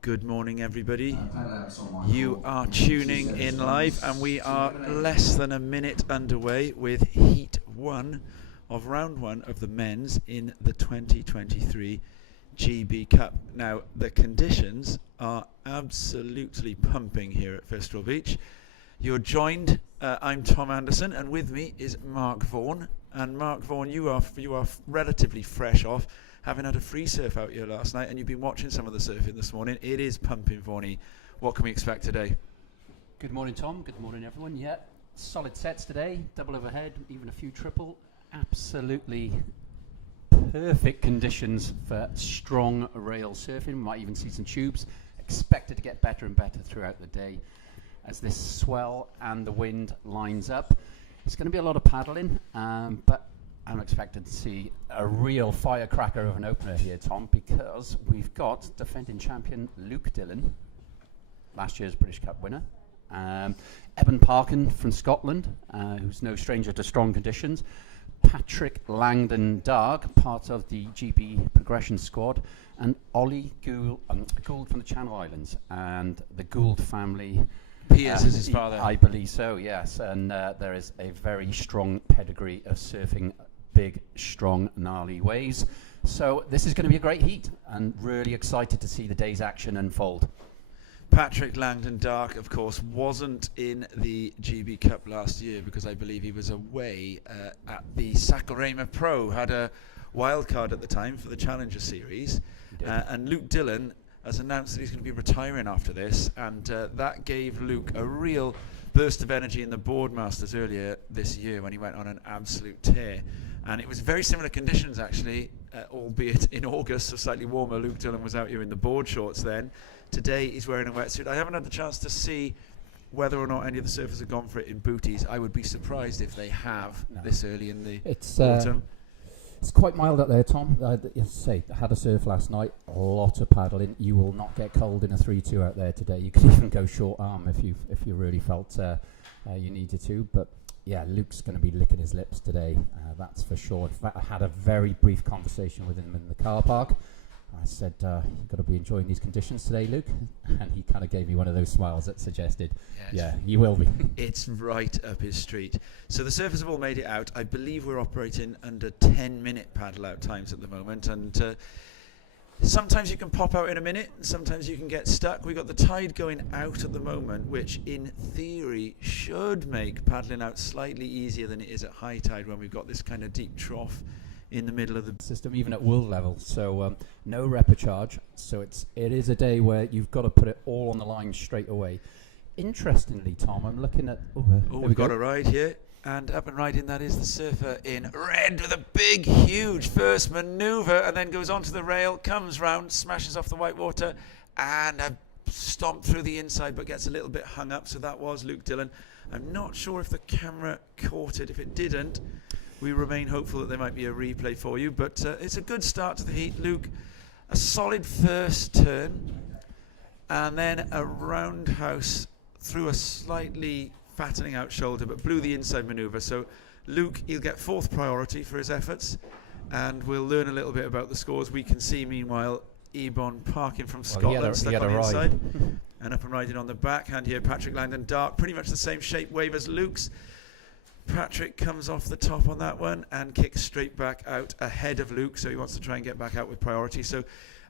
Good morning, everybody. You are tuning in live, and we are less than a minute underway with Heat 1 of Round 1 of the men's in the 2023 GB Cup. Now, the conditions are absolutely pumping here at Fistral Beach. You're joined, I'm Tom Anderson, and with me is Mark Vaughan. And Mark Vaughan, you are relatively fresh off having had a free surf out here last night, and you've been watching some of the surfing this morning. It is pumping, Vaughany. What can we expect today? Good morning, Tom. Good morning, everyone. Yeah, solid sets today. Double overhead, even a few triple. Absolutely perfect conditions for strong rail surfing. Might even see some tubes. Expected to get better and better throughout the day as this swell and the wind lines up. It's going to be a lot of paddling, but I'm expected to see a real firecracker of an opener here, Tom, because we've got defending champion Luke Dillon, last year's British Cup winner, Eben Parkin from Scotland, who's no stranger to strong conditions, Patrick Langdon Darg, part of the GB progression squad, and Ollie Gould from the Channel Islands, and the Gould family. Piers is his father. I believe so, yes, and there is a very strong pedigree of surfing big, strong, gnarly waves. So this is going to be a great heat, and really excited to see the day's action unfold. Patrick Langdon Dark, of course, wasn't in the GB Cup last year because I believe he was away at the Saquarema Pro, had a wild card at the time for the Challenger Series. And Luke Dillon has announced that he's going to be retiring after this, and that gave Luke a real burst of energy in the Boardmasters earlier this year when he went on an absolute tear. And it was very similar conditions, actually, albeit in August, so slightly warmer. Luke Dillon was out here in the board shorts then. Today he's wearing a wetsuit. I haven't had the chance to see whether or not any of the surfers have gone for it in booties. I would be surprised if they have this early in the autumn. It's quite mild out there, Tom. As I say, I had a surf last night, a lot of paddling. You will not get cold in a 3-2 out there today. You could even go short arm if you really felt you needed to. But yeah, Luke's going to be licking his lips today, that's for sure. In fact, I had a very brief conversation with him in the car park. I said, you've got to be enjoying these conditions today, Luke. And he kind of gave me one of those smiles that suggested, yeah, you will be. It's right up his street. So the surfers have all made it out. I believe we're operating under 10-minute paddle out times at the moment. And sometimes you can pop out in a minute, and sometimes you can get stuck. We've got the tide going out at the moment, which in theory should make paddling out slightly easier than it is at high tide when we've got this kind of deep trough in the middle of the system, even at world level. So no replicharge. So it is a day where you've got to put it all on the line straight away. Interestingly, Tom, I'm looking at... we've got a ride here. And up and riding, that is the surfer in red with a big, huge first manoeuvre, and then goes onto the rail, comes round, smashes off the white water, and a stomp through the inside, but gets a little bit hung up. So that was Luke Dillon. I'm not sure if the camera caught it. If it didn't, we remain hopeful that there might be a replay for you. But it's a good start to the heat. Luke, a solid first turn, and then a roundhouse through a slightly fattening out shoulder, but blew the inside manoeuvre. So Luke, he'll get fourth priority for his efforts, and we'll learn a little bit about the scores. We can see, meanwhile, Eben Parkin from Scotland stuck on the inside and up and riding on the backhand here. Patrick Langdon Dark, pretty much the same shape wave as Luke's. Patrick comes off the top on that one and kicks straight back out ahead of Luke, so he wants to try and get back out with priority. So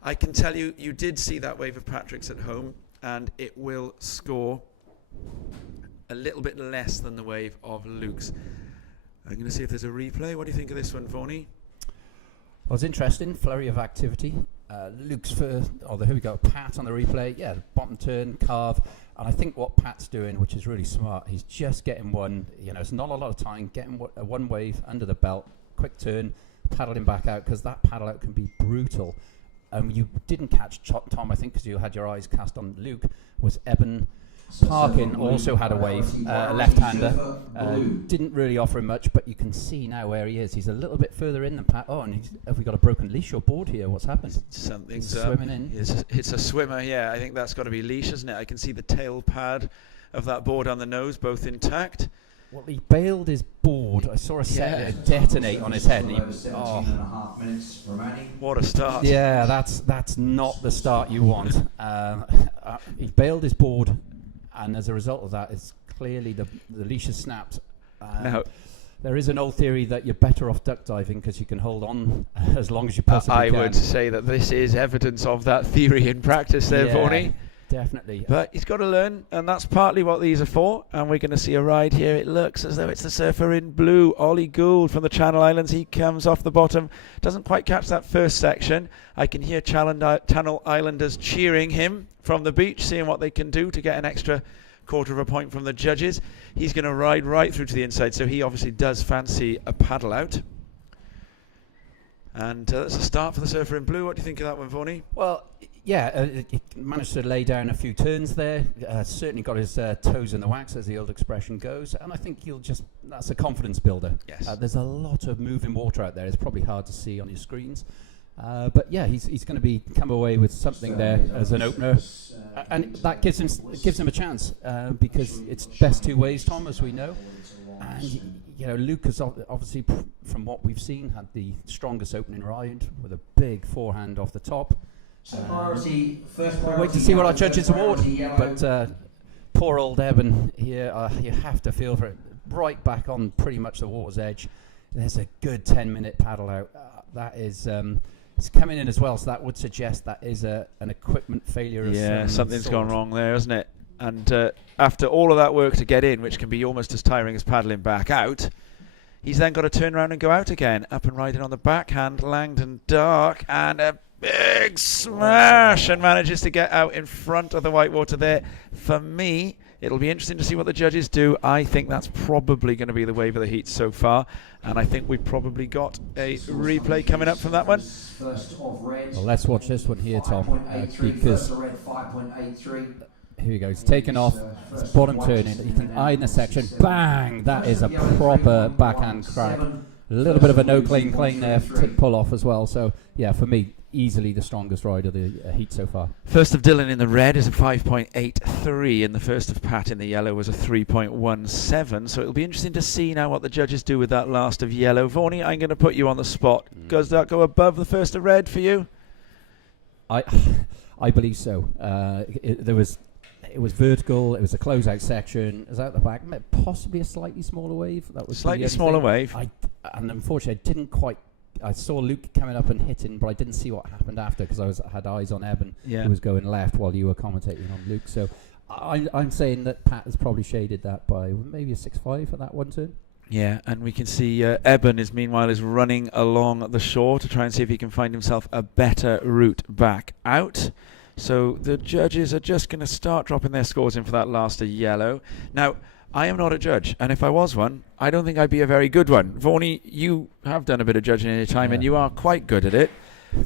I can tell you, you did see that wave of Patrick's at home, and it will score a little bit less than the wave of Luke's. I'm going to see if there's a replay. What do you think of this one, Vaughany? Well, it's interesting. Flurry of activity. Luke's first. Here we go. Pat on the replay. Yeah, bottom turn, carve. And I think what Pat's doing, which is really smart, he's just getting one. It's not a lot of time. Getting one wave under the belt, quick turn, paddling back out, because that paddle out can be brutal. You didn't catch Tom, I think, because you had your eyes cast on Luke. Was Eben Parkin also had a wave, left-hander. Didn't really offer him much, but you can see now where he is. He's a little bit further in than Pat. Oh, and have we got a broken leash or board here? What's happened? Something's swimming in. It's a swimmer, yeah. I think that's got to be leash, isn't it? I can see the tail pad of that board on the nose, both intact. Well, he bailed his board. I saw a set detonate on his head. And What a start. yeah, that's not the start you want. He bailed his board, and as a result of that, it's clearly the leash has snapped. Now, There is an old theory that you're better off duck diving because you can hold on as long as you possibly I can. would say that this is evidence of that theory in practice there, Yeah, Vorney. definitely. But he's got to learn, and that's partly what these are for. And we're going to see a ride here. It looks as though it's the surfer in blue, Ollie Gould from the Channel Islands. He comes off the bottom, doesn't quite catch that first section. I can hear Channel Islanders cheering him from the beach, seeing what they can do to get an extra quarter of a point from the judges. He's going to ride right through to the inside, so he obviously does fancy a paddle out. And that's a start for the surfer in blue. What do you think of that one, Vorney? Well, yeah, he managed to lay down a few turns there. Certainly got his toes in the wax, as the old expression goes. And I think that's a confidence builder. Yes. There's a lot of moving water out there. It's probably hard to see on your screens. But yeah, he's going to come away with something there as an opener. And that gives him a chance because it's best two ways, Tom, as we know. And Luke has obviously, from what we've seen, had the strongest opening ride with a big forehand off the top. We'll wait to see what our judges award. But poor old Eben here, you have to feel for it. Right back on pretty much the water's edge. There's a good 10-minute paddle out. That is... it's coming in as well, so that would suggest that is an equipment failure. Yeah, of something's sort. gone wrong there, hasn't it? And after all of that work to get in, which can be almost as tiring as paddling back out, he's then got to turn around and go out again. Up and riding on the backhand, Langdon Dark, and a big smash, and manages to get out in front of the whitewater there. For me, it'll be interesting to see what the judges do. I think that's probably going to be the wave of the heat so far, and I think we've probably got a replay coming up from that one. Well, let's watch this one here, Tom, because here we go. He's taken off. It's bottom turning. You can eye in the section. Bang! That is a proper backhand crack. A little bit of a no claim there to pull off as well. So yeah, for me, easily the strongest ride of the heat so far. First of Dylan in the red is a 5.83, and the first of Pat in the yellow was a 3.17. So it'll be interesting to see now what the judges do with that last of yellow. Vorney, I'm going to put you on the spot. Does that go above the first of red for you? I believe so. It was vertical. It was a closeout section. It was out the back. Possibly a slightly smaller wave. That was Slightly smaller wave. And unfortunately, I didn't quite. I saw Luke coming up and hitting, but I didn't see what happened after because I had eyes on Eben, who was going left while you were commentating on Luke. So I'm saying that Pat has probably shaded that by maybe a 6.5 at that one turn. Yeah, and we can see Eben is meanwhile running along the shore to try and see if he can find himself a better route back out. So the judges are just going to start dropping their scores in for that last of yellow. Now, I am not a judge, and if I was one, I don't think I'd be a very good one. Vorney, you have done a bit of judging in your time, and you are quite good at it.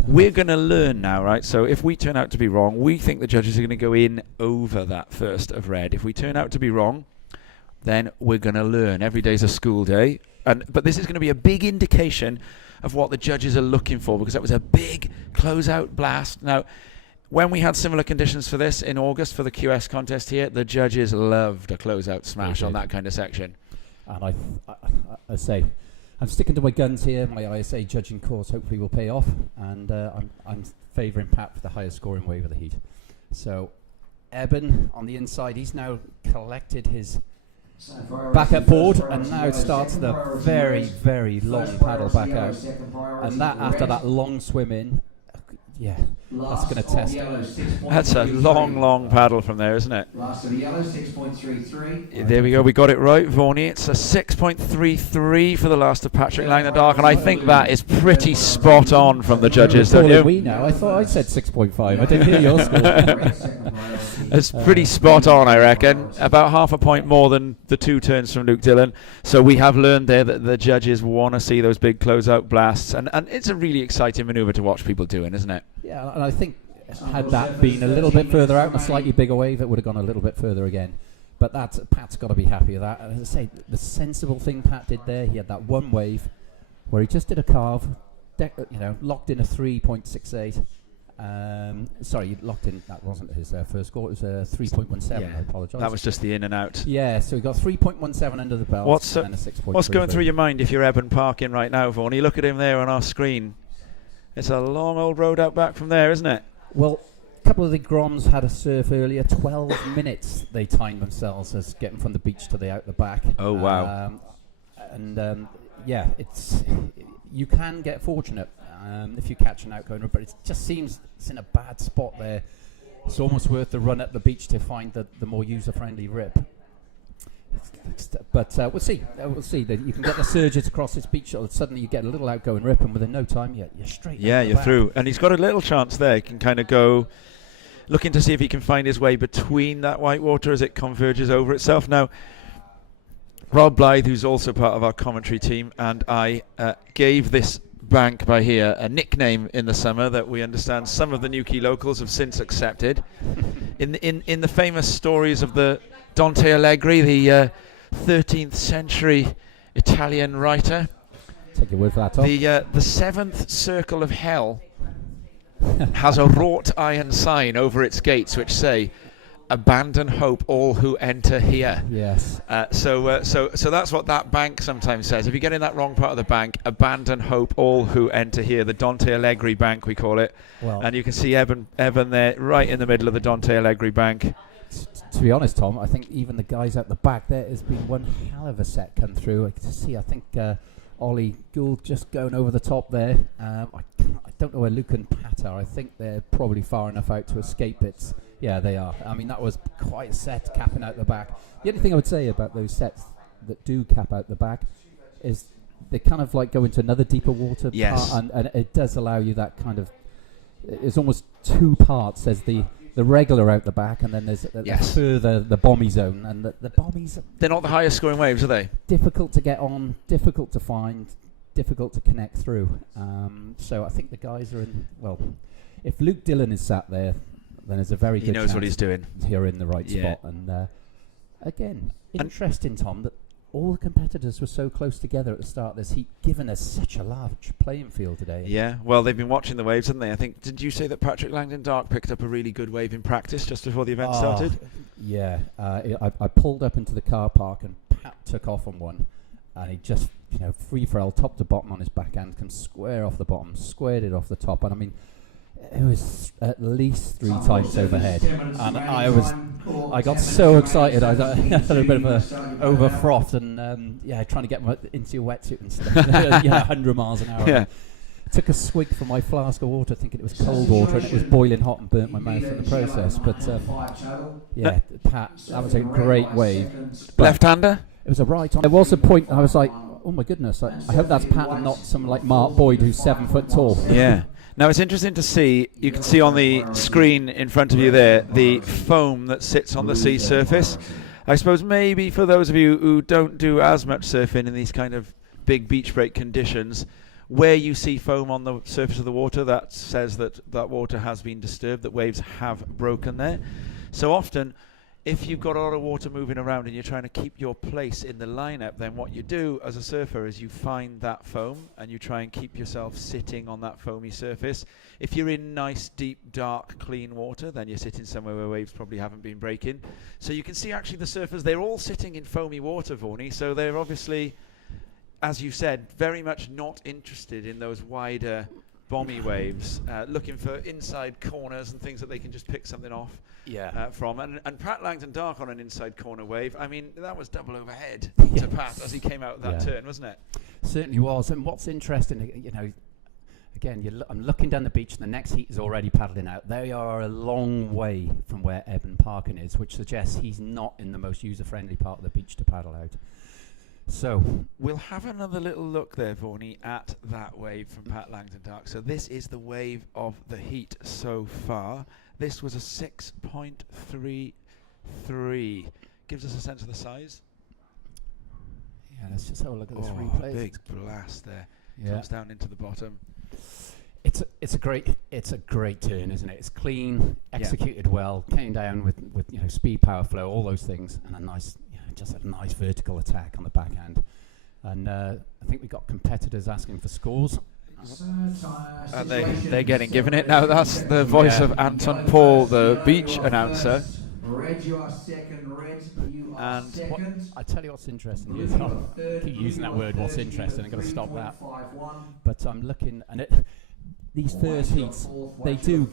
We're going to learn now, right? So if we turn out to be wrong, we think the judges are going to go in over that first of red. If we turn out to be wrong, then we're going to learn. Every day's a school day. But this is going to be a big indication of what the judges are looking for, because that was a big closeout blast. Now, when we had similar conditions for this in August for the QS contest here, the judges loved a closeout smash on that kind of section. And I say, I'm sticking to my guns here. My ISA judging course hopefully will pay off, and I'm favouring Pat for the highest scoring wave of the heat. So, Eben on the inside, he's now collected his backup board, and now starts the very, very long paddle back out. And that after that long swim in, yeah, that's going to test it. That's a long paddle from there, isn't it? Last of the yellow, 6.33. There we go, we got it right, Vorney. It's a 6.33 for the last of Patrick Langdon Dark, and I think that is pretty spot on from the judges, don't you? We now. I thought I said 6.5. I didn't hear your score. It's pretty spot on, I reckon. About half a point more than the two turns from Luke Dillon. So we have learned there that the judges want to see those big closeout blasts, and it's a really exciting manoeuvre to watch people doing, isn't it? Yeah, and I think had that been a little bit further out and a slightly bigger wave, it would have gone a little bit further again. But Pat's got to be happy with that. And as I say, the sensible thing Pat did there, he had that one wave where he just did a carve, locked in a 3.68, Sorry, locked in. That wasn't his first score. It was 3.17. Yeah. I apologise. That was just the in and out. Yeah, so we got 3.17 under the belt. What's and then a 6.33. what's going through your mind if you're Eben Parkin right now, Vaughan? You look at him there on our screen. It's a long old road out back from there, isn't it? Well, a couple of the Groms had a surf earlier. 12 minutes they timed themselves as getting from the beach to out the back. Oh, wow. Yeah, you can get fortunate if you catch an outgoing, but it just seems it's in a bad spot there. It's almost worth the run up the beach to find the more user-friendly rip. But we'll see. We'll see. That you can get the surges across this beach, or suddenly you get a little outgoing rip, and within no time you're straight. Yeah, out the you're back. through. And he's got a little chance there. He can kind of go looking to see if he can find his way between that white water as it converges over itself. Now, Rob Blythe, who's also part of our commentary team, and I gave this bank by here a nickname in the summer that we understand some of the Newquay locals have since accepted. in the famous stories of the Dante Allegri, the 13th century Italian writer, Take your word for that, Tom. the seventh circle of hell has a wrought iron sign over its gates which say, "Abandon hope, all who enter here." Yes. So that's what that bank sometimes says. If you get in that wrong part of the bank, "Abandon hope, all who enter here." The Dante Allegri Bank, we call it. Well, And you can see Eben there, right in the middle of the Dante Allegri Bank. to be honest, Tom, I think even the guys at the back there has been one hell of a set come through. I can see, I think Ollie Gould just going over the top there. I don't know where Luke and Pat are. I think they're probably far enough out to escape it. Yeah, they are. I mean, that was quite a set capping out the back. The only thing I would say about those sets that do cap out the back is they kind of like go into another deeper water Yes. part, and it does allow you that kind of. It's almost two parts. There's the regular out the back, and then there's Yes. further the bomby zone, and the bombies are They're not the highest scoring waves, are they? difficult to get on, difficult to find, difficult to connect through. So I think the guys are in. Well, if Luke Dillon is sat there, then there's a very He good knows what chance he's doing. you're in the right Yeah. spot. And again, And- interesting, Tom, that all the competitors were so close together at the start of this heat, given us such a large playing field today. Yeah, well, they've been watching the waves, haven't they? I think, did you say that Patrick Langdon Dark picked up a really good wave in practice just before the event started? Yeah, I pulled up into the car park and Pat took off on one, and he just, free for all, top to bottom on his backhand, comes square off the bottom, squared it off the top, and I mean, it was at least 3 times overhead, and I got so excited. I got a bit of a over froth, and trying to get into your wetsuit and stuff. 100 miles an hour. Yeah. Took a swig from my flask of water, thinking it was cold water, and it was boiling hot and burnt my mouth in the process. But Pat, that was a great wave. But Left-hander? it was a right on. There was a point I was like, oh my goodness, I hope that's Pat and not some like Mark Boyd who's 7 foot tall. Yeah. Now it's interesting to see, you can see on the screen in front of you there, the foam that sits on the sea surface. I suppose maybe for those of you who don't do as much surfing in these kind of big beach break conditions, where you see foam on the surface of the water, that says that that water has been disturbed, that waves have broken there. So often, if you've got a lot of water moving around and you're trying to keep your place in the lineup, then what you do as a surfer is you find that foam and you try and keep yourself sitting on that foamy surface. If you're in nice, deep, dark, clean water, then you're sitting somewhere where waves probably haven't been breaking. So you can see actually the surfers, they're all sitting in foamy water, Vaughan, so they're obviously, as you said, very much not interested in those wider bomby waves, looking for inside corners and things that they can just pick something off. From and Pat Langdon Dark on an inside corner wave. I mean, that was double overhead to Pat as he came out that turn, wasn't it? Certainly was. And what's interesting, again, I'm looking down the beach, and the next heat is already paddling out. They are a long way from where Eben Parkin is, which suggests he's not in the most user-friendly part of the beach to paddle out. So we'll have another little look there, Vaughan, at that wave from Pat Langdon Dark. So this is the wave of the heat so far. This was a 6.33. Gives us a sense of the size. Yeah, let's just have a look at this Oh, replay. big blast there. Yeah. Comes down into the bottom. It's a great turn, isn't it? It's clean, executed well, came down with speed, power, flow, all those things, and a nice, just a nice vertical attack on the backhand. And I think we got competitors asking for scores. And they're getting given it now. That's the voice of Anton Paul, the beach announcer. Red, you are second. Red, you are And second. I tell you what's interesting is I keep using that word. What's interesting? I'm going to stop that. But I'm looking, and these first heats, they do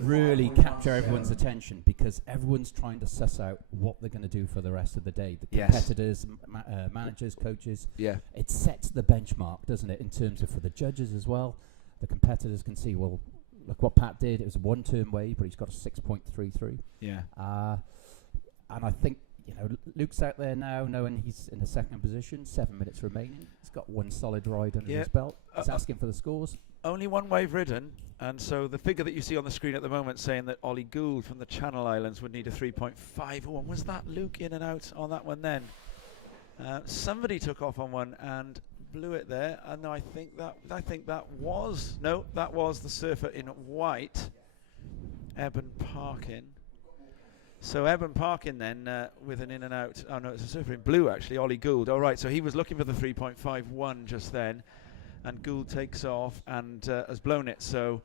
really capture everyone's attention because everyone's trying to suss out what they're going to do for the rest of the day. The Yes. competitors, managers, coaches. Yeah. It sets the benchmark, doesn't it, in terms of for the judges as well. The competitors can see, well, look what Pat did. It was a one-term wave, but he's got a 6.33. Yeah. And I think, Luke's out there now knowing he's in the second position, 7 minutes remaining. He's got one solid ride under his belt. He's asking for the scores. Only one wave ridden, and so the figure that you see on the screen at the moment saying that Ollie Gould from the Channel Islands would need a 3.51. Was that Luke in and out on that one then? Somebody took off on one and blew it there, and I think that was the surfer in white, Eben Parkin. So Eben Parkin then with an in and out. Oh no, it's a surfer in blue actually, Ollie Gould. All right, so he was looking for the 3.51 just then. And Gould takes off and has blown it, so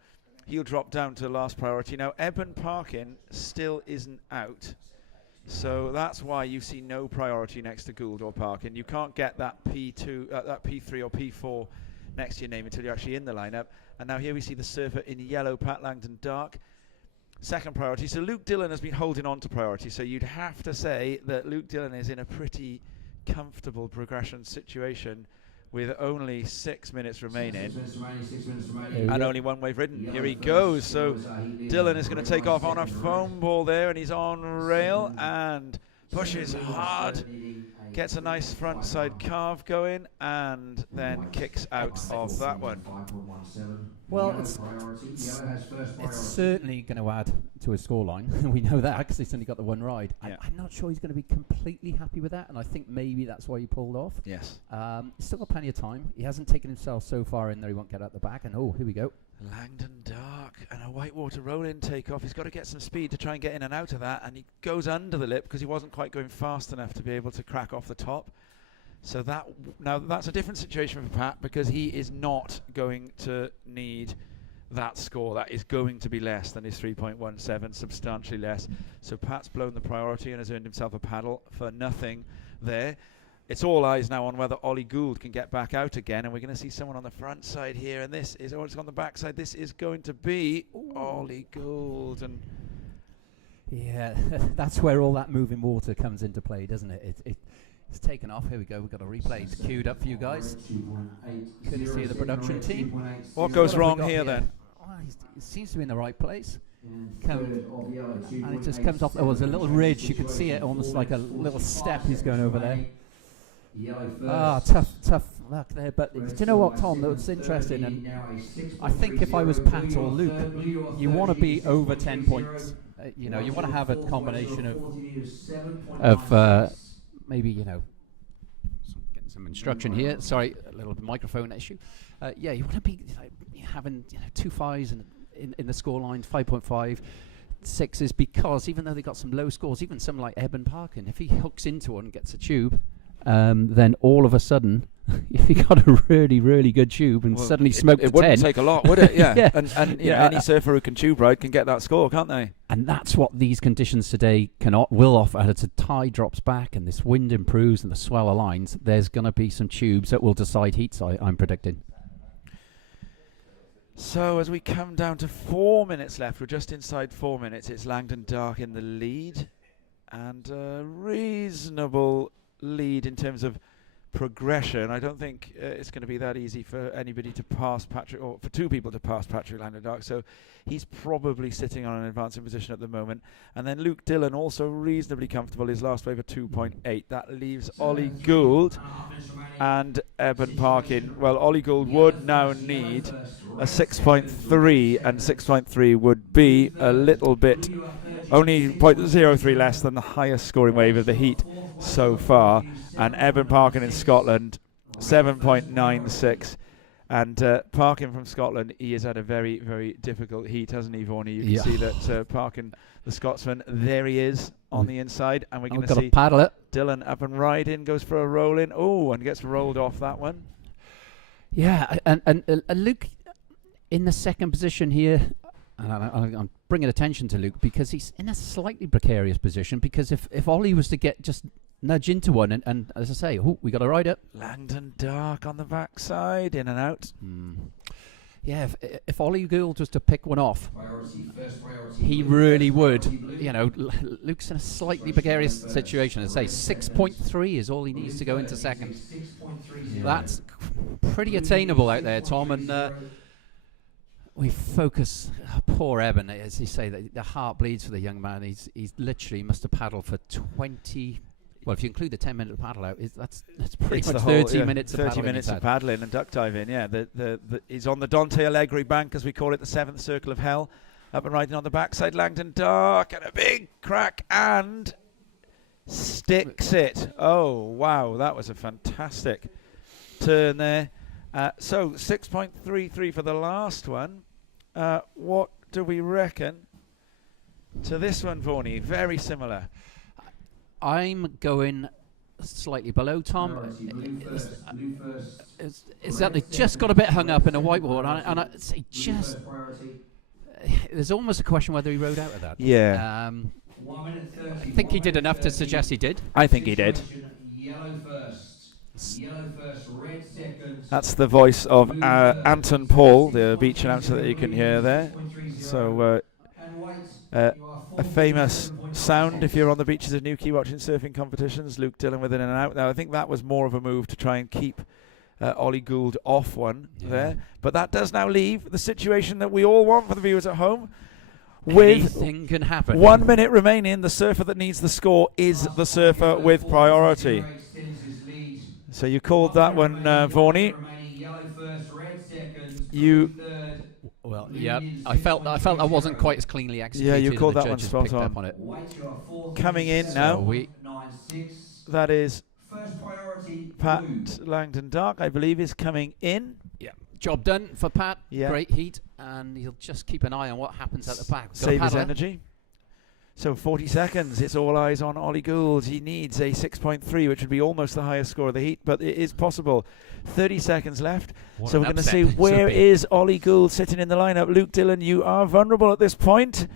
he'll drop down to last priority. Now, Eben Parkin still isn't out, so that's why you see no priority next to Gould or Parkin. You can't get that P2, that P3 or P4 next to your name until you're actually in the lineup. And now here we see the surfer in yellow, Pat Langdon Dark, second priority. So Luke Dillon has been holding on to priority, so you'd have to say that Luke Dillon is in a pretty comfortable progression situation with only 6 minutes remaining and only one wave ridden. Here he goes. So Dillon is going to take off on a foam ball there, and he's on rail and pushes hard, gets a nice front side carve going, and then kicks out of that one. Well, it's certainly going to add to his scoreline. We know that because he's only got the one ride. Yeah. I'm not sure he's going to be completely happy with that, and I think maybe that's why he pulled off. Yes. He's still got plenty of time. He hasn't taken himself so far in there he won't get out the back. And here we go. Langdon Dark and a whitewater roll-in takeoff. He's got to get some speed to try and get in and out of that, and he goes under the lip because he wasn't quite going fast enough to be able to crack off the top. So now that's a different situation for Pat because he is not going to need that score. That is going to be less than his 3.17, substantially less. So Pat's blown the priority and has earned himself a paddle for nothing there. It's all eyes now on whether Ollie Gould can get back out again, and we're going to see someone on the front side here, and this is, it's on the back side. This is going to be Ollie Gould. And yeah, that's where all that moving water comes into play, doesn't it? It's taken off. Here we go. We've got a replay. It's queued up for you guys. Courtesy of the production team. what goes What have we wrong got here then? He seems to be in the right place. And it just comes off. There was a little ridge. You could see it almost like a little step he's going over there. Tough luck there. But do you know what, Tom? That's interesting. And I think if I was Pat or Luke, you want to be over 10 points. You want to have a combination of maybe, getting some instruction here. Sorry, a little microphone issue. You want to be having 2 5s in the score lines, 5.5, 6s, because even though they got some low scores, even someone like Eben Parkin, if he hooks into one and gets a tube, then all of a sudden, if he got a really, really good tube and suddenly smoked it the 10. wouldn't take a lot, would it? Yeah. Yeah. And any surfer who can tube ride can get that score, can't they? And that's what these conditions today will offer. As the tide drops back and this wind improves and the swell aligns, there's going to be some tubes that will decide heats, I'm predicting. So as we come down to 4 minutes left, we're just inside 4 minutes. It's Langdon Dark in the lead, and a reasonable lead in terms of progression. I don't think it's going to be that easy for anybody to pass Patrick, or for 2 people to pass Patrick Langdon Dark. So he's probably sitting on an advancing position at the moment. And then Luke Dillon also reasonably comfortable. His last wave of 2.8. That leaves Ollie Gould and Eben Parkin. Well, Ollie Gould would now need a 6.3, and 6.3 would be a little bit, only 0.03 less than the highest scoring wave of the heat so far. And Eben Parkin in Scotland, 7.96. And Parkin from Scotland, he has had a very, very difficult heat, hasn't he, Vaughan? You can see that Parkin, the Scotsman, there he is on the inside. And we're going to see paddle it. Dillon up and riding, goes for a roll in. Oh, and gets rolled off that one. Yeah, and Luke, in the second position here, and I'm bringing attention to Luke because he's in a slightly precarious position, because if Ollie was to get just nudge into one, and as I say, we got a rider. Langdon Dark on the backside, in and out. Yeah, if Ollie Gould was to pick one off, First priority he blue, really first would. priority blue. You know, Luke's in a slightly precarious situation. As I say, 6.3 is all he needs to go into second. 6.30. That's pretty attainable out there, Tom, and we focus. Poor Eben, as you say, the heart bleeds for the young man. He's literally must have paddled for 20. Well, if you include the 10-minute paddle out, that's pretty It's much the whole, 30 minutes of 30 paddling. minutes he's of had. paddling and duck diving, yeah. He's on the Dante Allegri bank, as we call it, the 7th circle of hell. Up and riding on the backside, Langdon Dark, and a big crack, and sticks it. Oh, wow, that was a fantastic turn there. So 6.33 for the last one. What do we reckon to this one, Vaughnie? Very similar. I'm going slightly below Tom. Priority blue first. Exactly, just got a bit hung up in a whiteboard, and I say just. First priority. There's almost a question whether he rode out of that. Yeah. 1 minute 30. I think he did enough to suggest he did. I think he did. Yellow first. Yellow first. Red second. That's the voice of Anton Paul, the beach announcer that you can hear there. So And white. a famous sound if you're on the beaches of Newquay watching surfing competitions. Luke Dillon with in and out. Now I think that was more of a move to try and keep Ollie Gould off one there. But that does now leave the situation that we all want for the viewers at home. With Anything can happen. 1 minute remaining, the surfer that needs the score is the surfer with priority. So you called that one, Vaughnie. Yellow first. Red second. You Third. Well, yeah, I felt I wasn't quite as cleanly executed. Yeah, you and called the that one judges spot picked on. up on it. White, you are fourth. Coming in So now. we 9-6. That is First priority. Pat blue. Langdon Dark, I believe, is coming in. job done for Pat. Yeah. Great heat, and he'll just keep an eye on what happens at the back. Got a Save his paddler. energy. So 40 seconds. It's all eyes on Ollie Gould. He needs a 6.3, which would be almost the highest score of the heat, but it is possible. 30 seconds left. What So an we're going to upset. see where Soapy. is Ollie Gould sitting in the lineup. Luke Dillon, you are vulnerable at this point.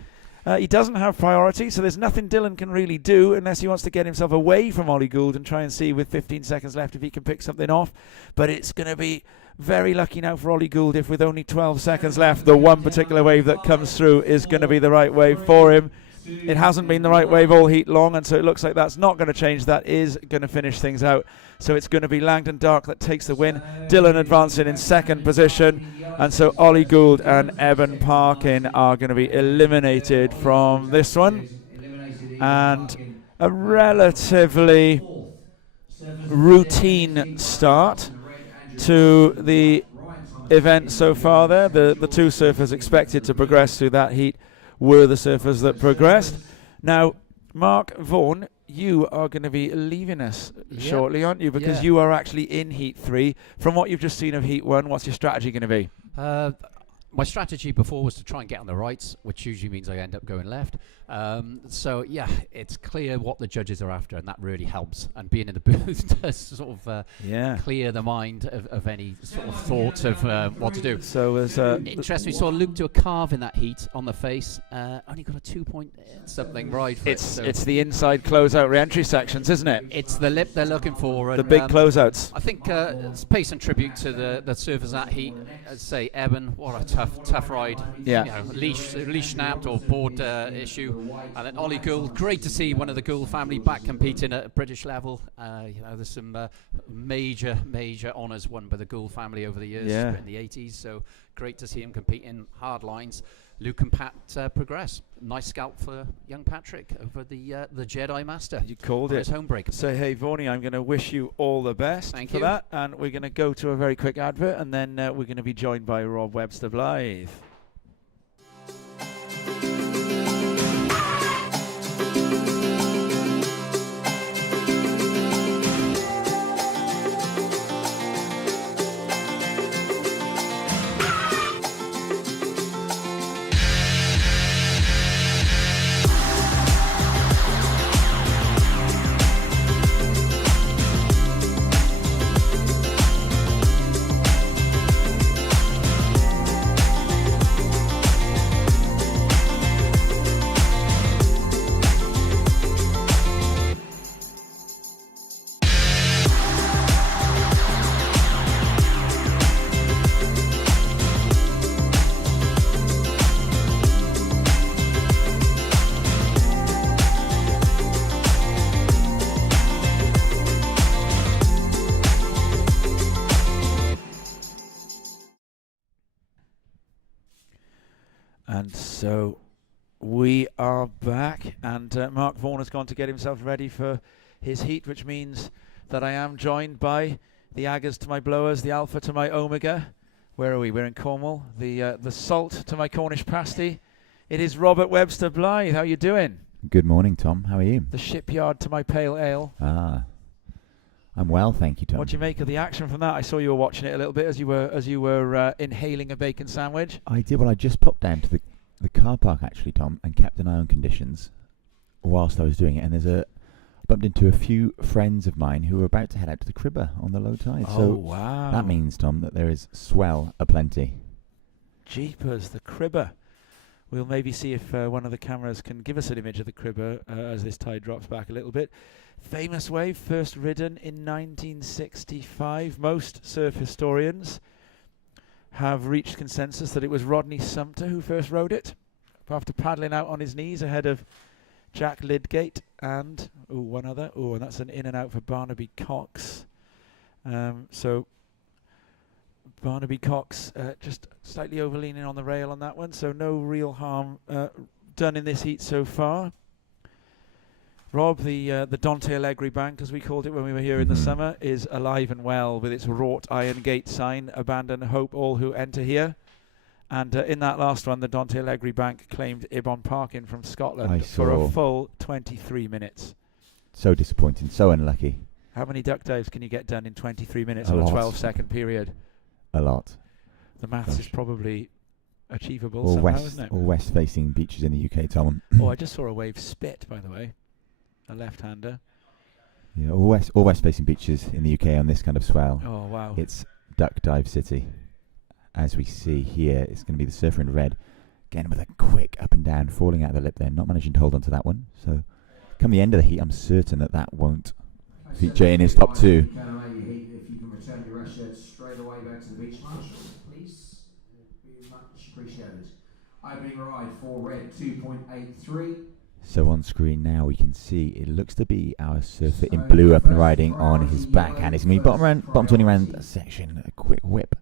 He doesn't have priority, so there's nothing Dillon can really do unless he wants to get himself away from Ollie Gould and try and see with 15 seconds left if he can pick something off. But it's going to be very lucky now for Ollie Gould if with only 12 seconds left, the one particular wave that comes through is going to be the right wave for him. It hasn't been the right wave all heat long, and so it looks like that's not going to change. That is going to finish things out. So it's going to be Langdon Dark that takes the win. Dillon advancing in second position. And so Ollie Gould and Eben Parkin are going to be eliminated from this one. And a relatively routine start to the event so far there. The two surfers expected to progress through that heat were the surfers that progressed. Now, Mark Vaughan, you are going to be leaving us shortly, aren't you? Because you are actually in Heat 3. From what you've just seen of Heat 1, what's your strategy going to be? My strategy before was to try and get on the rights, which usually means I end up going left. So, yeah, it's clear what the judges are after, and that really helps. And being in the booth does sort of clear the mind of any sort of thoughts of what to do. So as Interesting, we saw Luke do a carve in that heat on the face. Only got a 2-point-something ride for it. So it's the inside closeout re-entry sections, isn't it? it's the lip they're looking for. And, The big closeouts. I think it's pay some tribute to the surfers that heat. I'd say Eben, what a tough ride. Yeah. You know, leash snapped or board issue. And then Ollie Gould, great to see one of the Gould family back competing at a British level. You know, there's some major honours won by the Gould family over the years in the 80s. So great to see him competing hard lines. Luke and Pat progress. Nice scalp for young Patrick over the Jedi Master. You called on it. his home break. So, hey, Vaughnie, I'm going to wish you all the best Thank for you. that. And we're going to go to a very quick advert, and then we're going to be joined by Rob Webster Blythe. And so we are back, and Mark Vaughan has gone to get himself ready for his heat, which means that I am joined by the Aggers to my blowers, the Alpha to my Omega. Where are we? We're in Cornwall. The Salt to my Cornish pasty. It is Robert Webster Blythe. How you doing? Good morning, Tom. How are you? The Shipyard to my Pale Ale. Ah, I'm well, thank you, Tom. What do you make of the action from that? I saw you were watching it a little bit as you were inhaling a bacon sandwich. I did. Well, I just popped down to the car park actually, Tom, and kept an eye on conditions whilst I was doing it. And bumped into a few friends of mine who were about to head out to the Cribber on the low tide. Oh, So wow. that means, Tom, that there is swell aplenty. Jeepers, the Cribber. We'll maybe see if one of the cameras can give us an image of the Cribber as this tide drops back a little bit. Famous wave, first ridden in 1965. Most surf historians have reached consensus that it was Rodney Sumter who first rode it, after paddling out on his knees ahead of Jack Lydgate and one other. And that's an in and out for Barnaby Cox. So Barnaby Cox just slightly overleaning on the rail on that one, so no real harm done in this heat so far. Rob, the Dante Allegri Bank, as we called it when we were here in the summer, is alive and well with its wrought iron gate sign, "Abandon hope all who enter here." And in that last one, the Dante Allegri Bank claimed Ibon Parkin from Scotland for a full 23 minutes. So disappointing, so unlucky. How many duck dives can you get done in 23 minutes A on a lot. 12-second period? A lot. The maths is probably achievable All somehow, isn't it? west-facing beaches in the UK, Tom. Oh, I just saw a wave spit, by the way. A left-hander. Yeah, all west-facing beaches in the UK on this kind of swell. Oh, wow. It's Duck Dive City. As we see here, it's going to be the Surfer in red. Again, with a quick up and down, falling out of the lip there, not managing to hold on to that one. So, come the end of the heat, I'm certain that won't feature in his top two. If you can return your rest shirt straight away back to the beach marshal, please. It'd be much appreciated. Opening ride for red, 2.83. So on screen now we can see it looks to be our Surfer in blue up and riding on his backhand. It's going to be bottom 20 round section, a quick whip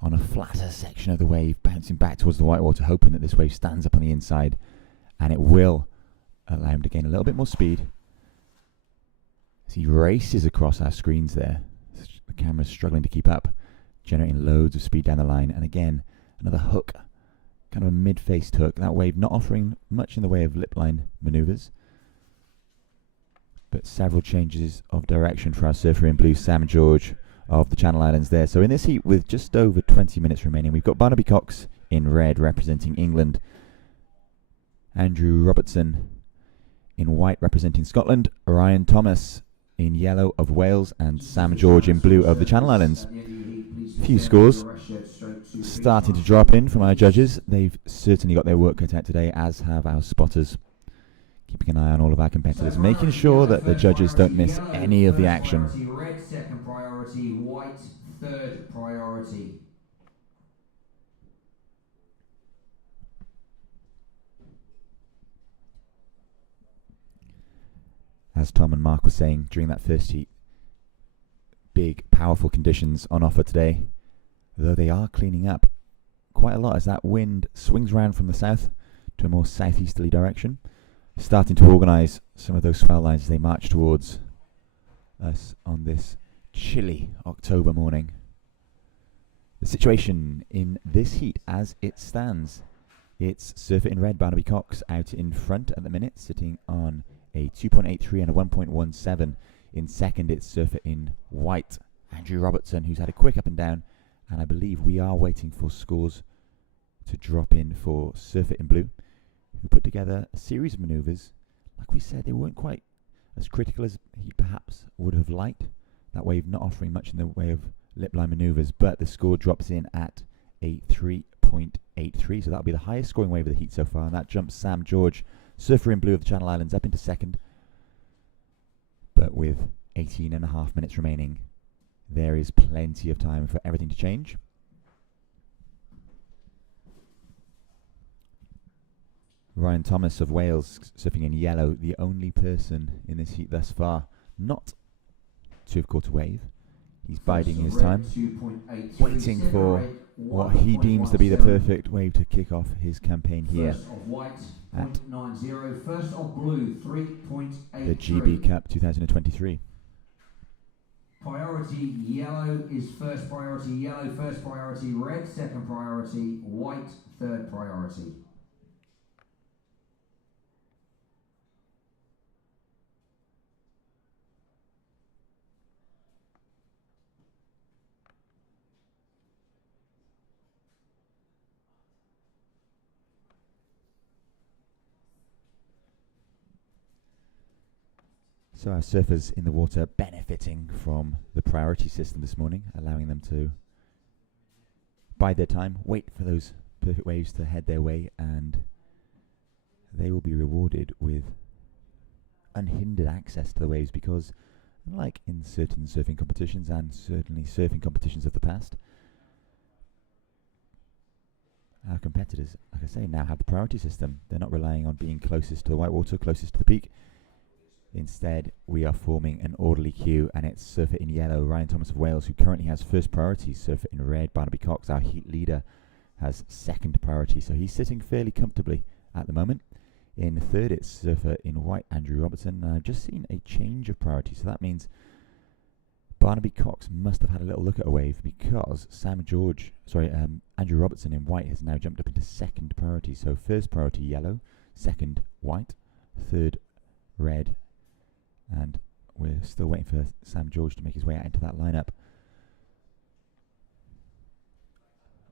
on a flatter section of the wave, bouncing back towards the whitewater, hoping that this wave stands up on the inside, and it will allow him to gain a little bit more speed. As he races across our screens there, the camera's struggling to keep up, generating loads of speed down the line, and again, another hook, kind of a mid-faced hook, that wave not offering much in the way of lip line manoeuvres, but several changes of direction for our Surfer in blue, Sam George of the Channel Islands there. So in this heat with just over 20 minutes remaining, we've got Barnaby Cox in red representing England, Andrew Robertson in white representing Scotland, Ryan Thomas in yellow of Wales, and Sam George in blue of the Channel Islands. Few scores starting to drop in from our judges. They've certainly got their work cut out today, as have our spotters. Keeping an eye on all of our competitors, making sure that the judges don't miss any of the action. Red, second priority, white, third priority. As Tom and Mark were saying during that first heat, big, powerful conditions on offer today, though they are cleaning up quite a lot as that wind swings around from the south to a more southeasterly direction, starting to organise some of those swell lines as they march towards us on this chilly October morning. The situation in this heat as it stands, it's Surfer in red, Barnaby Cox out in front at the minute, sitting on a 2.83 and a 1.17. In second, it's Surfer in white, Andrew Robertson, who's had a quick up and down, and I believe we are waiting for scores to drop in for Surfer in blue, who put together a series of manoeuvres. Like we said, they weren't quite as critical as he perhaps would have liked. That wave not offering much in the way of lip line manoeuvres, but the score drops in at a 3.83, so that'll be the highest scoring wave of the heat so far, and that jumps Sam George, Surfer in blue of the Channel Islands, up into second. But with 18.5 minutes remaining, there is plenty of time for everything to change. Ryan Thomas of Wales surfing in yellow, the only person in this heat thus far not to have caught a wave. He's biding his Red, time, 2.83, waiting second for red, what he deems to be the 1.17. perfect wave to kick off his campaign here First of white, at 0.90. First of blue, 3.83. the GB Cup 2023. Priority yellow is first priority yellow, first priority red, second priority white, third priority. So our surfers in the water benefiting from the priority system this morning, allowing them to bide their time, wait for those perfect waves to head their way, and they will be rewarded with unhindered access to the waves because, unlike in certain surfing competitions and certainly surfing competitions of the past, our competitors, like I say, now have the priority system. They're not relying on being closest to the whitewater, closest to the peak. Instead, we are forming an orderly queue, and it's surfer in yellow, Ryan Thomas of Wales, who currently has first priority. Surfer in red, Barnaby Cox, our heat leader, has second priority, so he's sitting fairly comfortably at the moment. In third, it's surfer in white, Andrew Robertson, and I've just seen a change of priority, so that means Barnaby Cox must have had a little look at a wave because Andrew Robertson in white has now jumped up into second priority. So first priority yellow, second white, third red, and we're still waiting for Sam George to make his way out into that lineup.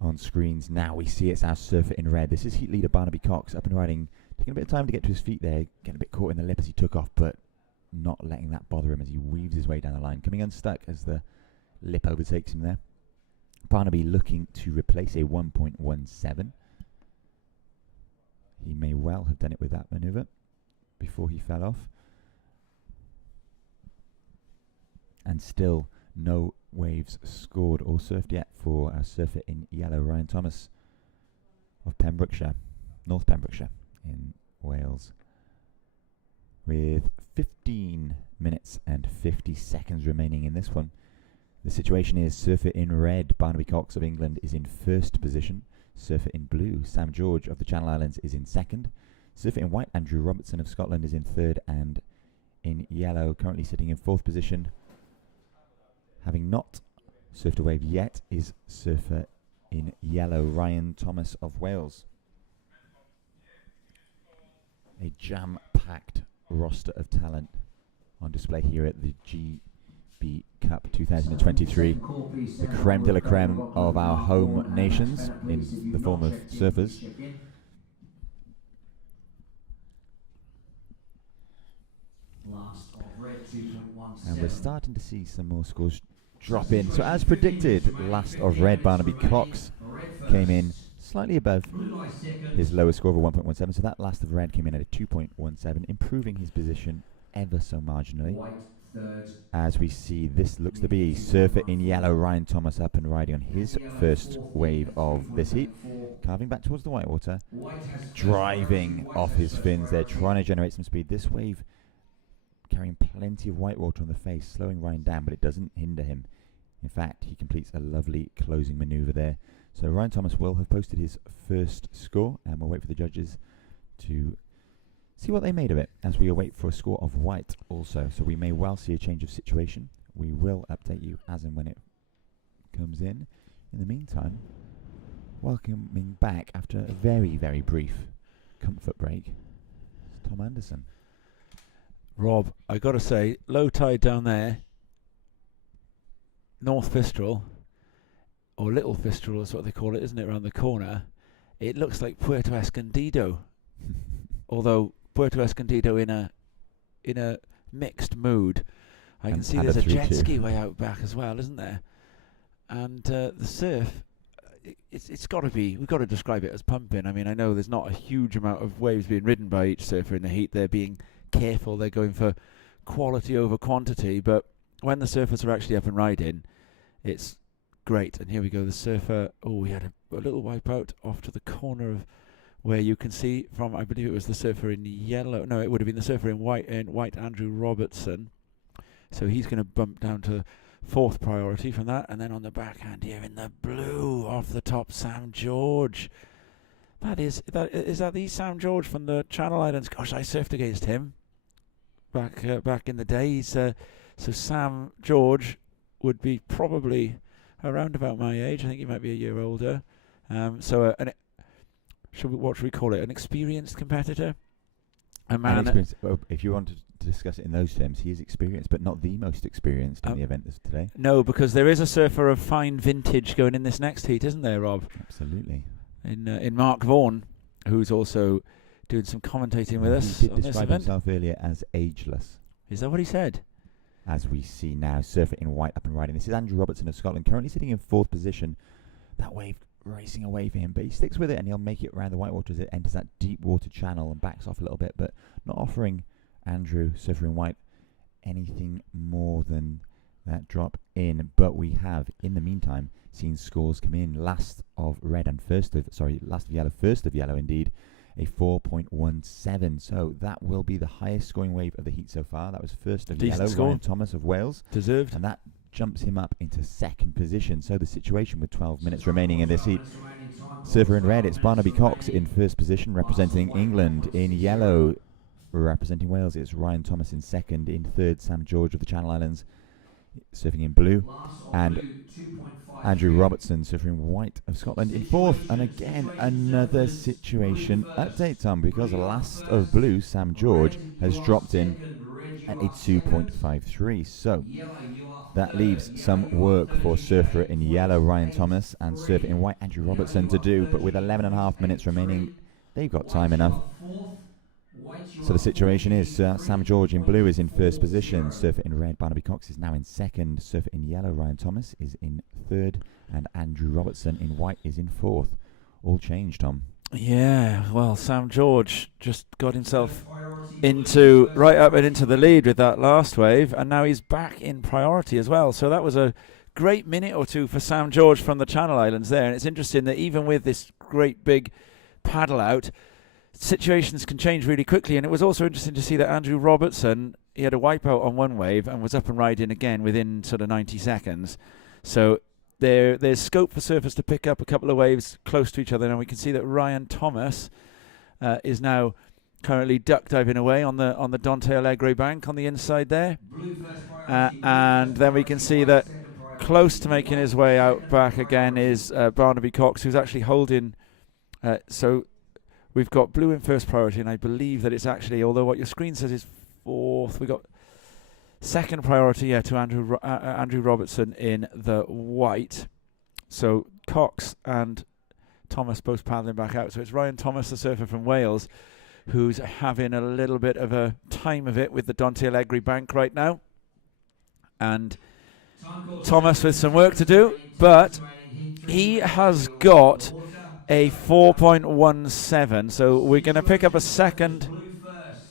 On screens now we see it's our surfer in red. This is heat leader Barnaby Cox, up and riding, taking a bit of time to get to his feet there, getting a bit caught in the lip as he took off, but not letting that bother him as he weaves his way down the line, coming unstuck as the lip overtakes him there. Barnaby looking to replace a 1.17. He may well have done it with that manoeuvre before he fell off. And still no waves scored or surfed yet for our surfer in yellow, Ryan Thomas of Pembrokeshire, North Pembrokeshire in Wales. With 15 minutes and 50 seconds remaining in this one. The situation is surfer in red, Barnaby Cox of England is in first position. Surfer in blue, Sam George of the Channel Islands is in second. Surfer in white, Andrew Robertson of Scotland is in third, and in yellow, currently sitting in fourth position, having not surfed a wave yet, is surfer in yellow, Ryan Thomas of Wales. A jam-packed roster of talent on display here at the GB Cup 2023. The creme de la creme of our home nations in the form of surfers. And we're starting to see some more scores drop in. So as predicted, last of red, Barnaby Cox came in slightly above his lowest score of a 1.17. So that last of red came in at a 2.17, improving his position ever so marginally. As we see, this looks to be surfer in yellow, Ryan Thomas up and riding on his first wave of this heat, carving back towards the whitewater, driving off his fins there, trying to generate some speed. This wave carrying plenty of whitewater on the face, slowing Ryan down, but it doesn't hinder him. In fact, he completes a lovely closing manoeuvre there. So Ryan Thomas will have posted his first score, and we'll wait for the judges to see what they made of it as we await for a score of white also. So we may well see a change of situation. We will update you as and when it comes in. In the meantime, welcoming back after a very, very brief comfort break, it's Tom Anderson. Rob, I got to say, low tide down there, North Fistral, or Little Fistral is what they call it, isn't it, around the corner? It looks like Puerto Escondido. Although Puerto Escondido in a mixed mood. I can see there's a jet ski way out back as well, isn't there? And the surf, it's got to be, we've got to describe it as pumping. I mean, I know there's not a huge amount of waves being ridden by each surfer in the heat. They're being careful, they're going for quality over quantity, but when the surfers are actually up and riding, it's great. And here we go, the surfer, we had a little wipeout off to the corner of where you can see from, I believe it was the surfer in yellow, no, it would have been the surfer in white Andrew Robertson. So he's going to bump down to fourth priority from that. And then on the backhand here in the blue, off the top, Sam George. Is that the Sam George from the Channel Islands? Gosh, I surfed against him back in the days. So Sam George would be probably around about my age. I think he might be a year older. What should we call it? An experienced competitor? A man. Well, if you want to discuss it in those terms, he is experienced, but not the most experienced in the event today. No, because there is a surfer of fine vintage going in this next heat, isn't there, Rob? Absolutely. In Mark Vaughan, who's also doing some commentating with us He on did this describe event. himself earlier as ageless. Is that what he said? As we see now, surfer in white up and riding. This is Andrew Robertson of Scotland, currently sitting in fourth position. That wave racing away for him, but he sticks with it and he'll make it around the whitewater as it enters that deep water channel and backs off a little bit, but not offering Andrew, surfer in white, anything more than that drop in. But we have, in the meantime, seen scores come in. Last of yellow, first of yellow indeed, a 4.17. So that will be the highest scoring wave of the heat so far. That was first of Decent yellow, score. Ryan Thomas of Wales. Deserved. And that jumps him up into second position. So the situation with 12 minutes remaining in this heat. Surfer in red, it's Barnaby Cox in first position, representing England. In yellow, representing Wales, it's Ryan Thomas in second. In third, Sam George of the Channel Islands, surfing in blue. And Andrew Robertson, surfing in white of Scotland, in fourth. And again, another situation update, Tom, because last of blue, Sam George, has dropped in at a 2.53. So that leaves some work for surfer in yellow, Ryan Thomas, and surfer in white, Andrew Robertson, to do. But with 11.5 minutes remaining, they've got time enough. So the situation is Sam George in blue is in first position. Surfer in red, Barnaby Cox, is now in second. Surfer in yellow, Ryan Thomas, is in third. And Andrew Robertson in white is in fourth. All changed, Tom. Yeah, well, Sam George just got himself right up and into the lead with that last wave, and now he's back in priority as well. So that was a great minute or two for Sam George from the Channel Islands there. And it's interesting that even with this great big paddle out, situations can change really quickly. And it was also interesting to see that Andrew Robertson, he had a wipeout on one wave and was up and riding again within sort of 90 seconds. So there's scope for surfers to pick up a couple of waves close to each other. And we can see that Ryan Thomas is now currently duck diving away on the Dante Alegre bank on the inside there. And then we can see that close to making his way out back again is Barnaby Cox, who's actually holding. So we've got blue in first priority, and I believe that it's actually, although what your screen says is fourth, we got second priority to Andrew Robertson in the white. So Cox and Thomas both paddling back out. So it's Ryan Thomas, the surfer from Wales, who's having a little bit of a time of it with the Dante Alegre bank right now. And Thomas with some work to do, but he has got a 4.17. So we're going to pick up a second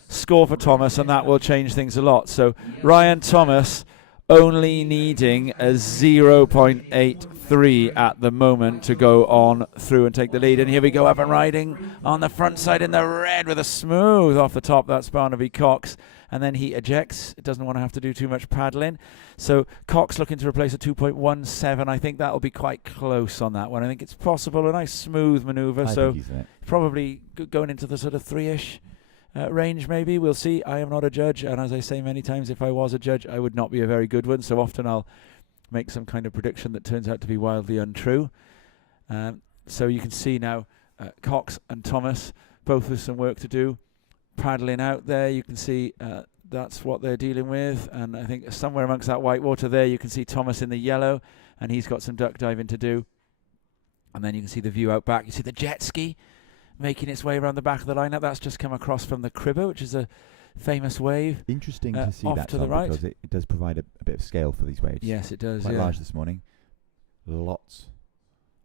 score for Thomas, and that will change things a lot. So Ryan Thomas only needing a 0.83 at the moment to go on through and take the lead. And here we go, up and riding on the front side in the red with a smooth off the top. That's Barnaby Cox. And then he ejects. It doesn't want to have to do too much paddling. So Cox looking to replace a 2.17. I think that'll be quite close on that one. I think it's possible. A nice smooth manoeuvre. So probably going into the sort of 3-ish range maybe. We'll see. I am not a judge, and as I say many times, if I was a judge, I would not be a very good one. So often I'll make some kind of prediction that turns out to be wildly untrue. So you can see now Cox and Thomas both with some work to do, paddling out there. You can see that's what they're dealing with, and I think somewhere amongst that white water there you can see Thomas in the yellow, and he's got some duck diving to do. And then you can see the view out back. You see the jet ski making its way around the back of the lineup. That's just come across from the Cribber, which is a famous wave. Interesting to see off that, to Tom, the right, because it does provide a bit of scale for these waves. Yes, it does. Quite yeah. large this morning. Lots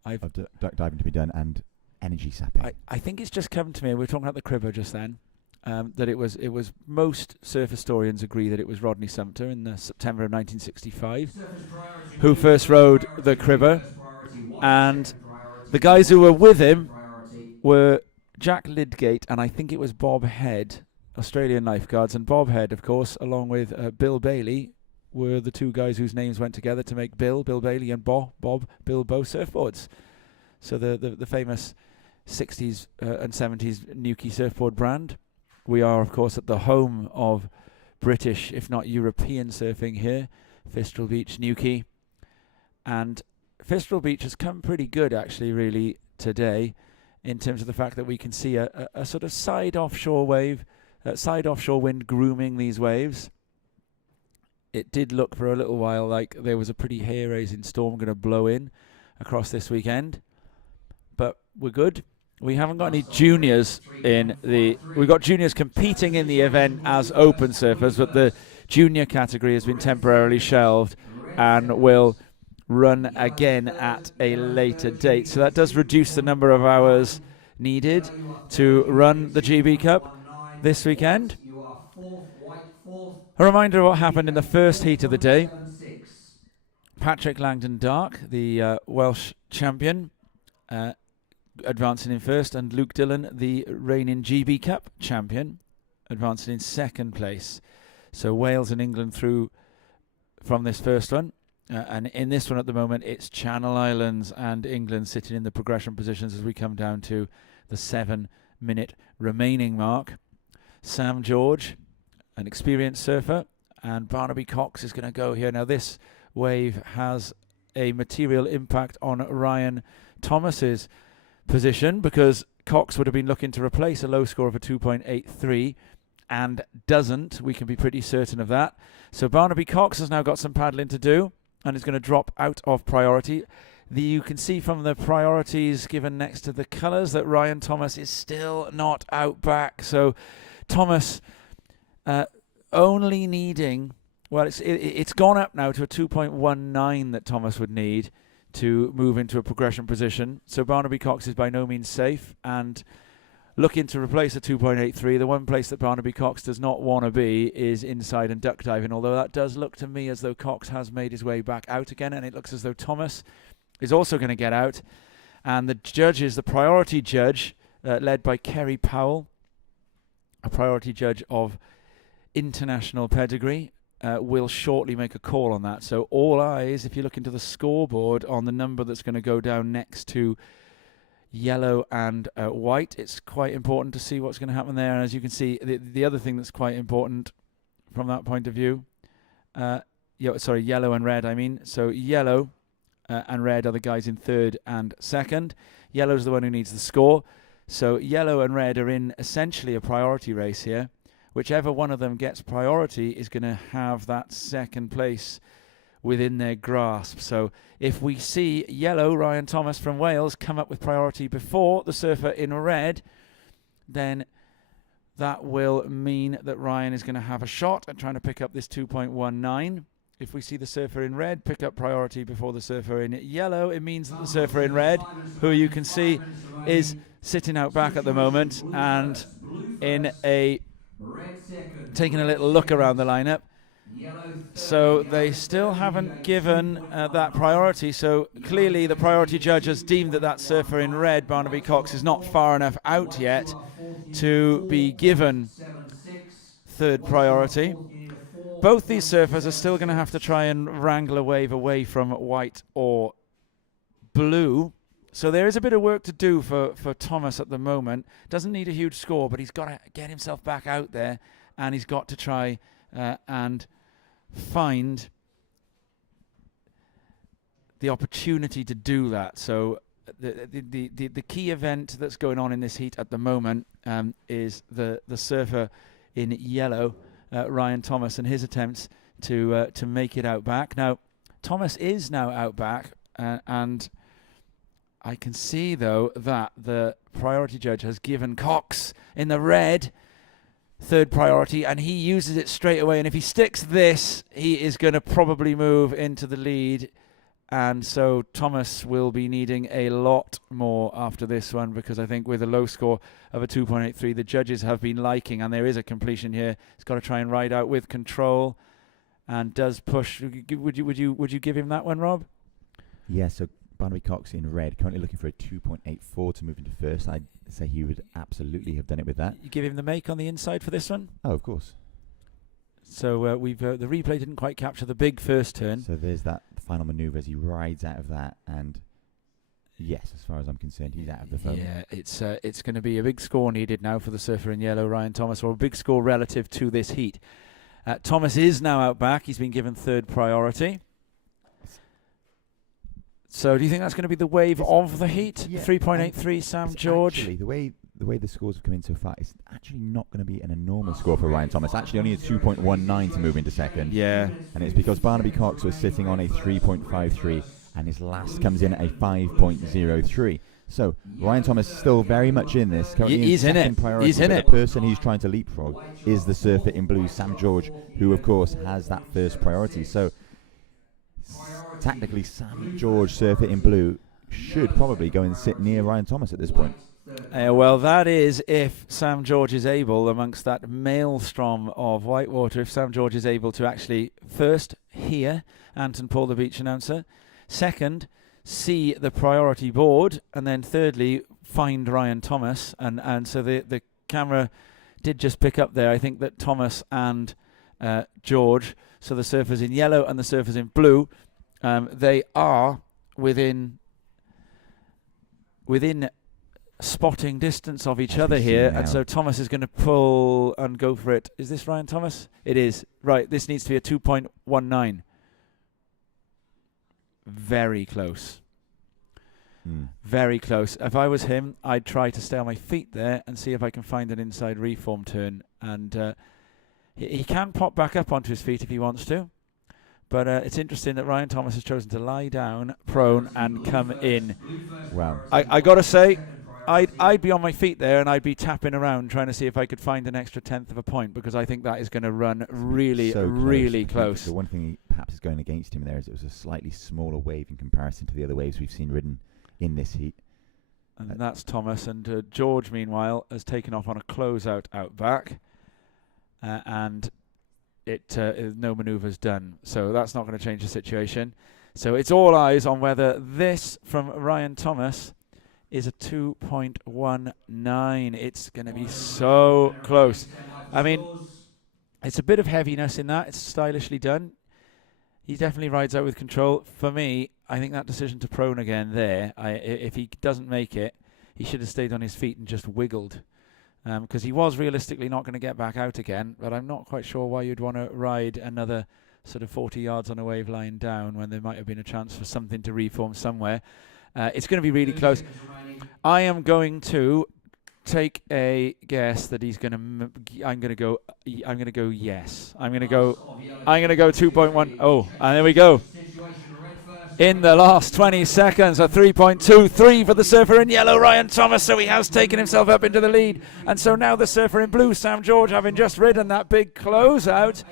of duck diving to be done and energy sapping. I think it's just come to me. We were talking about the Cribber just then. That it was most surf historians agree that it was Rodney Sumter in the September of 1965 who first rode the Cribber, and the guys who were with him were Jack Lydgate and I think it was Bob Head, Australian lifeguards, and Bob Head, of course, along with Bill Bailey, were the two guys whose names went together to make Bill Bailey, and Bob Bilbo surfboards. So the famous 60s and 70s Newquay surfboard brand. We are, of course, at the home of British, if not European surfing here, Fistral Beach, Newquay. And Fistral Beach has come pretty good, actually, really, today, in terms of the fact that we can see a sort of side offshore wind grooming these waves. It did look for a little while like there was a pretty hair-raising storm going to blow in across this weekend. But we're good. We haven't got any juniors in the... We've got juniors competing in the event as open surfers, but the junior category has been temporarily shelved and will run again at a later date. So that does reduce the number of hours needed to run the GB Cup this weekend. A reminder of what happened in the first heat of the day. Patrick Langdon Dark, the Welsh champion, advancing in first, and Luke Dillon, the reigning GB Cup champion, advancing in second place. So Wales and England through from this first one. And in this one at the moment, it's Channel Islands and England sitting in the progression positions as we come down to the 7-minute remaining mark. Sam George, an experienced surfer, and Barnaby Cox is going to go here. Now this wave has a material impact on Ryan Thomas's position, because Cox would have been looking to replace a low score of a 2.83 and doesn't. We can be pretty certain of that. So Barnaby Cox has now got some paddling to do and is going to drop out of priority. You can see from the priorities given next to the colours that Ryan Thomas is still not out back. So Thomas only needing, well, it's gone up now to a 2.19 that Thomas would need to move into a progression position. So Barnaby Cox is by no means safe and looking to replace a 2.83. The one place that Barnaby Cox does not want to be is inside and duck diving, although that does look to me as though Cox has made his way back out again, and it looks as though Thomas is also going to get out. And the judge is the priority judge, led by Kerry Powell, a priority judge of international pedigree, will shortly make a call on that. So all eyes, if you look into the scoreboard, on the number that's going to go down next to yellow and white. It's quite important to see what's going to happen there. And as you can see, the other thing that's quite important from that point of view, yellow and red, I mean. So yellow and red are the guys in third and second. Yellow's the one who needs the score. So yellow and red are in essentially a priority race here. Whichever one of them gets priority is going to have that second place within their grasp. So if we see yellow, Ryan Thomas from Wales, come up with priority before the surfer in red, then that will mean that Ryan is going to have a shot at trying to pick up this 2.19. If we see the surfer in red pick up priority before the surfer in yellow, it means that the surfer in red, who you can see is sitting out back at the moment and in taking a little look around the lineup. So they still haven't given that priority. So clearly the priority judge has deemed that surfer in red, Barnaby Cox, is not far enough out yet to be given third priority. Both these surfers are still going to have to try and wrangle a wave away from white or blue. So there is a bit of work to do for Thomas at the moment. Doesn't need a huge score, but he's got to get himself back out there, and he's got to try and find the opportunity to do that. So the key event that's going on in this heat at the moment is the surfer in yellow, Ryan Thomas, and his attempts to make it out back. Now Thomas is now out back, and I can see though that the priority judge has given Cox in the red third priority, and he uses it straight away. And if he sticks this, he is going to probably move into the lead. And so Thomas will be needing a lot more after this one, because I think with a low score of a 2.83, the judges have been liking, and there is a completion here. He's got to try and ride out with control, and does push. Would you give him that one, Rob? Yeah. So Barnaby Cox in red, currently looking for a 2.84 to move into first. I'd say he would absolutely have done it with that. You give him the make on the inside for this one? Oh, of course. So the replay didn't quite capture the big first turn. So there's that final manoeuvre as he rides out of that, and yes, as far as I'm concerned, he's out of the foam. Yeah, it's going to be a big score needed now for the surfer in yellow, Ryan Thomas, or a big score relative to this heat. Thomas is now out back. He's been given third priority. So do you think that's going to be the wave of the heat? Yeah, 3.83, Sam George. Actually, the way the scores have come in so far, it's actually not going to be an enormous score for Ryan Thomas. Actually, only a 2.19 to move into second. Yeah. And it's because Barnaby Cox was sitting on a 3.53, and his last comes in at a 5.03. So Ryan Thomas still very much in this. Currently He's in second it. priority, He's in but it. The person he's trying to leapfrog is the surfer in blue, Sam George, who of course has that first priority. So technically, Sam George, surfer in blue, should probably go and sit near Ryan Thomas at this point. Well, that is if Sam George is able, amongst that maelstrom of whitewater, if Sam George is able to actually first hear Anton Paul, the beach announcer, second, see the priority board, and then thirdly, find Ryan Thomas. And so the camera did just pick up there, I think, that Thomas and George, so the surfers in yellow and the surfers in blue, they are within spotting distance of each other here, and so Thomas is going to pull and go for it. Is this Ryan Thomas? It is. Right, this needs to be a 2.19. Very close. Very close. If I was him, I'd try to stay on my feet there and see if I can find an inside reform turn. And he can pop back up onto his feet if he wants to. But it's interesting that Ryan Thomas has chosen to lie down, prone, and come in. Wow. I got to say, I'd be on my feet there and I'd be tapping around trying to see if I could find an extra tenth of a point, because I think that is going to run really, So really close. I think close. the one thing perhaps is going against him there is it was a slightly smaller wave in comparison to the other waves we've seen ridden in this heat. And that's Thomas. And George, meanwhile, has taken off on a closeout out back. And no manoeuvres done. So that's not going to change the situation. So it's all eyes on whether this from Ryan Thomas is a 2.19. It's going to be so close. I mean, it's a bit of heaviness in that. It's stylishly done. He definitely rides out with control. For me, I think that decision to prone again there, if he doesn't make it, he should have stayed on his feet and just wiggled. Because he was realistically not going to get back out again, but I'm not quite sure why you'd want to ride another sort of 40 yards on a wave line down when there might have been a chance for something to reform somewhere. It's going to be really close. I am going to take a guess that he's going to. I'm going to go yes. I'm going to go 2.1. Oh, and there we go. In the last 20 seconds, a 3.23 for the surfer in yellow, Ryan Thomas. So he has taken himself up into the lead. And so now the surfer in blue, Sam George, having just ridden that big closeout,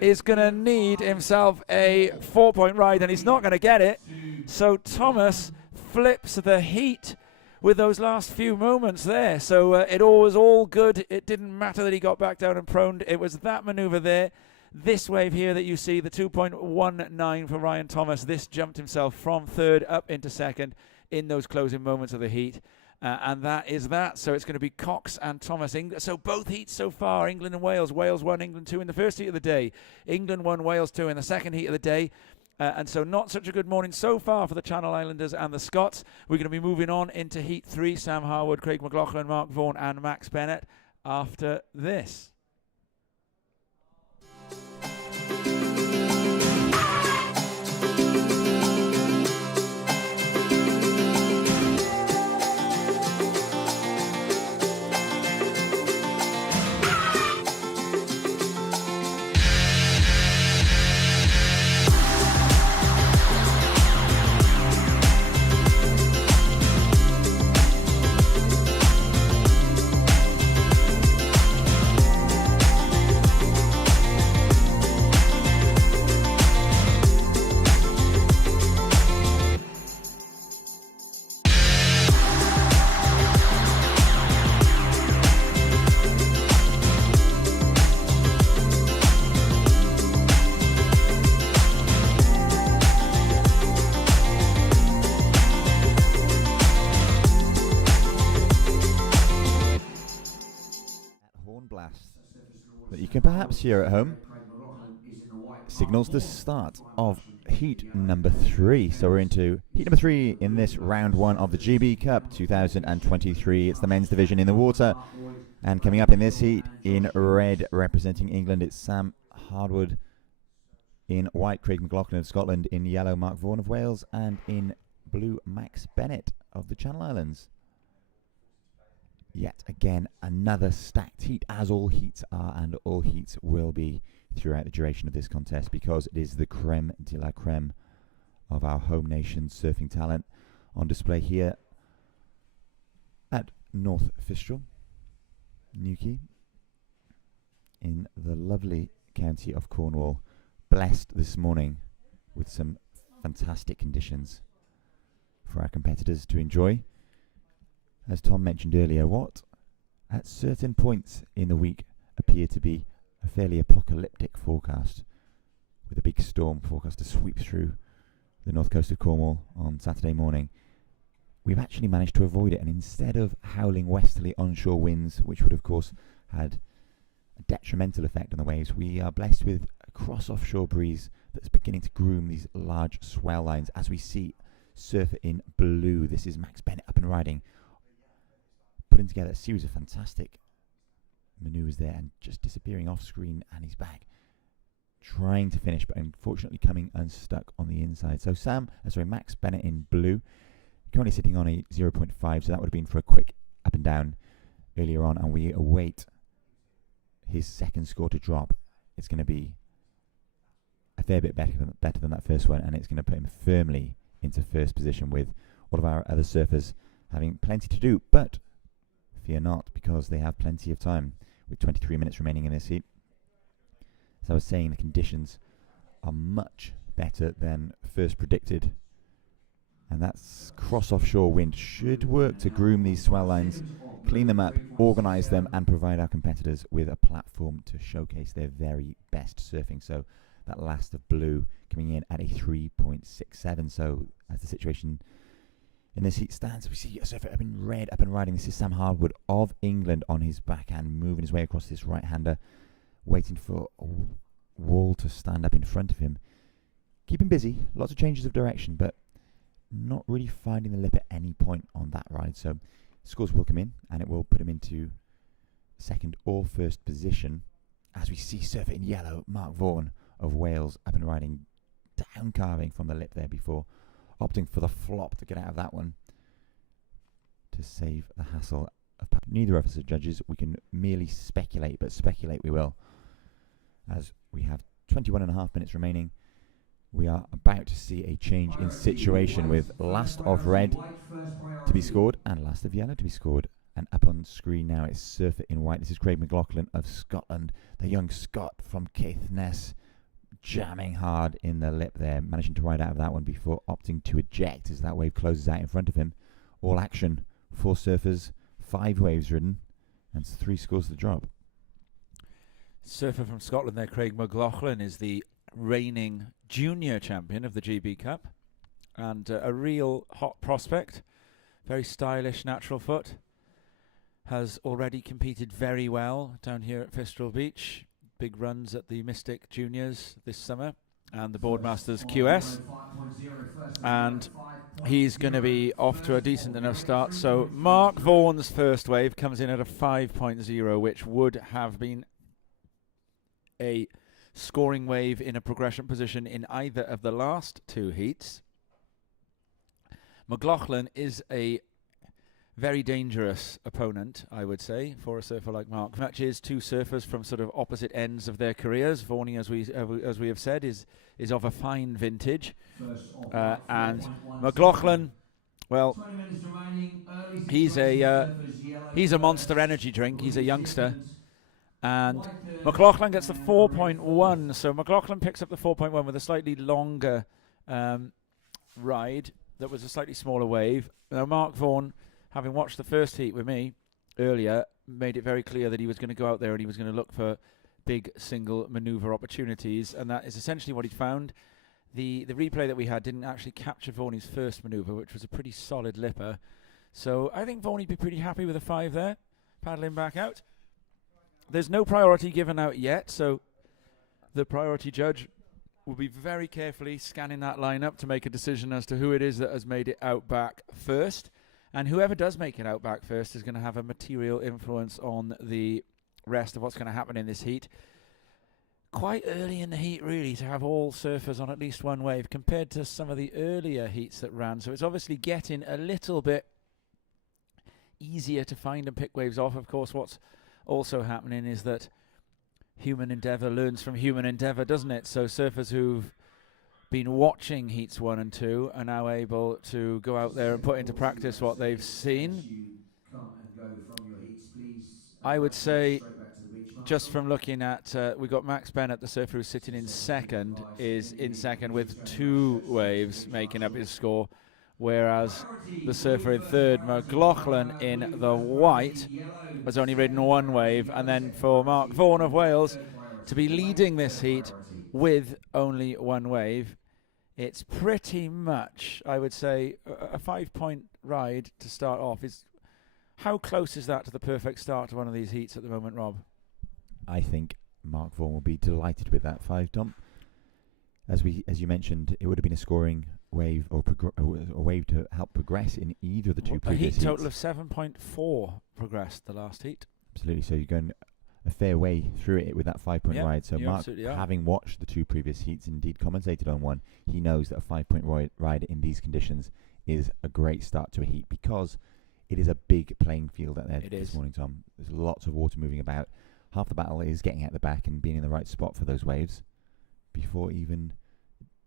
is going to need himself a 4-point ride, and he's not going to get it. So Thomas flips the heat with those last few moments there. So it was all good. It didn't matter that he got back down and proned. It was that maneuver there. This wave here that you see, the 2.19 for Ryan Thomas, this jumped himself from third up into second in those closing moments of the heat. And that is that. So it's going to be Cox and Thomas. So both heats so far, England and Wales. Wales won, England 2 in the first heat of the day. England won, Wales 2 in the second heat of the day. And so not such a good morning so far for the Channel Islanders and the Scots. We're going to be moving on into Heat 3. Sam Harwood, Craig McLaughlin, Mark Vaughan and Max Bennett after this. That you can perhaps hear at home. signals the start of heat number 3. So we're into heat number 3 in this round 1 of the GB Cup 2023. It's the men's division in the water. And coming up in this heat in red, representing England, it's Sam Hardwood. In white, Craig McLaughlin of Scotland. In yellow, Mark Vaughan of Wales. And in blue, Max Bennett of the Channel Islands. Yet again, another stacked heat, as all heats are, and all heats will be throughout the duration of this contest, because it is the creme de la creme of our home nation's surfing talent on display here at North Fistral, Newquay, in the lovely county of Cornwall. Blessed this morning with some fantastic conditions for our competitors to enjoy. As Tom mentioned earlier, what at certain points in the week appear to be a fairly apocalyptic forecast, with a big storm forecast to sweep through the north coast of Cornwall on Saturday morning, we've actually managed to avoid it, and instead of howling westerly onshore winds, which would of course had a detrimental effect on the waves, we are blessed with a cross offshore breeze that's beginning to groom these large swell lines. As we see surfer in blue, this is Max Bennett up and riding, putting together a series of fantastic manoeuvres there and just disappearing off screen, and he's back trying to finish, but unfortunately coming unstuck on the inside. So Max Bennett in blue, currently sitting on a 0.5, so that would have been for a quick up and down earlier on, and we await his second score to drop. It's going to be a fair bit better than that first one, and it's going to put him firmly into first position, with all of our other surfers having plenty to do, but fear not, because they have plenty of time with 23 minutes remaining in this heat. As I was saying, the conditions are much better than first predicted, and that's cross offshore wind should work to groom these swell lines, clean them up, organise them, and provide our competitors with a platform to showcase their very best surfing. So that last of blue coming in at a 3.67. So as the situation in this heat stands, we see a surfer up in red, up and riding. This is Sam Hardwood of England on his backhand, moving his way across this right-hander, waiting for a wall to stand up in front of him. Keeping busy, lots of changes of direction, but not really finding the lip at any point on that ride. So scores will come in, and it will put him into second or first position. As we see surfer in yellow, Mark Vaughan of Wales, up and riding, down carving from the lip there before opting for the flop to get out of that one to save the hassle of neither of us are judges. We can merely speculate, but speculate we will. As we have 21.5 minutes remaining, we are about to see a change in situation, with last of red to be scored and last of yellow to be scored. And up on screen now, it's surfer in white. This is Craig McLaughlin of Scotland, the young Scot from Caithness, jamming hard in the lip there, managing to ride out of that one before opting to eject as that wave closes out in front of him. All action, 4 surfers, 5 waves ridden, and 3 scores to the drop. Surfer from Scotland there, Craig McLaughlin, is the reigning junior champion of the GB Cup, and a real hot prospect. Very stylish natural foot. Has already competed very well down here at Fistral Beach. Big runs at the Mystic Juniors this summer and the Boardmasters QS, and he's going to be off to a decent enough start. So Mark Vaughan's first wave comes in at a 5.0, which would have been a scoring wave in a progression position in either of the last 2 heats. McLaughlin is a very dangerous opponent, I would say, for a surfer like Mark. Matches 2 surfers from sort of opposite ends of their careers. Vaughan, as we have said, is of a fine vintage, and McLaughlin, well, he's a monster energy drink. He's a youngster, and McLaughlin gets the 4.1. So McLaughlin picks up the 4.1 with a slightly longer ride. That was a slightly smaller wave. Now Mark Vaughan, having watched the first heat with me earlier, made it very clear that he was going to go out there and he was going to look for big single manoeuvre opportunities, and that is essentially what he found. The replay that we had didn't actually capture Vaughan's first manoeuvre, which was a pretty solid lipper. So I think Vaughan would be pretty happy with a 5 there, paddling back out. There's no priority given out yet, so the priority judge will be very carefully scanning that lineup to make a decision as to who it is that has made it out back first. And whoever does make it out back first is going to have a material influence on the rest of what's going to happen in this heat. Quite early in the heat, really, to have all surfers on at least one wave compared to some of the earlier heats that ran. So it's obviously getting a little bit easier to find and pick waves off. Of course, what's also happening is that human endeavour learns from human endeavour, doesn't it? So surfers who've been watching heats 1 and 2 are now able to go out there and put into practice what they've seen. I would say, just from looking at, we've got Max Bennett, the surfer who's sitting in second, is in second with 2 waves making up his score, whereas the surfer in third, McLaughlin, in the white, has only ridden 1 wave. And then for Mark Vaughan of Wales to be leading this heat with only 1 wave, it's pretty much, I would say, a 5-point ride to start off. How close is that to the perfect start to one of these heats at the moment, Rob? I think Mark Vaughan will be delighted with that 5 dump. As you mentioned, it would have been a scoring wave or a wave to help progress in either of the 2 previous heats. A heat total of 7.4 progressed the last heat. Absolutely. So you're going a fair way through it with that 5-point ride. So Mark, having watched the 2 previous heats, indeed commentated on one, he knows that a 5-point ride in these conditions is a great start to a heat because it is a big playing field out there this morning, Tom. There's lots of water moving about. Half the battle is getting at the back and being in the right spot for those waves before even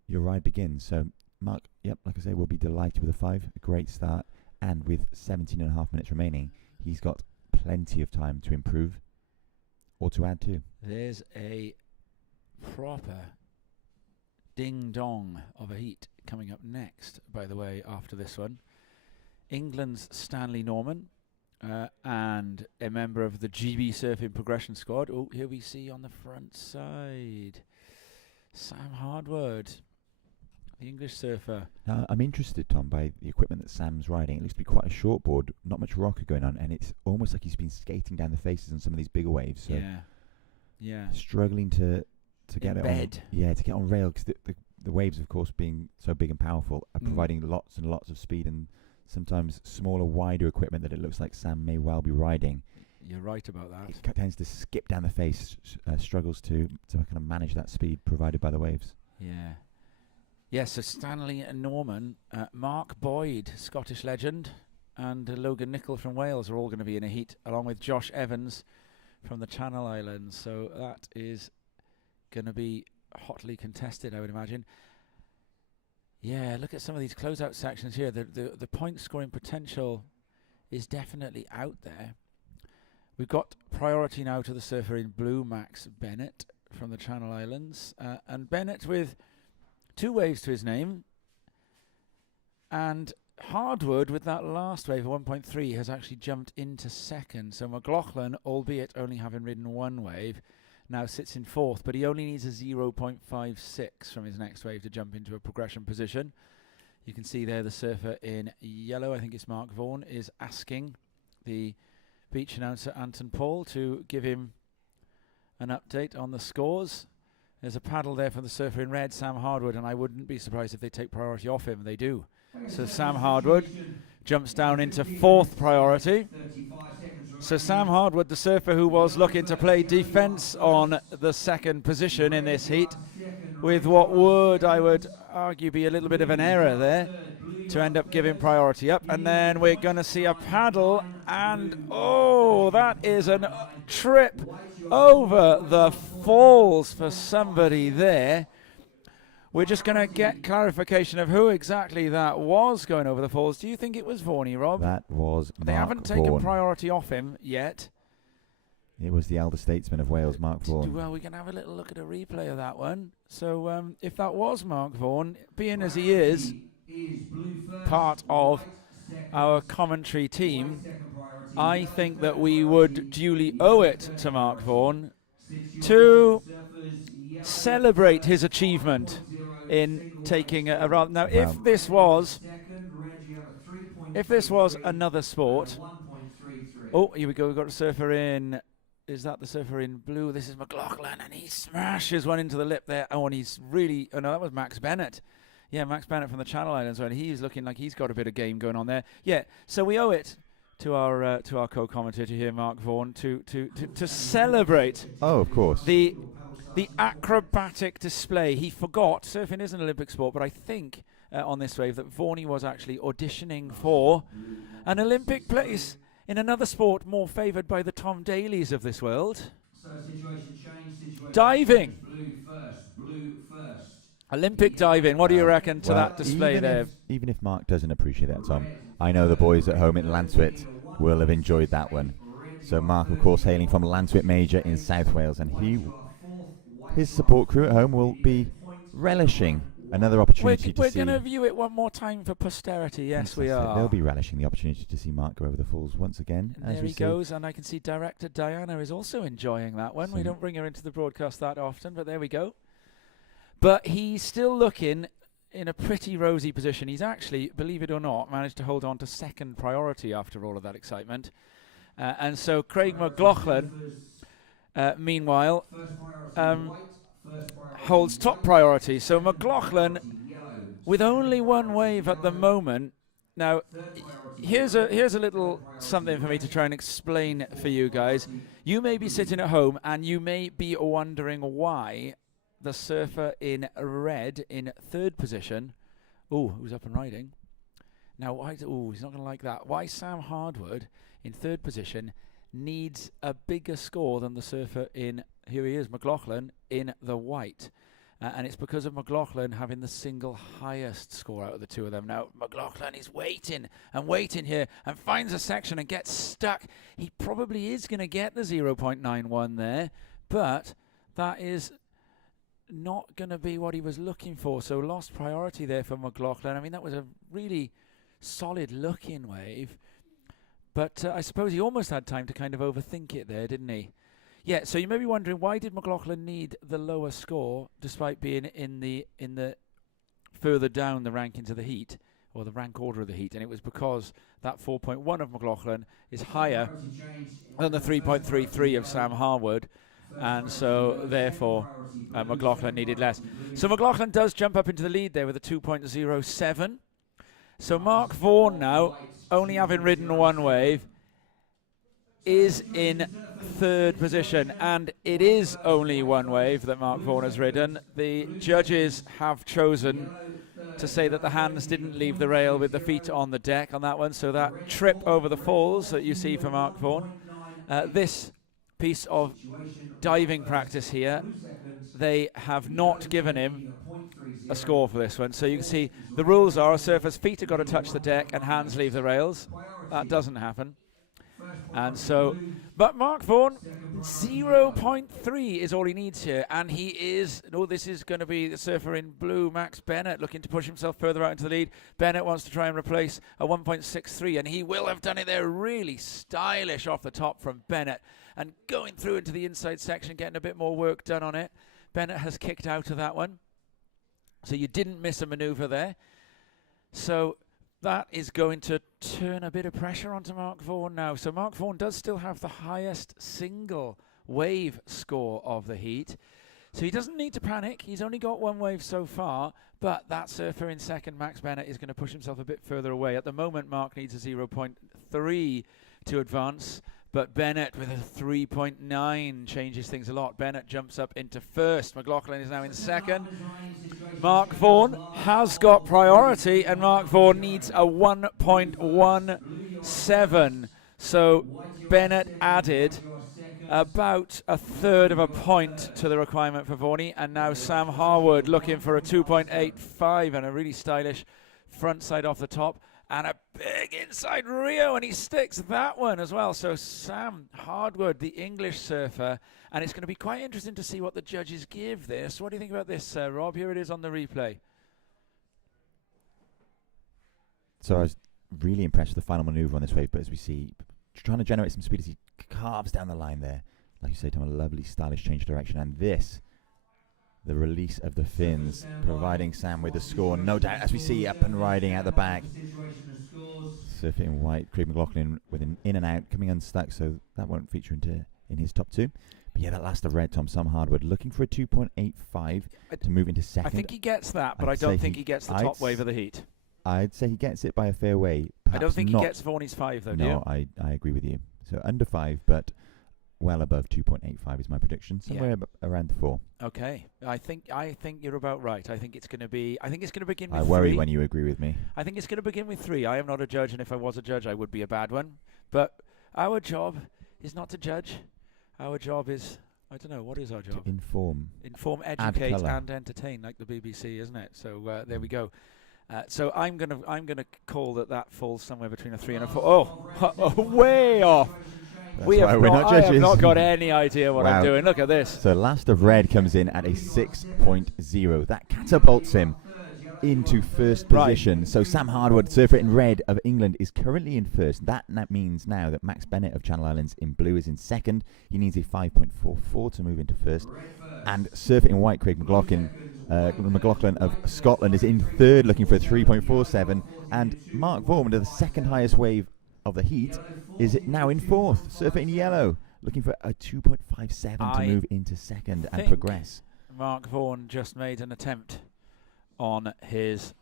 your ride begins. So Mark, like I say, will be delighted with a 5. A great start. And with 17.5 minutes remaining, he's got plenty of time to improve or to add to. There's a proper ding-dong of a heat coming up next, by the way, after this one. England's Stanley Norman and a member of the GB Surfing Progression Squad. Oh, here we see on the front side Sam Hardwood, the English surfer. Now, I'm interested, Tom, by the equipment that Sam's riding. It looks to be quite a short board, not much rocker going on, and it's almost like he's been skating down the faces on some of these bigger waves. So yeah. Struggling to get it on. Yeah, to get on rail, because the waves, of course, being so big and powerful, are providing lots and lots of speed and sometimes smaller, wider equipment that it looks like Sam may well be riding. You're right about that. It tends to skip down the face, struggles to kind of manage that speed provided by the waves. Yeah. Yes, so Stanley and Norman, Mark Boyd, Scottish legend, and Logan Nicol from Wales are all going to be in a heat, along with Josh Evans from the Channel Islands. So that is going to be hotly contested, I would imagine. Yeah, look at some of these closeout sections here. The point scoring potential is definitely out there. We've got priority now to the surfer in blue, Max Bennett from the Channel Islands. And Bennett with 2 waves to his name. And Hardwood with that last wave of 1.3 has actually jumped into second. So McLaughlin, albeit only having ridden 1 wave, now sits in 4th, but he only needs a 0.56 from his next wave to jump into a progression position. You can see there the surfer in yellow, I think it's Mark Vaughan, is asking the beach announcer Anton Paul to give him an update on the scores. There's a paddle there from the surfer in red, Sam Hardwood, and I wouldn't be surprised if they take priority off him. They do. So Sam Hardwood jumps down into 4th priority. So Sam Hardwood, the surfer who was looking to play defence on the 2nd position in this heat, with what would, I would argue, be a little bit of an error there, to end up giving priority up. And then we're going to see a paddle, and oh, that is a trip over the falls for somebody there. We're just going to get clarification of who exactly that was going over the falls. Do you think it was Vaughan, Rob? That was They Mark haven't taken Vaughan. priority off him yet. It was the elder statesman of Wales, Mark Vaughan. Well, we can have a little look at a replay of that one. So if that was Mark Vaughan, being as he is part of our commentary team, I think that we would duly owe it to Mark Vaughan to celebrate his achievement in taking a run. Now, if this was another sport, oh, here we go. We've got a surfer in is that the surfer in blue? This is McLaughlin, and he smashes one into the lip there. Oh, and he's really... Oh, no, that was Max Bennett. Yeah, Max Bennett from the Channel Islands, and he's looking like he's got a bit of game going on there. Yeah, so we owe it to our co-commentator here, Mark Vaughan, to celebrate Oh, of course. the acrobatic display. He forgot, surfing is an Olympic sport, but I think on this wave that Vaughnie was actually auditioning for an Olympic place in another sport more favoured by the Tom Daly's of this world. So situation change, situation Diving. change. Blue first. Olympic diving. What do you reckon to Well, that display even there? Even if Mark doesn't appreciate that, Tom, I know the boys at home in Lanswit will have enjoyed that one. So Mark, of course, hailing from Lanswit Major in South Wales, and his support crew at home will be relishing another opportunity to We're see. going to view it one more time for posterity. Yes, we Fantastic. are. They'll be relishing the opportunity to see Mark go over the falls once again. And there he goes, and I can see director Diana is also enjoying that one. We Some- don't bring her into the broadcast that often, but there we go. But he's still looking in a pretty rosy position. He's actually, believe it or not, managed to hold on to second priority after all of that excitement. And so Craig McLaughlin, meanwhile, holds top priority. So McLaughlin, with only one wave at the moment. Now, here's a little something for me to try and explain for you guys. You may be sitting at home and you may be wondering why the surfer in red in third position. Oh, who's up and riding? Now, why? Oh, he's not going to like that. Why Sam Hardwood in third position needs a bigger score than the surfer in, here he is, McLaughlin, in the white. And it's because of McLaughlin having the single highest score out of the two of them. Now, McLaughlin is waiting and waiting here and finds a section and gets stuck. He probably is going to get the 0.91 there, but that is not going to be what he was looking for. So lost priority there for McLaughlin. I mean, that was a really solid looking wave. But I suppose he almost had time to kind of overthink it there, didn't he? Yeah, so you may be wondering, why did McLaughlin need the lower score despite being in the further down the rankings of the heat, or the rank order of the heat? And it was because that 4.1 of McLaughlin is higher than the 3.33 of Sam Harwood, and so therefore McLaughlin needed less. So McLaughlin does jump up into the lead there with a 2.07. So Mark Vaughan now, only having ridden one wave, is in third position, and it is only one wave that Mark Vaughan has ridden. The judges have chosen to say that the hands didn't leave the rail with the feet on the deck on that one, so that trip over the falls that you see for Mark Vaughan, this piece of diving practice here, they have not given him a score for this one. So you can see the rules are a surfer's feet have got to touch the deck and hands leave the rails. That doesn't happen. And so, but Mark Vaughan, 0.3 is all he needs here. And he is, this is going to be the surfer in blue, Max Bennett, looking to push himself further out into the lead. Bennett wants to try and replace a 1.63, and he will have done it there. Really stylish off the top from Bennett. And going through into the inside section, getting a bit more work done on it. Bennett has kicked out of that one. So you didn't miss a maneuver there. So that is going to turn a bit of pressure onto Mark Vaughan now. So Mark Vaughan does still have the highest single wave score of the heat. So he doesn't need to panic. He's only got one wave so far, but that surfer in second, Max Bennett, is going to push himself a bit further away. At the moment, Mark needs a 0.3 to advance, but Bennett with a 3.9 changes things a lot. Bennett jumps up into first. McLaughlin is now in second. Mark Vaughan has got priority, and Mark Vaughan needs a 1.17. So Bennett added about a third of a point to the requirement for Vaughnie, and now Sam Harwood looking for a 2.85 and a really stylish front side off the top. And a big inside Rio, and he sticks that one as well. So Sam Hardwood, the English surfer, and it's going to be quite interesting to see what the judges give this. What do you think about this, Rob? Here it is on the replay. So I was really impressed with the final manoeuvre on this wave, but as we see, trying to generate some speed as he carves down the line there. Like you say, Tom, a lovely stylish change of direction, and this, the release of the fins, providing Sam with the score, no doubt, as we see up and riding out the back. Surfing in white, Craig McLaughlin with an in and out, coming unstuck, so that won't feature in his top two. But yeah, that last of red, Tom, Sam Hardwood, looking for a 2.85 to move into second. I think he gets that, but I I'd don't say think he gets the I'd top wave of the heat. I'd say he gets it by a fair way. I don't think not. he gets Varney's 5, though, do you? No, I agree with you. So under 5, but well above 2.85 is my prediction. Somewhere around the 4. Okay, I think you're about right. I think it's going to begin with I 3. worry when you agree with me. I think it's going to begin with 3. I am not a judge, and if I was a judge, I would be a bad one. But our job is not to judge. Our job is, I don't know, what is our job? To inform, educate, colour. and entertain, like the BBC, isn't it? So there we go. So I'm gonna call that falls somewhere between a 3 and a 4. Oh, way off. That's why we're not I have judges. not got any idea what I'm Wow. doing. Look at this. So last of red comes in at a 6.0. That catapults him into first position. So Sam Hardwood, surfer in red of England, is currently in first. That means now that Max Bennett of Channel Islands in blue is in second. He needs a 5.44 to move into first. And surfer in white, Craig McLaughlin of Scotland is in third, looking for a 3.47. And Mark Vaughan, the second highest wave of the heat, is now in fourth. Surfer in yellow, looking for a 2.57 to move into second and progress. Mark Vaughan just made an attempt on his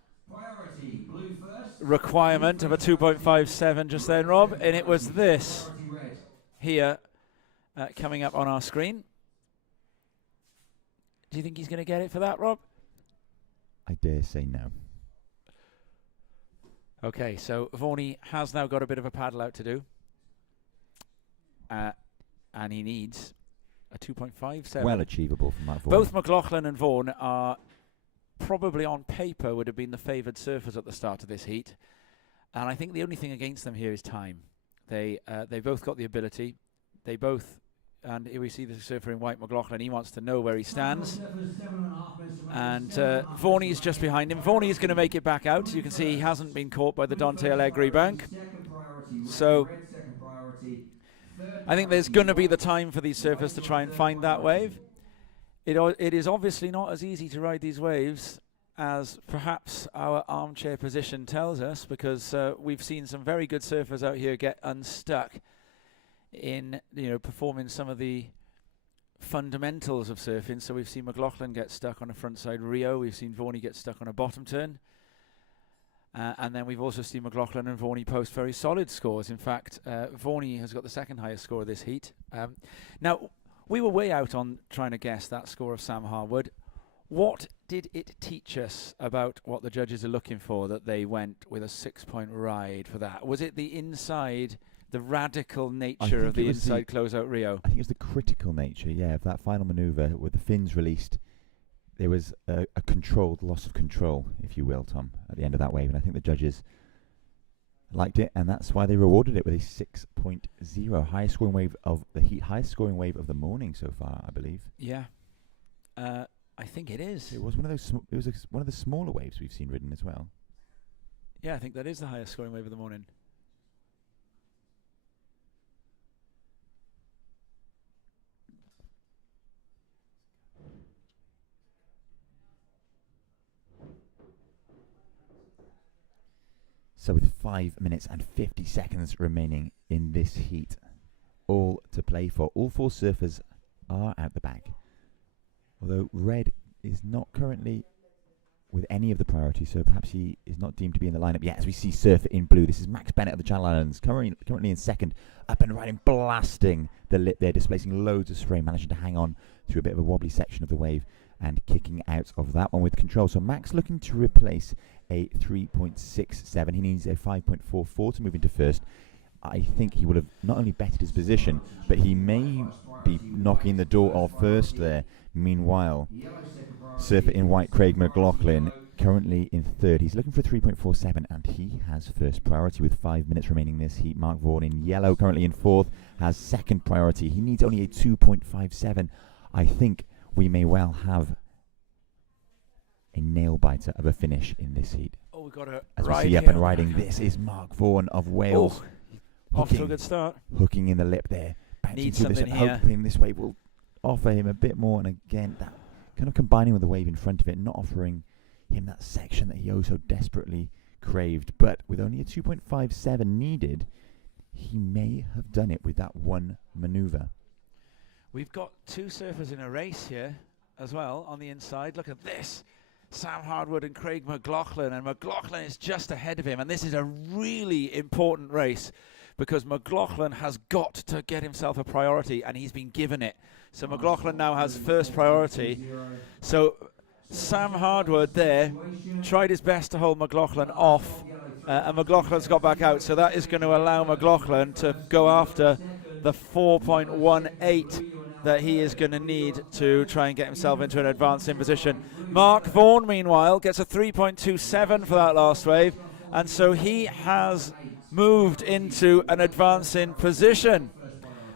requirement of a 2.57 just then, Rob, and it was this here coming up on our screen. Do you think he's going to get it for that, Rob? I dare say no. Okay, so Varney has now got a bit of a paddle out to do. And he needs a 2.57. Well achievable for Mark Vaughan. Both McLaughlin and Vaughan are probably on paper would have been the favoured surfers at the start of this heat. And I think the only thing against them here is time. They both got the ability. They both, and here we see the surfer in white, McLaughlin, he wants to know where he stands. And Varney is just behind him. Varney is going to make it back out. You can see he hasn't been caught by the Dante Allegri bank. So I think there's going to be the time for these surfers to try and find that wave. It is obviously not as easy to ride these waves as perhaps our armchair position tells us, because we've seen some very good surfers out here get unstuck in performing some of the fundamentals of surfing. So we've seen McLaughlin get stuck on a frontside Rio. We've seen Varney get stuck on a bottom turn. And then we've also seen McLaughlin and Varney post very solid scores. In fact, Varney has got the second highest score of this heat. Now, we were way out on trying to guess that score of Sam Hardwood. What did it teach us about what the judges are looking for that they went with a 6-point ride for that? Was it the inside, the radical nature of the inside closeout Rio? I think it was the critical nature, of that final manoeuvre with the fins released. There was a controlled loss of control, if you will, Tom, at the end of that wave. And I think the judges liked it, and that's why they rewarded it with a 6.0. Highest scoring wave of the heat, highest scoring wave of the morning so far, I believe. Yeah. I think it is. It was one of those. It was one of the smaller waves we've seen ridden as well. Yeah, I think that is the highest scoring wave of the morning. So with 5 minutes and 50 seconds remaining in this heat, all to play for. All 4 surfers are out the back. Although red is not currently with any of the priorities, so perhaps he is not deemed to be in the lineup yet. As we see surfer in blue, this is Max Bennett of the Channel Islands, currently in second, up and riding, blasting the lip there, displacing loads of spray, managing to hang on through a bit of a wobbly section of the wave and kicking out of that one with control. So Max looking to replace a 3.67. He needs a 5.44 to move into first. I think he would have not only bettered his position, but he may be knocking the door off first there. Meanwhile, surfer in white, Craig McLaughlin, currently in third. He's looking for 3.47, and he has first priority with 5 minutes remaining in this heat. Mark Vaughan in yellow, currently in fourth, has second priority. He needs only a 2.57. I think we may well have a nail-biter of a finish in this heat. Oh, we've got a As we ride see up here. and riding, this is Mark Vaughan of Wales. Off to a good start. Hooking in the lip there. Bouncing Needs through this something and here. hoping this wave will offer him a bit more. And again, that kind of combining with the wave in front of it, not offering him that section that he oh so desperately craved. But with only a 2.57 needed, he may have done it with that one manoeuvre. We've got two surfers in a race here as well on the inside. Look at this. Sam Hardwood and Craig McLaughlin, and McLaughlin is just ahead of him, and this is a really important race because McLaughlin has got to get himself a priority, and he's been given it. So McLaughlin now has first priority. So Sam Hardwood there tried his best to hold McLaughlin off, and McLaughlin's got back out, so that is going to allow McLaughlin to go after the 4.18 that he is going to need to try and get himself into an advancing position. Mark Vaughan, meanwhile, gets a 3.27 for that last wave, and so he has moved into an advancing position.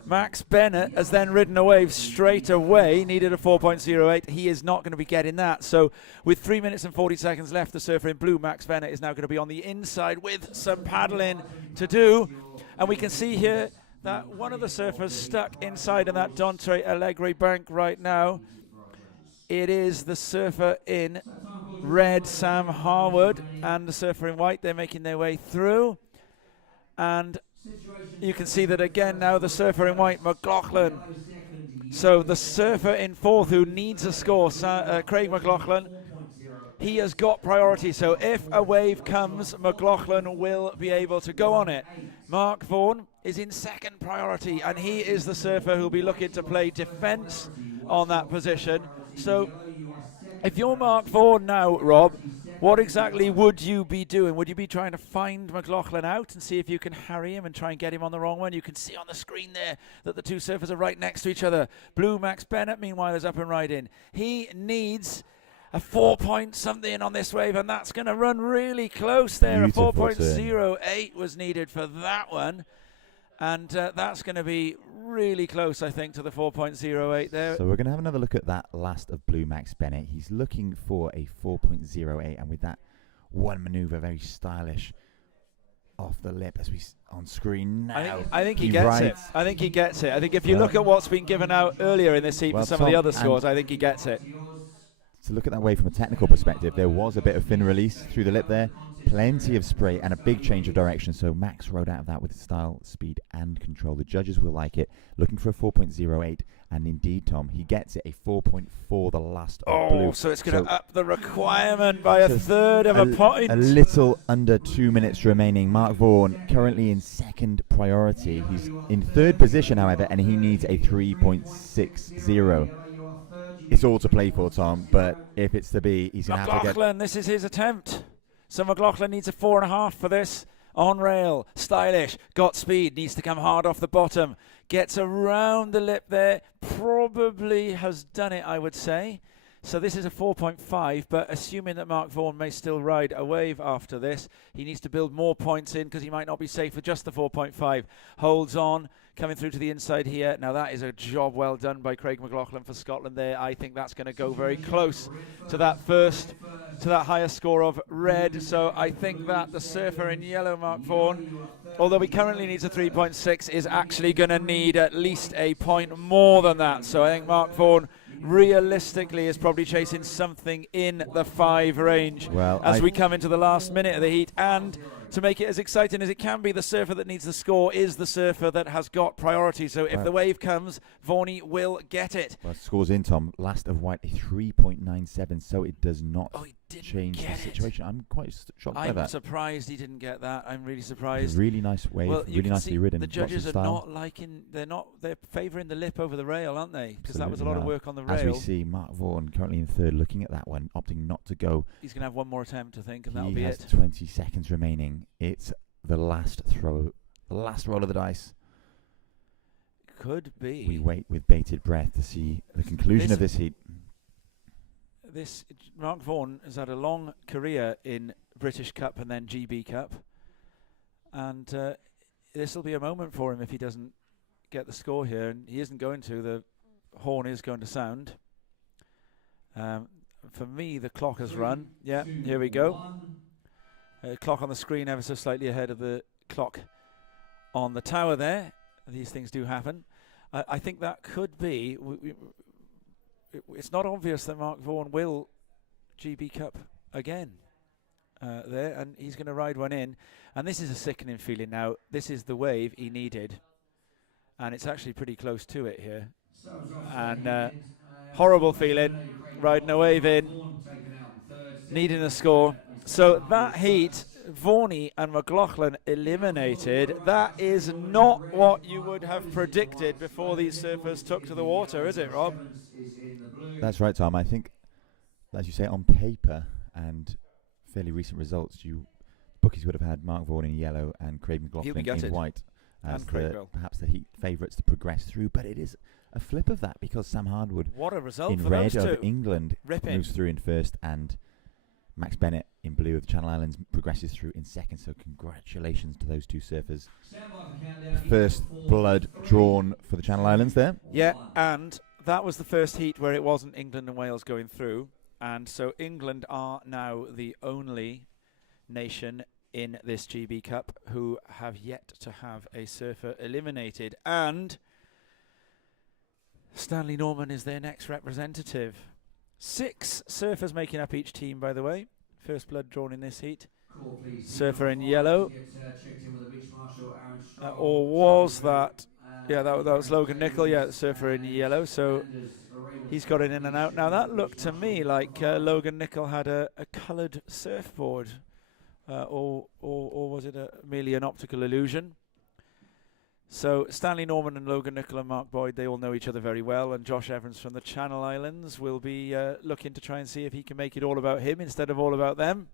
Max Bennett has then ridden a wave straight away, needed a 4.08. He is not going to be getting that. So with 3 minutes and 40 seconds left, the surfer in blue, Max Bennett, is now going to be on the inside with some paddling to do. And we can see here that one of the surfers stuck inside in that Dante Alegre bank right now. It is the surfer in red, Sam Harwood, and the surfer in white. They're making their way through. And you can see that again now, the surfer in white, McLaughlin. So the surfer in fourth who needs a score, Craig McLaughlin, he has got priority. So if a wave comes, McLaughlin will be able to go on it. Mark Vaughan is in second priority, and he is the surfer who'll be looking to play defence on that position. So if you're Mark Vaughan now, Rob, what exactly would you be doing? Would you be trying to find McLaughlin out and see if you can harry him and try and get him on the wrong one? You can see on the screen there that the two surfers are right next to each other. Blue Max Bennett, meanwhile, is up and riding. He needs a 4-point-something on this wave, and that's going to run really close there. Beautiful A 4.08 was needed for that one. And that's going to be really close, I think, to the 4.08 there. So we're going to have another look at that last of Blue Max Bennett. He's looking for a 4.08, and with that one manoeuvre, very stylish, off the lip as we on screen now. I think he gets it. I think he gets it. I think if you look at what's been given out earlier in this heat for some of the other scores, I think he gets it. To look at that wave from a technical perspective, there was a bit of fin release through the lip there. Plenty of spray and a big change of direction, so Max rode out of that with style, speed and control. The judges will like it, looking for a 4.08, and indeed, Tom, he gets it, a 4.4, the last of Blue. So it's going to up the requirement by a third of a point. A little under 2 minutes remaining. Mark Vaughan currently in second priority. He's in third position, however, and he needs a 3.60. It's all to play for, Tom, but if it's to be, he's going to have to get... McLaughlin, this is his attempt. So McLaughlin needs a 4.5 for this. On rail, stylish, got speed, needs to come hard off the bottom. Gets around the lip there, probably has done it, I would say. So this is a 4.5, but assuming that Mark Vaughan may still ride a wave after this, he needs to build more points in because he might not be safe with just the 4.5. Holds on, coming through to the inside here. Now that is a job well done by Craig McLaughlin for Scotland there. I think that's going to go very close to that highest score of red. So I think that the surfer in yellow, Mark Vaughan, although he currently needs a 3.6, is actually going to need at least a point more than that. So I think Mark Vaughan realistically is probably chasing something in the 5 range as we come into the last minute of the heat. And to make it as exciting as it can be, the surfer that needs the score is the surfer that has got priority. So if the wave comes, Vaughan will get it. Well, scores in, Tom. Last of white, a 3.97, so it does not change the situation. I'm quite shocked by that. I'm surprised he didn't get that. I'm really surprised. Really nice wave, well, really nicely ridden. The judges are not liking, they're favouring the lip over the rail, aren't they? Because that was a lot of work on the rail. As we see, Mark Vaughan currently in third, looking at that one, opting not to go. He's going to have one more attempt, I think, and that'll be He it. has 20 seconds remaining. It's the last throw, the last roll of the dice. Could be. We wait with bated breath to see the conclusion of this heat. Mark Vaughan has had a long career in British Cup and then GB Cup, and this will be a moment for him if he doesn't get the score here, and he isn't going to. The horn is going to sound. For me, the clock has run. Yeah, here we go. Clock on the screen ever so slightly ahead of the clock on the tower there. These things do happen. I think that could be... It's not obvious that Mark Vaughan will GB Cup again there, and he's going to ride one in. And this is a sickening feeling now. This is the wave he needed, and it's actually pretty close to it here. And horrible feeling, riding a wave in, needing a score. So that heat, Vorney and McLaughlin eliminated. That is not what you would have predicted before these surfers took to the water, is it, Rob? That's right, Tom. I think, as you say, on paper and fairly recent results, bookies would have had Mark Vaughan in yellow and Craig McLaughlin in white as perhaps the heat favourites to progress through. But it is a flip of that because Sam Hardwood what a result in for red those of two. England Ripping. moves through in first, and Max Bennett in blue of the Channel Islands progresses through in second. So congratulations to those two surfers. First blood drawn for the Channel Islands there. Yeah, and that was the first heat where it wasn't England and Wales going through. And so England are now the only nation in this GB Cup who have yet to have a surfer eliminated. And Stanley Norman is their next representative. 6 surfers making up each team, by the way. First blood drawn in this heat. Surfer in yellow. Or was that... Yeah, that was Logan Nicol. Yeah, the surfer in yellow. So he's got it in and out. Now, that looked to me like Logan Nicol had a coloured surfboard. Or was it merely an optical illusion? So Stanley Norman and Logan Nicol and Mark Boyd, they all know each other very well, and Josh Evans from the Channel Islands will be looking to try and see if he can make it all about him instead of all about them.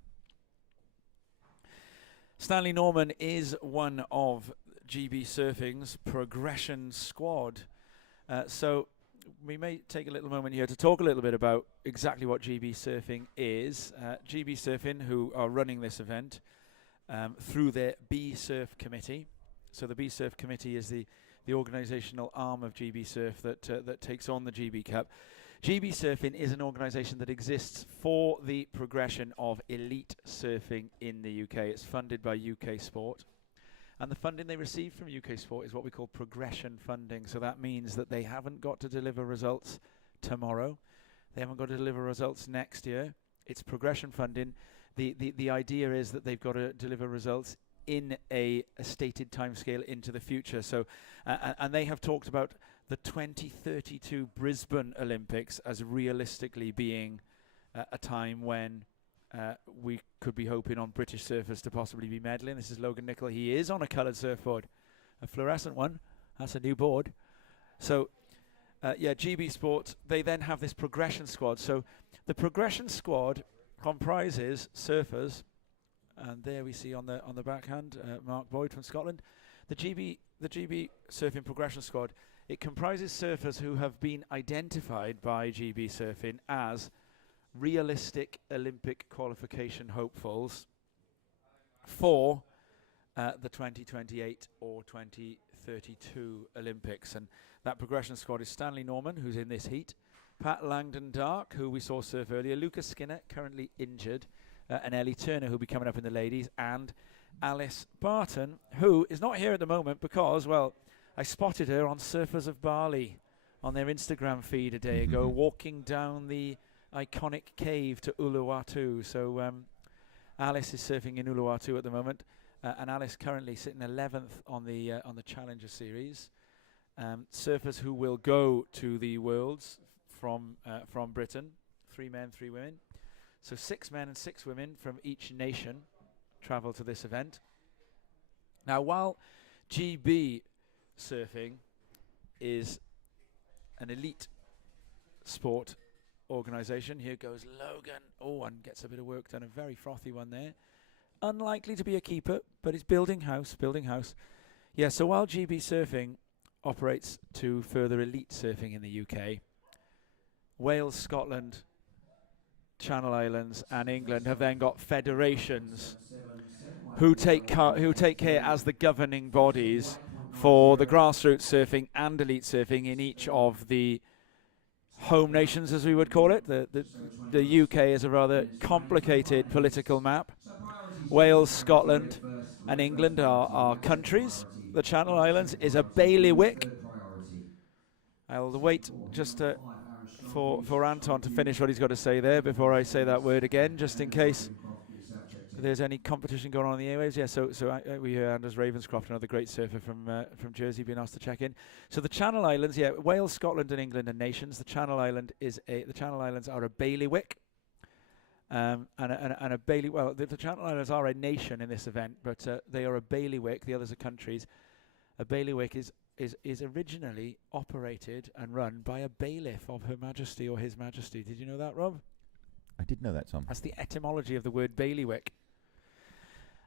Stanley Norman is one of GB Surfing's progression squad. So we may take a little moment here to talk a little bit about exactly what GB Surfing is. GB Surfing, who are running this event through their B-Surf Committee. So the B-Surf Committee is the organisational arm of GB Surf that takes on the GB Cup. GB Surfing is an organisation that exists for the progression of elite surfing in the UK. It's funded by UK Sport. And the funding they receive from UK Sport is what we call progression funding. So that means that they haven't got to deliver results tomorrow. They haven't got to deliver results next year. It's progression funding. The idea is that they've got to deliver results in a stated timescale into the future. So, and they have talked about the 2032 Brisbane Olympics as realistically being a time when we could be hoping on British surfers to possibly be medaling. This is Logan Nicol. He is on a coloured surfboard, a fluorescent one. That's a new board. So, yeah, GB Sport, they then have this progression squad. So the progression squad comprises surfers, and there we see on the backhand Mark Boyd from Scotland. The GB Surfing Progression Squad, it comprises surfers who have been identified by GB Surfing as realistic Olympic qualification hopefuls for the 2028 or 2032 Olympics. And that progression squad is Stanley Norman, who's in this heat, Pat Langdon-Dark, who we saw surf earlier, Lucas Skinner, currently injured, and Ellie Turner, who'll be coming up in the ladies, and Alice Barton, who is not here at the moment because, well, I spotted her on Surfers of Bali on their Instagram feed a day ago, walking down the iconic cave to Uluwatu. So Alice is surfing in Uluwatu at the moment, and Alice currently sitting 11th on the Challenger Series. Surfers who will go to the Worlds from Britain, 3 men, 3 women. So 6 men and 6 women from each nation travel to this event. Now, while GB Surfing is an elite sport organisation, here goes Logan. Oh, and gets a bit of work done. A very frothy one there. Unlikely to be a keeper, but it's building house. Yeah, so while GB Surfing operates to further elite surfing in the UK, Wales, Scotland, Channel Islands and England have then got federations who take care as the governing bodies for the grassroots surfing and elite surfing in each of the home nations, as we would call it. The UK is a rather complicated political map. Wales, Scotland and England are countries. The Channel Islands is a bailiwick. I'll wait just for Anton to finish what he's got to say there before I say that word again, just in case there's any competition going on in the airwaves. Yeah, so we hear Anders Ravenscroft, another great surfer from Jersey, being asked to check in. So the Channel Islands, yeah, Wales, Scotland, and England are nations. The Channel Islands are a bailiwick, and a bailey. Well, the Channel Islands are a nation in this event, but they are a bailiwick. The others are countries. A bailiwick is originally operated and run by a bailiff of Her Majesty or His Majesty. Did you know that, Rob? I did know that, Tom. That's the etymology of the word bailiwick.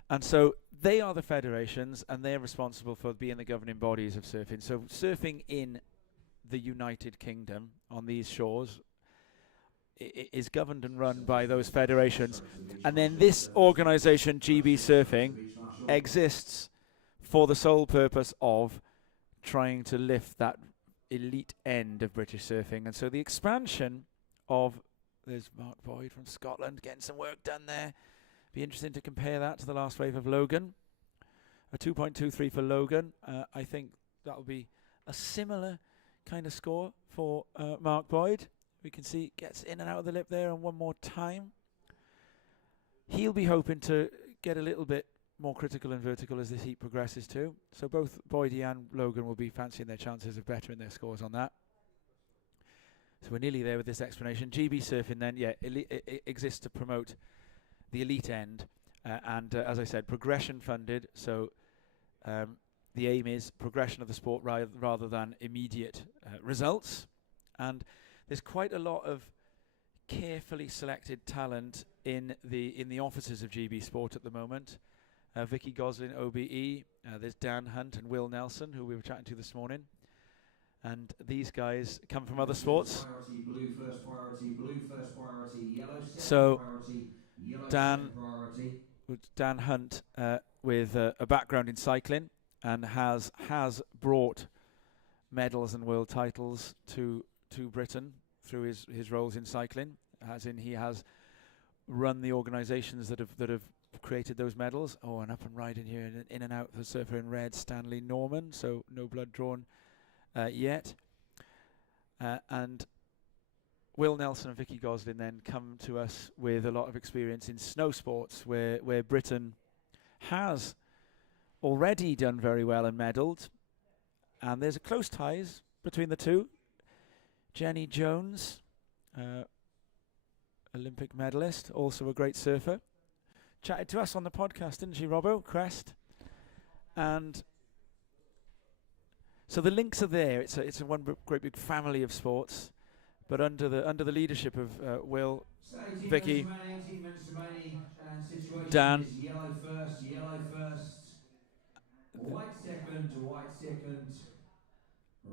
And so they are the federations, and they're responsible for being the governing bodies of surfing. So surfing in the United Kingdom on these shores is governed and run by those federations. And then this organisation, GB Surfing, exists for the sole purpose of trying to lift that elite end of British surfing. And so the expansion of... There's Mark Boyd from Scotland getting some work done there. Be interesting to compare that to the last wave of Logan. A 2.23 for Logan. I think that'll be a similar kind of score for Mark Boyd. We can see gets in and out of the lip there, and one more time. He'll be hoping to get a little bit more critical and vertical as this heat progresses too. So both Boydie and Logan will be fancying their chances of bettering their scores on that. So we're nearly there with this explanation. GB Surfing then, yeah, it exists to promote the elite end. And as I said, progression funded. So the aim is progression of the sport rather than immediate results. And there's quite a lot of carefully selected talent in the offices of GB Sport at the moment. Vicky Goslin, OBE. There's Dan Hunt and Will Nelson, who we were chatting to this morning. And these guys come from other sports. So Dan Hunt with a background in cycling and has brought medals and world titles to Britain through his roles in cycling, as in he has run the organisations that have created those medals. Oh, and up and riding here in and out the surfer in red, Stanley Norman. So no blood drawn yet. And Will Nelson and Vicky Goslin then come to us with a lot of experience in snow sports, where Britain has already done very well and medalled. And there's a close ties between the two. Jenny Jones, Olympic medalist, also a great surfer, chatted to us on the podcast, didn't she, Robbo? Crest. And so the links are there. It's a one great big family of sports, but under the leadership of Will, Vicky, Dan. Yellow first, white second,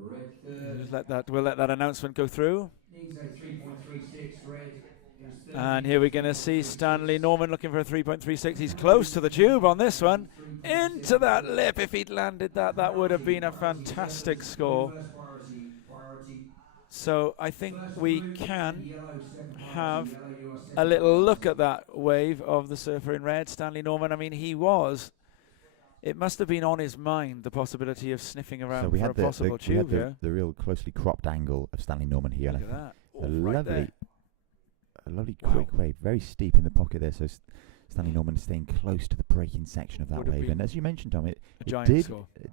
red third. We'll let that announcement go through. Needs a 3.36, red. And here we're going to see Stanley Norman looking for a 3.36. He's close to the tube on this one. Into that lip. If he'd landed that would have been a fantastic score. So I think we can have a little look at that wave of the surfer in red, Stanley Norman. I mean, it must have been on his mind, the possibility of sniffing around so we for had a possible tube. We had the real closely cropped angle of Stanley Norman here. Look at that. A lovely quick wave, very steep in the pocket there. So Stanley Norman staying close to the braking section of that wave. And as you mentioned, Tom, it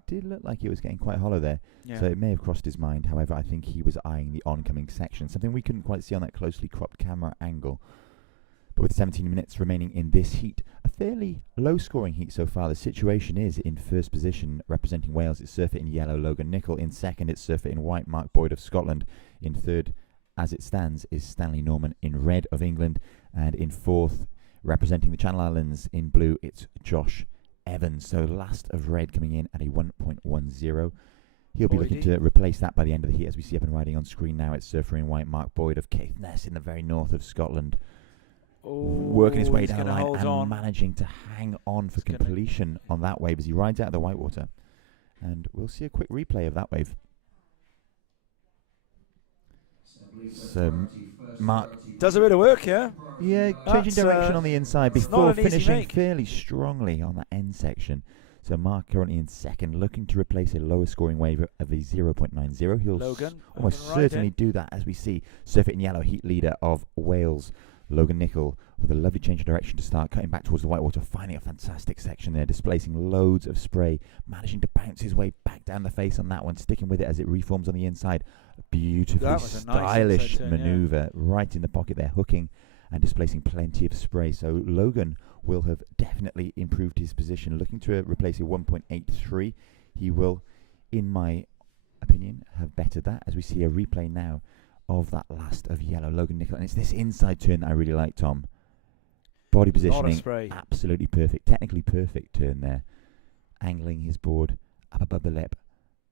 did look like it was getting quite hollow there. Yeah. So it may have crossed his mind. However, I think he was eyeing the oncoming section, something we couldn't quite see on that closely cropped camera angle. But with 17 minutes remaining in this heat, a fairly low-scoring heat so far. The situation is in first position, representing Wales, it's surfer in yellow, Logan Nicol. In second, it's surfer in white, Mark Boyd of Scotland. In third, as it stands, is Stanley Norman in red of England. And in fourth, representing the Channel Islands in blue, it's Josh Evans. So last of red coming in at a 1.10. He'll be looking to replace that by the end of the heat, as we see up and riding on screen now. It's surfer in white, Mark Boyd of Caithness in the very north of Scotland. Working his way down the line and managing to hang on for completion on that wave as he rides out of the whitewater. And we'll see a quick replay of that wave. So Mark does a bit of work, yeah? Yeah, changing direction on the inside before finishing fairly strongly on that end section. So Mark currently in second, looking to replace a lower scoring wave of a 0.90. He'll almost certainly do that, as we see surfer in yellow, heat leader of Wales, Logan Nicol with a lovely change of direction to start, cutting back towards the whitewater, finding a fantastic section there, displacing loads of spray, managing to bounce his way back down the face on that one, sticking with it as it reforms on the inside. Beautifully That was a nice stylish inside turn, yeah. maneuver right in the pocket there, hooking and displacing plenty of spray. So Logan will have definitely improved his position, looking to replace a 1.83. He will, in my opinion, have bettered that, as we see a replay now of that last of yellow Logan Nicol. And it's this inside turn that I really like, Tom. Body Lot of positioning, spray. absolutely perfect, technically perfect turn there, angling his board up above the lip,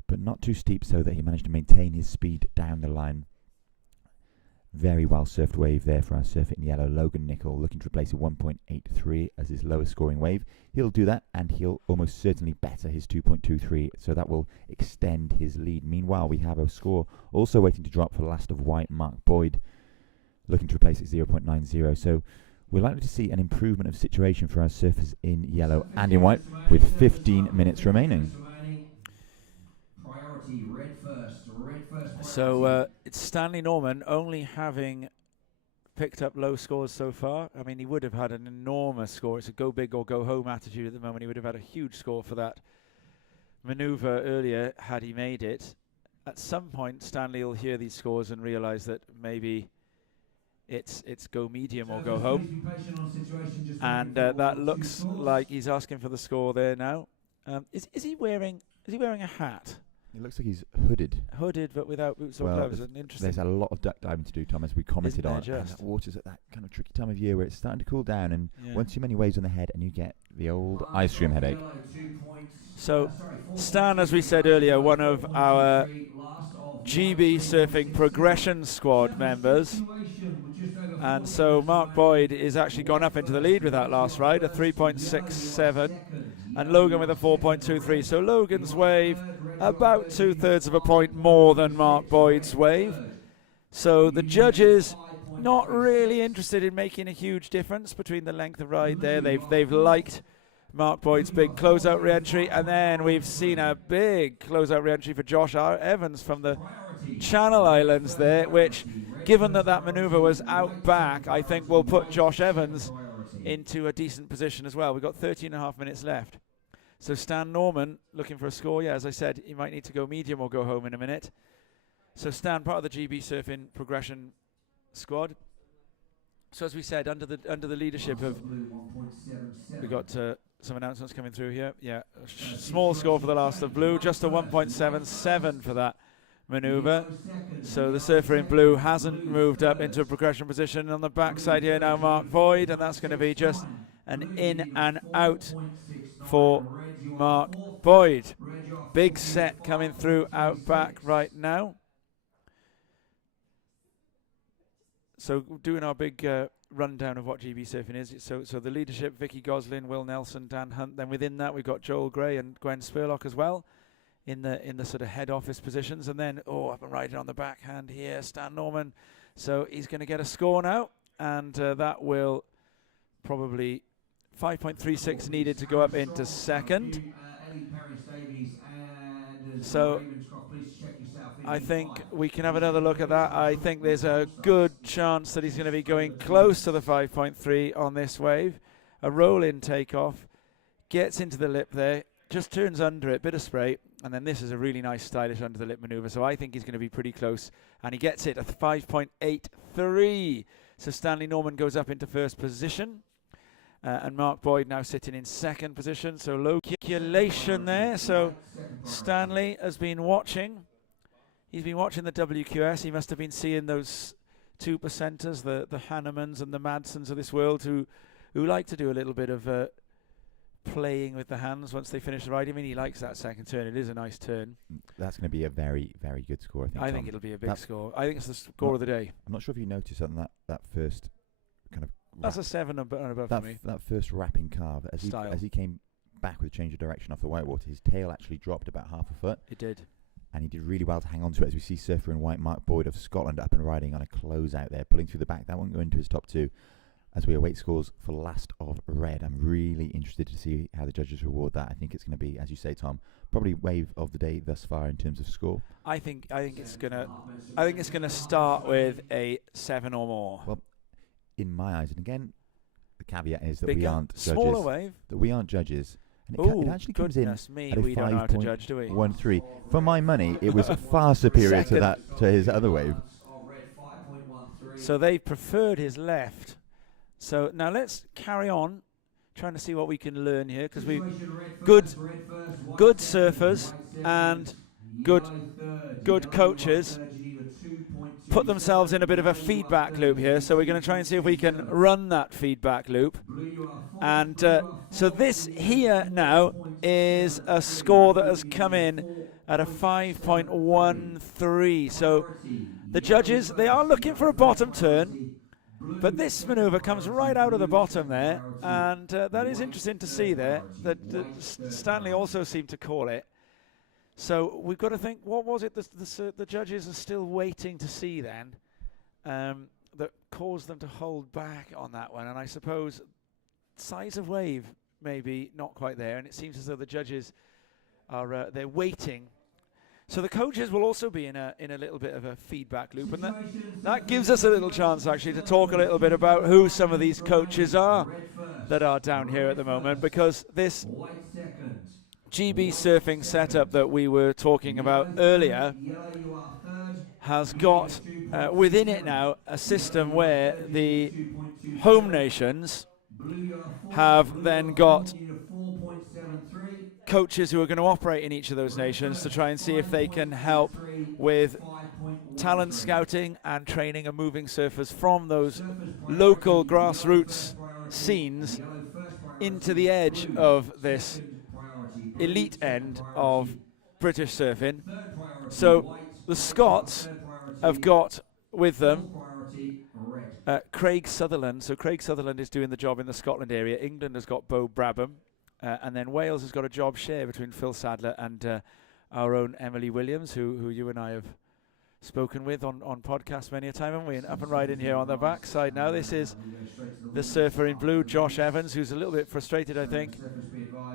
but not too steep so that he managed to maintain his speed down the line. Very well surfed wave there for our surfer in yellow Logan Nicol, looking to replace a 1.83 as his lowest scoring wave. He'll do that, and he'll almost certainly better his 2.23, so that will extend his lead. Meanwhile, we have a score also waiting to drop for the last of white, Mark Boyd, looking to replace it 0.90. So we're likely to see an improvement of situation for our surfers in yellow and in white, with 15 minutes remaining. Priority, red first. So it's Stanley Norman only having picked up low scores so far. I mean, he would have had an enormous score. It's a go big or go home attitude at the moment. He would have had a huge score for that maneuver earlier had he made it. At some point, Stanley will hear these scores and realise that maybe it's go medium or go home. And that looks like he's asking for the score there now. Is he wearing a hat? It looks like he's hooded. Hooded, but without boots or gloves. An interesting. There's a lot of duck diving to do, Tom, as we commented on. And just? that water's at that kind of tricky time of year where it's starting to cool down, and Yeah. once too many waves on the head, and you get the old ice cream headache. So, Stan, as we said earlier, one of our GB Surfing Progression Squad members. And so Mark Boyd is actually gone up into the lead with that last ride, a 3.67. And Logan with a 4.23. So Logan's wave about 2/3 of a point more than Mark Boyd's wave. So the judges not really interested in making a huge difference between the length of ride there. They've liked Mark Boyd's big closeout re-entry, and then we've seen a big closeout re-entry for Josh Evans from the Channel Islands there, which, given that maneuver was out back, I think will put Josh Evans into a decent position as well. We've got 13.5 minutes left. So Stan Norman looking for a score. Yeah, as I said, he might need to go medium or go home in a minute. So Stan, part of the GB Surfing Progression Squad. So as we said, under the leadership of, we got some announcements coming through here. Yeah, small score for the last of blue, just a 1.77 for that maneuver. So the surfer in blue hasn't moved up into a progression position. On the backside here now, Mark Boyd, and that's going to be just an in and out for Mark Boyd. Big set coming through out back right now. So doing our big rundown of what GB Surfing is. So the leadership, Vicky Goslin, Will Nelson, Dan Hunt. Then within that we've got Joel Gray and Gwen Spurlock as well in the sort of head office positions. And then up and riding on the backhand here, Stan Norman. So he's going to get a score now, and that will probably 5.36 needed to go up into second. So I think we can have another look at that. I think there's a good chance that he's going to be going close to the 5.3 on this wave. A roll-in takeoff, gets into the lip there, just turns under it, bit of spray, and then this is a really nice stylish under the lip maneuver. So I think he's going to be pretty close, and he gets it at 5.83. So Stanley Norman goes up into first position. And Mark Boyd now sitting in second position. So low calculation there. So Stanley has been watching. He's been watching the WQS. He must have been seeing those 2%ers, the Hannemans and the Madsons of this world who like to do a little bit of playing with the hands once they finish the ride. I mean, he likes that second turn. It is a nice turn. That's going to be a very, very good score, I think. I think it'll be a big score. I think it's the score of the day. I'm not sure if you noticed on that first kind of... That's a 7 and above for me. That first wrapping carve, as he came back with a change of direction off the whitewater, his tail actually dropped about half a foot. It did. And he did really well to hang on to it, as we see surfer in white Mark Boyd of Scotland up and riding on a closeout there, pulling through the back. That won't go into his top two as we await scores for last of red. I'm really interested to see how the judges reward that. I think it's going to be, as you say, Tom, probably wave of the day thus far in terms of score. I think it's gonna start with a 7 or more. Well, in my eyes, and again, the caveat is that Bigger, we aren't smaller judges. wave. That we aren't judges. And it actually comes in Goodness me, at a we don't know how to judge, do we? 5.13. For my money, it was far superior to his other wave. So they preferred his left. So now let's carry on, trying to see what we can learn here, because we good surfers and good coaches put themselves in a bit of a feedback loop here. So we're going to try and see if we can run that feedback loop. And so this here now is a score that has come in at a 5.13. So the judges, they are looking for a bottom turn, but this manoeuvre comes right out of the bottom there, and that is interesting to see there, that Stanley also seemed to call it. So we've got to think, what was it the judges are still waiting to see then that caused them to hold back on that one? And I suppose size of wave maybe not quite there, and it seems as though the judges are they're waiting. So the coaches will also be in a little bit of a feedback loop, and that gives us a little chance actually to talk a little bit about who some of these coaches are that are down here at the moment, because this GB surfing setup that we were talking about earlier has got within it now a system where the home nations have then got coaches who are going to operate in each of those nations to try and see if they can help with talent scouting and training and moving surfers from those local grassroots scenes into the edge of this elite end of British surfing. So the Scots have got with them Craig Sutherland. So Craig Sutherland is doing the job in the Scotland area. England has got Bo Brabham. And then Wales has got a job share between Phil Sadler and our own Emily Williams, who you and I have spoken with on podcasts many a time, haven't we? And up and right in here on the backside now. This is the surfer in blue, Josh Evans, who's a little bit frustrated, I think.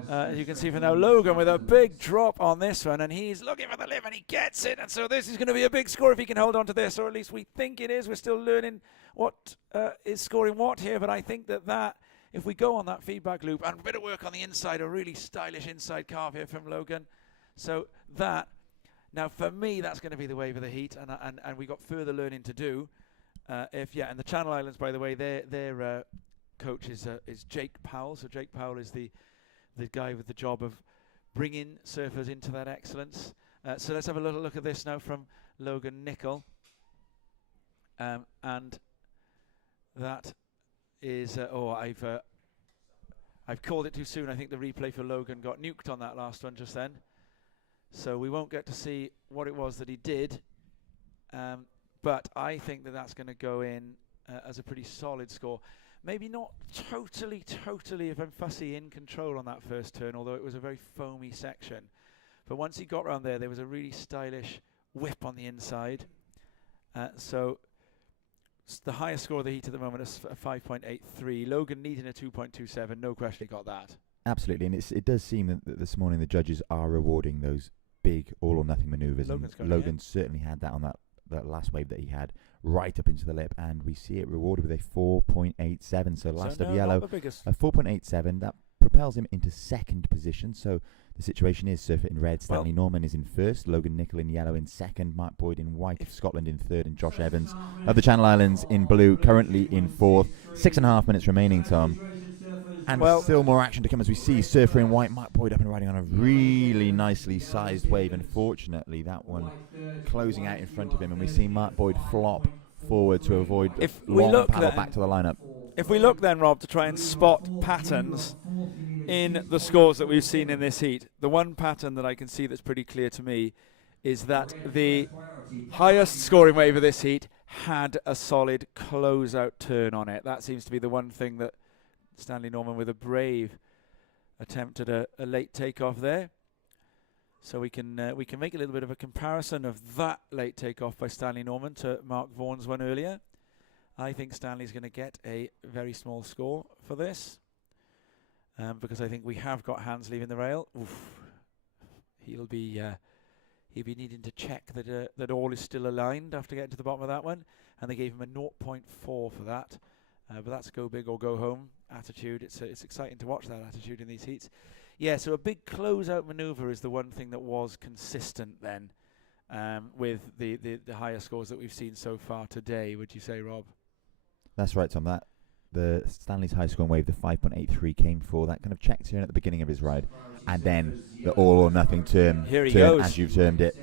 As you can see for now, Logan with a big drop on this one, and he's looking for the lift, and he gets it. And so this is going to be a big score if he can hold on to this, or at least we think it is. We're still learning what is scoring what here, but I think that if we go on that feedback loop, and a bit of work on the inside, a really stylish inside carve here from Logan. So that, now for me, that's going to be the wave of the heat, and we got further learning to do. And the Channel Islands, by the way, their coach is Jake Powell. So Jake Powell is the guy with the job of bringing surfers into that excellence. So let's have a little look at this now from Logan Nicol. And that is I've called it too soon. I think the replay for Logan got nuked on that last one just then, so we won't get to see what it was that he did, but I think that's going to go in as a pretty solid score. Maybe not totally, if I'm fussy, in control on that first turn, although it was a very foamy section. But once he got around there was a really stylish whip on the inside. So the highest score of the heat at the moment is a 5.83. Logan needing a 2.27. No question he got that. Absolutely, and it does seem that this morning the judges are rewarding those big all-or-nothing manoeuvres. Logan certainly had that on that last wave that he had right up into the lip, and we see it rewarded with a 4.87. So last of yellow, a 4.87. That propels him into second position. So the situation is surfer in red, Stanley Norman is in first, Logan Nicol in yellow in second, Mark Boyd in white of Scotland in third, and Josh Evans of the Channel Islands in blue currently in fourth. 6.5 minutes remaining, Tom. And still more action to come as we see surfer in white, Mark Boyd up and riding on a really nicely sized wave. Unfortunately, that one closing out in front of him, and we see Mark Boyd flop forward to avoid long paddle back to the lineup. If we look then, Rob, to try and spot patterns in the scores that we've seen in this heat, the one pattern that I can see that's pretty clear to me is that the highest scoring wave of this heat had a solid close-out turn on it. That seems to be the one thing that Stanley Norman, with a brave attempt at a late takeoff there. So we can make a little bit of a comparison of that late takeoff by Stanley Norman to Mark Vaughan's one earlier. I think Stanley's going to get a very small score for this, because I think we have got hands leaving the rail. Oof. He'll be needing to check that all is still aligned after getting to the bottom of that one, and they gave him a 0.4 for that. But that's go big or go home attitude. It's exciting to watch that attitude in these heats. Yeah, so a big close-out manoeuvre is the one thing that was consistent then with the higher scores that we've seen so far today, would you say, Rob? That's right, Tom. That the Stanley's high scoring wave, the 5.83, came for that kind of check turn at the beginning of his ride, and then the all or nothing turn. Here he turn, goes. as you've termed it.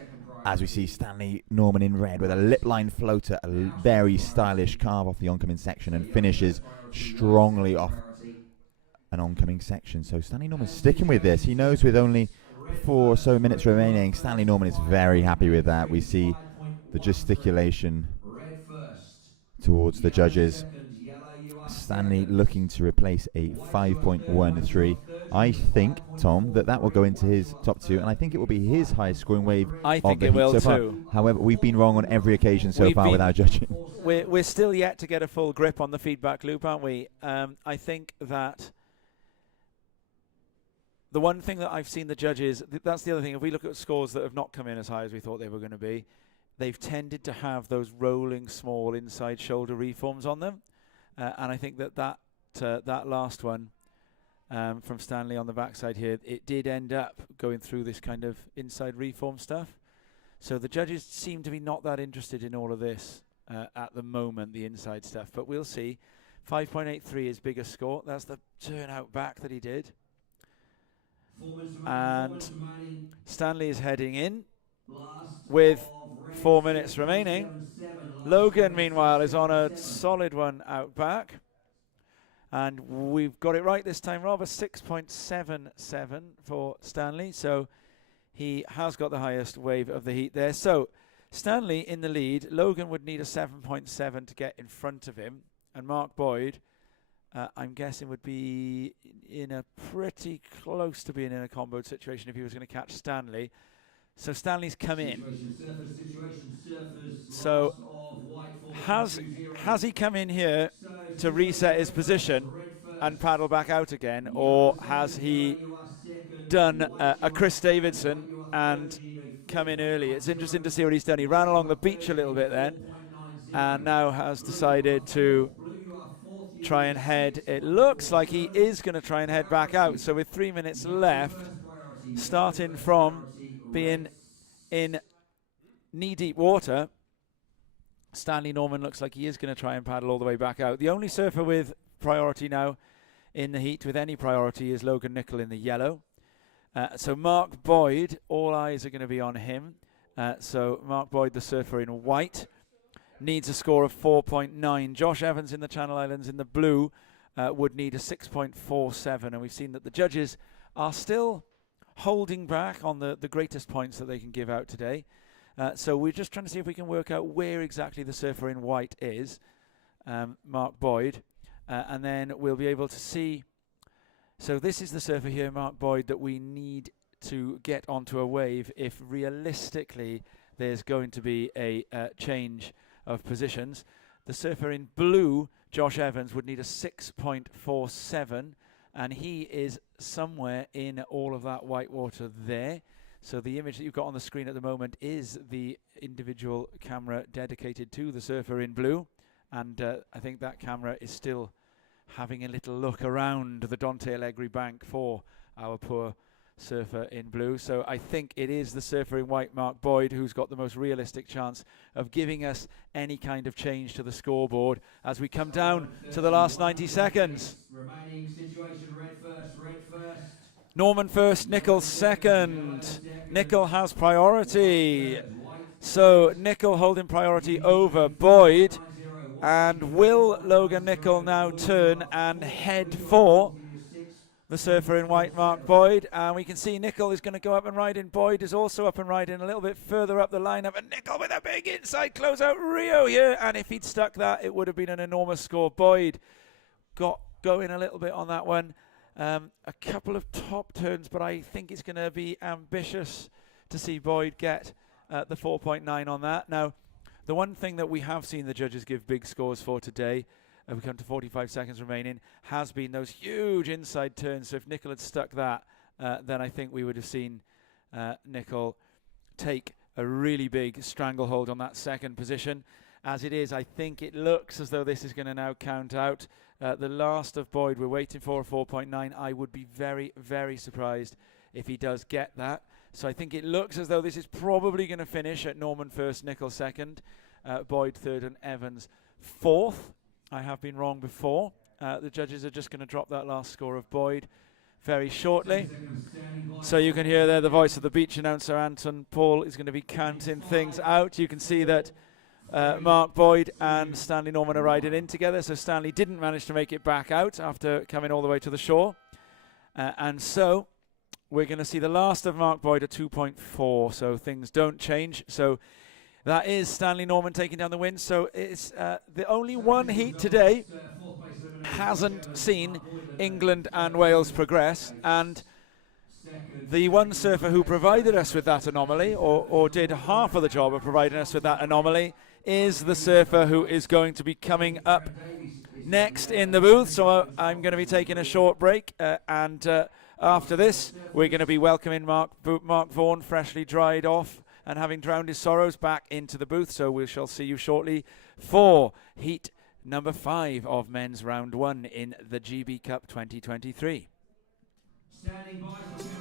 As we see Stanley Norman in red with a lip line floater, a very stylish carve off the oncoming section, and finishes strongly off an oncoming section. So Stanley Norman's sticking with this. He knows with only 4 or so minutes remaining, Stanley Norman is very happy with that. We see the gesticulation towards the judges. Stanley looking to replace a 5.13. I think, Tom, that will go into his top 2, and I think it will be his highest scoring wave. I think of the it heat will so far. too. However, we've been wrong on every occasion so far with our judging. We're still yet to get a full grip on the feedback loop, aren't we? I think that the one thing that I've seen the judges, that's the other thing, if we look at scores that have not come in as high as we thought they were going to be, they've tended to have those rolling small inside shoulder reforms on them. And I think that last one from Stanley on the backside here, it did end up going through this kind of inside reform stuff. So the judges seem to be not that interested in all of this at the moment, the inside stuff. But we'll see. 5.83 is bigger score. That's the turnout back that he did. And Stanley is heading in with 4 minutes remaining. Logan, meanwhile, is on a solid one out back. And we've got it right this time, Rob, a 6.77 for Stanley. So he has got the highest wave of the heat there. So Stanley in the lead. Logan would need a 7.7 to get in front of him. And Mark Boyd, I'm guessing, would be in a pretty close to being in a comboed situation if he was going to catch Stanley. So Stanley's come in. So has he come in here to reset his position and paddle back out again, or has he done a Chris Davidson and come in early? It's interesting to see what he's done. He ran along the beach a little bit then, and now has decided to try and head. It looks like he is going to try and head back out. So with 3 minutes left, starting from being in knee-deep water, Stanley Norman looks like he is going to try and paddle all the way back out. The only surfer with priority now in the heat with any priority is Logan Nicol in the yellow. So Mark Boyd, all eyes are going to be on him. So Mark Boyd, the surfer in white, needs a score of 4.9. Josh Evans in the Channel Islands in the blue would need a 6.47. And we've seen that the judges are still holding back on the greatest points that they can give out today. So we're just trying to see if we can work out where exactly the surfer in white is, Mark Boyd. And then we'll be able to see. So this is the surfer here, Mark Boyd, that we need to get onto a wave if realistically there's going to be a change of positions. The surfer in blue, Josh Evans, would need a 6.47, and he is somewhere in all of that white water there. So the image that you've got on the screen at the moment is the individual camera dedicated to the surfer in blue, and I think that camera is still having a little look around the Dante Alegre bank for our poor surfer in blue. So I think it is the surfer in white, Mark Boyd, who's got the most realistic chance of giving us any kind of change to the scoreboard as we come down to the last 90 seconds. Remaining situation, red first. Norman first, Nicol second. Nicol has priority. So Nicol holding priority over Boyd. And will Logan Nicol now turn and head for the surfer in white, Mark Boyd? And we can see Nicol is going to go up and riding. Boyd is also up and riding a little bit further up the lineup. And Nicol with a big inside closeout Rio here. And if he'd stuck that, it would have been an enormous score. Boyd got going a little bit on that one. A couple of top turns, but I think it's going to be ambitious to see Boyd get the 4.9 on that. Now, the one thing that we have seen the judges give big scores for today, we come to 45 seconds remaining, has been those huge inside turns. So if Nicol had stuck that, then I think we would have seen Nicol take a really big stranglehold on that second position. As it is, I think it looks as though this is going to now count out. The last of Boyd, we're waiting for a 4.9. I would be very, very surprised if he does get that. So I think it looks as though this is probably going to finish at Norman first, Nicol second, Boyd third, and Evans fourth. I have been wrong before. The judges are just going to drop that last score of Boyd very shortly. So you can hear there the voice of the beach announcer, Anton Paul, is going to be counting things out. You can see that Mark Boyd and Stanley Norman are riding in together. So Stanley didn't manage to make it back out after coming all the way to the shore. And so we're going to see the last of Mark Boyd at 2.4. So things don't change. So that is Stanley Norman taking down the win. So it's the only one heat today hasn't seen England and Wales progress, and the one surfer who provided us with that anomaly, or did half of the job of providing us with that anomaly, is the surfer who is going to be coming up next in the booth. So I'm going to be taking a short break, and after this we're going to be welcoming Mark Vaughan, freshly dried off and having drowned his sorrows, back into the booth. So we shall see you shortly for heat number 5 of men's round 1 in the GB Cup 2023. Standing by for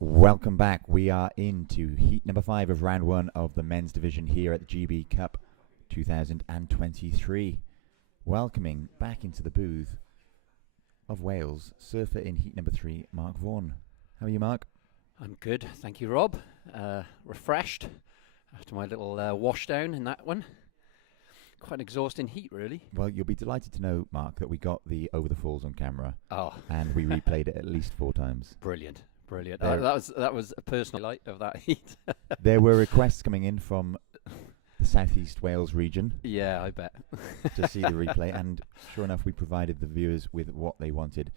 Welcome back. We are into heat number 5 of round 1 of the men's division here at the GB Cup 2023. Welcoming back into the booth of Wales, surfer in heat number 3, Mark Vaughan. How are you, Mark? I'm good, thank you, Rob. Refreshed after my little wash down in that one. Quite an exhausting heat, really. Well, you'll be delighted to know, Mark, that we got the Over the Falls on camera. Oh. And we replayed it at least 4 times. Brilliant. That was a personal highlight of that heat. There were requests coming in from the Southeast Wales region. Yeah, I bet. To see the replay, and sure enough, we provided the viewers with what they wanted.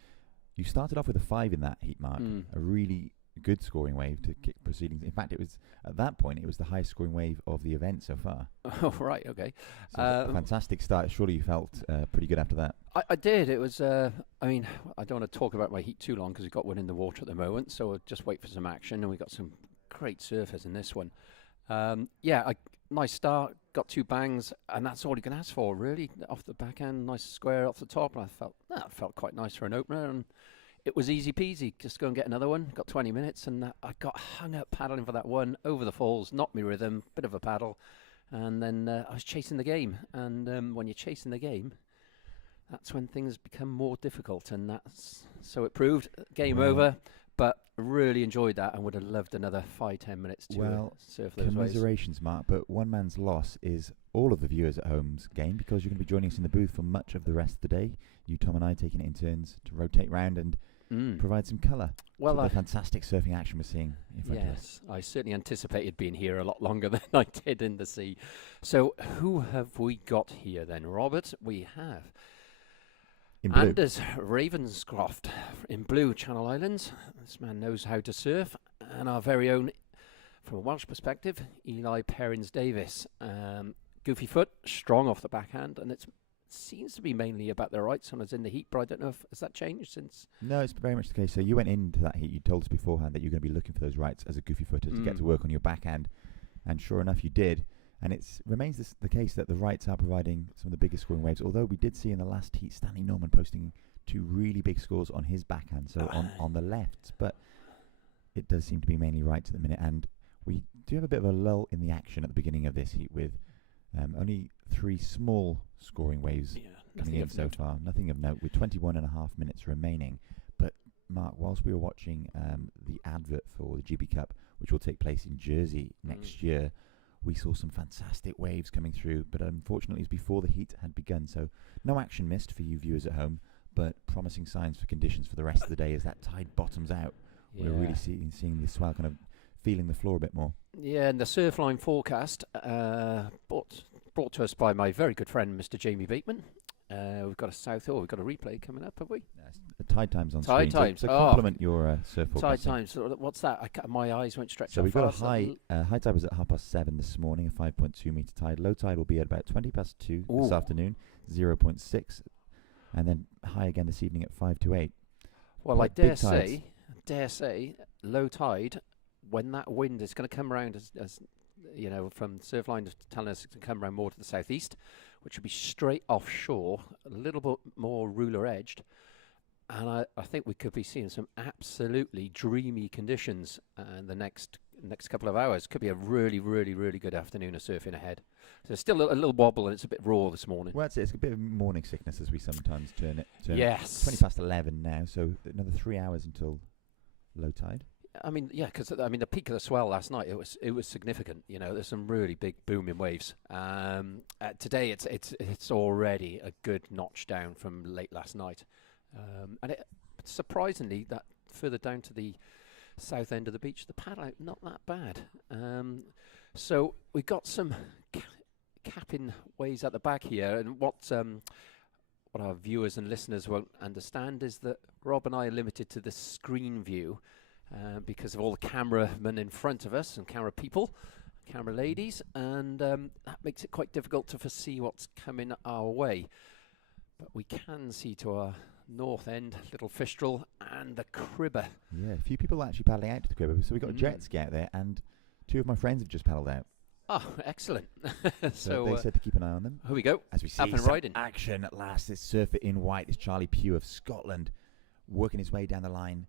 You started off with a 5 in that heat, Mark. A really good scoring wave to kick proceedings. In fact, it was at that point it was the highest scoring wave of the event so far. Oh, right, okay. So a fantastic start. Surely you felt pretty good after that. I did. It was. I mean, I don't want to talk about my heat too long because we've got one in the water at the moment. So I'll just wait for some action, and we got some great surfers in this one. Nice start. Got 2 bangs, and that's all you can ask for, really. Off the backhand, nice square off the top, and I felt that felt quite nice for an opener. And it was easy peasy. Just go and get another one. Got 20 minutes, and I got hung up paddling for that one over the falls. Knocked me rhythm, bit of a paddle, and then I was chasing the game. And when you're chasing the game, that's when things become more difficult, and so it proved. Game over, but really enjoyed that and would have loved another 5-10 minutes to surf those waves. Commiserations, Mark, but one man's loss is all of the viewers at home's gain, because you're going to be joining us in the booth for much of the rest of the day. You, Tom, and I taking it in turns to rotate round and provide some colour to the fantastic surfing action we're seeing in front of us. I certainly anticipated being here a lot longer than I did in the sea. So who have we got here then, Robert? We have Anders Ravenscroft in blue, Channel Islands. This man knows how to surf. And our very own, from a Welsh perspective, Eli Perrins-Davies. Goofy foot, strong off the backhand, and it seems to be mainly about the rights when I was in the heat, but I don't know if has that changed since. No, it's very much the case. So you went into that heat, you told us beforehand that you're going to be looking for those rights as a goofy footer to get to work on your backhand, and sure enough you did. And it remains the case that the rights are providing some of the biggest scoring waves, although we did see in the last heat Stanley Norman posting 2 really big scores on his backhand, so on the left. But it does seem to be mainly rights at the minute, and we do have a bit of a lull in the action at the beginning of this heat with Only 3 small scoring waves Yeah, coming nothing in of so note. far. Nothing of note, with 21.5 minutes remaining. But Mark, whilst we were watching the advert for the GB Cup, which will take place in Jersey next year, we saw some fantastic waves coming through, but unfortunately it's before the heat had begun, so no action missed for you viewers at home, but promising signs for conditions for the rest of the day as that tide bottoms out. We're really seeing the swell kind of feeling the floor a bit more. Yeah, and the Surfline forecast, brought to us by my very good friend, Mr. Jamie Bateman. We've got a we've got a replay coming up, have we? The tide time's on Tide screen. times. So complement your surf Tide forecasting. times. What's that? My eyes won't stretch So that we've got a far. high tide was at 7:30 this morning, a 5.2 metre tide. Low tide will be at about 2:20 this Ooh. afternoon, 0.6, and then high again this evening at 5 to 8. Well, I Quite big dare say, low tide, when that wind is going to come around, as you know, from Surfline telling us it's going to come around more to the southeast, which will be straight offshore, a little bit more ruler edged. And I think we could be seeing some absolutely dreamy conditions in the next couple of hours. Could be a really, really, really good afternoon of surfing ahead. So there's still a little wobble and it's a bit raw this morning. Well, it's a bit of morning sickness as we sometimes turn it. Yes. 20 past 11 now, so another 3 hours until low tide. I mean, yeah, because the peak of the swell last night, it was significant. You know, there's some really big booming waves. Today it's already a good notch down from late last night, and surprisingly, that further down to the south end of the beach, the paddle out not that bad. So we've got some capping waves at the back here, and what our viewers and listeners won't understand is that Rob and I are limited to the screen view. Because of all the cameramen in front of us and camera people, camera ladies, and that makes it quite difficult to foresee what's coming our way. But we can see to our north end, Little Fistral and the Cribber. Yeah, a few people actually paddling out to the Cribber. So we've got a jet ski out there, and 2 of my friends have just paddled out. Oh, excellent. So they said to keep an eye on them. Here we go. As we see Up and some riding. action at last, this surfer in white is Charlie Pugh of Scotland, working his way down the line,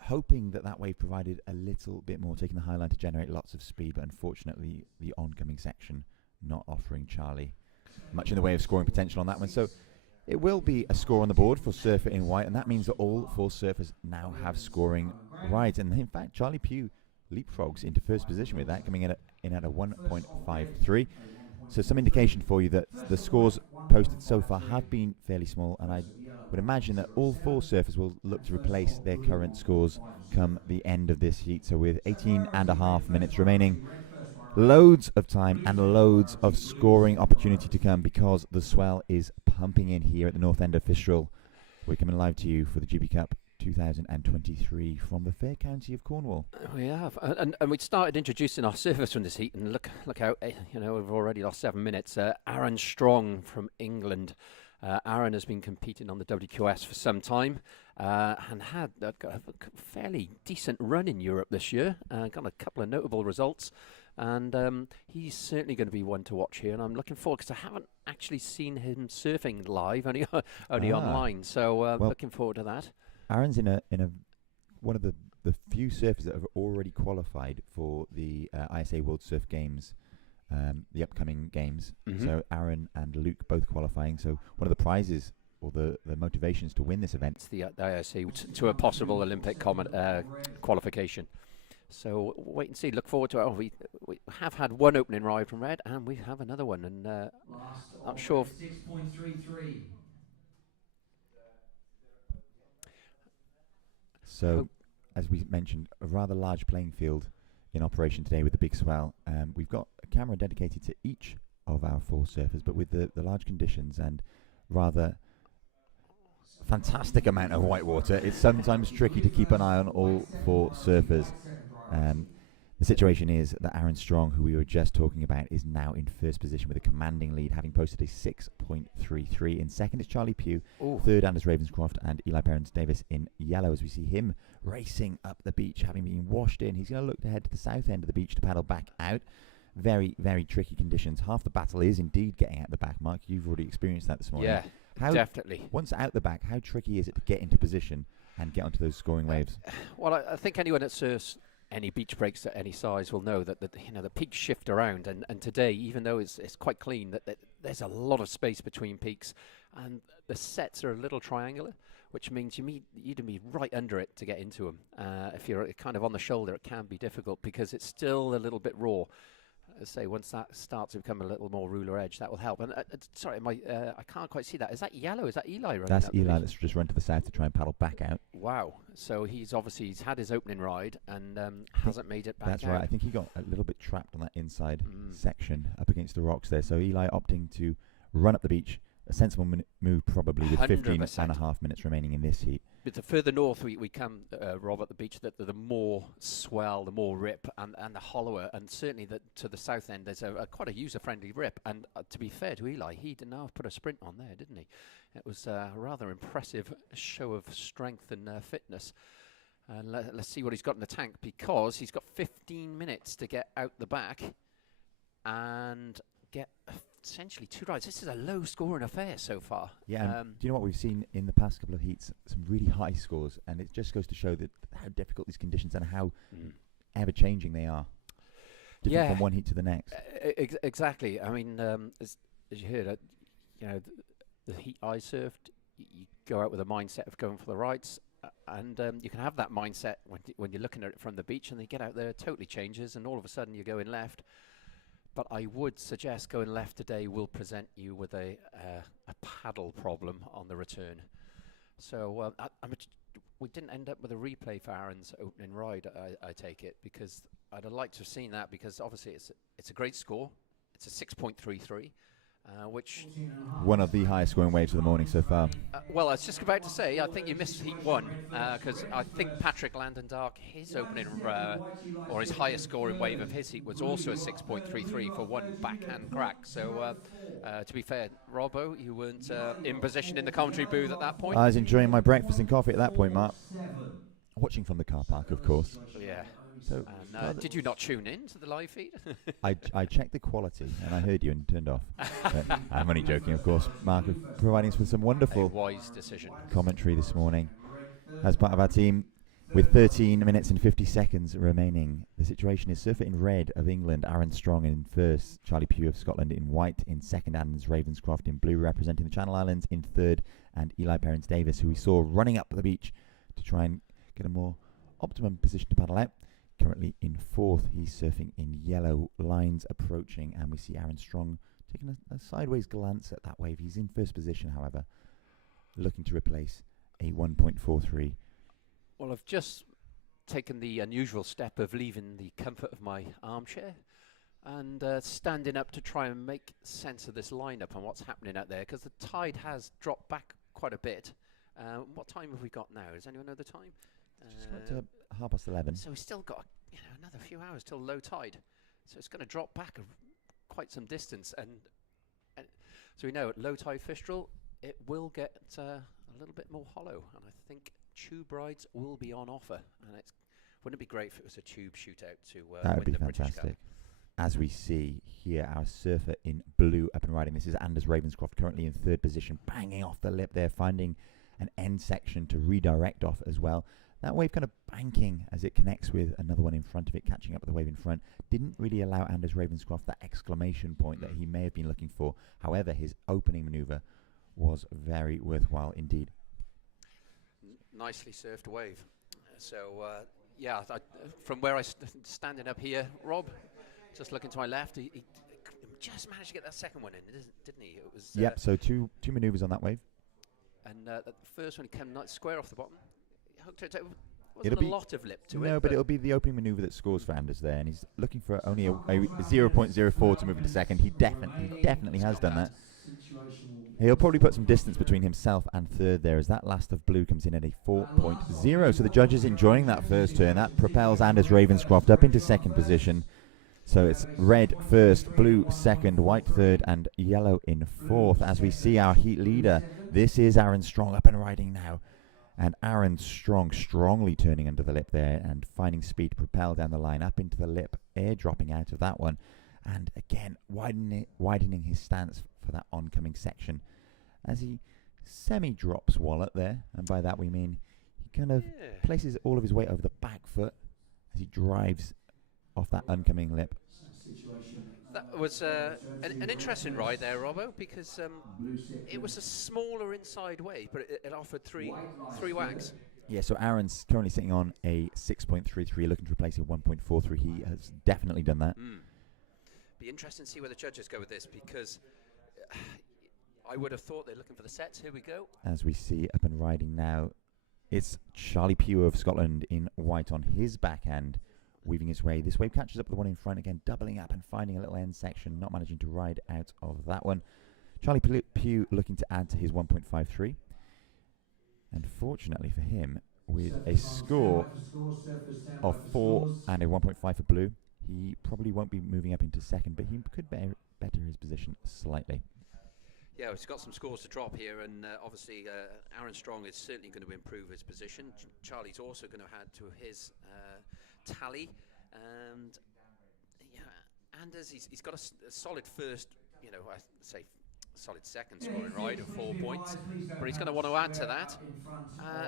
hoping that wave provided a little bit more, taking the high line to generate lots of speed, but unfortunately the oncoming section not offering Charlie much in the way of scoring potential on that one. So it will be a score on the board for Surfer in White, and that means that all 4 surfers now have scoring rights. And in fact, Charlie Pugh leapfrogs into first position with that, coming in at a 1.53. So some indication for you that the scores posted so far have been fairly small, and I would imagine that all 4 surfers will look to replace their current scores come the end of this heat. So with 18.5 minutes remaining, loads of time and loads of scoring opportunity to come, because the swell is pumping in here at the north end of Fistral. We're coming live to you for the GB Cup 2023 from the fair county of Cornwall. We have, and we started introducing our surfers from this heat, and look out, you know, we've already lost 7 minutes. Aaron Strong from England. Aaron has been competing on the WQS for some time, and had got a fairly decent run in Europe this year. Got a couple of notable results, and he's certainly going to be one to watch here. And I'm looking forward, because I haven't actually seen him surfing live, only online. So Well, looking forward to that. Aaron's in a one of the few surfers that have already qualified for the ISA World Surf Games, the upcoming games. Mhm. So Aaron and Luke both qualifying. So one of the prizes or the motivations to win this event. It's the IOC to a possible Olympic qualification. So wait and see. Look forward to it. Oh, we have had one opening ride from Red, and we have another one. And I'm sure. 6.33. So, as we mentioned, a rather large playing field in operation today with the big swell. We've got a camera dedicated to each of our 4 surfers, but with the large conditions and rather fantastic amount of white water, it's sometimes tricky to keep an eye on all 4 surfers. The situation is that Aaron Strong, who we were just talking about, is now in first position with a commanding lead, having posted a 6.33. In second is Charlie Pugh. Ooh. Third, Anders Ravenscroft and Eli Perrins-Davis in yellow, as we see him racing up the beach, having been washed in. He's going to look to head to the south end of the beach to paddle back out. Very, very tricky conditions. Half the battle is indeed getting out the back, Mark. You've already experienced that this morning. Yeah, definitely. Once out the back, how tricky is it to get into position and get onto those scoring waves? Well, I think anyone that surfs any beach breaks at any size will know that the peaks shift around, and today, even though it's quite clean, that there's a lot of space between peaks, and the sets are a little triangular, which means you need to be right under it to get into them. If you're kind of on the shoulder, it can be difficult because it's still a little bit raw. Say once that starts to become a little more ruler edge, that will help. And sorry, I can't quite see that. Is that Yellow? Is that Eli running? That's up Eli the beach? that's just run to the south to try and paddle back out. Wow. So he's had his opening ride and hasn't made it back That's out. right. I think he got a little bit trapped on that inside section up against the rocks there. So Eli opting to run up the beach. A sensible move probably with 15 and a 100%. half minutes remaining in this heat. But the further north we come, Rob, at the beach, the more swell, the more rip, and the hollower, and certainly to the south end there's quite a user-friendly rip. And to be fair to Eli, he did now put a sprint on there, didn't he? It was a rather impressive show of strength and fitness. And let's see what he's got in the tank, because he's got 15 minutes to get out the back and get essentially 2 rides. This is a low-scoring affair so far. Yeah, and do you know what we've seen in the past couple of heats? Some really high scores, and it just goes to show that how difficult these conditions and how ever-changing they are. Different from one heat to the next. Exactly. I mean, as you heard, the heat I surfed, you go out with a mindset of going for the rides, and you can have that mindset when you're looking at it from the beach, and then you get out there, it totally changes, and all of a sudden you're going left. But I would suggest going left today will present you with a paddle problem on the return. So we didn't end up with a replay for Aaron's opening ride, I take it, because I'd have liked to have seen that, because obviously it's a great score. It's a 6.33. Which one of the highest scoring waves of the morning so far. Well, I was just about to say, I think you missed heat 1, because I think Patrick Landendark, his opening or his highest scoring wave of his heat was also a 6.33 for one backhand crack. So to be fair, Robbo, you weren't in position in the commentary booth at that point. I was enjoying my breakfast and coffee at that point, Mark. Watching from the car park, of course. Yeah. So, did you not tune in to the live feed? I checked the quality and I heard you and turned off. But I'm only joking, of course. Mark providing us with some A wonderful wise decision. commentary this morning as part of our team. With 13 minutes and 50 seconds remaining, the situation is Surfer in red of England, Aaron Strong in first, Charlie Pugh of Scotland in white in second, Anders Ravenscroft in blue representing the Channel Islands in third, and Eli Perrins-Davis, who we saw running up the beach to try and get a more optimum position to paddle out. Currently in fourth, he's surfing in yellow, lines approaching, and we see Aaron Strong taking a sideways glance at that wave. He's in first position, however, looking to replace a 1.43. Well, I've just taken the unusual step of leaving the comfort of my armchair and standing up to try and make sense of this lineup and what's happening out there, because the tide has dropped back quite a bit. What time have we got now? Does anyone know the time? Just got to 11:30. So we've still got another few hours till low tide. So it's going to drop back quite some distance. And so we know at low tide Fistral, it will get a little bit more hollow. And I think tube rides will be on offer. And wouldn't it be great if it was a tube shootout to That would win be the British Cup? fantastic. As we see here, our surfer in blue up and riding. This is Anders Ravenscroft, currently in third position, banging off the lip there, finding an end section to redirect off as well. That wave kind of banking as it connects with another one in front of it, catching up with the wave in front. Didn't really allow Anders Ravenscroft that exclamation point that he may have been looking for. However, his opening manoeuvre was very worthwhile indeed. Nicely surfed wave. So, from where standing up here, Rob, just looking to my left, he just managed to get that second one in, didn't he? It was. Yep, so two manoeuvres on that wave. And the first one came square off the bottom. Hooked it. Wasn't It'll a be- lot of lip to it. No, but it'll be the opening manoeuvre that scores for Anders there, and he's looking for only a 0.04 to move into second. He definitely has done that. He'll probably put some distance between himself and third there, as that last of blue comes in at a 4.0. So the judges enjoying that first turn. That propels Anders Ravenscroft up into second position. So it's red first, blue second, white third, and yellow in fourth. As we see our heat leader, this is Aaron Strong up and riding now. And Aaron Strong strongly turning under the lip there and finding speed to propel down the line up into the lip, air dropping out of that one. And again, widening his stance for that oncoming section as he semi-drops Wallet there. And by that we mean he kind of places all of his weight over the back foot as he drives off that oncoming lip. That was an interesting ride there, Robbo, because it was a smaller inside wave, but it offered three wags. Yeah, so Aaron's currently sitting on a 6.33, looking to replace a 1.43. He has definitely done that. Be interesting to see where the judges go with this, because I would have thought they're looking for the sets. Here we go. As we see up and riding now, it's Charlie Pugh of Scotland in white on his backhand, weaving his way. This wave catches up with the one in front again, doubling up and finding a little end section, not managing to ride out of that one. Charlie Pugh looking to add to his 1.53. And fortunately for him, with a score of 4 and a 1.5 for blue, he probably won't be moving up into second, but he could better his position slightly. Yeah, he's got some scores to drop here, and obviously Aaron Strong is certainly going to improve his position. Charlie's also going to add to his tally, and yeah, Anders, he's got a solid first, I say solid second scoring ride of 4 points, but he's going to want to add to that.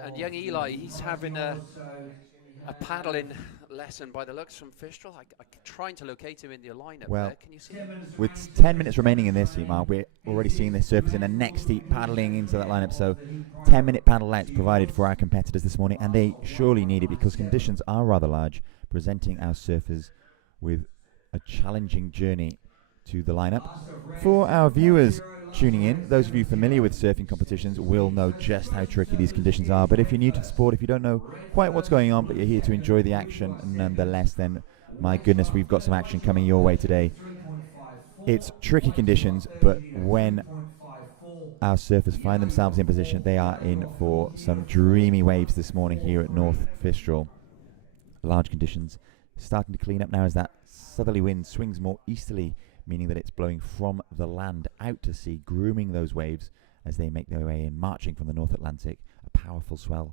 And young Eli, he's having a paddling lesson by the looks from Fistral. I'm trying to locate him in the lineup. Well, there. Can you see him? With 10 minutes remaining in this heat, Mark, we're already seeing this surface in the next heat paddling into that lineup. So 10-minute paddle outs provided for our competitors this morning, and they surely need it because conditions are rather large, presenting our surfers with a challenging journey to the lineup. For our viewers tuning in, those of you familiar with surfing competitions will know just how tricky these conditions are, but if you're new to the sport, if you don't know quite what's going on but you're here to enjoy the action nonetheless, then my goodness, we've got some action coming your way today. It's tricky conditions, but when our surfers find themselves in position, they are in for some dreamy waves this morning here at North Fistral. Large conditions starting to clean up now as that southerly wind swings more easterly, meaning that it's blowing from the land out to sea, grooming those waves as they make their way in, marching from the North Atlantic. A powerful swell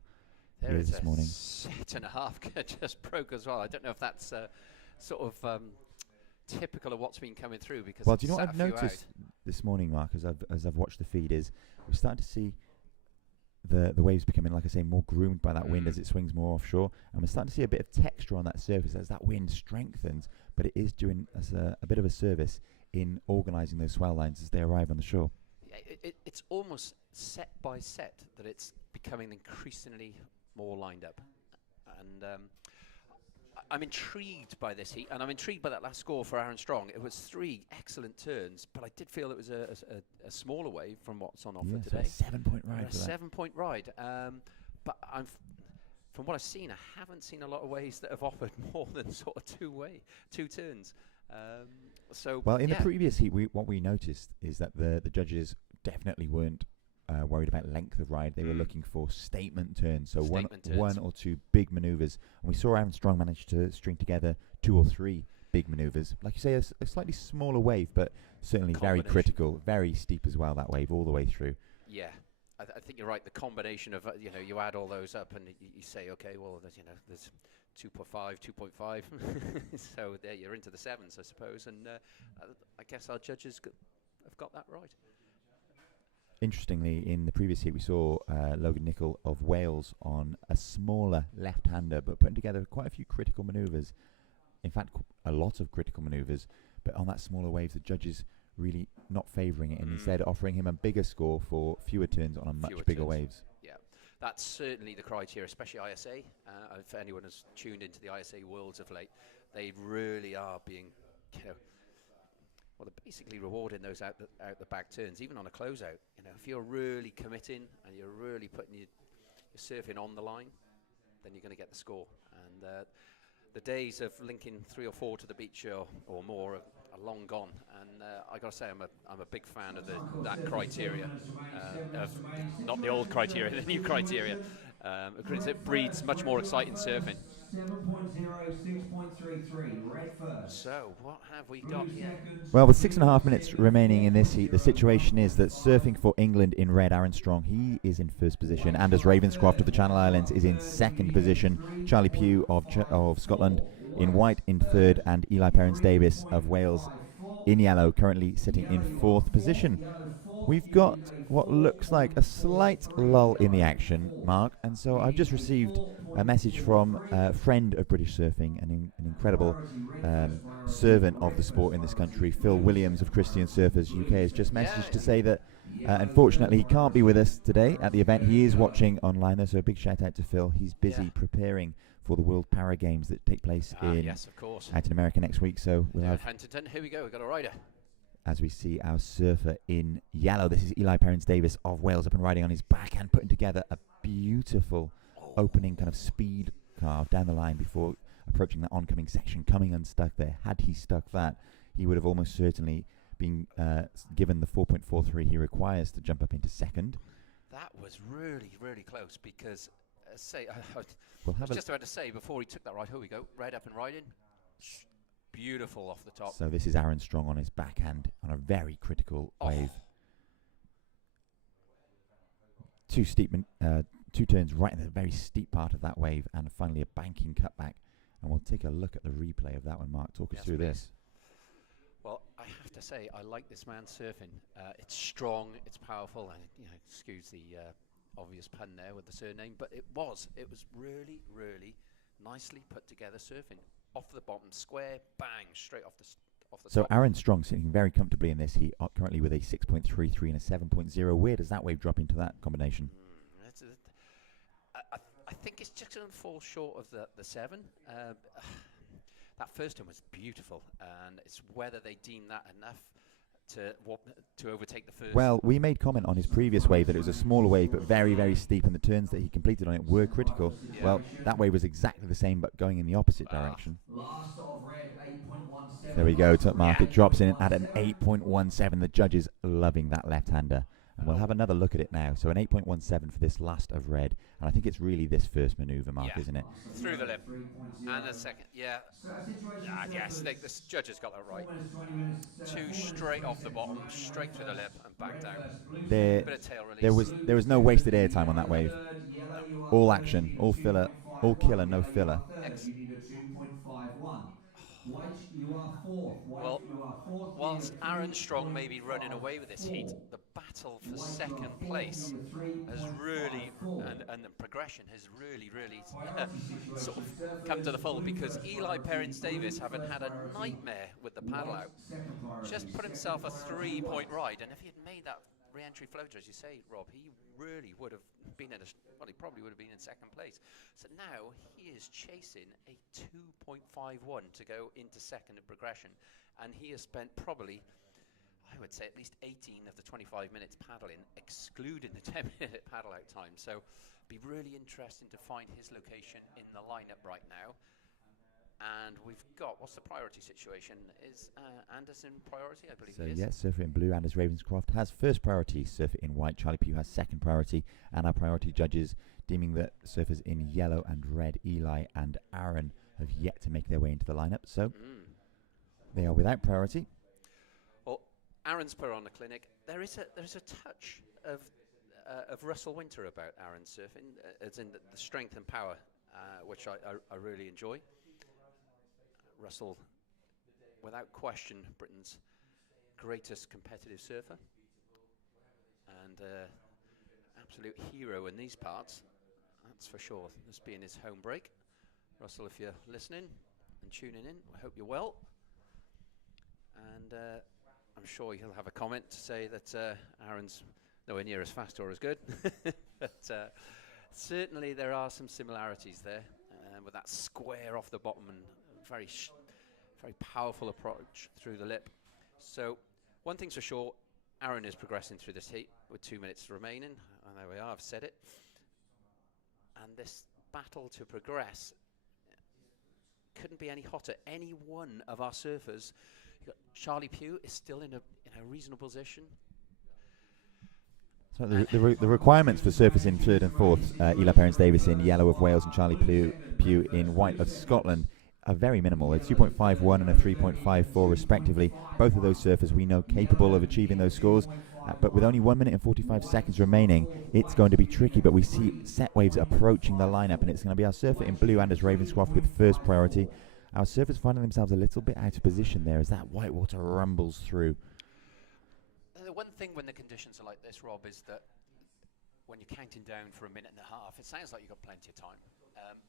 There here is this a morning. 7.5 just broke as well. I don't know if that's sort of typical of what's been coming through. Because Well, do you know it's what sat I've a few noticed out. this morning, Mark, as I've watched the feed, is we're starting to see the waves becoming, like I say, more groomed by that wind as it swings more offshore, and we're starting to see a bit of texture on that surface as that wind strengthens, but it is doing us a bit of a service in organising those swell lines as they arrive on the shore. It's almost set by set that it's becoming increasingly more lined up, and I'm intrigued by this heat, and I'm intrigued by that last score for Aaron Strong. It was 3 excellent turns, but I did feel it was a smaller wave from what's on offer Yeah, so today. a 7-point ride A for that. 7-point ride, but from what I've seen, I haven't seen a lot of waves that have offered more than sort of 2 turns. So Well, in yeah. the previous heat, what we noticed is that the judges definitely weren't worried about length of ride. They were looking for statement turns, so Statement turns. one or two big manoeuvres. And we saw Aaron Strong manage to string together 2 or 3 big manoeuvres. Like you say, a slightly smaller wave, but certainly very Combination. critical, very steep as well, that wave all the way through. Yeah, I think you're right. The combination of you add all those up and you say, okay, well, there's 2.5, 2.5. So there you're into the 7s, I suppose. And I guess our judges have got that right. Interestingly, in the previous heat, we saw Logan Nicol of Wales on a smaller left-hander, but putting together quite a few critical manoeuvres. In fact, a lot of critical manoeuvres. But on that smaller wave, the judges really not favouring it, and instead offering him a bigger score for fewer turns on a much Fewer bigger turns. waves. Yeah, that's certainly the criteria, especially ISA. If anyone has tuned into the ISA worlds of late, they really are being, well, they're basically rewarding those out the back turns, even on a closeout. If you're really committing and you're really putting your surfing on the line, then you're going to get the score. And the days of linking 3 or 4 to the beach or more are long gone. And I got to say, I'm a big fan of that criteria, of not the old criteria, the new criteria, because it breeds much more exciting surfing. 7.06.33, red first. So what have we got here? Well, with 6.5 minutes remaining in this heat, the situation is that surfing for England in red, Aaron Strong, he is in first position. Anders Ravenscroft of the Channel Islands is in second position. Charlie Pugh of Scotland in white in third, and Eli Perrins-Davies of Wales in yellow, currently sitting in fourth position. We've got what looks like a slight lull in the action, Mark, and so I've just received a message from a friend of British surfing, an incredible servant of the sport in this country, Phil Williams of Christian Surfers UK, has just messaged to say that unfortunately he can't be with us today at the event. He is watching online, so a big shout out to Phil. He's busy preparing for the World Para Games that take place yes, of course. out in America next week. So we'll have Huntington. Here we go. We've got a rider. as we see our surfer in yellow. This is Eli Perrins-Davies of Wales up and riding on his backhand, putting together a beautiful opening kind of speed carve down the line before approaching that oncoming section, coming unstuck there. Had he stuck that, he would have almost certainly been given the 4.43 he requires to jump up into second. That was really, really close because, I We'll was have a just about to say before he took that ride, here we go, red up and riding. Beautiful off the top. So this is Aaron Strong on his backhand on a very critical wave. Two turns right in the very steep part of that wave, and finally a banking cutback. And we'll take a look at the replay of that one. Mark, talk us through this. Well, I have to say, I like this man surfing. It's strong, it's powerful, and excuse the obvious pun there with the surname, but it was really, really nicely put together surfing. Off the bottom, square, bang, straight off the So top. Aaron Strong sitting very comfortably in this heat, currently with a 6.33 and a 7.0. Where does that wave drop into that combination? I think it's just going to fall short of the 7. That first one was beautiful, and it's whether they deem that enough to overtake the first. Well, we made comment on his previous wave that it was a smaller wave but very, very steep, and the turns that he completed on it were critical. Yeah. Well, that wave was exactly the same but going in the opposite direction. Last of red, 8.17. There we go, top mark. It drops in at an 8.17. The judges loving that left-hander. And we'll have another look at it now. So an 8.17 for this last of red. And I think it's really this first manoeuvre, Mark, Yeah. isn't it? Through the lip. And the second, yes, the judges got that right. 2 straight off the bottom, straight through the lip and back down. Bit of tail release. There was no wasted airtime on that wave. All action, all filler, all killer, no filler. White, you are fourth. Well, You are fourth. whilst Aaron Strong may be running away with this heat, the battle for second place has really, and the progression has really, really sort of come to the full, because Eli Perrins-Davies haven't had a nightmare with the paddle out. Just put himself a 3-point ride, and if he had made that re-entry floater, as you say, Rob, he really would have been he probably would have been in second place. So now he is chasing a 2.51 to go into second in progression, and he has spent probably, I would say, at least 18 of the 25 minutes paddling, excluding the 10-minute paddle out time. So be really interesting to find his location in the lineup right now. And we've got, what's the priority situation? Is Anderson priority? I believe So he is. yes, surfer in blue, Anders Ravenscroft has first priority. Surfer in white, Charlie Pugh has second priority. And our priority judges deeming that surfers in yellow and red, Eli and Aaron, have yet to make their way into the lineup. So they are without priority. Well, Aaron's put on the clinic. There is a touch of Russell Winter about Aaron's surfing, as in the strength and power, which I really enjoy. Russell, without question, Britain's greatest competitive surfer, and absolute hero in these parts, that's for sure. This being his home break. Russell, if you're listening and tuning in, I hope you're well. And I'm sure he'll have a comment to say that Aaron's nowhere near as fast or as good. But certainly there are some similarities there, with that square off the bottom and very powerful approach through the lip. So one thing's for sure, Aaron is progressing through this heat with 2 minutes remaining. And there we are, I've said it. And this battle to progress couldn't be any hotter. Any one of our surfers, Charlie Pugh is still in a reasonable position. So the requirements for surfers in third and fourth, Eli Perrins-Davies in yellow of Wales and Charlie Pugh in white of Scotland, are very minimal. It's 2.51 and a 3.54 respectively. Both of those surfers we know capable of achieving those scores, but with only 1 minute and 45 seconds remaining, it's going to be tricky. But we see set waves approaching the lineup, and it's going to be our surfer in blue, Anders Ravenscroft, with first priority. Our surfers finding themselves a little bit out of position there as that white water rumbles through. The one thing when the conditions are like this, Rob, is that when you're counting down for a minute and a half, it sounds like you've got plenty of time.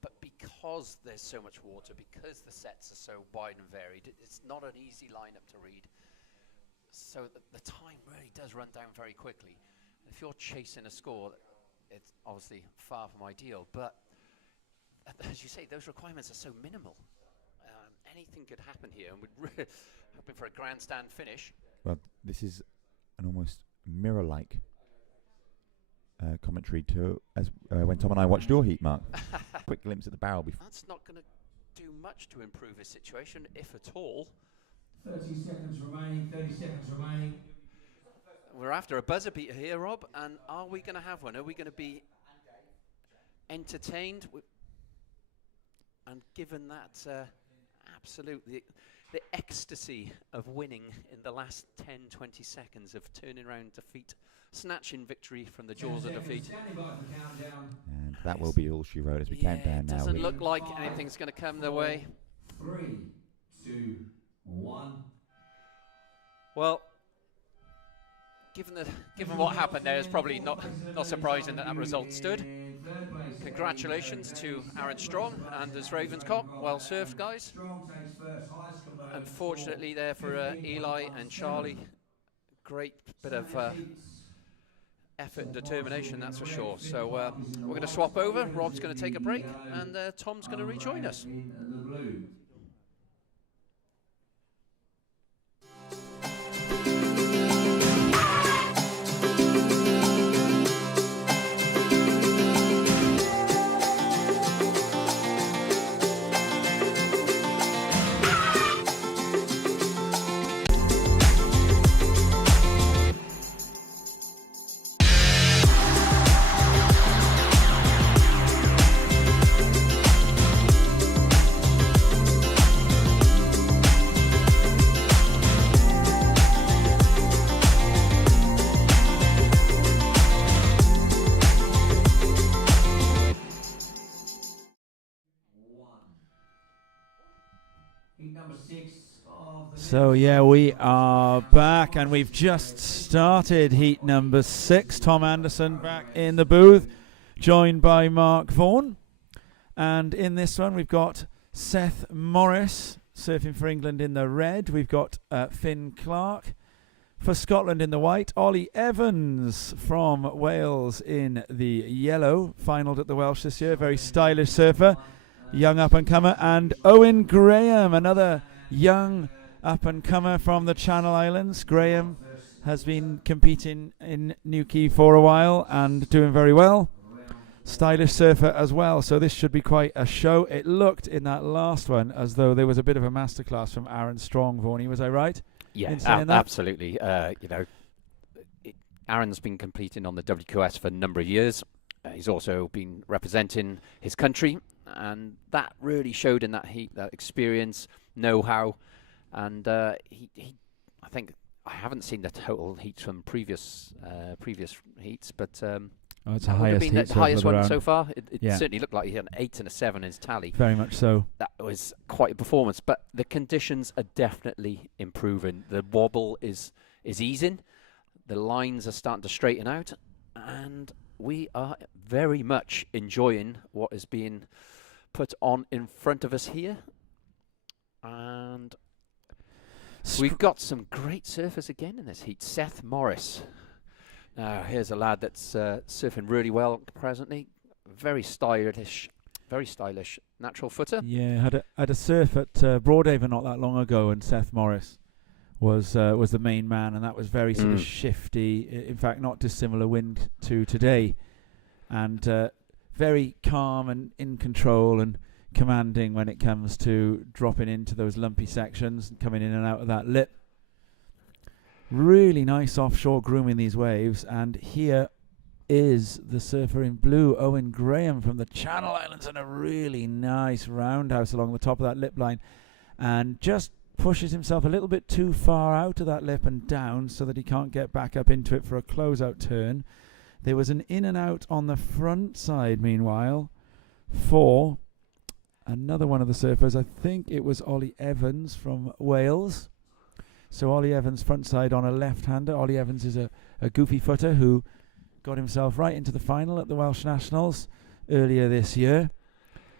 But because there's so much water, because the sets are so wide and varied, it's not an easy lineup to read. So the time really does run down very quickly. If you're chasing a score, it's obviously far from ideal. But as you say, those requirements are so minimal. Anything could happen here, and we're hoping for a grandstand finish. Well, this is an almost mirror-like commentary to as when Tom and I watched your heat, Mark. Quick glimpse at the barrel before. That's not going to do much to improve his situation, if at all. 30 seconds remaining, 30 seconds remaining. We're after a buzzer beater here, Rob, and are we going to have one? Are we going to be entertained? And given that absolutely the ecstasy of winning in the last 10-20 seconds of turning around defeat, snatching victory from the jaws of defeat. And that will be all she wrote as we count down now. Doesn't look like anything's going to come their way. 3, 2, 1. Well, given what happened there, it's probably not surprising that result stood. Congratulations to Aaron Strong and his Ravenscock. Well served, guys. Unfortunately there for Eli and Charlie. Great bit of effort and determination, that's for sure. So we're going to swap over. Rob's going to take a break, and Tom's going to rejoin us. So yeah, we are back, and we've just started heat number 6. Tom Anderson back in the booth, joined by Mark Vaughan. And in this one, we've got Seth Morris surfing for England in the red. We've got Finn Clark for Scotland in the white. Ollie Evans from Wales in the yellow. Finalled at the Welsh this year. Very stylish surfer, young up-and-comer. And Owen Graham, another young up-and-comer from the Channel Islands. Graham has been competing in Newquay for a while and doing very well. Stylish surfer as well, so this should be quite a show. It looked in that last one as though there was a bit of a masterclass from Aaron Strong, Vaughan. Was I right? Yeah, absolutely. Aaron's been competing on the WQS for a number of years. He's also been representing his country, and that really showed in that heat, that experience, know-how. And he I think I haven't seen the total heats from previous heats, but it's the highest one so far. It certainly looked like he had an 8 and a 7 in his tally. Very much so. That was quite a performance, but the conditions are definitely improving. The wobble is easing, the lines are starting to straighten out, and we are very much enjoying what is being put on in front of us here. And we've got some great surfers again in this heat. Seth Morris. Now, here's a lad that's surfing really well presently. Very stylish, natural footer. Yeah, had a surf at Broadhaven not that long ago, and Seth Morris was the main man, and that was very sort of shifty. In fact, not dissimilar wind to today, and very calm and in control and commanding when it comes to dropping into those lumpy sections and coming in and out of that lip. Really nice offshore grooming these waves, and here is the surfer in blue, Owen Graham from the Channel Islands, and a really nice roundhouse along the top of that lip line, and just pushes himself a little bit too far out of that lip and down so that he can't get back up into it for a closeout turn. There was an in and out on the front side, meanwhile, for another one of the surfers. I think it was Ollie Evans from Wales. So Ollie Evans frontside on a left-hander. Ollie Evans is a goofy footer who got himself right into the final at the Welsh Nationals earlier this year.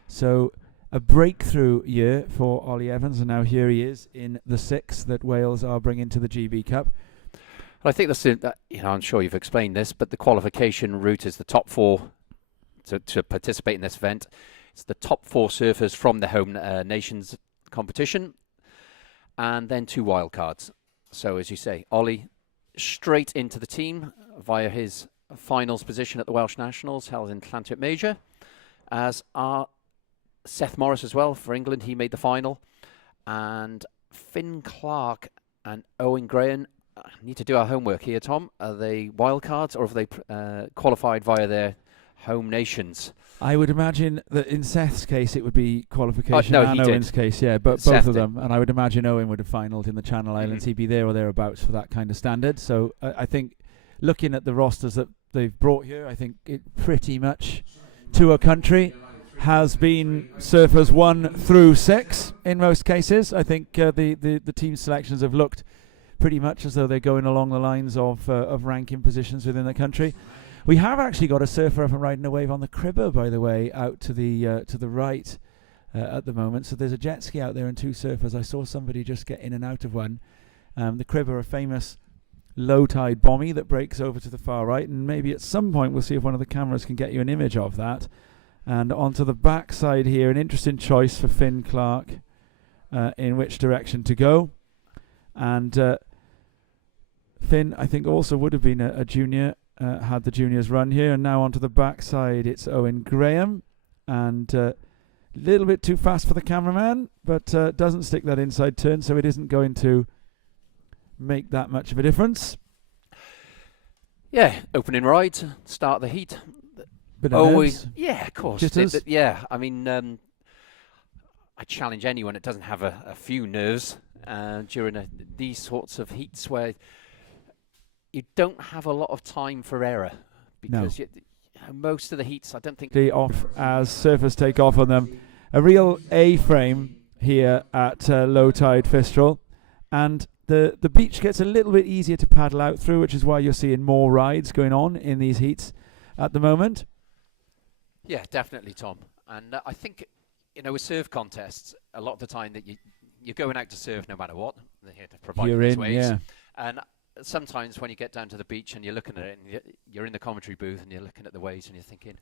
So a breakthrough year for Ollie Evans, and now here he is in the 6th that Wales are bringing to the GB Cup. I think I'm sure you've explained this, but the qualification route is the top 4 to participate in this event. It's the top 4 surfers from the home nations competition, and then 2 wildcards. So as you say, Ollie straight into the team via his finals position at the Welsh Nationals held in Llantyrt Major, as are Seth Morris as well for England. He made the final, and Finn Clark and Owen Graham need to do our homework here, Tom. Are they wildcards, or have they qualified via their home nations? I would imagine that in Seth's case it would be qualification, no, and he Owen's did. case, yeah, but Seth both of did. them. And I would imagine Owen would have finalled in the Channel Islands. Mhm. He'd be there or thereabouts for that kind of standard. So I think looking at the rosters that they've brought here, I think it pretty much to a country has been surfers 1 through 6 in most cases. I think the team selections have looked pretty much as though they're going along the lines of ranking positions within the country. We have actually got a surfer up and riding a wave on the Cribber, by the way, out to the right at the moment. So there's a jet ski out there and 2 surfers. I saw somebody just get in and out of one. The Cribber, a famous low tide bommy that breaks over to the far right, and maybe at some point we'll see if one of the cameras can get you an image of that. And onto the back side here, an interesting choice for Finn Clark in which direction to go. And Finn, I think, also would have been a junior, had the juniors run here. And now onto the back side, it's Owen Graham. And a little bit too fast for the cameraman, but doesn't stick that inside turn, so it isn't going to make that much of a difference. Yeah, opening ride, start the heat. Bit of Always, nerves. yeah, of course. Jitters? Yeah, I mean, I challenge anyone that doesn't have a few nerves during these sorts of heats where you don't have a lot of time for error, because most of the heats, I don't think. Off as surfers take off on them. A real A-frame here at low tide Fistral, and the beach gets a little bit easier to paddle out through, which is why you're seeing more rides going on in these heats at the moment. Yeah, definitely, Tom. And I think, with surf contests, a lot of the time that you're going out to surf no matter what. They're here to provide You're these in, waves. yeah. And sometimes when you get down to the beach and you're looking at it, and you're in the commentary booth and you're looking at the waves and you're thinking,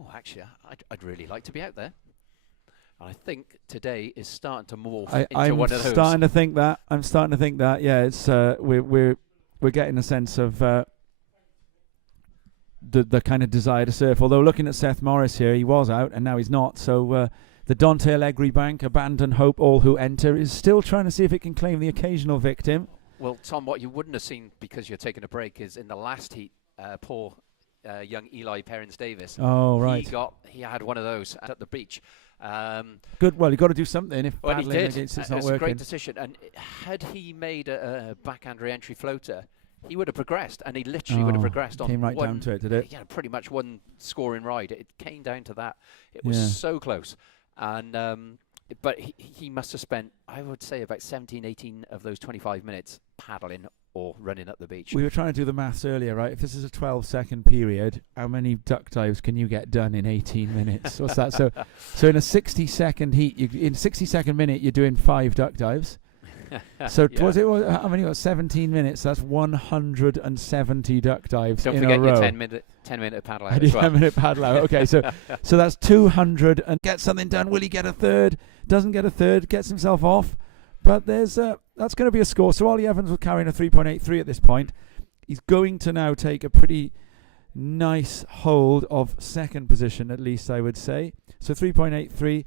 oh, actually, I'd really like to be out there. And I think today is starting to morph into I'm one of those. starting to think that. I'm starting to think that. Yeah, it's we're getting a sense of the kind of desire to surf. Although looking at Seth Morris here, he was out and now he's not. So the Dante Allegri Bank, Abandon Hope, all who enter, is still trying to see if it can claim the occasional victim. Well, Tom, what you wouldn't have seen because you're taking a break is in the last heat, poor young Eli Perrins-Davis. Oh, right. He had one of those at the beach. Good. Well, you've got to do something if Well, he paddling did. against it's It not was a great working. decision. And had he made a backhand re-entry floater, he would have progressed, and he literally would have progressed on came right one, down to it, did it? Yeah, pretty much one scoring ride. It came down to that. It was Yeah. so close. And but he must have spent, I would say, about 17, 18 of those 25 minutes paddling or running up the beach. We were trying to do the maths earlier, right? If this is a 12-second period, how many duck dives can you get done in 18 minutes? What's that? So in a 60-second heat, in 60-second minute, you're doing 5 duck dives. So Yeah. how many? 17 minutes. That's 170 duck dives Don't in forget a row. your 10-minute paddle out And as your well. 10-minute paddle out. Okay, so that's 200 and get something done. Will he get a third? Doesn't get a third. Gets himself off. But there's that's going to be a score. So Ollie Evans was carrying a 3.83 at this point. He's going to now take a pretty nice hold of second position, at least I would say. So 3.83.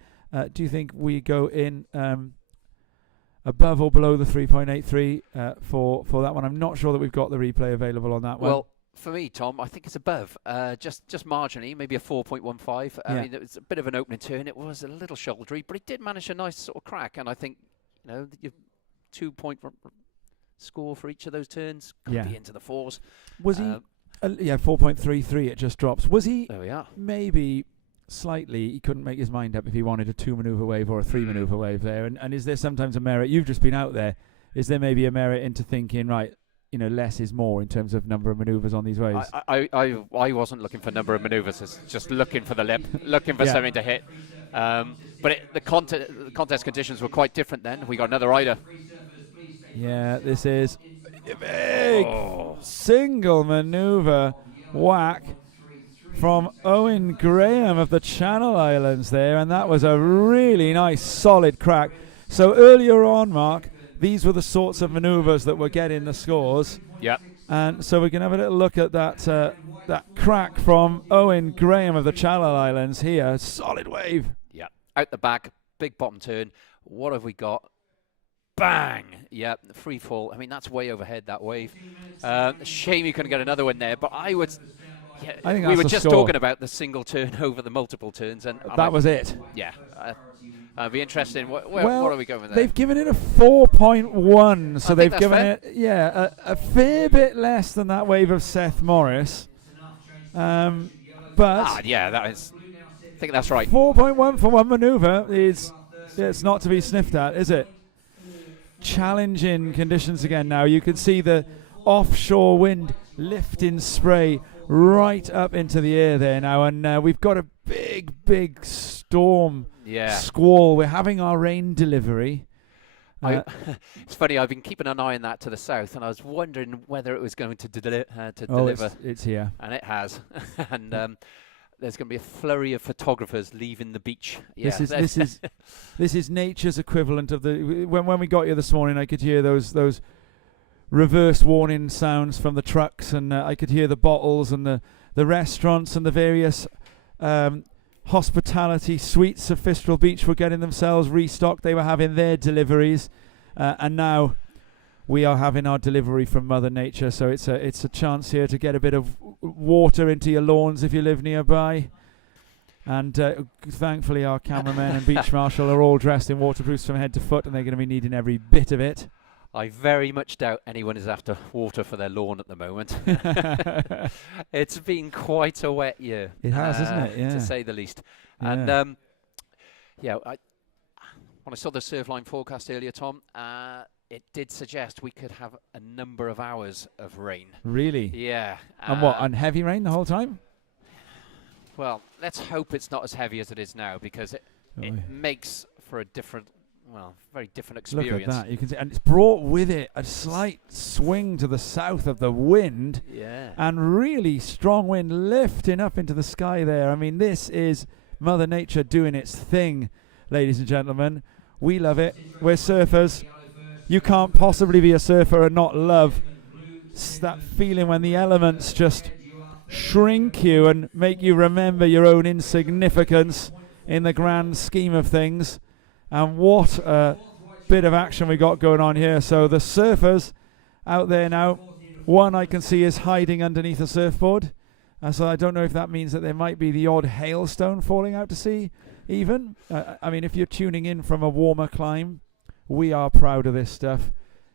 Do you think we go in above or below the 3.83 for that one? I'm not sure that we've got the replay available on that one. Well, for me, Tom, I think it's above, just marginally, maybe a 4.15. I Yeah. mean, it was a bit of an opening turn. It was a little shouldery, but he did manage a nice sort of crack. And I think, your 2-point score for each of those turns could Yeah. be into the 4s. Was he? Yeah, 4.33. It just drops. Was he? There we are. Maybe slightly, he couldn't make his mind up if he wanted a 2-maneuver wave or a 3-maneuver wave there. And is there sometimes a merit? You've just been out there. Is there maybe a merit into thinking, right, less is more in terms of number of manoeuvres on these waves. I wasn't looking for number of manoeuvres. It's just looking for the lip, looking for something to hit. But the contest conditions were quite different then. We got another rider. Yeah, this is a big single manoeuvre whack from Owen Graham of the Channel Islands there, and that was a really nice solid crack. So earlier on, Mark, these were the sorts of manoeuvres that were getting the scores. Yeah. And so we can have a little look at that crack from Owen Graham of the Channel Islands here. Solid wave. Yeah. Out the back, big bottom turn. What have we got? Bang! Yeah, free fall. I mean, that's way overhead, that wave. Shame you couldn't get another one there, but I would... Yeah, I think we were that's the just score. talking about the single turn over the multiple turns. And That was it. Yeah. I'd be interested in what are we going with there? They've given it a 4.1, so I think they've that's given fair. it, a fair bit less than that wave of Seth Morris. But Yeah, that is... I think that's right. 4.1 for one manoeuvre it's not to be sniffed at, is it? Challenging conditions again now. You can see the offshore wind lifting spray right up into the air there now, and we've got a big storm squall. We're having our rain delivery. It's funny, I've been keeping an eye on that to the south, and I was wondering whether it was going to deliver. It's here. And it has. And there's going to be a flurry of photographers leaving the beach. Yeah, This is nature's equivalent of the... When we got here this morning, I could hear those reverse warning sounds from the trucks, and I could hear the bottles and the restaurants and the various hospitality suites of Fistral Beach were getting themselves restocked. They were having their deliveries, and now we are having our delivery from Mother Nature. So it's a chance here to get a bit of water into your lawns if you live nearby. And thankfully our cameramen and beach marshal are all dressed in waterproofs from head to foot, and they're going to be needing every bit of it. I very much doubt anyone is after water for their lawn at the moment. It's been quite a wet year. It has, isn't it? Yeah. To say the least. Yeah. And when I saw the Surfline forecast earlier, Tom, it did suggest we could have a number of hours of rain. Really? Yeah. And what, and heavy rain the whole time? Well, let's hope it's not as heavy as it is now, because it makes for a very different experience. Look at that. You can see, and it's brought with it a slight swing to the south of the wind. Yeah. And really strong wind lifting up into the sky there. I mean, this is Mother Nature doing its thing, ladies and gentlemen. We love it. We're surfers. You can't possibly be a surfer and not love that feeling when the elements just shrink you and make you remember your own insignificance in the grand scheme of things. And what a bit of action we got going on here. So the surfers out there now, one I can see is hiding underneath a surfboard. So I don't know if that means that there might be the odd hailstone falling out to sea even. I mean, if you're tuning in from a warmer clime, we are proud of this stuff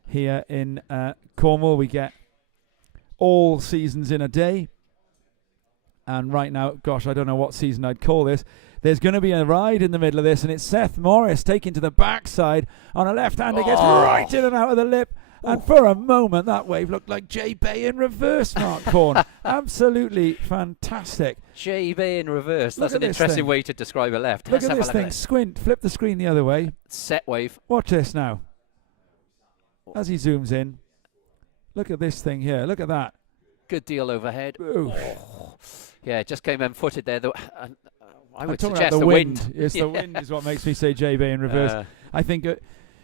here in Cornwall. We get all seasons in a day. And right now, gosh, I don't know what season I'd call this. There's going to be a ride in the middle of this, and it's Seth Morris taking to the backside on a left-hander, gets right in and out of the lip. And for a moment, that wave looked like Jay Bay in reverse, Mark Corn. Absolutely fantastic. Jay Bay in reverse. Look That's at an this interesting thing. way to describe a left. Look Let's at have a this look at thing. it. Squint. Flip the screen the other way. Set wave. Watch this now. As he zooms in. Look at this thing here. Look at that. Good deal overhead. Ooh. Yeah, it just came unfooted there. I would I'm talking suggest about the wind. Yes, the wind is what makes me say Jay Bay in reverse. I think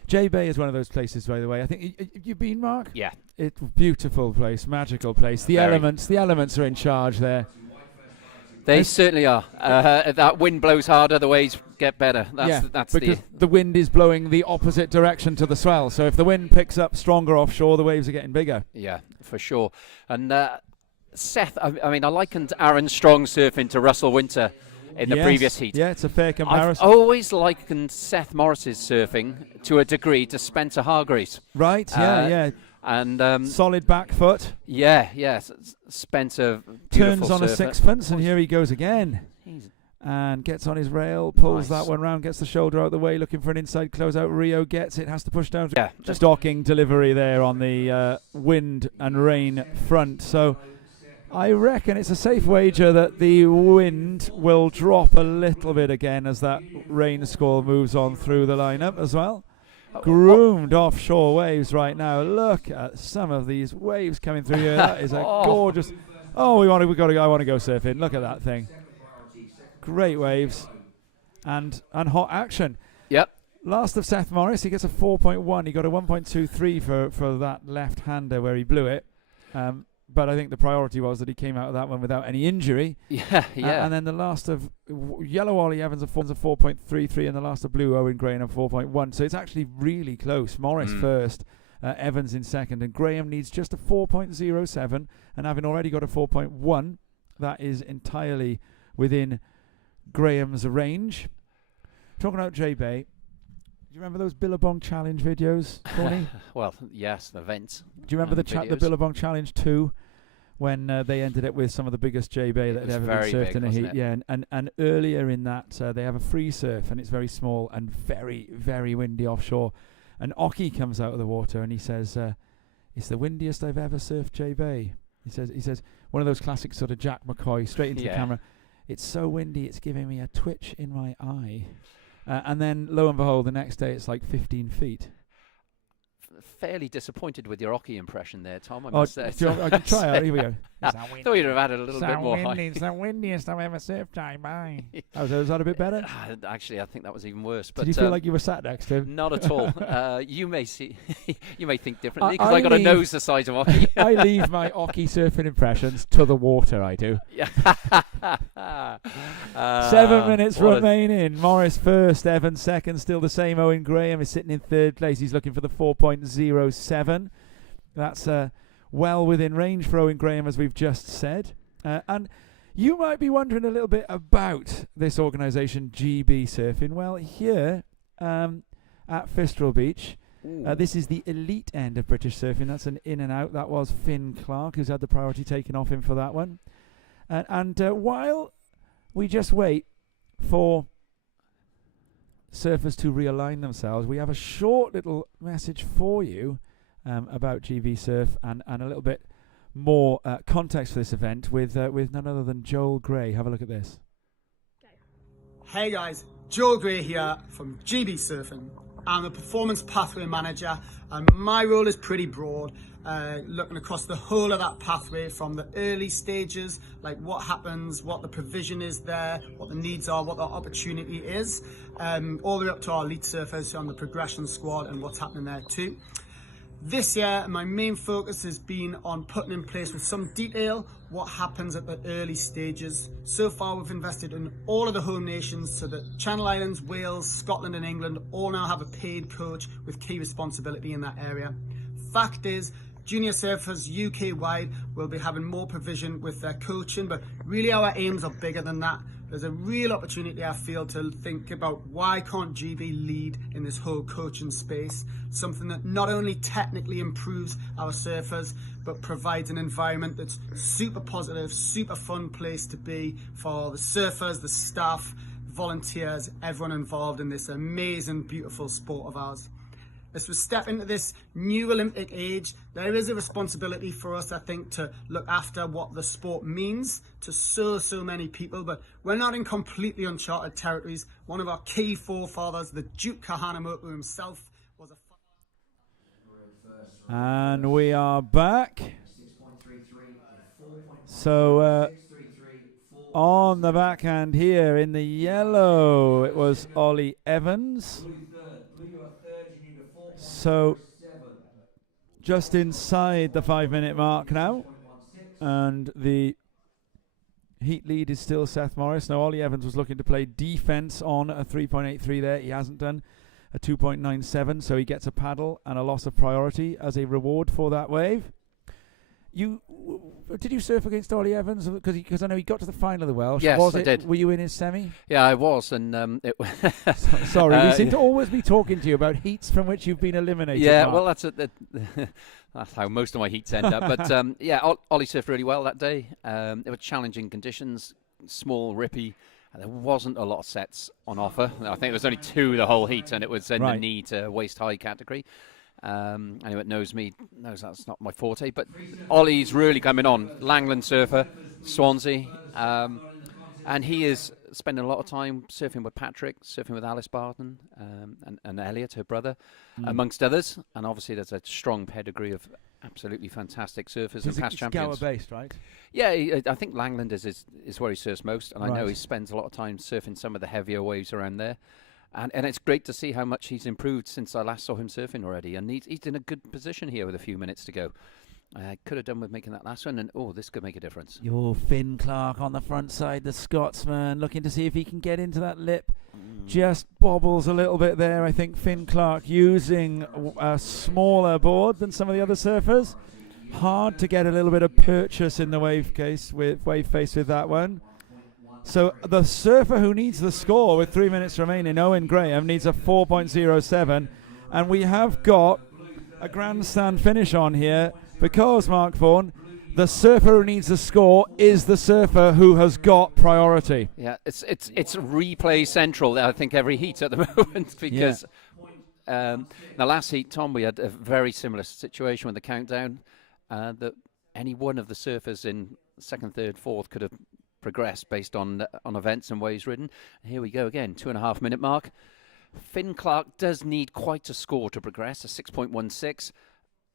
Jay Bay is one of those places, by the way. I think you've been, Mark? Yeah. It's a beautiful place, magical place. The Very. elements are in charge there. They certainly are. That wind blows harder, the waves get better. That's because the wind is blowing the opposite direction to the swell. So if the wind picks up stronger offshore, the waves are getting bigger. Yeah, for sure. And Seth, I mean, I likened Aaron Strong surfing to Russell Winter in the previous heat. Yeah, it's a fair comparison. I've always likened Seth Morris's surfing to a degree to Spencer Hargreaves. Right, yeah. And solid back foot. Yeah. Spencer Turns on surfer. a sixpence, and here he goes again. and gets on his rail, pulls Nice. that one round, gets the shoulder out of the way, looking for an inside closeout. Rio gets it, has to push down. Yeah, just Docking delivery there on the wind and rain front. So I reckon it's a safe wager that the wind will drop a little bit again as that rain squall moves on through the lineup as well. Groomed offshore waves right now. Look at some of these waves coming through here. That is a gorgeous. Oh, I want to go surfing. Look at that thing. Great waves and hot action. Yep. Last of Seth Morris, he gets a 4.1. He got a 1.23 for that left-hander where he blew it. But I think the priority was that he came out of that one without any injury. Yeah, yeah. And then the last of yellow Ollie Evans a 4.33, and the last of blue Owen Graham a 4.1. So it's actually really close. Morris first, Evans in second, and Graham needs just a 4.07. And having already got a 4.1, that is entirely within Graham's range. Talking about J-Bay, do you remember those Billabong Challenge videos, Tony? Well, yes, the events. Do you remember the videos. Billabong Challenge 2 when they ended it with some of the biggest J-Bay that It had was ever been very surfed big, in a wasn't heat? it? Yeah, and earlier in that they have a free surf and it's very small and very, very windy offshore. And Occy comes out of the water and he says, "It's the windiest I've ever surfed J-Bay." He says one of those classic sort of Jack McCoy straight into the camera. It's so windy, it's giving me a twitch in my eye. And then, lo and behold, the next day it's like 15 feet. Fairly disappointed with your Occy impression there, Tom, I Oh, must say. I can try it. Here we go. Thought you'd have added a little bit more hype. It's the windiest I've ever surfed, J-Bay. Was that a bit better? Actually, I think that was even worse. But Did you feel like you were sat next to him? not at all. You may think differently because I I got a leave- nose the size of Occy. I leave my Occy surfing impressions to the water, I do. 7 minutes what a- remaining. Morris first, Evans second, still the same. Owen Graham is sitting in third place. He's looking for the 4.07. That's well within range for Owen Graham, as we've just said. And you might be wondering a little bit about this organisation, GB Surfing. Well, here at Fistral Beach, this is the elite end of British surfing. That's an in and out. That was Finn Clark, who's had the priority taken off him for that one. And while we just wait for surfers to realign themselves, we have a short little message for you about GB Surf and a little bit more context for this event with none other than Joel Gray. Have a look at this. Hey guys, Joel Gray here from GB Surfing. I'm a performance pathway manager and my role is pretty broad, looking across the whole of that pathway from the early stages, like what happens, what the provision is there, what the needs are, what the opportunity is, all the way up to our elite surfers on the progression squad and what's happening there too. This year, my main focus has been on putting in place with some detail what happens at the early stages. So far, we've invested in all of the home nations so that Channel Islands, Wales, Scotland and England all now have a paid coach with key responsibility in that area. Fact is, junior surfers UK-wide will be having more provision with their coaching, but really our aims are bigger than that. There's a real opportunity, I feel, to think about why can't GB lead in this whole coaching space, something that not only technically improves our surfers, but provides an environment that's super positive, super fun place to be for the surfers, the staff, volunteers, everyone involved in this amazing, beautiful sport of ours. As we step into this new Olympic age, there is a responsibility for us, I think, to look after what the sport means to so many people, but we're not in completely uncharted territories. One of our key forefathers, the Duke Kahanamoku himself, was a... And we are back. So on the backhand here in the yellow, it was Ollie Evans. So just inside the 5 minute mark now, and the heat lead is still Seth Morris. Now Ollie Evans was looking to play defense on a 3.83 there. He hasn't done a 2.97, so he gets a paddle and a loss of priority as a reward for that wave. Did you surf against Ollie Evans? Because I know he got to the final of the Welsh. Yes, I did. Were you in his semi? Yeah, I was, and it Sorry, we seem to always be talking to you about heats from which you've been eliminated. Yeah, Mark. well, that's how most of my heats end up. But yeah, Ollie surfed really well that day. There were challenging conditions, small, rippy, There wasn't a lot of sets on offer. I think there was only 2 the whole heat, and it was in the Right. knee to waist high category. Anyone that knows me knows that's not my forte. But Ollie's really coming on. Langland surfer, Swansea, and he is spending a lot of time surfing with Patrick, surfing with Alice Barton, and Elliot, her brother, amongst others. And obviously, there's a strong pedigree of absolutely fantastic surfers and past champions. Gower based, right? Yeah, I think Langland is where he surfs most, and I know Right. he spends a lot of time surfing some of the heavier waves around there. And it's great to see how much he's improved since I last saw him surfing already. And he's in a good position here with a few minutes to go. Could have done with making that last one, and this could make a difference. Your Finn Clark on the front side, the Scotsman, looking to see if he can get into that lip. Just bobbles a little bit there. I think Finn Clark using a smaller board than some of the other surfers. Hard to get a little bit of purchase in the wave face with that one. So the surfer who needs the score with 3 minutes remaining, Owen Graham, needs a 4.07. And we have got a grandstand finish on here because, Mark Vaughan, the surfer who needs the score is the surfer who has got priority. Yeah, it's replay central, I think, every heat at the moment because the last heat, Tom, we had a very similar situation with the countdown that any one of the surfers in second, third, fourth could have progressed based on events and waves ridden. Here we go again, 2.5 minute mark. Finn Clark does need quite a score to progress, a 6.16.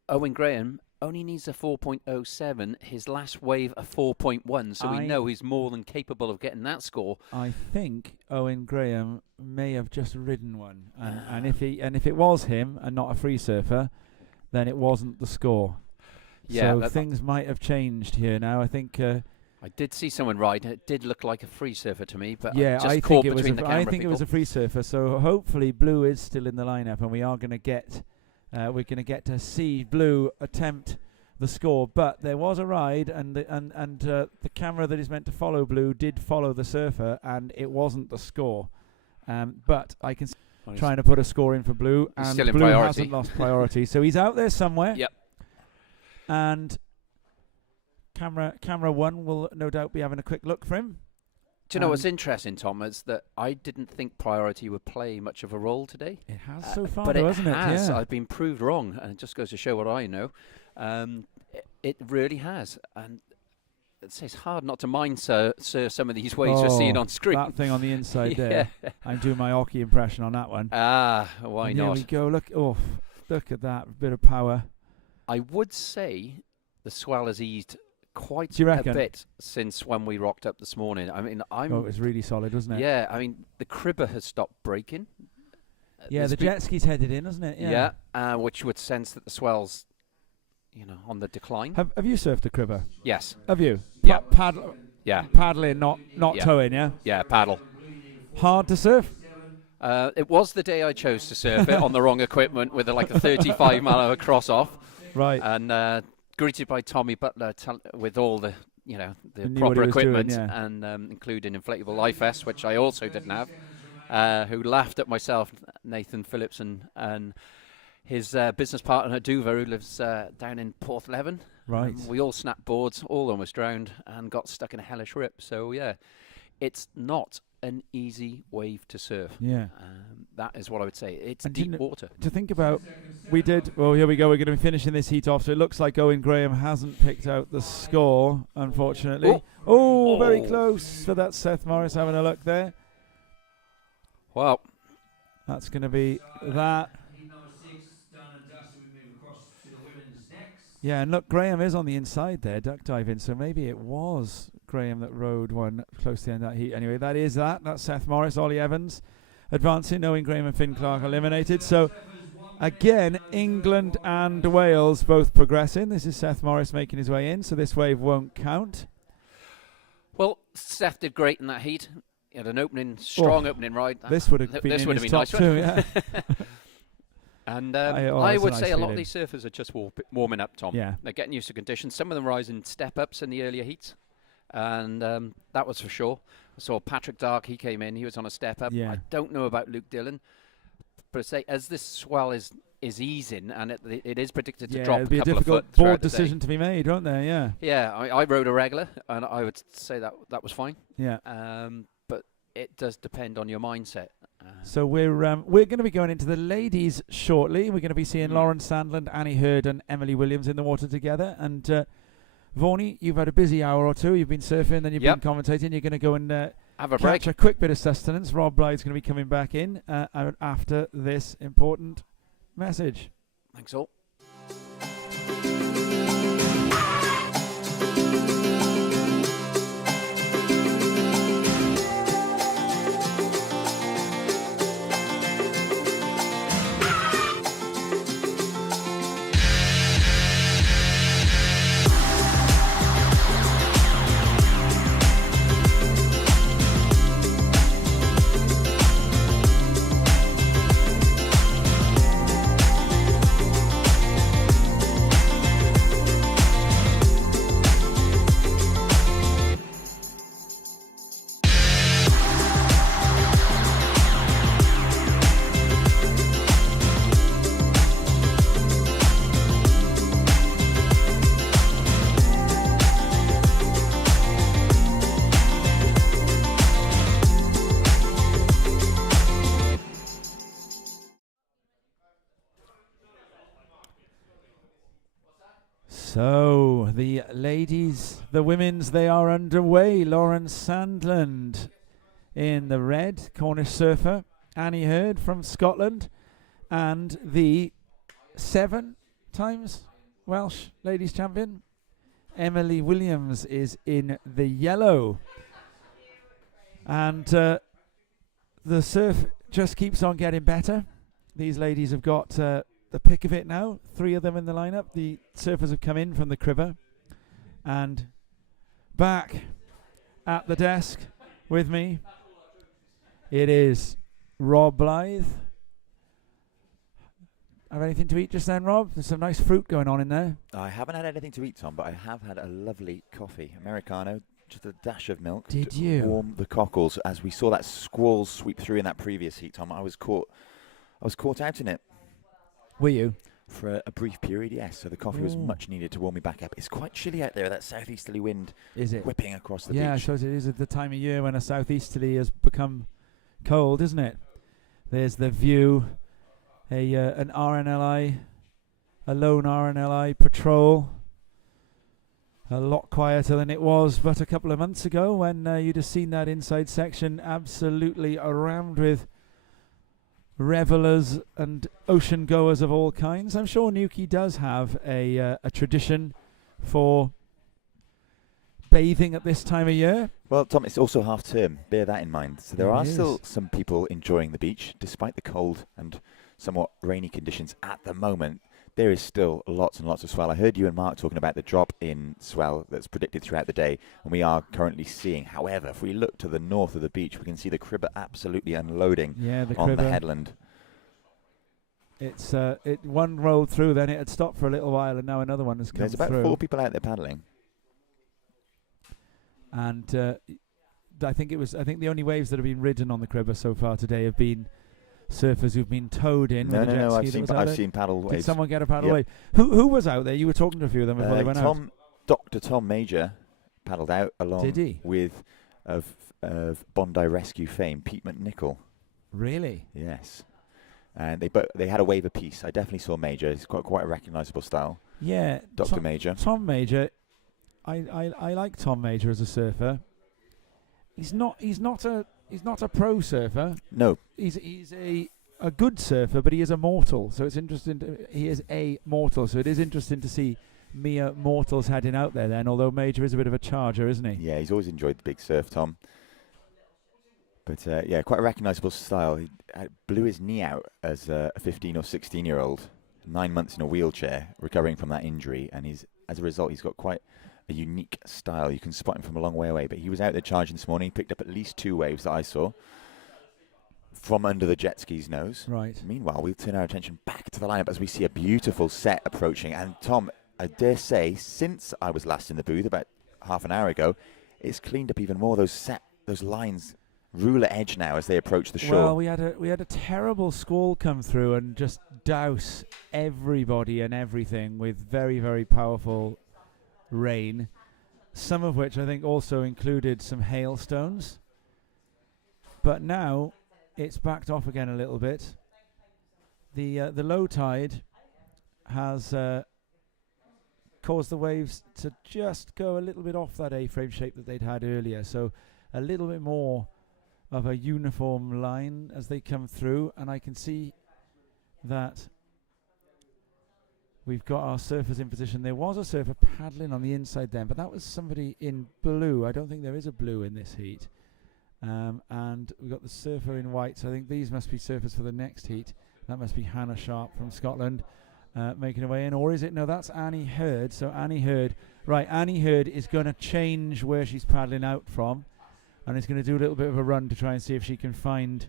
Owen Graham only needs a 4.07. His last wave a 4.1, so we know he's more than capable of getting that score. I think Owen Graham may have just ridden one, and if it was him and not a free surfer, then it wasn't the score. Yeah, so things might have changed here now. I think. I did see someone ride, and it did look like a free surfer to me, but yeah, just I caught think it was. between the camera I think it was a free surfer. So hopefully Blue is still in the lineup, and we are going to get. We're going to get to see Blue attempt the score, but there was a ride, and the camera that is meant to follow Blue did follow the surfer, and it wasn't the score. But I can trying to put a score in for Blue, and still in Blue priority. hasn't lost priority, so he's out there somewhere. Yep. And camera one will no doubt be having a quick look for him. Do you know what's interesting, Tom, is that I didn't think priority would play much of a role today. It has so far, but though, it hasn't it? has. Yeah. I've been proved wrong, and it just goes to show what I know. It really has, and it's hard not to mind some of these waves we're seeing on screen. That thing on the inside there. I'm doing my Oki impression on that one. Why and not? Here we go. Look at that bit of power. I would say the swell has eased quite Do you a reckon? bit since when we rocked up this morning. I mean, It was really solid, wasn't it? Yeah, I mean, the cribber has stopped breaking. Yeah, There's the been- jet ski's headed in, isn't it? Yeah, which would sense that the swell's, on the decline. Have you surfed a cribber? Yes. Have you? Yeah. Paddling, not Yeah. towing. Yeah. Yeah, paddle. Hard to surf. It was the day I chose to surf it on the wrong equipment with a 35 mile hour cross off, Right. and greeted by Tommy Butler with all the He the knew what proper he was doing, equipment, yeah. and including inflatable life vests, which I also didn't have. Who laughed at myself, Nathan Phillips, and his business partner Duva, who lives down in Porthleven. Right. We all snapped boards, all almost drowned, and got stuck in a hellish rip. So yeah, it's not an easy wave to surf. Yeah. That is what I would say. It's And do you deep kn- water. To think about, we did. Well, here we go. We're going to be finishing this heat off. So it looks like Owen Graham hasn't picked out the score, unfortunately. Oh, very close for that. Seth Morris having a look there. Wow. That's going to be that. Yeah, and look, Graham is on the inside there, duck diving. So maybe it was Graham that rode one close to the end of that heat. Anyway, that is that. That's Seth Morris, Ollie Evans advancing. Owen Graham and Finn Clark eliminated. So again, England and Wales both progressing. This is Seth Morris making his way in, so this wave won't count. Well, Seth did great in that heat. He had an strong opening ride. This would have been this in would his have been top nice, two, wouldn't yeah. it? And it's I a would nice say a lot feeling. of these surfers are just warming up, Tom. Yeah. They're getting used to conditions. Some of them rise in step-ups in the earlier heats. And that was for sure. I saw Patrick Dark, he came in, he was on a step-up. Yeah. I don't know about Luke Dillon. But I say, as this swell is easing, and it is predicted to drop it'll be a couple of difficult foot throughout board the day. decision to be made, won't there? Yeah. Yeah, I rode a regular, and I would say that was fine. Yeah. But it does depend on your mindset. So we're going to be going into the ladies shortly. We're going to be seeing Mm. Lauren Sandland, Annie Hurd, and Emily Williams in the water together. And Vaughnie, you've had a busy hour or two. You've been surfing, then you've Yep. been commentating. You're going to go and Have a catch break. a quick bit of sustenance. Rob Blythe's going to be coming back in after this important message. Thanks all. So the ladies, the women's, they are underway. Lauren Sandland in the red, Cornish surfer. Annie Hurd from Scotland, and the 7 times Welsh ladies champion Emily Williams is in the yellow. And the surf just keeps on getting better. These ladies have got the pick of it now. 3 of them in the lineup. The surfers have come in from the Cribber. And back at the desk with me, it is Rob Blythe. Have anything to eat just then, Rob? There's some nice fruit going on in there. I haven't had anything to eat, Tom, but I have had a lovely coffee, Americano, just a dash of milk. Did to you? warm the cockles as we saw that squall sweep through in that previous heat, Tom? I was caught out in it Were you? for a brief period, yes. So the coffee was Ooh. much needed to warm me back up. It's quite chilly out there, that southeasterly wind Is it? whipping across the Yeah, I beach. suppose it is at the time of year when a southeasterly has become cold, isn't it? There's the view, an RNLI, a lone RNLI patrol. A lot quieter than it was but a couple of months ago when you'd have seen that inside section absolutely around with revelers and ocean goers of all kinds. I'm sure Newquay does have a tradition for bathing at this time of year. Well, Tom, it's also half term. Bear that in mind. So there It are is. still some people enjoying the beach, despite the cold and somewhat rainy conditions at the moment. There is still lots and lots of swell. I heard you and Mark talking about the drop in swell that's predicted throughout the day, and we are currently seeing. However, if we look to the north of the beach, we can see the Cribber absolutely unloading Yeah, the on the Cribber. headland. It's one rolled through, then it had stopped for a little while, and now another one has come There's about through. 4 people out there paddling. And I think the only waves that have been ridden on the Cribber so far today have been surfers who've been towed in with a jet ski. I've seen paddle Did waves. someone get a paddle Yep. wave? Who was out there? You were talking to a few of them before they went out. Dr. Tom Major paddled out along Did he? with of Bondi Rescue fame, Pete McNichol. Really? Yes. And they had a wave apiece. I definitely saw Major. It's quite a recognisable style. Yeah. Dr. Major. Tom Major. I like Tom Major as a surfer. He's not a pro surfer. No. He's a good surfer, but he is a mortal. So it's interesting. He is a mortal. So it is interesting to see mere mortals heading out there then. Although Major is a bit of a charger, isn't he? Yeah, he's always enjoyed the big surf, Tom. But yeah, quite a recognisable style. He blew his knee out as a 15 or 16-year-old, 9 months in a wheelchair, recovering from that injury, and as a result, he's got quite a unique style. You can spot him from a long way away, but he was out there charging this morning. He picked up at least 2 waves that I saw from under the jet ski's nose. Right. Meanwhile, we'll turn our attention back to the lineup as we see a beautiful set approaching. And Tom, I dare say, since I was last in the booth about half an hour ago, it's cleaned up even more. Those lines, ruler edge now as they approach the shore. Well, we had a terrible squall come through and just douse everybody and everything with very, very powerful rain, some of which I think also included some hailstones. But now it's backed off again a little bit. The low tide has caused the waves to just go a little bit off that A-frame shape that they'd had earlier. So a little bit more of a uniform line as they come through, and I can see that we've got our surfers in position. There was a surfer paddling on the inside then, but that was somebody in blue. I don't think there is a blue in this heat. And we've got the surfer in white, so I think these must be surfers for the next heat. That must be Hannah Sharp from Scotland making her way in. Or is it? No, that's Annie Hurd. So Annie Hurd. Right, Annie Hurd is going to change where she's paddling out from, and is going to do a little bit of a run to try and see if she can find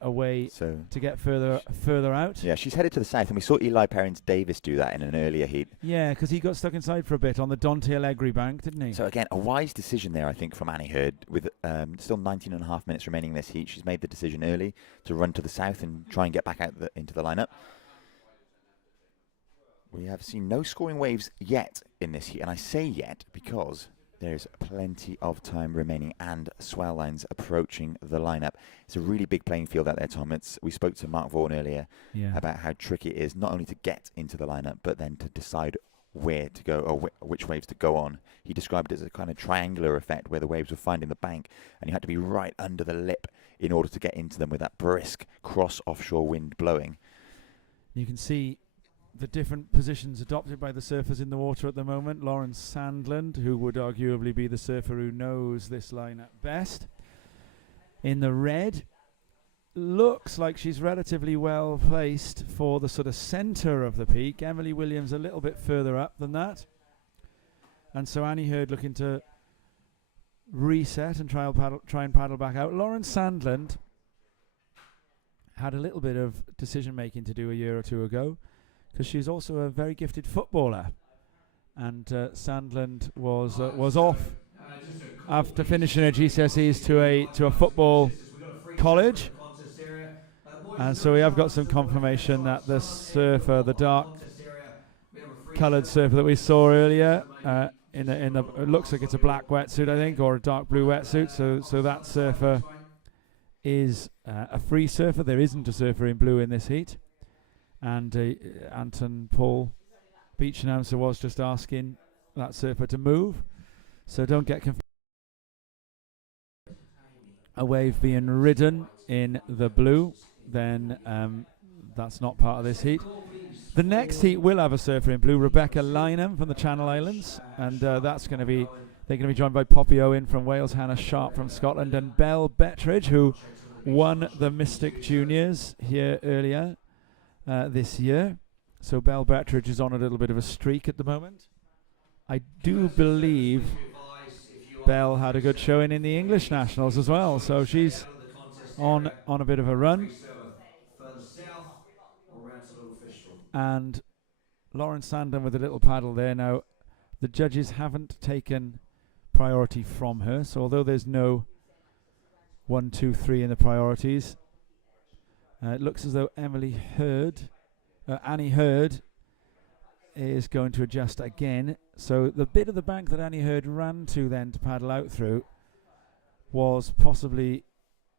a way to get further out. Yeah, she's headed to the south, and we saw Eli Perrins-Davis do that in an earlier heat. Yeah, because he got stuck inside for a bit on the Dante Allegri bank, didn't he? So again, a wise decision there, I think, from Annie Hurd. With still 19 and a half minutes remaining in this heat, she's made the decision early to run to the south and try and get back out into the lineup. We have seen no scoring waves yet in this heat, and I say yet because there's plenty of time remaining and swell lines approaching the lineup. It's a really big playing field out there, Tom. We spoke to Mark Vaughan earlier about how tricky it is not only to get into the lineup, but then to decide where to go or which waves to go on. He described it as a kind of triangular effect where the waves were finding the bank, and you had to be right under the lip in order to get into them with that brisk cross-offshore wind blowing. You can see the different positions adopted by the surfers in the water at the moment. Lauren Sandland, who would arguably be the surfer who knows this lineup best, in the red. Looks like she's relatively well placed for the sort of centre of the peak. Emily Williams a little bit further up than that. And so Annie Hurd looking to reset and try and paddle back out. Lauren Sandland had a little bit of decision making to do a year or two ago, because she's also a very gifted footballer, and Sandland was off after finishing her GCSEs to a football college, and so we have got some confirmation that the surfer, the dark coloured surfer that we saw earlier, it looks like it's a black wetsuit, I think, or a dark blue wetsuit. So that surfer is a free surfer. There isn't a surfer in blue in this heat. And Anton Paul, beach announcer, was just asking that surfer to move. So don't get confused. A wave being ridden in the blue, then that's not part of this heat. The next heat will have a surfer in blue, Rebecca Lynham from the Channel Islands, and they're going to be joined by Poppy Owen from Wales, Hannah Sharp from Scotland, and Belle Bettridge, who won the Mystic Juniors here earlier this year. So Belle Bettridge is on a little bit of a streak at the moment. I do believe Belle had a good showing in the English Nationals as well, so she's on a bit of a run. And Lauren Sandon with a little paddle there. Now, the judges haven't taken priority from her, so although there's no 1, 2, 3 in the priorities, it looks as though Annie Hurd is going to adjust again. So the bit of the bank that Annie Hurd ran to then to paddle out through was possibly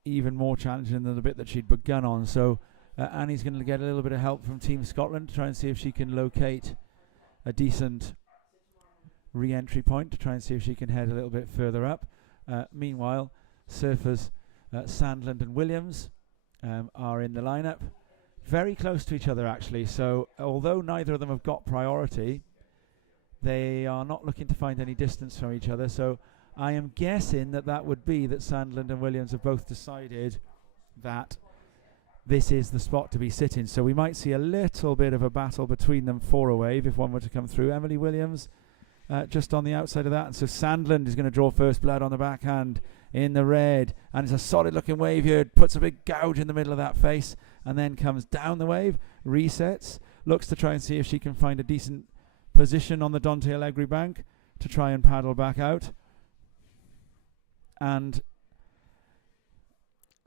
even more challenging than the bit that she'd begun on. So Annie's going to get a little bit of help from Team Scotland to try and see if she can locate a decent re-entry point, to try and see if she can head a little bit further up. Meanwhile, surfers Sandland and Williams are in the lineup, very close to each other actually. So although neither of them have got priority, they are not looking to find any distance from each other. So I am guessing that would be that Sandland and Williams have both decided that this is the spot to be sitting. So we might see a little bit of a battle between them for a wave if one were to come through. Emily Williams just on the outside of that, and so Sandland is going to draw first blood on the backhand in the red, and it's a solid looking wave here. It puts a big gouge in the middle of that face and then comes down the wave, resets, looks to try and see if she can find a decent position on the Dante Allegri bank to try and paddle back out. And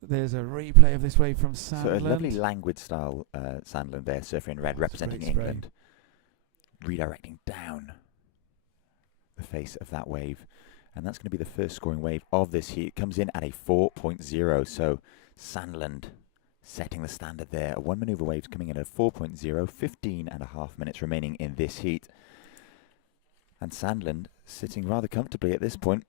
there's a replay of this wave from Sandland. So a lovely languid style Sandland there, surfer in red, representing England, redirecting down the face of that wave. And that's going to be the first scoring wave of this heat. It comes in at a 4.0. So Sandland setting the standard there. A one maneuver wave coming in at 4.0, 15 and a half minutes remaining in this heat. And Sandland sitting rather comfortably at this point.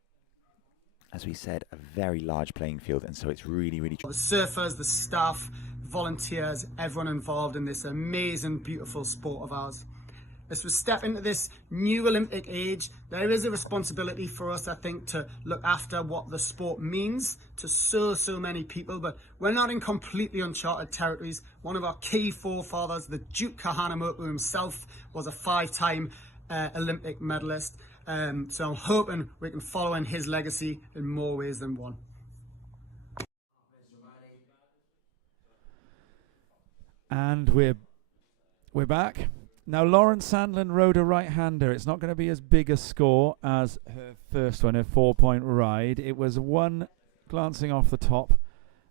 As we said, a very large playing field, and so it's really, really... The surfers, the staff, volunteers, everyone involved in this amazing, beautiful sport of ours. As we step into this new Olympic age, there is a responsibility for us, I think, to look after what the sport means to so many people, but we're not in completely uncharted territories. One of our key forefathers, the Duke Kahanamoku himself, was a 5-time Olympic medalist. So I'm hoping we can follow in his legacy in more ways than one. And we're back. Now Lauren Sandland rode a right-hander. It's not going to be as big a score as her first one, her 4-point ride. It was one glancing off the top,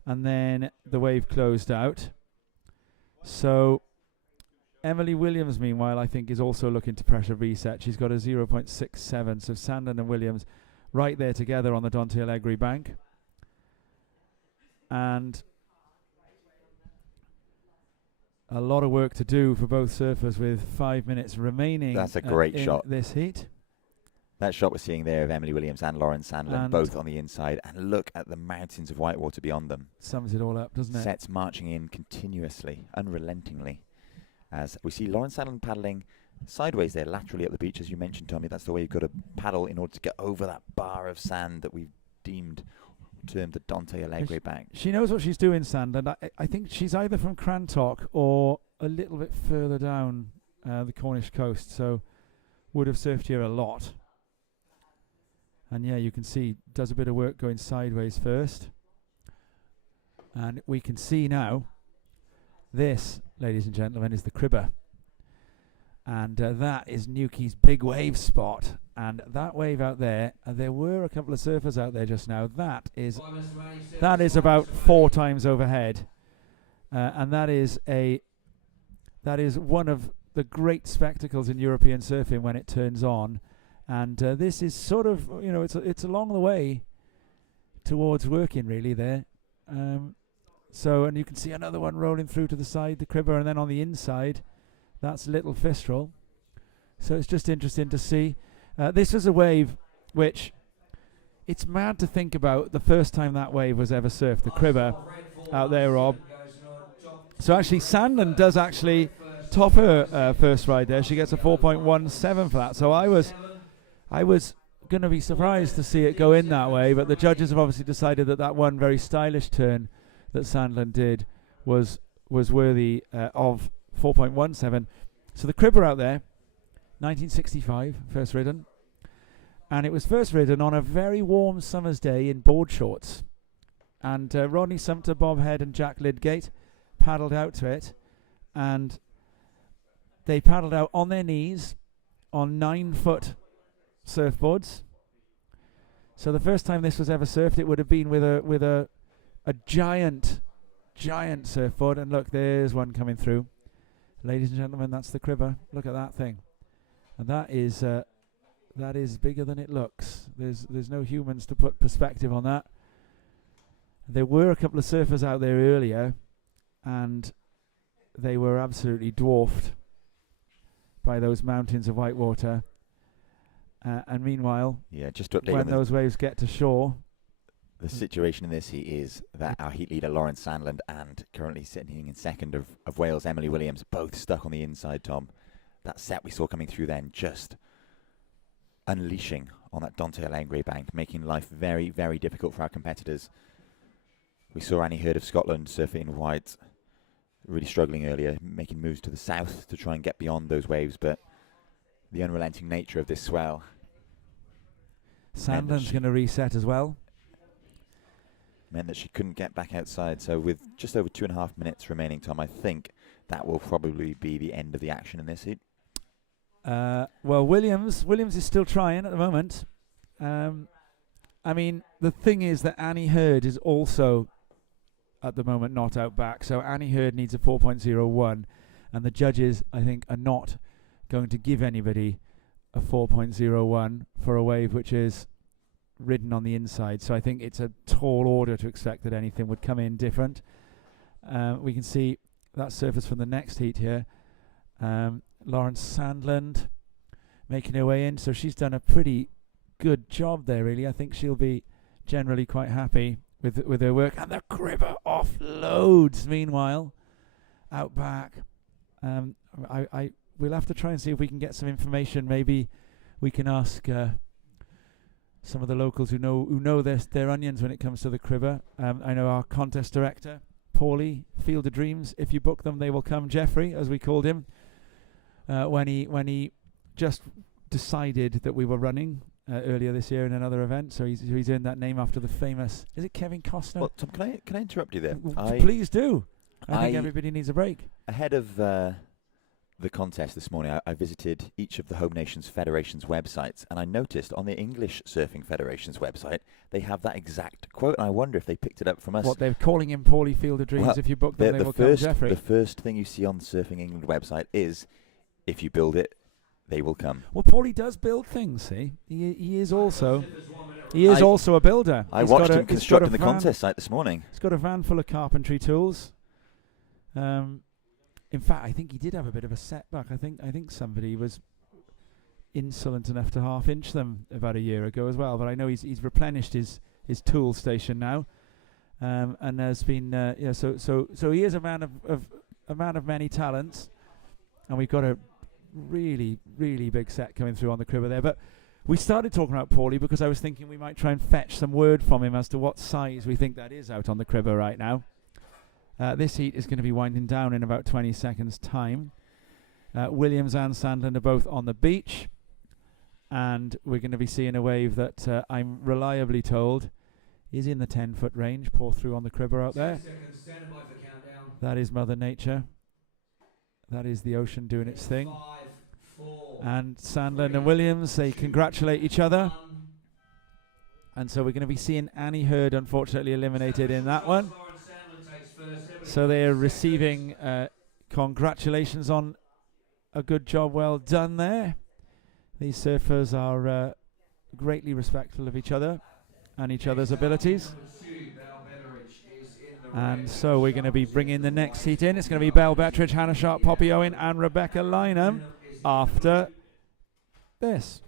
and then the wave closed out. So Emily Williams, meanwhile, I think is also looking to pressure reset. She's got a 0.67, so Sandland and Williams right there together on the Dante Alegre bank. And a lot of work to do for both surfers with 5 minutes remaining. That's a great in shot. This heat. That shot we're seeing there of Emily Williams and Lauren Sandland, And both on the inside. And look at the mountains of whitewater beyond them. Sums it all up, doesn't it? Sets marching in continuously, unrelentingly. As we see Lauren Sandland paddling sideways there, laterally up the beach, as you mentioned, Tommy. That's the way you've got to paddle in order to get over that bar of sand that we've termed the Dante Alegre bank. She knows what she's doing, Sandland. I think she's either from Crantock or a little bit further down the Cornish coast, so would have surfed here a lot. And yeah, you can see does a bit of work going sideways first. And we can see now, this, ladies and gentlemen, is the Cribber. And that is Newquay's big wave spot. And that wave out there, there were a couple of surfers out there just now. That is about 4 times overhead. And that is one of the great spectacles in European surfing when it turns on. And this is sort of, you know, it's along the way towards working really there. So, and you can see another one rolling through to the side, the Cribber, and then on the inside, that's Little Fistral. So it's just interesting to see. This was a wave which, it's mad to think about the first time that wave was ever surfed, the Cribber out there, Rob. So actually, Sandland does actually top her first ride there. She gets a 4.17 for that. So I was going to be surprised to see it go in that way, but the judges have obviously decided that that one very stylish turn that Sandland did was worthy of 4.17. So the Cribber out there, 1965, first ridden. And it was first ridden on a very warm summer's day in board shorts. And Rodney Sumpter, Bob Head and Jack Lydgate paddled out to it. And they paddled out on their knees on 9-foot surfboards. So the first time this was ever surfed, it would have been with a giant surfboard. And look, there's one coming through. Ladies and gentlemen, that's the Cribber. Look at that thing. And that is bigger than it looks. There's no humans to put perspective on that. There were a couple of surfers out there earlier, and they were absolutely dwarfed by those mountains of whitewater. And meanwhile, yeah, just to update when those waves get to shore, the situation in this heat is that our heat leader Lauren Sandland and currently sitting in second of Wales, Emily Williams, both stuck on the inside, Tom. That set we saw coming through then just unleashing on that Dante Alegre bank, making life very, very difficult for our competitors. We saw Annie Hurd of Scotland surfing in white, really struggling earlier, making moves to the south to try and get beyond those waves, but the unrelenting nature of this swell. Sandland's going to reset as well. Meant that she couldn't get back outside. So with just over 2.5 minutes remaining, Tom, I think that will probably be the end of the action in this heat. Well, Williams is still trying at the moment. I mean, the thing is that Annie Hurd is also at the moment not out back. So Annie Hurd needs a 4.01, and the judges, I think, are not going to give anybody a 4.01 for a wave which is ridden on the inside. So I think it's a tall order to expect that anything would come in different. We can see that surface from the next heat here. Lawrence Sandland making her way in. So she's done a pretty good job there, really. I think she'll be generally quite happy with her work. And the Cribber offloads, meanwhile, out back. We'll have to try and see if we can get some information. Maybe we can ask some of the locals who know their onions when it comes to the Cribber. I know our contest director, Paulie, Field of Dreams. If you book them, they will come. Jeffrey, as we called him, when he just decided that we were running earlier this year in another event. So he's earned that name after the famous. Is it Kevin Costner? Well, Tom, can I interrupt you there? Please do. I think everybody needs a break. Ahead of the contest this morning, I visited each of the Home Nations Federation's websites, and I noticed on the English Surfing Federation's website they have that exact quote, and I wonder if they picked it up from us. What, they're calling him Paulie Field of Dreams? Well, if you book them, they will come, Jeffrey. The first thing you see on the Surfing England website is, if you build it, they will come. Well, Paulie does build things, see? He is also a builder. I watched him constructing the contest site this morning. He's got a van full of carpentry tools. In fact, I think he did have a bit of a setback. I think somebody was insolent enough to half-inch them about a year ago as well. But I know he's replenished his tool station now, and has been So he is a man of many talents, and we've got a really big set coming through on the Cribber there. But we started talking about Paulie because I was thinking we might try and fetch some word from him as to what size we think that is out on the Cribber right now. This heat is going to be winding down in about 20 seconds' time. Williams and Sandland are both on the beach, and we're going to be seeing a wave that I'm reliably told is in the 10-foot range. Pour through on the Cribber out there. That is Mother Nature. That is the ocean doing its thing. And Sandland and Williams, they congratulate each other. And so we're going to be seeing Annie Hurd, unfortunately, eliminated in that one. So they are receiving congratulations on a good job well done there. These surfers are greatly respectful of each other and each other's abilities. And so we're going to be bringing the next heat in. It's going to be Belle Bettridge, Hannah Sharp, Poppy Owen and Rebecca Lynham after this.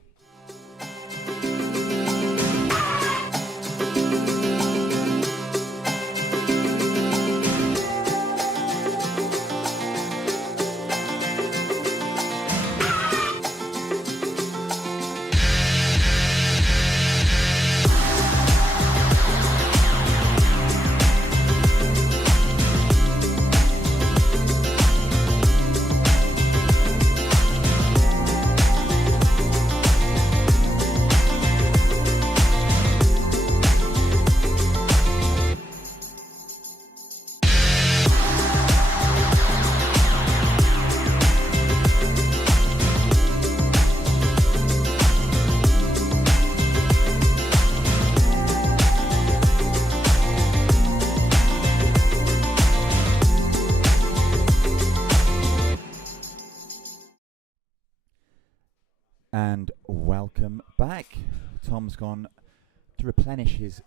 And welcome back. Tom's gone to replenish his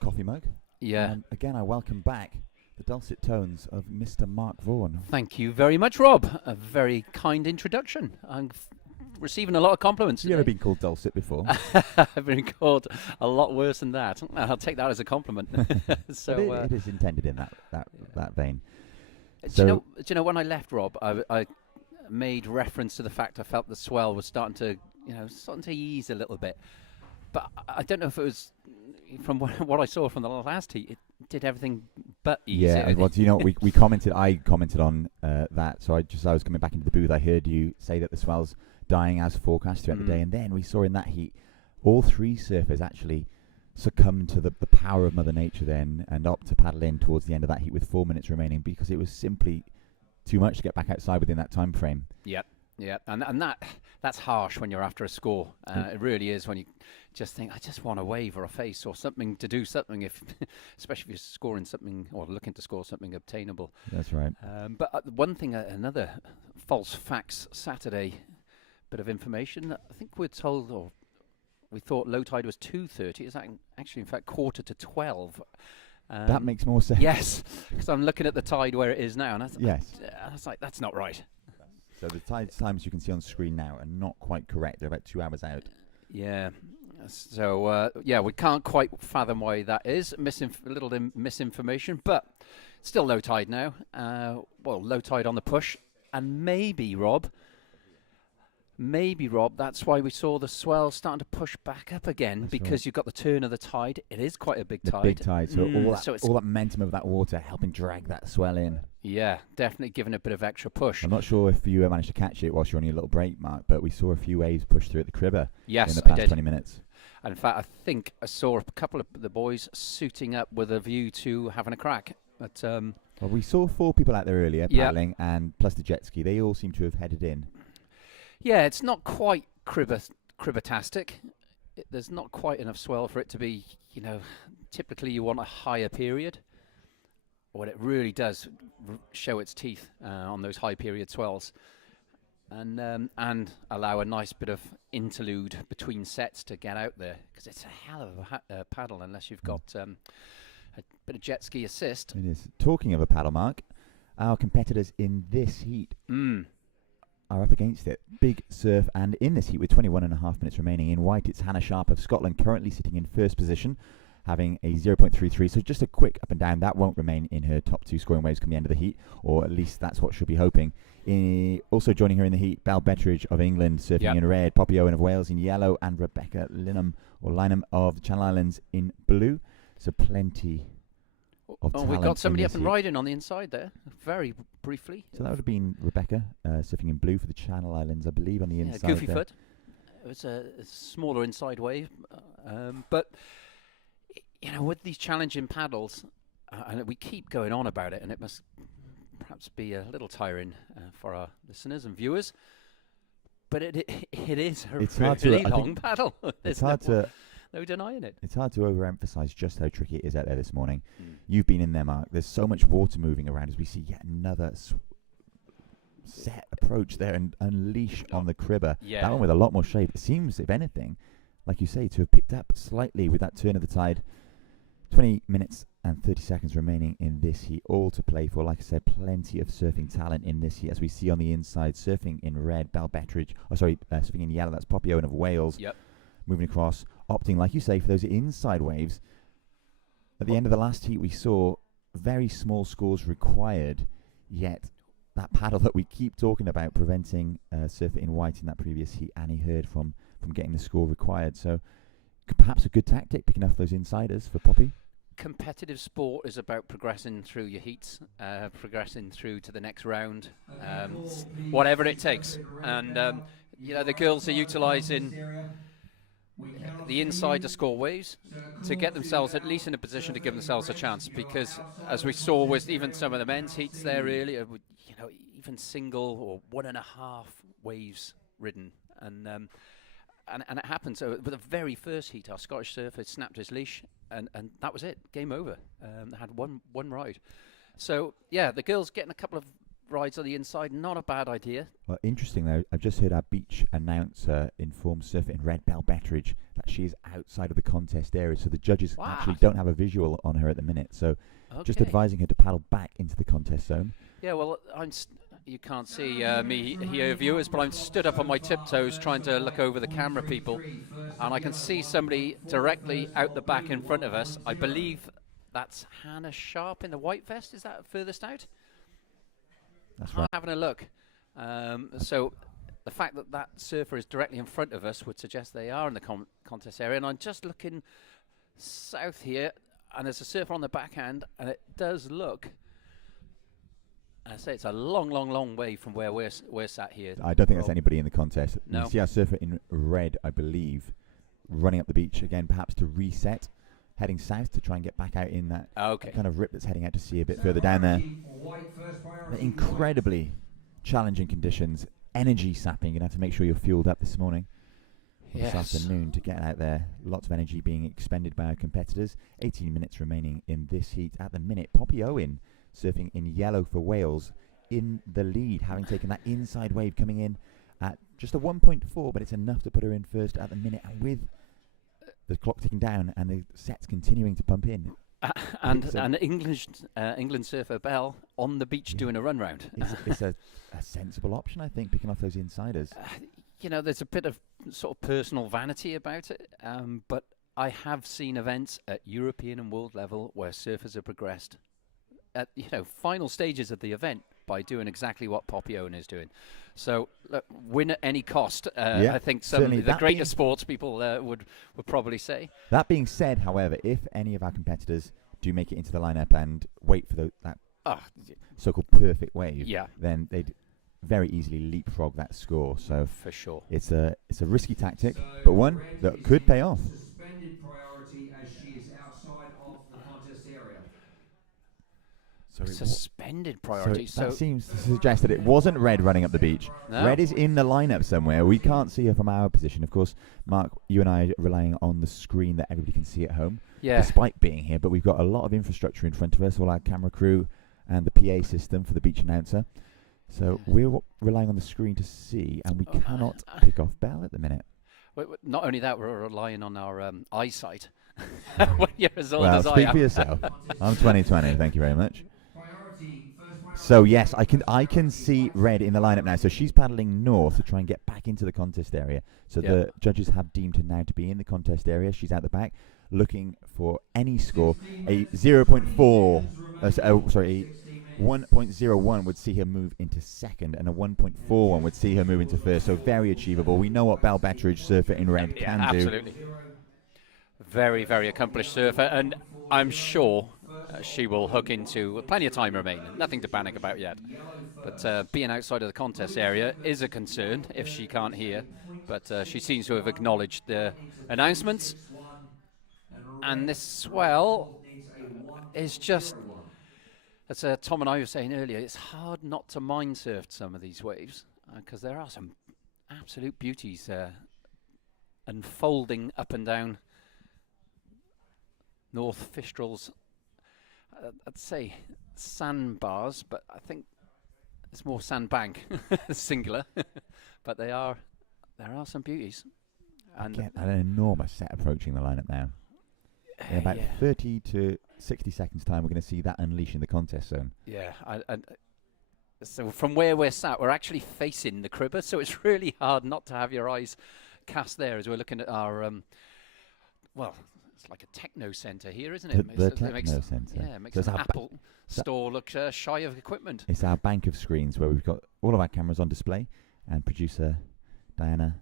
coffee mug. Yeah. And again, I welcome back the dulcet tones of Mr. Mark Vaughan. Thank you very much, Rob. A very kind introduction. I'm receiving a lot of compliments Have you ever today. been called dulcet before? I've been called a lot worse than that. I'll take that as a compliment. So But it is intended in that vein. do you know when I left, Rob, I made reference to the fact I felt the swell was starting to ease a little bit. But I don't know if it was from what I saw from the last heat. It did everything but ease. Yeah, well, do you know what we commented? I commented on that. So I was coming back into the booth. I heard you say that the swell's dying as forecast throughout the day, and then we saw in that heat all three surfers actually succumbed to the power of Mother Nature then, and opt to paddle in towards the end of that heat with 4 minutes remaining because it was simply too much to get back outside within that time frame. Yep. Yeah, and that's harsh when you're after a score. It really is, when you just think, I just want a wave or a face or something to do something, especially if you're scoring something or looking to score something obtainable. That's right. But one thing, another false facts Saturday bit of information. I think we're told, or we thought low tide was 2:30. It's actually, in fact, 11:45. That makes more sense. Yes, because I'm looking at the tide where it is now, and Yes. I was like, that's not right. So the times you can see on screen now are not quite correct. They're about 2 hours out. Yeah. So, we can't quite fathom why that is. Misinformation, but still low tide now. Low tide on the push. And maybe, Rob, that's why we saw the swell starting to push back up again, That's because right. you've got the turn of the tide. It is quite a big The tide. big tide. So So it's- all that momentum of that water helping drag that swell in. Yeah, definitely giving a bit of extra push. I'm not sure if you managed to catch it whilst you're on your little break, Mark, but we saw a few waves push through at the Cribber Yes, in the I past did. 20 minutes. In fact, I think I saw a couple of the boys suiting up with a view to having a crack. But Well, we saw 4 people out there earlier Yeah. paddling, and plus the jet ski. They all seem to have headed in. yeah, it's not quite cribbatastic. There's not quite enough swell for it to be, typically you want a higher period. When it really does show its teeth on those high period swells. And allow a nice bit of interlude between sets to get out there, because it's a hell of a paddle unless you've got a bit of jet ski assist. It is. Talking of a paddle, Mark, our competitors in this heat are up against it. Big surf, and in this heat with 21.5 minutes remaining in white, it's Hannah Sharp of Scotland currently sitting in first position, having a 0.33. So just a quick up and down. That won't remain in her top 2 scoring waves come the end of the heat, or at least that's what she'll be hoping. Also joining her in the heat, Belle Bettridge of England surfing in red, Poppy Owen of Wales in yellow, and Rebecca Lynham of the Channel Islands in blue. So plenty of talent. We've got somebody in up this and heat. riding on the inside there, very briefly. So that would have been Rebecca surfing in blue for the Channel Islands, I believe, on the inside. Goofy there. foot. It was a smaller inside wave, but with these challenging paddles, and we keep going on about it, and it must perhaps be a little tiring for our listeners and viewers, but it is a It's hard to- really I think long paddle. It's There's hard to no denying it. It's hard to overemphasize just how tricky it is out there this morning. You've been in there, Mark. There's so much water moving around as we see yet another set approach there and unleash on the Cribber. Yeah. That one with a lot more shape. It seems, if anything, like you say, to have picked up slightly with that turn of the tide. 20 minutes and 30 seconds remaining in this heat, all to play for. Like I said, plenty of surfing talent in this heat, as we see on the inside, surfing in red, Belle Bettridge. Surfing in yellow, that's Poppy Owen of Wales. Yep. Moving across, opting, like you say, for those inside waves. At the end of the last heat, we saw very small scores required, yet that paddle that we keep talking about preventing surfer in white in that previous heat, Annie Hurd, from getting the score required. So perhaps a good tactic, picking off those insiders for Poppy. Competitive sport is about progressing through your heats, progressing through to the next round, whatever it takes. And the girls are utilising the inside to score waves to get themselves at least in a position to give themselves a chance, because as we saw with even some of the men's heats there earlier, even single or 1.5 waves ridden, and it happened. So with the very first heat, our Scottish surfer snapped his leash, and that was it, game over. They had one ride. So yeah, the girls getting a couple of rides on the inside, not a bad idea. Well, interesting though, I've just heard our beach announcer inform surfer in red, Belle Bettridge, that she is outside of the contest area, so the judges actually don't have a visual on her at the minute. So just advising her to paddle back into the contest zone. Yeah, well, you can't see me here, viewers, but I'm stood up on my tiptoes trying to look over the camera people, and I can see somebody directly out the back in front of us. I believe that's Hannah Sharp in the white vest. Is that furthest out? That's I'm right. having a look. So the fact that that surfer is directly in front of us would suggest they are in the contest area. And I'm just looking south here, and there's a surfer on the backhand, and it does look, I say it's a long way from where we're sat here. I don't think there's anybody in the contest. No. You see our surfer in red, I believe, running up the beach again, perhaps to reset, heading south to try and get back out in that kind of rip that's heading out to sea a bit further down there. The incredibly challenging conditions, energy sapping. You're going to have to make sure you're fueled up this morning, this afternoon, to get out there. Lots of energy being expended by our competitors. 18 minutes remaining in this heat. At the minute, Poppy Owen surfing in yellow for Wales in the lead, having taken that inside wave, coming in at just a 1.4, but it's enough to put her in first at the minute. And with the clock ticking down and the set's continuing to pump in. And England surfer Bell on the beach doing a run round. It's a sensible option, I think, picking off those insiders. You know, there's a bit of sort of personal vanity about it, but I have seen events at European and world level where surfers have progressed at, you know, final stages of the event by doing exactly what Poppy Owen is doing. So look, win at any cost. I think some of the greater sports people would probably say. That being said, however, if any of our competitors do make it into the lineup and wait for that so-called perfect wave, then they'd very easily leapfrog that score. So for sure, it's a risky tactic, but one that could pay off. Suspended priority as she is outside of the contest area. Suspended priority. So that seems to suggest that it wasn't Red running up the beach. No. Red is in the lineup somewhere. We can't see her from our position. Of course, Mark, you and I are relying on the screen that everybody can see at home, despite being here. But we've got a lot of infrastructure in front of us, all our camera crew and the PA system for the beach announcer. So we're relying on the screen to see, and we cannot pick off Bell at the minute. Not only that, we're relying on our eyesight. When you're as old Well, as I speak am. for yourself. I'm 2020. Thank you very much. So yes, I can see Red in the lineup now. So she's paddling north to try and get back into the contest area. So the judges have deemed her now to be in the contest area. She's out the back, looking for any score. A 0.4, a 1.01 would see her move into second, and a 1.41 would see her move into first. So very achievable. We know what Bell Betteridge, surfer in red, can do. Absolutely. Very, very accomplished surfer, and I'm sure she will hook into plenty of time remaining. Nothing to panic about yet. But being outside of the contest area is a concern if she can't hear. But she seems to have acknowledged the announcements. And this swell is just, as Tom and I were saying earlier, it's hard not to mind surf some of these waves because there are some absolute beauties unfolding up and down North Fistral's. I'd say sandbars, but I think it's more sandbank, singular. But there are some beauties. And get an enormous set approaching the lineup now. In about 30 to 60 seconds time, we're going to see that unleashing the contest zone. Yeah, so from where we're sat, we're actually facing the cribber, so it's really hard not to have your eyes cast there as we're looking at our, it's like a techno centre here, isn't it? The techno centre. Yeah, it makes an Apple store look shy of equipment. It's our bank of screens where we've got all of our cameras on display and producer Diana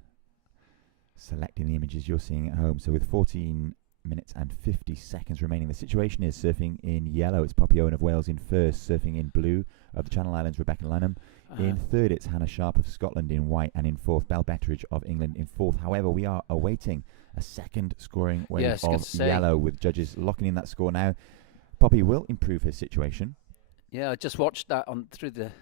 selecting the images you're seeing at home. So with 14 minutes and 50 seconds remaining, the situation is surfing in yellow, it's Poppy Owen of Wales in first. Surfing in blue of the Channel Islands, Rebecca Lanham. In third, it's Hannah Sharp of Scotland in white, and in fourth, Bell Betteridge of England in fourth. However, we are awaiting a second scoring wave of yellow, with judges locking in that score now. Poppy will improve her situation. Yeah, I just watched that through the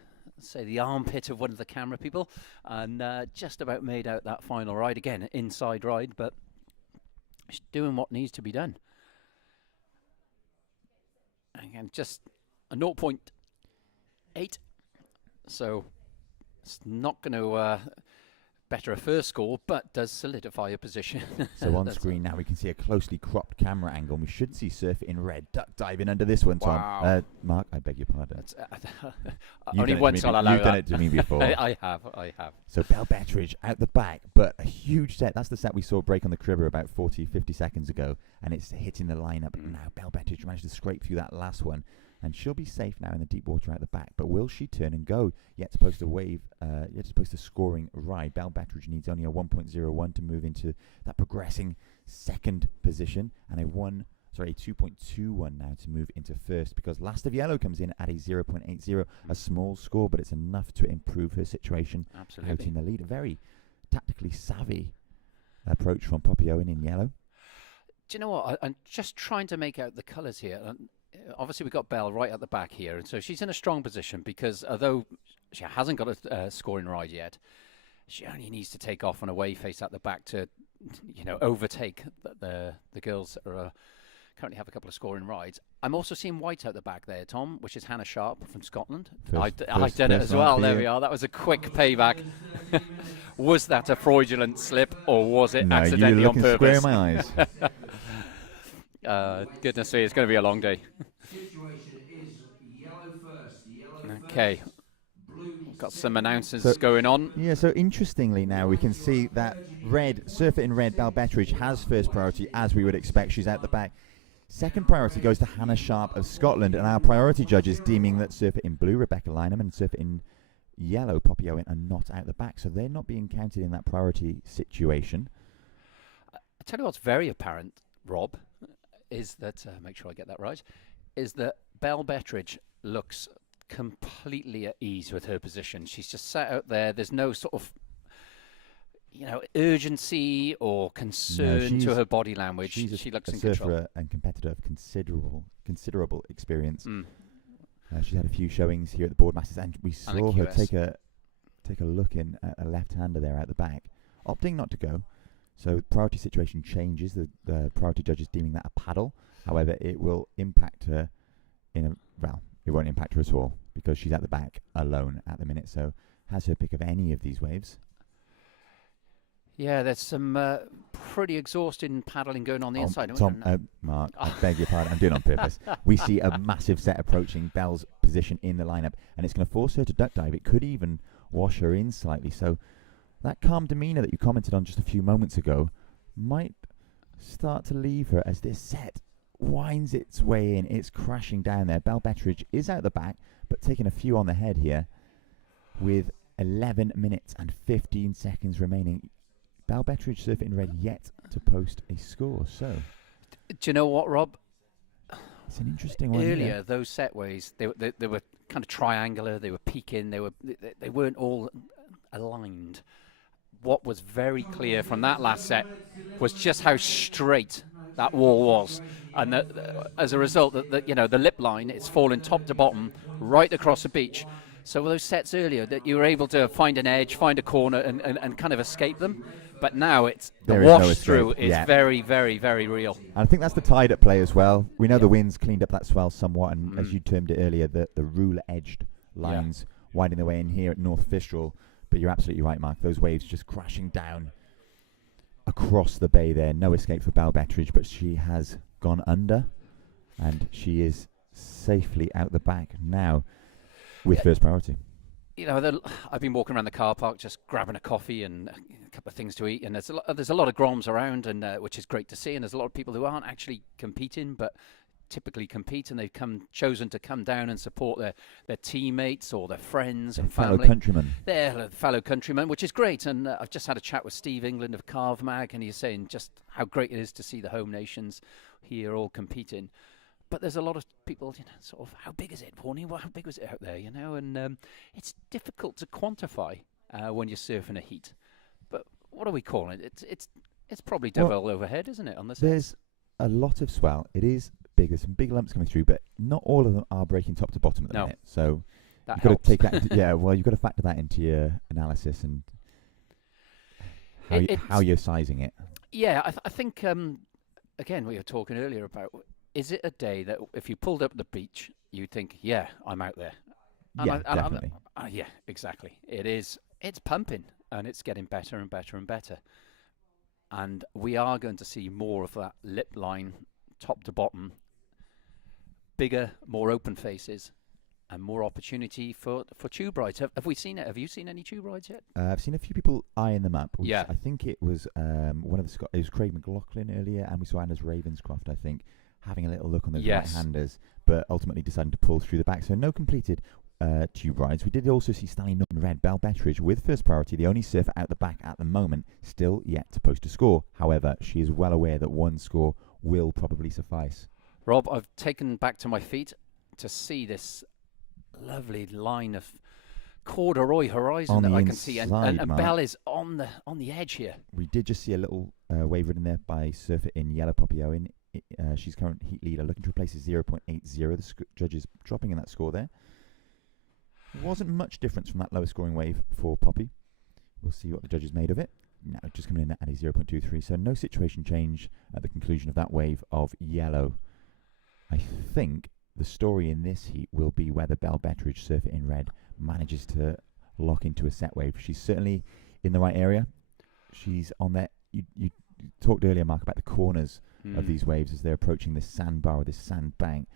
armpit of one of the camera people, and just about made out that final ride. Again, inside ride, but she's doing what needs to be done. Again, just a 0.8. So it's not going to better a first score, but does solidify a position. So on screen now we can see a closely cropped camera angle, and we should see surf in red duck diving under this one, Tom. Wow. Mark, I beg your pardon. Only once I'll allow that. You've done it to me before. I have. So Bell Betteridge out the back, but a huge set. That's the set we saw break on the cribber about 40, 50 seconds ago, and it's hitting the lineup. Now Bell Betteridge managed to scrape through that last one, and she'll be safe now in the deep water out the back. But will she turn and go? Yet to post a wave, yet to post a scoring ride. Bell Betteridge needs only a 1.01 to move into that progressing second position, and a 2.21 now to move into first, because Last of Yellow comes in at a 0.80, a small score, but it's enough to improve her situation. Absolutely. Out in the lead. A very tactically savvy approach from Poppy Owen in yellow. Do you know what? I'm just trying to make out the colours here. Obviously, we've got Bell right at the back here, and so she's in a strong position because although she hasn't got a scoring ride yet, she only needs to take off on a wave face at the back to, overtake the girls that are currently have a couple of scoring rides. I'm also seeing white out the back there, Tom, which is Hannah Sharp from Scotland. I've done it as well. There we are. That was a quick payback. Was that a fraudulent slip, or was it accidentally you're on looking purpose? square in my eyes. Goodness me, it's going to be a long day. Situation is yellow first. Yellow Okay. first. Blue Got some announcements So- going on. Yeah, so interestingly now we can see that Surfer in red, Belle Betteridge has first priority, as we would expect. She's out the back. Second priority goes to Hannah Sharp of Scotland, and our priority judges deeming that Surfer in blue, Rebecca Lynham, and Surfer in yellow, Poppy Owen, are not out the back, so they're not being counted in that priority situation. I tell you what's very apparent, Rob, is that, make sure I get that right, is that Belle Betteridge looks completely at ease with her position. She's just sat out there. There's no sort of, urgency or concern to her body language. She's She looks a in control. surfer and competitor of considerable experience. Mm. She's had a few showings here at the Boardmasters, and we And the saw her QS. take a look in at a left-hander there out the back, opting not to go. So priority situation changes. The priority judge is deeming that a paddle. However, it will impact her it won't impact her at all because she's at the back alone at the minute. So has her pick of any of these waves. Yeah, there's some pretty exhausting paddling going on the inside. Mark, I beg your pardon. I'm doing it on purpose. We see a massive set approaching Belle's position in the lineup, and it's going to force her to duck dive. It could even wash her in slightly. So that calm demeanour that you commented on just a few moments ago might start to leave her as this set winds its way in. It's crashing down there. Belle Betteridge is out the back, but taking a few on the head here with 11 minutes and 15 seconds remaining. Belle Betteridge, Surfer in red, yet to post a score. So, Do you know what, Rob? it's an interesting one. Earlier, here. those setways, they were kind of triangular. They were peaking. They weren't all aligned. What was very clear from that last set was just how straight that wall was, and that, as a result, the lip line, it's fallen top to bottom right across the beach. So those sets earlier, that you were able to find an edge, find a corner, and kind of escape them. But now the There is no wash through escape, is yeah. very, very, very real. And I think that's the tide at play as well. We know the wind's cleaned up that swell somewhat, and as you termed it earlier, the ruler-edged lines winding their way in here at North Fistral. But you're absolutely right, Mark. Those waves just crashing down across the bay there. No escape for Belle Betteridge, but she has gone under, and she is safely out the back now with first priority. I've been walking around the car park just grabbing a coffee and a couple of things to eat, and there's a lot of Groms around, and which is great to see. And there's a lot of people who aren't actually competing, but typically compete, and they've chosen to come down and support their teammates or their friends and Fellow family. countrymen. They're fellow countrymen, which is great. And I've just had a chat with Steve England of Carve Mag, and he's saying just how great it is to see the home nations here all competing. But there's a lot of people, sort of, how big is it, Warnie? How big was it out there, And it's difficult to quantify when you're surfing a heat. But what are we calling it? It's probably double overhead, isn't it, on the There's a lot of swell. It is big. There's some big lumps coming through, but not all of them are breaking top to bottom at the minute. So that you've got helps. to take that into, you've got to factor that into your analysis and how you're sizing it. Yeah, I think, again, we were talking earlier about, is it a day that if you pulled up at the beach, you'd think, yeah, I'm out there? Definitely. Yeah, exactly. It is. It's pumping, and it's getting better and better and better. And we are going to see more of that lip line, top to bottom, bigger, more open faces, and more opportunity for tube rides. Have we seen it? Have you seen any tube rides yet? I've seen a few people eyeing them up. Yeah. I think it was one of it was Craig McLaughlin earlier, and we saw Anders Ravenscroft, I think, having a little look on those right-handers, but ultimately deciding to pull through the back. So no completed tube rides. We did also see Stanley Norton Red, Belle Betteridge with first priority, the only surfer out the back at the moment, still yet to post a score. However, she is well aware that one score will probably suffice. Rob, I've taken back to my feet to see this lovely line of corduroy horizon that I can see, and Belle is on the edge here. We did just see a little wave ridden there by surfer in yellow, Poppy Owen. She's current heat leader, looking to replace a 0.80. The judges dropping in that score there. Wasn't much difference from that lower scoring wave for Poppy. We'll see what the judges made of it. now just coming in at a 0.23. So no situation change at the conclusion of that wave of yellow. I think the story in this heat will be whether Belle Betteridge, surfer in red, manages to lock into a set wave. She's certainly in the right area. She's on that. You talked earlier, Mark, about the corners of these waves as they're approaching this sandbar or this sandbank.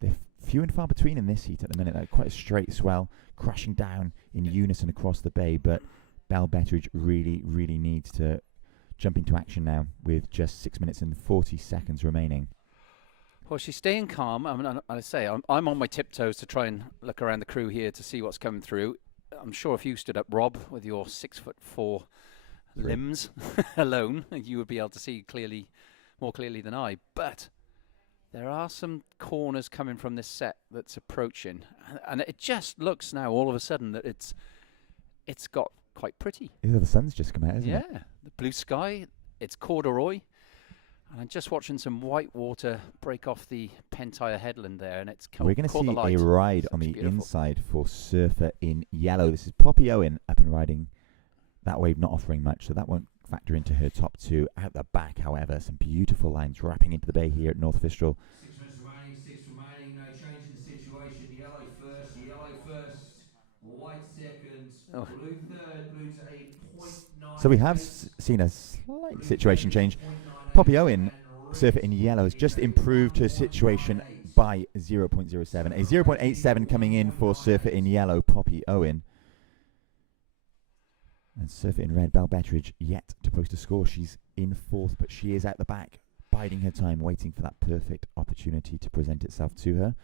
They're few and far between in this heat at the minute. Like quite a straight swell crashing down in unison across the bay, but Belle Betteridge really, really needs to jump into action now with just 6 minutes and 40 seconds remaining. Well, she's staying calm. I mean, I say I'm on my tiptoes to try and look around the crew here to see what's coming through. I'm sure if you stood up, Rob, with your 6'4" limbs alone, you would be able to see more clearly than I. But there are some corners coming from this set that's approaching, and it just looks now all of a sudden that it's got quite pretty. Yeah, the sun's just come out, isn't it? Yeah, the blue sky, it's corduroy, and I'm just watching some white water break off the Pentire headland there, and it's We're going to see the light. a ride Looks on the beautiful. inside for surfer in yellow. This is Poppy Owen up and riding that wave, not offering much, so that won't factor into her top two. Out the back, however, some beautiful lines wrapping into the bay here at North Fistral. 6 minutes remaining, 6 remaining, no change in the situation. Yellow first, white second, blue third, blue to 8.9. So we have seen a slight situation change. Poppy Owen, surfer in yellow, has just improved her situation by 0.07. A 0.87 coming in for surfer in yellow, Poppy Owen. And surfer in red, Belle Betteridge, yet to post a score. She's in fourth, but she is at the back, biding her time, waiting for that perfect opportunity to present itself to her.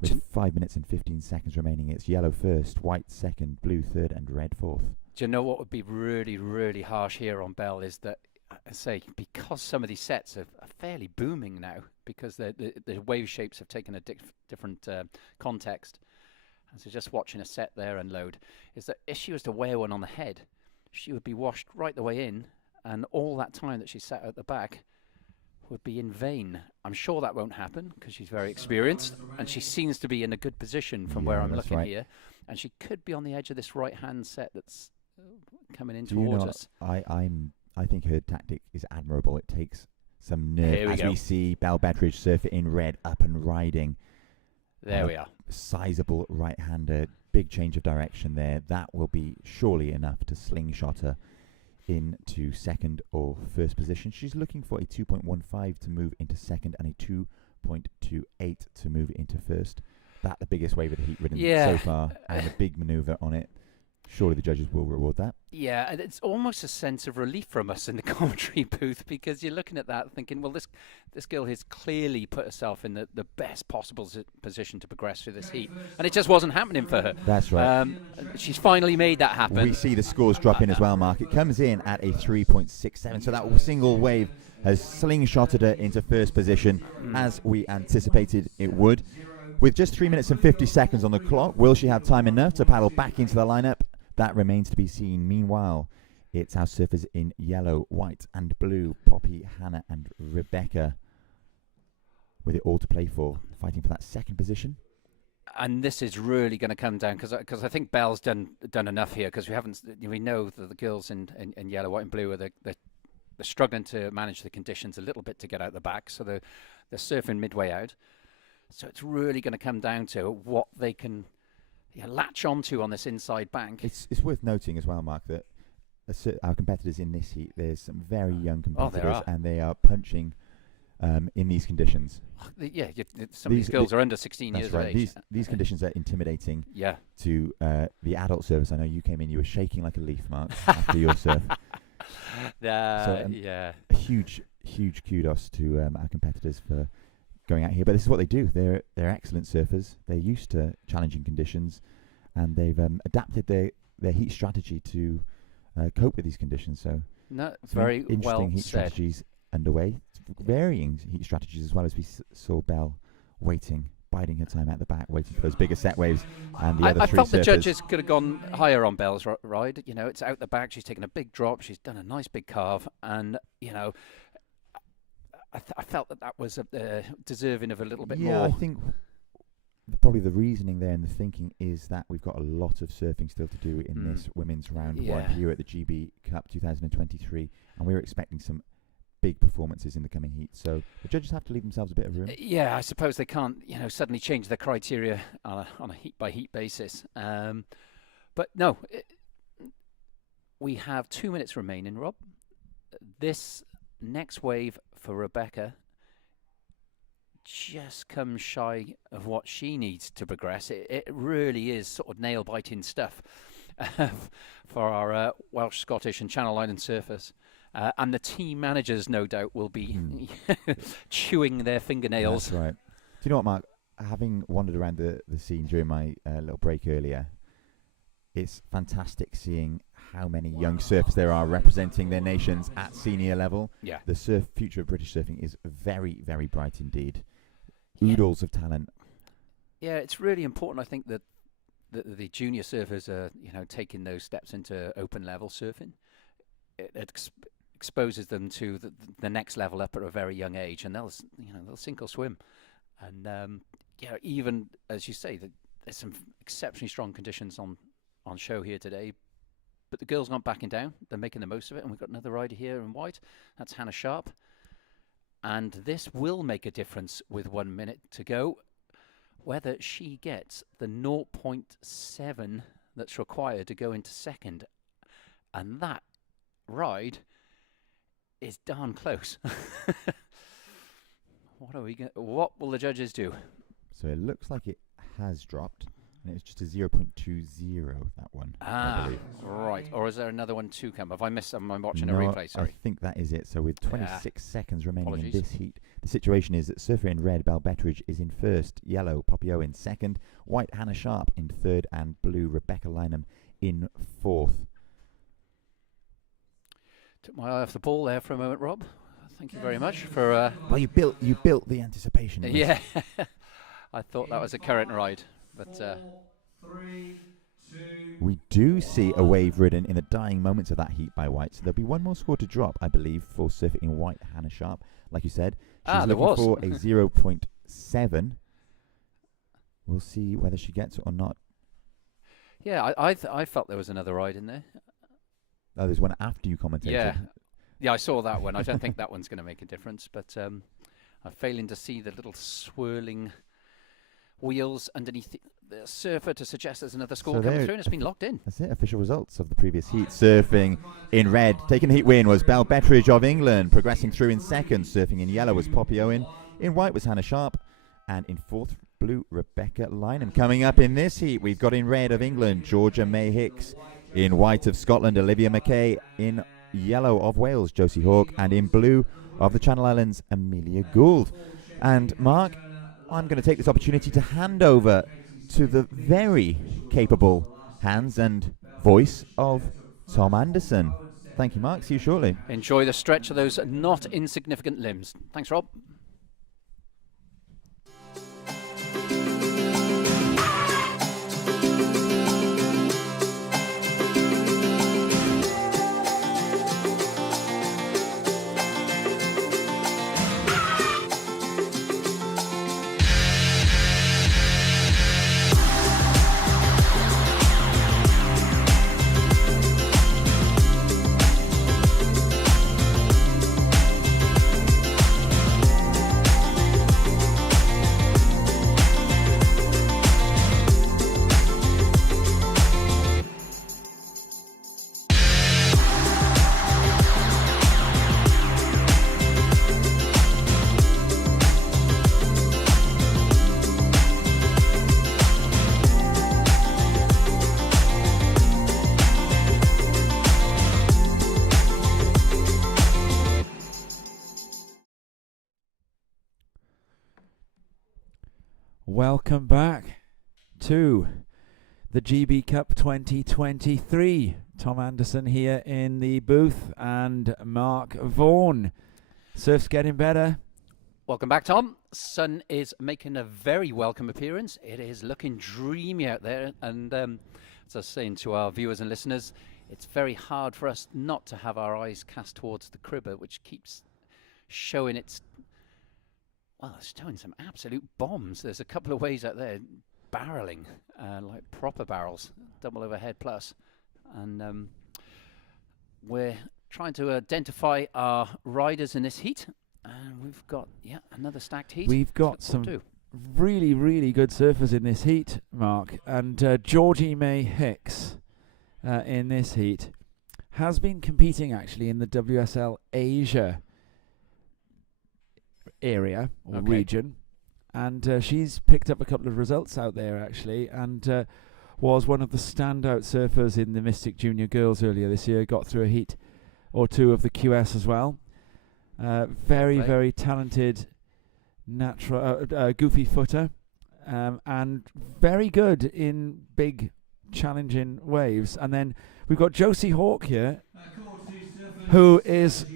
With 5 minutes and 15 seconds remaining, it's yellow first, white second, blue third, and red fourth. Do you know what would be really, really harsh here on Belle is that, I say, because some of these sets are fairly booming now, because the wave shapes have taken a different context. And so just watching a set there unload, is that if she was to wear one on the head, she would be washed right the way in, and all that time that she sat at the back would be in vain. I'm sure that won't happen because she's very experienced, and she seems to be in a good position from where I'm looking here, and she could be on the edge of this right-hand set that's coming in towards us. I think her tactic is admirable. It takes some nerve as we we see Belle Betteridge, surfer in red, up and riding. There we are. Sizable right-hander, big change of direction there. That will be surely enough to slingshot her into second or first position. She's looking for a 2.15 to move into second and a 2.28 to move into first. That the biggest wave of the heat ridden so far, and a big manoeuvre on it. Surely the judges will reward that. Yeah, and it's almost a sense of relief from us in the commentary booth, because you're looking at that thinking, well, this girl has clearly put herself in the best possible position to progress through this heat, and it just wasn't happening for her. That's right. She's finally made that happen. We see the scores drop in as well, Mark. It comes in at a 3.67, so that single wave has slingshotted her into first position, as we anticipated it would. With just 3 minutes and 50 seconds on the clock, will she have time enough to paddle back into the lineup? That remains to be seen. Meanwhile, it's our surfers in yellow, white and blue, Poppy, Hannah and Rebecca, with it all to play for, fighting for that second position. And this is really going to come down, because I think Belle's done enough here, because we know that the girls in yellow, white and blue they're struggling to manage the conditions a little bit to get out the back, so they're surfing midway out. So it's really going to come down to what they can latch onto on this inside bank. It's worth noting as well, Mark, that our competitors in this heat, there's some very young competitors, and they are punching in these conditions. Some of these girls are under 16 years of age. These conditions are intimidating to the adult surfers. I know you came in, you were shaking like a leaf, Mark, after your surf. A huge kudos to our competitors for going out here, but this is what they do. They're excellent surfers. They're used to challenging conditions, and they've adapted their heat strategy to cope with these conditions. So very interesting well heat said. strategies underway, varying heat strategies as well, as we saw Belle waiting, biding her time at the back, waiting for those bigger set waves. And the other I three felt surfers, the judges could have gone higher on Belle's ride. It's out the back. She's taken a big drop. She's done a nice big carve, and I felt that was deserving of a little bit more. I think probably the reasoning there and the thinking is that we've got a lot of surfing still to do in this women's round one Yeah. here at the GB Cup 2023, and we're expecting some big performances in the coming heat. So the judges have to leave themselves a bit of room. Yeah, I suppose they can't, suddenly change their criteria on a heat by heat basis. But no, we have 2 minutes remaining, Rob. This next wave for Rebecca just comes shy of what she needs to progress. It really is sort of nail-biting stuff for our Welsh, Scottish and Channel Island surfers. And the team managers, no doubt, will be chewing their fingernails. That's right. Do you know what, Mark? Having wandered around the scene during my little break earlier, it's fantastic seeing how many young surfers there are representing their nations at senior level. Yeah. The future of British surfing is very, very bright indeed. Oodles of talent. Yeah, it's really important, I think, that the junior surfers are, taking those steps into open level surfing. It exposes them to the next level up at a very young age, and they'll sink or swim. And even as you say, there's some exceptionally strong conditions on show here today. But the girls aren't backing down. They're making the most of it. And we've got another rider here in white. That's Hannah Sharp. And this will make a difference with 1 minute to go. Whether she gets the 0.7 that's required to go into second. And that ride is darn close. What will the judges do? So it looks like it has dropped. And it was just a 0.20, that one. I believe. Right. Or is there another one to come? Have I missed? Am I watching No, a replay? Sorry. I think that is it. So with 26 seconds remaining Apologies. in this heat, the situation is that surfer in red, Belle Betteridge, is in first, yellow, Poppy O in second, white, Hannah Sharp in third, and blue, Rebecca Lynham in fourth. Took my eye off the ball there for a moment, Rob. Thank you very much for. Well, you built the anticipation. Liz. Yeah. I thought that was a current ride. But 3, 2. We do see a wave ridden in the dying moments of that heat by white. So there'll be one more score to drop, I believe, for surfer in white, Hannah Sharp. Like you said, she's there looking was. for a 0.7. We'll see whether she gets it or not. yeah, I felt there was another ride in there. Oh, there's one after you commentated. Yeah, I saw that one. I don't think that one's going to make a difference. But I'm failing to see the little swirling wheels underneath the surfer to suggest there's another score So coming there- through, and it's been locked in. That's it. Official results of the previous heat. Surfing in red, taking the heat win was Belle Betteridge of England. Progressing through in second. Surfing in yellow was Poppy Owen. In white was Hannah Sharp. And in fourth, blue, Rebecca Lynham. Coming up in this heat, we've got in red of England, Georgia May Hicks. In white of Scotland, Olivia McKay. In yellow of Wales, Josie Hawke. And in blue of the Channel Islands, Amelia Gould. And Mark, I'm going to take this opportunity to hand over to the very capable hands and voice of Tom Anderson. Thank you, Mark. See you shortly. Enjoy the stretch of those not insignificant limbs. Thanks, Rob. Welcome back to the GB Cup 2023. Tom Anderson here in the booth and Mark Vaughan. Surf's getting better. Welcome back, Tom. Sun is making a very welcome appearance. It is looking dreamy out there. And as I was saying to our viewers and listeners, it's very hard for us not to have our eyes cast towards the cribber, which keeps showing its well, it's doing some absolute bombs. There's a couple of waves out there barreling, like proper barrels, double overhead plus. And we're trying to identify our riders in this heat. And we've got, another stacked heat. We've got some really, really good surfers in this heat, Mark. And Georgie May Hicks in this heat has been competing actually in the WSL Asia area or region. And she's picked up a couple of results out there actually, and was one of the standout surfers in the Mystic Junior Girls earlier this year. Got through a heat or two of the QS as well. Very talented natural goofy footer, and very good in big challenging waves. And then we've got Josie Hawk here, who is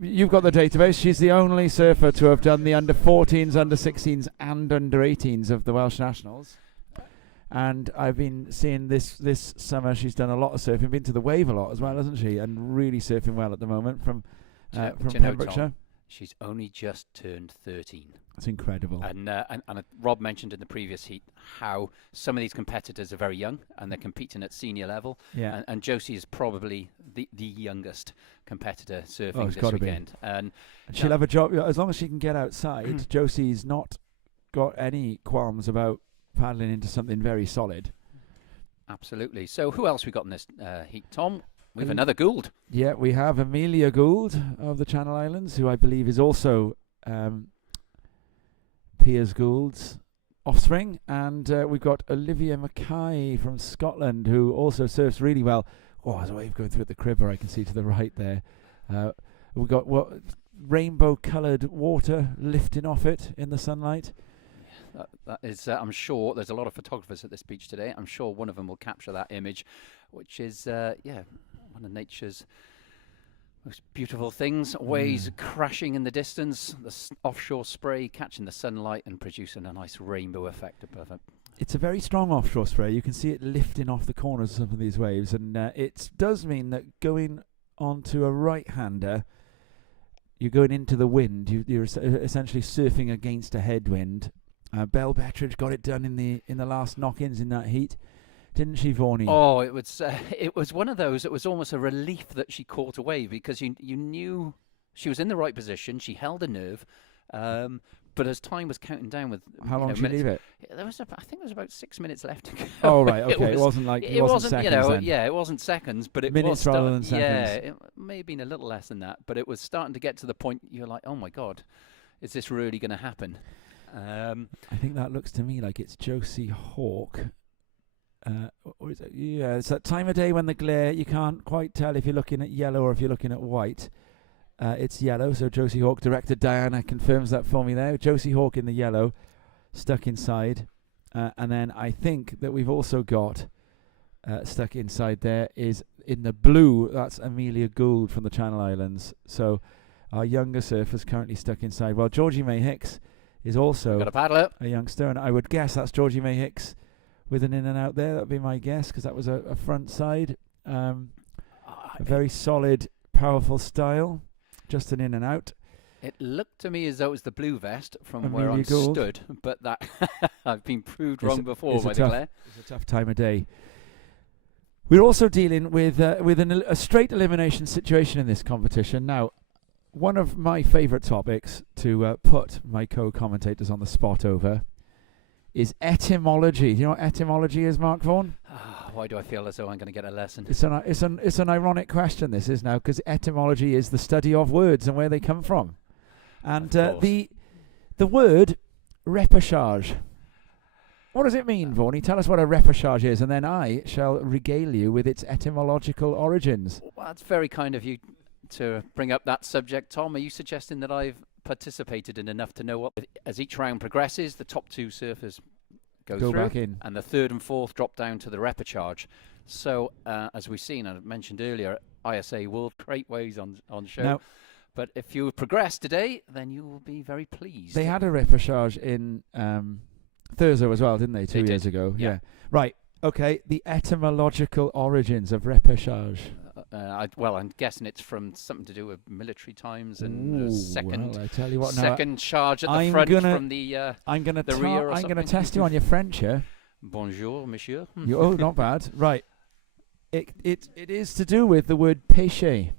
you've got the database. She's the only surfer to have done the under 14s, under 16s and under 18s of the Welsh Nationals. And I've been seeing this summer she's done a lot of surfing, been to the wave a lot as well, hasn't she? And really surfing well at the moment from Pembrokeshire. Tom, she's only just turned 13. That's incredible. And Rob mentioned in the previous heat how some of these competitors are very young and they're competing at senior level. Yeah. And Josie is probably the youngest competitor surfing it's this gotta weekend. And she'll have a job as long as she can get outside. Josie's not got any qualms about paddling into something very solid. Absolutely. So who else we got in this heat, Tom? We have another Gould. Yeah, we have Amelia Gould of the Channel Islands, who I believe is also Piers Gould's offspring. And we've got Olivia Mackay from Scotland, who also surfs really well. Oh, there's a wave going through at the Cribber I can see to the right there. We've got rainbow-coloured water lifting off it in the sunlight. That is, I'm sure there's a lot of photographers at this beach today. I'm sure one of them will capture that image, which is, one of nature's most beautiful things. Waves crashing in the distance, the offshore spray catching the sunlight and producing a nice rainbow effect above it. It's a very strong offshore spray. You can see it lifting off the corners of some of these waves, and it does mean that going onto a right-hander, you're going into the wind. You're essentially surfing against a headwind. Belle Bettridge got it done in the last knock-ins in that heat, didn't she, Vaughnie? Oh, it was one of those. It was almost a relief that she caught a wave, because you knew she was in the right position. She held a nerve, but as time was counting down with how long did she leave it? I think there was about 6 minutes left to go. Oh right, okay. It wasn't seconds. Then. Yeah, it wasn't seconds, but it minutes was rather than seconds. Yeah, it may have been a little less than that, but it was starting to get to the point you're like, oh my God, is this really going to happen? I think that looks to me like it's Josie Hawk. Or is it? Yeah, it's that time of day when the glare, you can't quite tell if you're looking at yellow or if you're looking at white. It's yellow, so Josie Hawk, director Diana confirms that for me there. Josie Hawk in the yellow, stuck inside. And then I think that we've also got stuck inside there is in the blue, that's Amelia Gould from the Channel Islands. So our younger surfer's currently stuck inside. Well, Georgie May Hicks is also a youngster, and I would guess that's Georgie May Hicks with an in and out there. That would be my guess, because that was a front side. A very solid, powerful style, just an in and out. It looked to me as though it was the blue vest from Amelia where I Gould. stood, but that I've been proved wrong before by the glare. It's a tough time of day. We're also dealing with a straight elimination situation in this competition. Now, one of my favourite topics to put my co-commentators on the spot over is etymology. Do you know what etymology is, Mark Vaughan? Why do I feel as though I'm going to get a lesson? It's an ironic question, this is now, because etymology is the study of words and where they come from. And the word repechage. What does it mean, Vaughnie? Tell us what a repechage is, and then I shall regale you with its etymological origins. Well, that's very kind of you to bring up that subject, Tom. Are you suggesting that I've participated in enough to know what, as each round progresses, the top two surfers go through, back in, and the third and fourth drop down to the repechage? So, as we've seen, I mentioned earlier, ISA World, great ways on show. Now, but if you progress today, then you will be very pleased. They had a repechage in Thurso as well, didn't they? 2 years ago. Yeah. Right. Okay. The etymological origins of repechage. I'm guessing it's from something to do with military times and Ooh, second well, I tell you what, now, second charge at the I'm front gonna- from the I'm gonna the rear or I'm gonna something. test you on your French here. bonjour, monsieur. Oh, not bad. Right. It is to do with the word péché.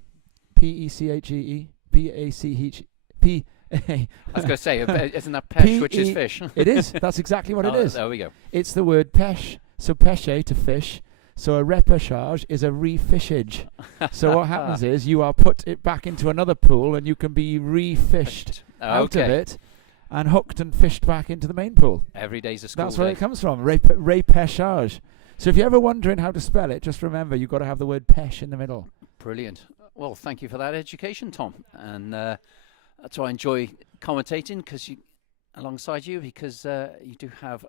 P-E-C-H-E-E. P-A-C-H. P. I was going to say, isn't that pesh, which is P-E- fish? It is. That's exactly what it Oh, is. There we go. It's the word pêche. So pêcher, to fish. So a repêchage is a refishage. So what happens is you are put it back into another pool and you can be refished out of it and hooked and fished back into the main pool. Every day's a school That's day. where it comes from. Repêchage. So if you're ever wondering how to spell it, just remember you've got to have the word pêche in the middle. Brilliant. Well, thank you for that education, Tom. And that's why I enjoy commentating alongside you, because you do have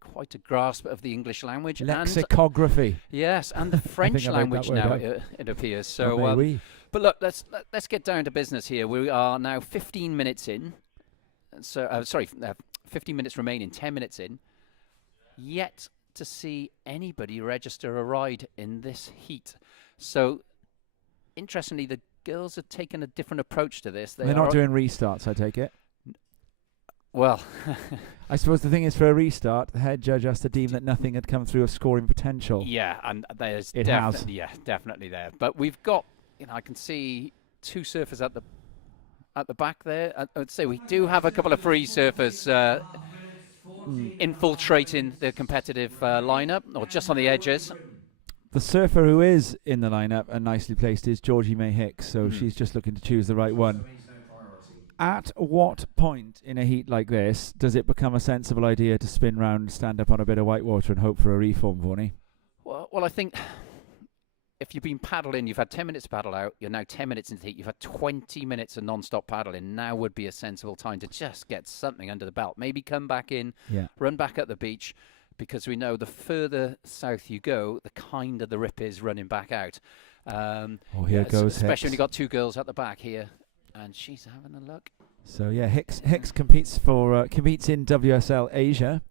quite a grasp of the English language. Lexicography. Yes, and the French I made that language word now, up. it appears. Oh, So, oui. but look, let's get down to business here. We are now 15 minutes in. So, 15 minutes remaining, 10 minutes in. Yet to see anybody register a ride in this heat. So, interestingly, the girls have taken a different approach to this. They're not doing restarts, I take it. Well, I suppose the thing is, for a restart, the head judge has to deem that nothing had come through of scoring potential. yeah, and there's It has. definitely there. But we've got, I can see two surfers at the back there. I'd say we do have a couple of free surfers infiltrating the competitive lineup, or just on the edges. The surfer who is in the lineup and nicely placed is Georgie May Hicks, so she's just looking to choose the right one. At what point in a heat like this does it become a sensible idea to spin round, stand up on a bit of whitewater and hope for a reform, Vorney? Well, I think if you've been paddling, you've had 10 minutes to paddle out, you're now 10 minutes into the heat, you've had 20 minutes of non-stop paddling, now would be a sensible time to just get something under the belt. Maybe come back in, run back at the beach, because we know the further south you go, the kinder the rip is running back out. Here goes especially Hicks. when you've got two girls at the back here, and she's having a look. So yeah, Hicks competes in WSL Asia.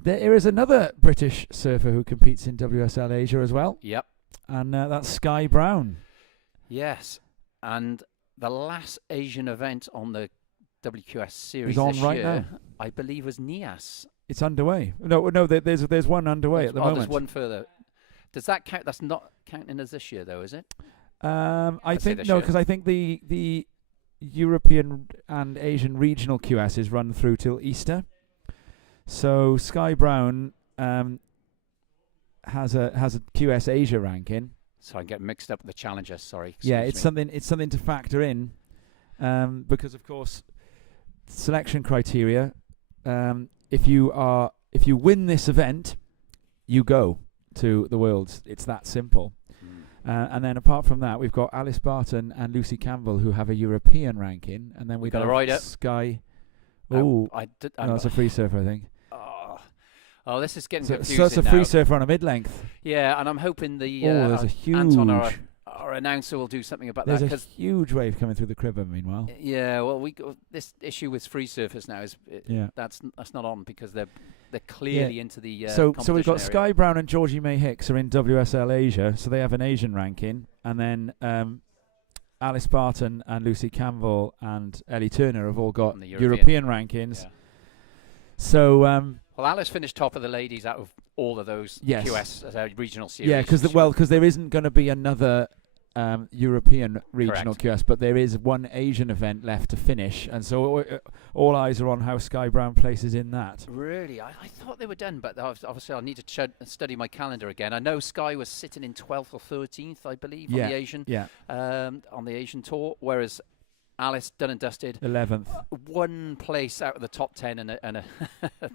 There is another British surfer who competes in WSL Asia as well. Yep. And that's Sky Brown. Yes, and the last Asian event on the WQS series on this right year, now. I believe, was Nias. It's underway. No, there's one underway at the moment. There's one further. Does that count? That's not counting as this year, though, is it? I say think this no, year. because I think the European and Asian regional QSs run through till Easter. So Sky Brown has a QS Asia ranking. So I get mixed up with the Challenger. Sorry. Yeah, excuse me. it's something to factor in, because of course selection criteria. If you win this event, you go to the Worlds. It's that simple. And then apart from that, we've got Alice Barton and Lucy Campbell who have a European ranking, and then we've got a got rider. No, Oh, it's a free surfer, I think. Oh, this is getting So confusing it's a now. free surfer on a mid-length. Yeah, and I'm hoping the there's a huge. Anton, our announcer, will do something about There's that. a 'Cause huge wave coming through the cribber. Meanwhile, yeah, well, this issue with free surfers now is that's not on, because they're clearly into the so we've got competition Sky area. Brown and Georgie May Hicks are in WSL Asia, so they have an Asian ranking, and then Alice Barton and Lucy Campbell and Ellie Turner have all got On the European rankings. Yeah. So Well, Alice finished top of the ladies out of all of those Yes. QS regional series. yeah, because there isn't going to be another European regional QS, but there is one Asian event left to finish, and so all eyes are on how Sky Brown places in that. Really, I thought they were done, but obviously I'll need to study my calendar again. I know Sky was sitting in 12th or 13th, I believe, on the Asian on the Asian tour, whereas Alice, done and dusted, 11th. one place out of the top 10 and a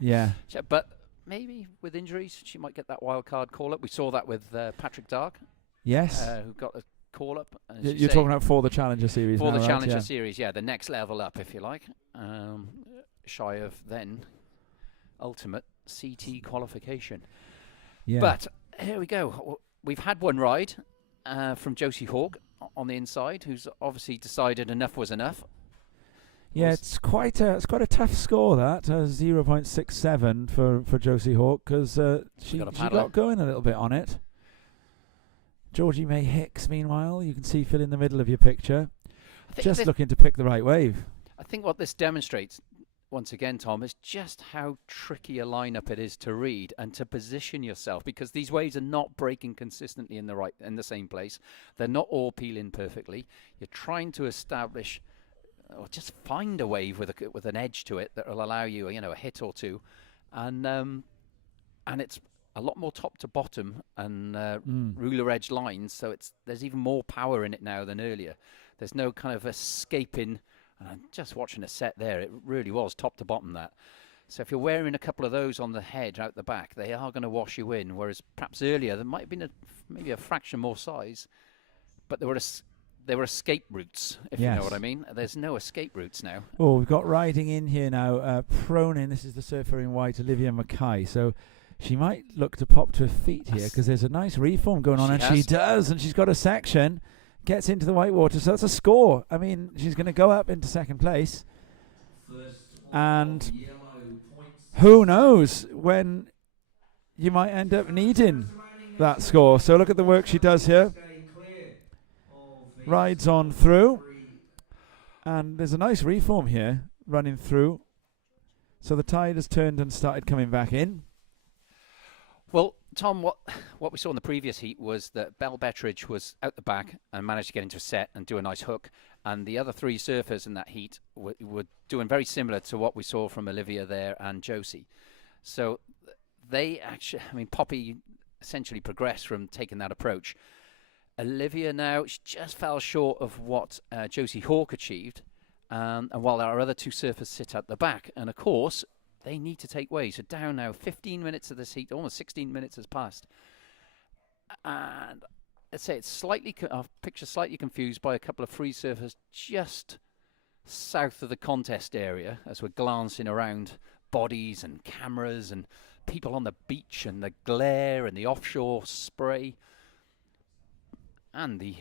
Yeah. But maybe with injuries, she might get that wild card call up. We saw that with Patrick Dark, Yes. who got a call up. And as you You're say, talking about for the Challenger Series for now, the right? Challenger Yeah. Series, the next level up, if you like, shy of then ultimate CT qualification. Yeah. But here we go. We've had one ride from Josie Hawk on the inside, who's obviously decided enough was enough. Yeah, it's quite a tough score, that 0.67 for Josie Hawk, because she got a paddler. got going a little bit on it. Georgie May Hicks, meanwhile, you can see Phil in the middle of your picture, I think just this- looking to pick the right wave. I think what this demonstrates, once again, Tom, is just how tricky a lineup it is to read and to position yourself, because these waves are not breaking consistently in the same place. They're not all peeling perfectly. You're trying to establish or just find a wave with an edge to it that will allow you, a hit or two, and it's a lot more top to bottom and ruler edge lines, so there's even more power in it now than earlier. There's no kind of escaping. And I'm just watching a set there. It really was top to bottom, that. So if you're wearing a couple of those on the head out the back, they are going to wash you in. Whereas perhaps earlier there might have been maybe a fraction more size, but there were escape routes, if you know Yes. what I mean. There's no escape routes now. Oh, we've got riding in here now. Pronin, this is the surfer in white, Olivia Mackay. So she might look to pop to her feet here because there's a nice reform going on, She and she has. does, and she's got a section, gets into the whitewater, so that's a score. I mean, she's going to go up into second place, and who knows when you might end up needing that score. So look at the work she does here. Rides on through, and there's a nice reform here running through. So the tide has turned and started coming back in. Well, Tom, what we saw in the previous heat was that Belle Bettridge was out the back and managed to get into a set and do a nice hook. And the other three surfers in that heat were doing very similar to what we saw from Olivia there and Josie. So they actually, Poppy essentially progressed from taking that approach. Olivia now, she just fell short of what Josie Hawke achieved. And while our other two surfers sit at the back. And of course, they need to take waves. So down now, 15 minutes of this heat, almost 16 minutes has passed. And let's say it's slightly, our picture slightly confused by a couple of free surfers just south of the contest area as we're glancing around bodies and cameras and people on the beach and the glare and the offshore spray and the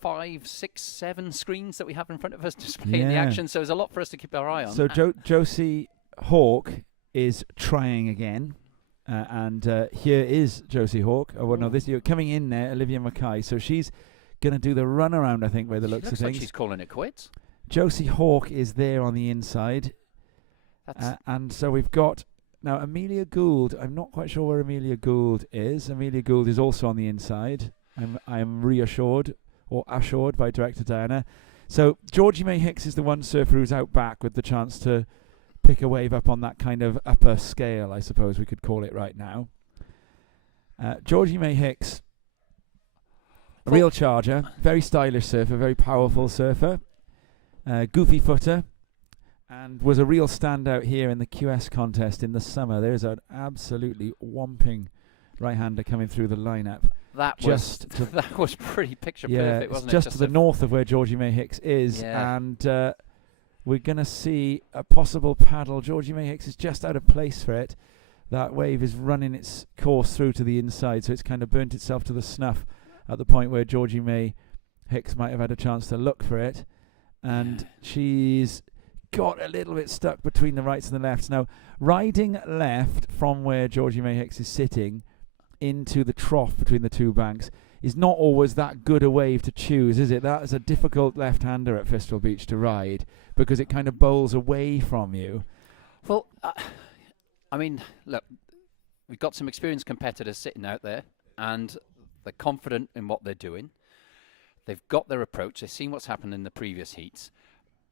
5, 6, 7 screens that we have in front of us displaying the Yeah. action. So there's a lot for us to keep our eye on. So Josie Hawke is trying again, and here is Josie Hawke. Oh, well, no, this you're coming in there, Olivia Mackay. So she's going to do the runaround, I think, by the looks of looks like things. she's calling it quits. Josie Hawke is there on the inside, That's and so we've got now Amelia Gould. I'm not quite sure where Amelia Gould is. Amelia Gould is also on the inside. I'm reassured or assured by director Diana. So Georgie May Hicks is the one surfer who's out back with the chance to pick a wave up on that kind of upper scale, I suppose we could call it right now. Georgie May Hicks, a real charger, very stylish surfer, very powerful surfer, goofy footer, and was a real standout here in the QS contest in the summer. There's an absolutely whomping right-hander coming through the lineup. that just was that was pretty picture Yeah, perfect, it's wasn't just it? to the north of where Georgie May Hicks is, Yeah. and we're going to see a possible paddle. Georgie May Hicks is just out of place for it. That wave is running its course through to the inside, so it's kind of burnt itself to the snuff at the point where Georgie May Hicks might have had a chance to look for it. And she's got a little bit stuck between the rights and the lefts. Now, riding left from where Georgie May Hicks is sitting into the trough between the two banks is not always that good a wave to choose, is it? That is a difficult left-hander at Fistral Beach to ride because it kind of bowls away from you. Well, look, we've got some experienced competitors sitting out there, and they're confident in what they're doing. They've got their approach. They've seen what's happened in the previous heats.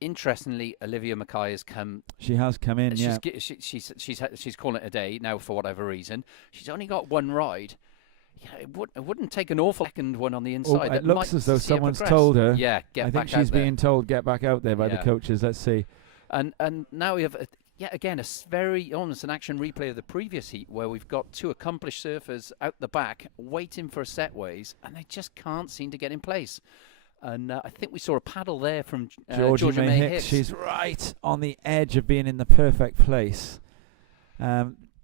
Interestingly, Olivia Mackay has come. She has come in, yeah. She's calling it a day now for whatever reason. She's only got one ride. Yeah, it wouldn't take an awful second one on the inside. It that looks might as though see her someone's progress. told her. Yeah, get I back think she's out there. being told get back out there by the Yeah. coaches. Let's see. And now we have, yet again, very almost an action replay of the previous heat where we've got two accomplished surfers out the back waiting for a setways, and they just can't seem to get in place. And I think we saw a paddle there from Georgie May Hicks. Hicks. She's right on the edge of being in the perfect place.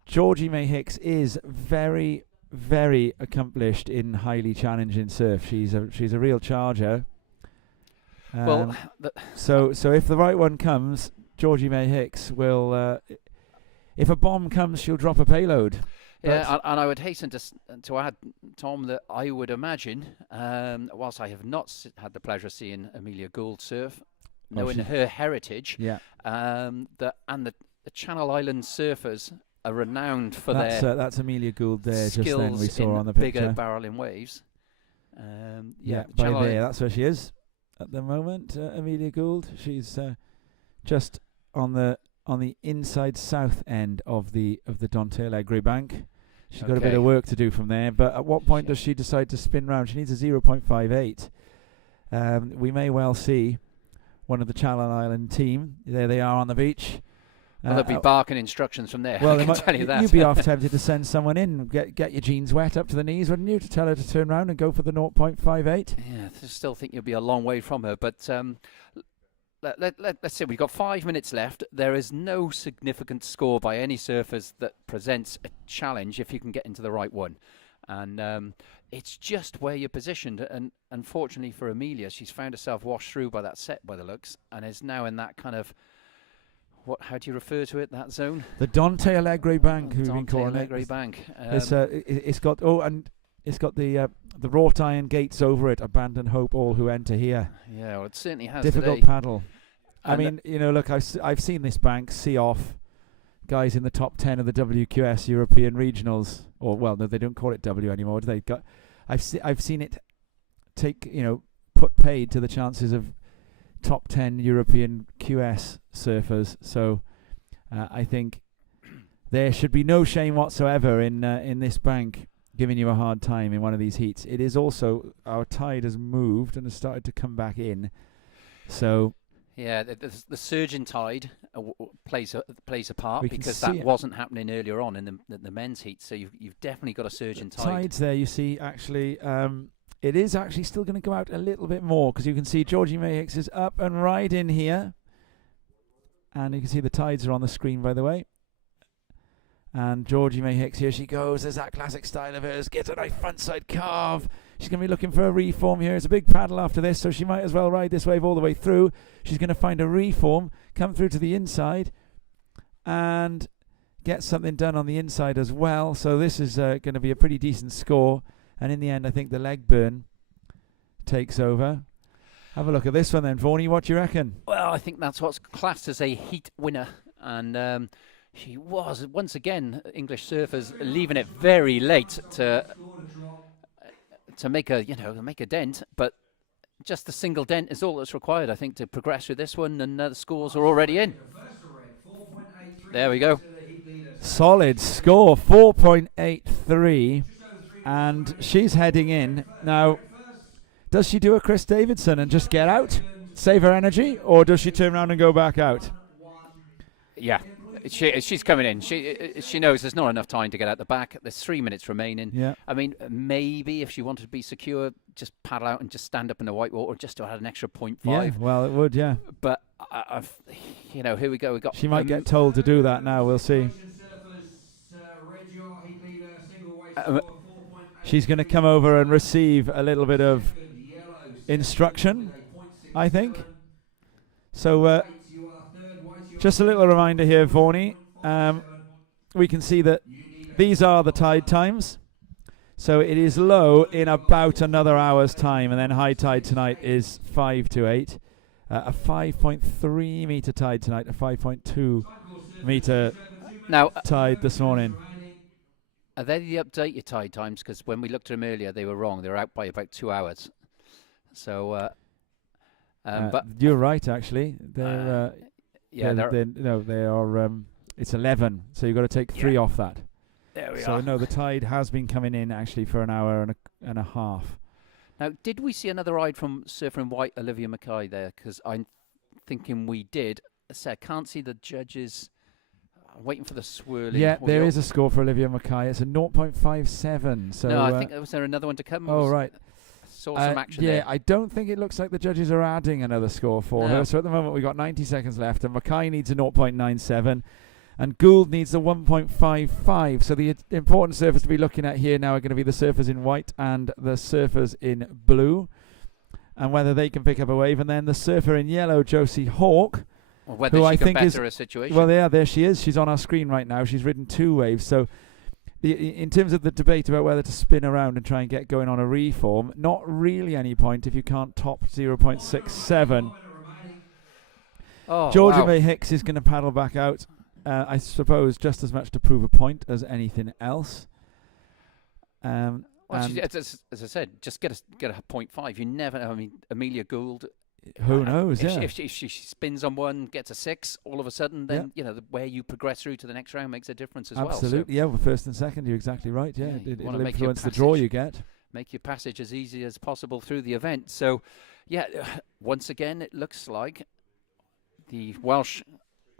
Georgie May Hicks is very, very accomplished in highly challenging surf. She's a real charger. Well, so if the right one comes, Georgie May Hicks will. If a bomb comes, she'll drop a payload. Yeah, and I would hasten to add, Tom, that I would imagine, whilst I have not had the pleasure of seeing Amelia Gould surf, knowing her heritage, Yeah. the Channel Island surfers are renowned for their That's Amelia Gould there. Just then skills we saw in her on the bigger picture. barreling waves. Yeah, the by Channel there. Island- That's where she is at the moment. Amelia Gould. She's just on the inside south end of the Dante Alegre bank. She's got a bit Okay. of work to do from there. But at what point does she decide to spin round? She needs a 0.58. We may well see one of the Channel Island team. There they are on the beach. Well, they'll be barking instructions from there. Well, I they can might, tell you that. you'd be half tempted to send someone in, get your jeans wet up to the knees, wouldn't you, to tell her to turn round and go for the 0.58? Yeah, I still think you'll be a long way from her, but let's see. We've got 5 minutes left. There is no significant score by any surfers that presents a challenge if you can get into the right one, and it's just where you're positioned. And unfortunately for Amelia, she's found herself washed through by that set by the looks, and is now in that kind of how do you refer to it? That zone? The Dante Alegre bank, who've been Dante calling Alegre it. bank. It's got it's got the wrought iron gates over it. Abandon hope all who enter here. Yeah, well, it certainly has Difficult today. paddle. I And mean, look, I've seen this bank see off guys in the top 10 of the WQS European regionals, or well, no, they don't call it W anymore, do they? I've seen it take, put paid to the chances of top 10 European QS surfers. So I think there should be no shame whatsoever in this bank giving you a hard time in one of these heats. It is also, our tide has moved and has started to come back in. So yeah, the surge in tide plays a part, We can because see that it. wasn't happening earlier on in the men's heat. So you've definitely got a surge in tide. tides there, you see, actually, it is actually still going to go out a little bit more, because you can see Georgie May Hicks is up and right in here. And you can see the tides are on the screen, by the way. And Georgie May Hicks, here she goes. There's that classic style of hers. Get a nice frontside carve. She's going to be looking for a reform here. It's a big paddle after this, so she might as well ride this wave all the way through. She's going to find a reform, come through to the inside, and get something done on the inside as well. So this is going to be a pretty decent score. And in the end, I think the leg burn takes over. Have a look at this one then, Vaughnie. What do you reckon? Well, I think that's what's classed as a heat winner, and she was once again English surfers leaving it very late to make a dent, but just a single dent is all that's required, I think, to progress through this one, and the scores are already in. There we go. Solid score, 4.83, and she's heading in. Now, does she do a Chris Davidson and just get out, save her energy, or does she turn around and go back out? Yeah, she's coming in. She knows there's not enough time to get out the back. There's 3 minutes remaining. Yeah. I mean, maybe if she wanted to be secure, just paddle out and just stand up in the white water just to add an extra 0.5. Yeah, well, it would, yeah. But here we go. We got. She might get told to do that now. We'll see. She's going to come over and receive a little bit of instruction, I think. So just a little reminder here, Vaughnie. We can see that these are the tide times. So it is low in about another hour's time, and then high tide tonight is 5 to 8. A 5.3 meter tide tonight, a 5.2 meter Now, tide this morning. are they the updated tide times? Because when we looked at them earlier, they were wrong. They were out by about 2 hours. So, but You're right, actually. They're yeah, they are. It's 11, so you've got to take 3 off that. there we So are. no, the tide has been coming in actually for an hour and a half. Now, did we see another ride from Surfer in White, Olivia Mackay there? Because I'm thinking we did. So I can't see the judges. I'm waiting for the swirling. Yeah, there wheel. is a score for Olivia Mackay. It's a 0.57. So No, I think was there another one to come? oh right. Saw some action yeah, there. I don't think it looks like the judges are adding another score for No. her. So at the moment we've got 90 seconds left, and Mackay needs a 0.97, and Gould needs a 1.55. So the important surfers to be looking at here now are going to be the surfers in white and the surfers in blue, and whether they can pick up a wave. And then the surfer in yellow, Josie Hawke, Or whether who she I can think is better a situation. well, yeah, there she is. She's on our screen right now. She's ridden 2 waves. So in terms of the debate about whether to spin around and try and get going on a reform, not really any point if you can't top 0.67. Oh, Georgia wow. May Hicks is going to paddle back out, I suppose, just as much to prove a point as anything else. Well, And as I said, just get a 0.5. You never know. I mean, Amelia Gould. who knows? If, Yeah. if she spins on one, gets a 6, all of a sudden, then where you progress through to the next round makes a difference as well. Absolutely, yeah. Well, first and second, you're exactly right. Yeah, Yeah, you it'll wanna make your influence the draw passage. you get. So make your passage as easy as possible through the event. So, yeah, once again, it looks like the Welsh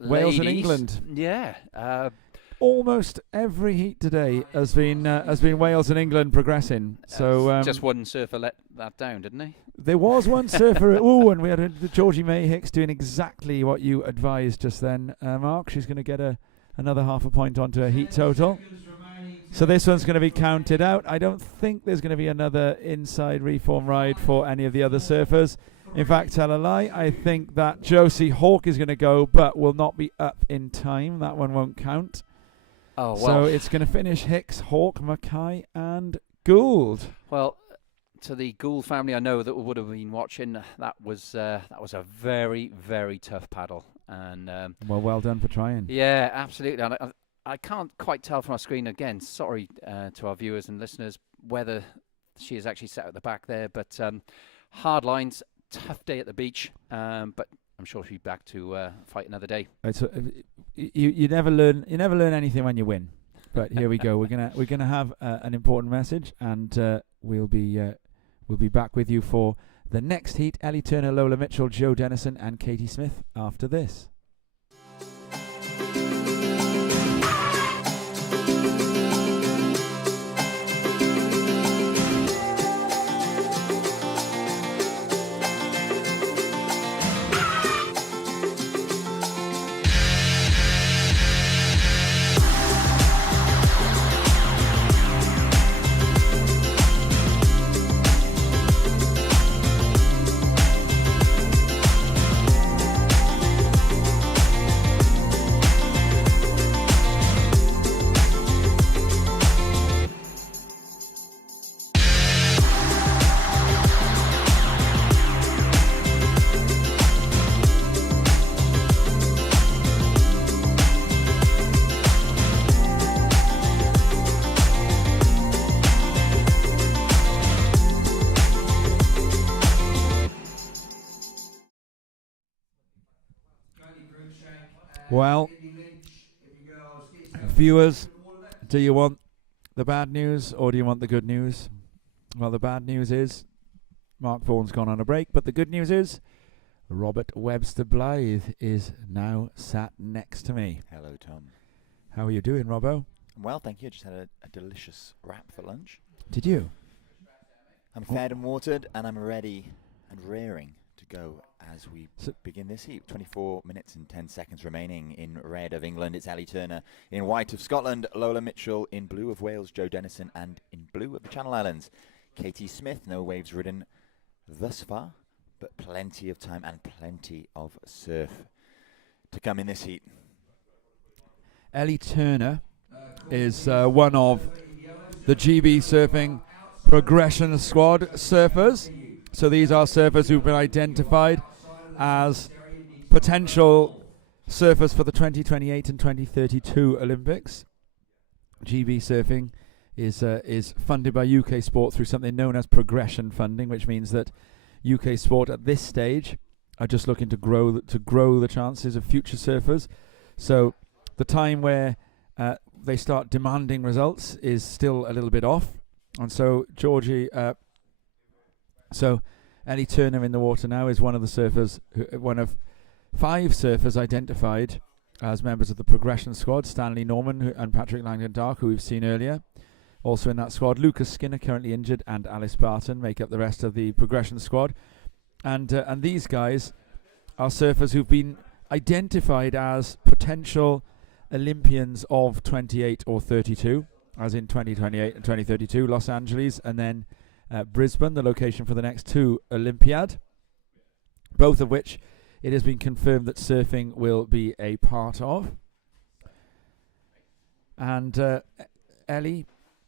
Wales and ladies- England. Yeah. Almost every heat today has been Wales and England progressing. So just one surfer let that down, didn't he? there was one surfer. And we had Georgie May Hicks doing exactly what you advised just then, Mark. She's going to get another half a point onto her heat total. So this one's going to be counted out. I don't think there's going to be another inside reform ride for any of the other surfers. In fact, tell a lie. I think that Josie Hawke is going to go, but will not be up in time. That one won't count. Oh, well. So it's going to finish Hicks, Hawke, Mackay, and Gould. Well, to the Gould family, I know that would have been watching. That was a very, very tough paddle, and Well done for trying. yeah, absolutely. And I can't quite tell from our screen again. Sorry to our viewers and listeners whether she is actually sat at the back there, but hard lines, tough day at the beach, but I'm sure she'll be back to fight another day. You never learn anything when you win. But here we go. We're gonna have an important message, and we'll be back with you for the next heat. Ellie Turner, Lola Mitchell, Joe Dennison, and Katie Smith after this. Well, viewers, do you want the bad news or do you want the good news? Well, the bad news is Mark Vaughan's gone on a break, but the good news is Robert Webster Blythe is now sat next to me. Hello, Tom. How are you doing, Robbo? Well, thank you. I just had a delicious wrap for lunch. Did you? I'm fed and watered, and I'm ready and raring to go as we begin this heat. 24 minutes and 10 seconds remaining. In red of England, it's Ali Turner. In white of Scotland, Lola Mitchell. In blue of Wales, Joe Dennison. And in blue of the Channel Islands, Katie Smith. No waves ridden thus far, but plenty of time and plenty of surf to come in this heat. Ellie Turner is one of the GB Surfing Progression Squad surfers. So these are surfers who've been identified as potential surfers for the 2028 and 2032 Olympics. GB Surfing is funded by UK Sport through something known as progression funding, which means that UK Sport at this stage are just looking to grow the chances of future surfers. So the time where they start demanding results is still a little bit off, and so Ellie Turner in the water now is one of the surfers, one of 5 surfers identified as members of the progression squad. Stanley Norman and Patrick Langdon-Dark, who we've seen earlier, also in that squad. Lucas Skinner, currently injured, and Alice Barton make up the rest of the progression squad. And these guys are surfers who've been identified as potential Olympians of 28 or 32, as in 2028 and 2032, Los Angeles, and then Brisbane, the location for the next 2 Olympiad, both of which it has been confirmed that surfing will be a part of. And Ellie.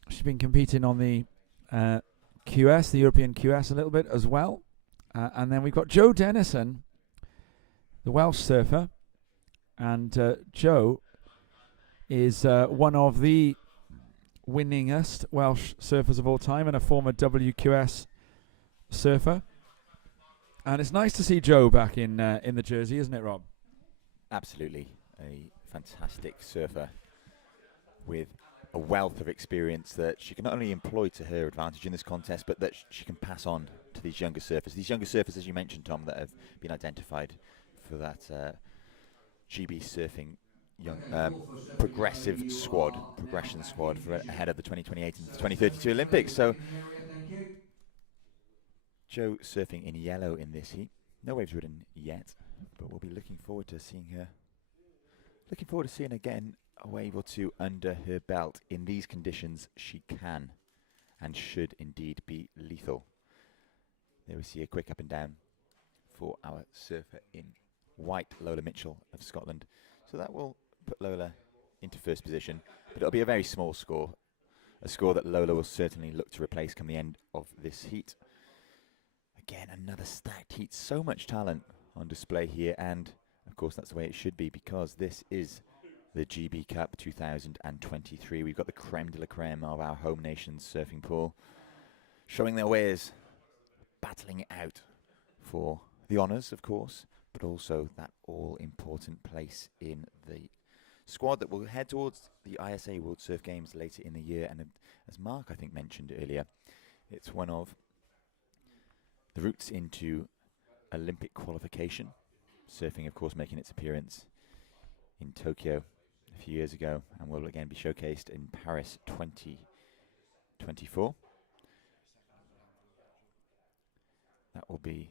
She's been competing on the QS, the European QS, a little bit as well. And then we've got Joe Dennison, the Welsh surfer. And Joe is one of the winningest Welsh surfers of all time and a former WQS surfer. And it's nice to see Joe back in the jersey, isn't it, Rob? Absolutely. A fantastic surfer with a wealth of experience that she can not only employ to her advantage in this contest, but that she can pass on to these younger surfers. These younger surfers, as you mentioned, Tom, that have been identified for that GB Surfing young progression squad for ahead of the 2028 and 2032 Olympics. So Joe surfing in yellow in this heat. No waves ridden yet, but we'll be looking forward to seeing her. Looking forward to seeing her getting a wave or two under her belt. In these conditions, she can and should indeed be lethal. There we see a quick up and down for our surfer in white, Lola Mitchell of Scotland. So that will put Lola into first position, but it'll be a very small score. A score that Lola will certainly look to replace come the end of this heat. Again, another stacked heat. So much talent on display here, and of course that's the way it should be, because this is the GB Cup 2023. We've got the creme de la creme of our home nation's surfing pool showing their wares, battling it out for the honours, of course, but also that all-important place in the squad that will head towards the ISA World Surf Games later in the year. And as Mark, I think, mentioned earlier, it's one of the routes into Olympic qualification. Surfing, of course, making its appearance in Tokyo a few years ago, and will again be showcased in Paris 2024. That will be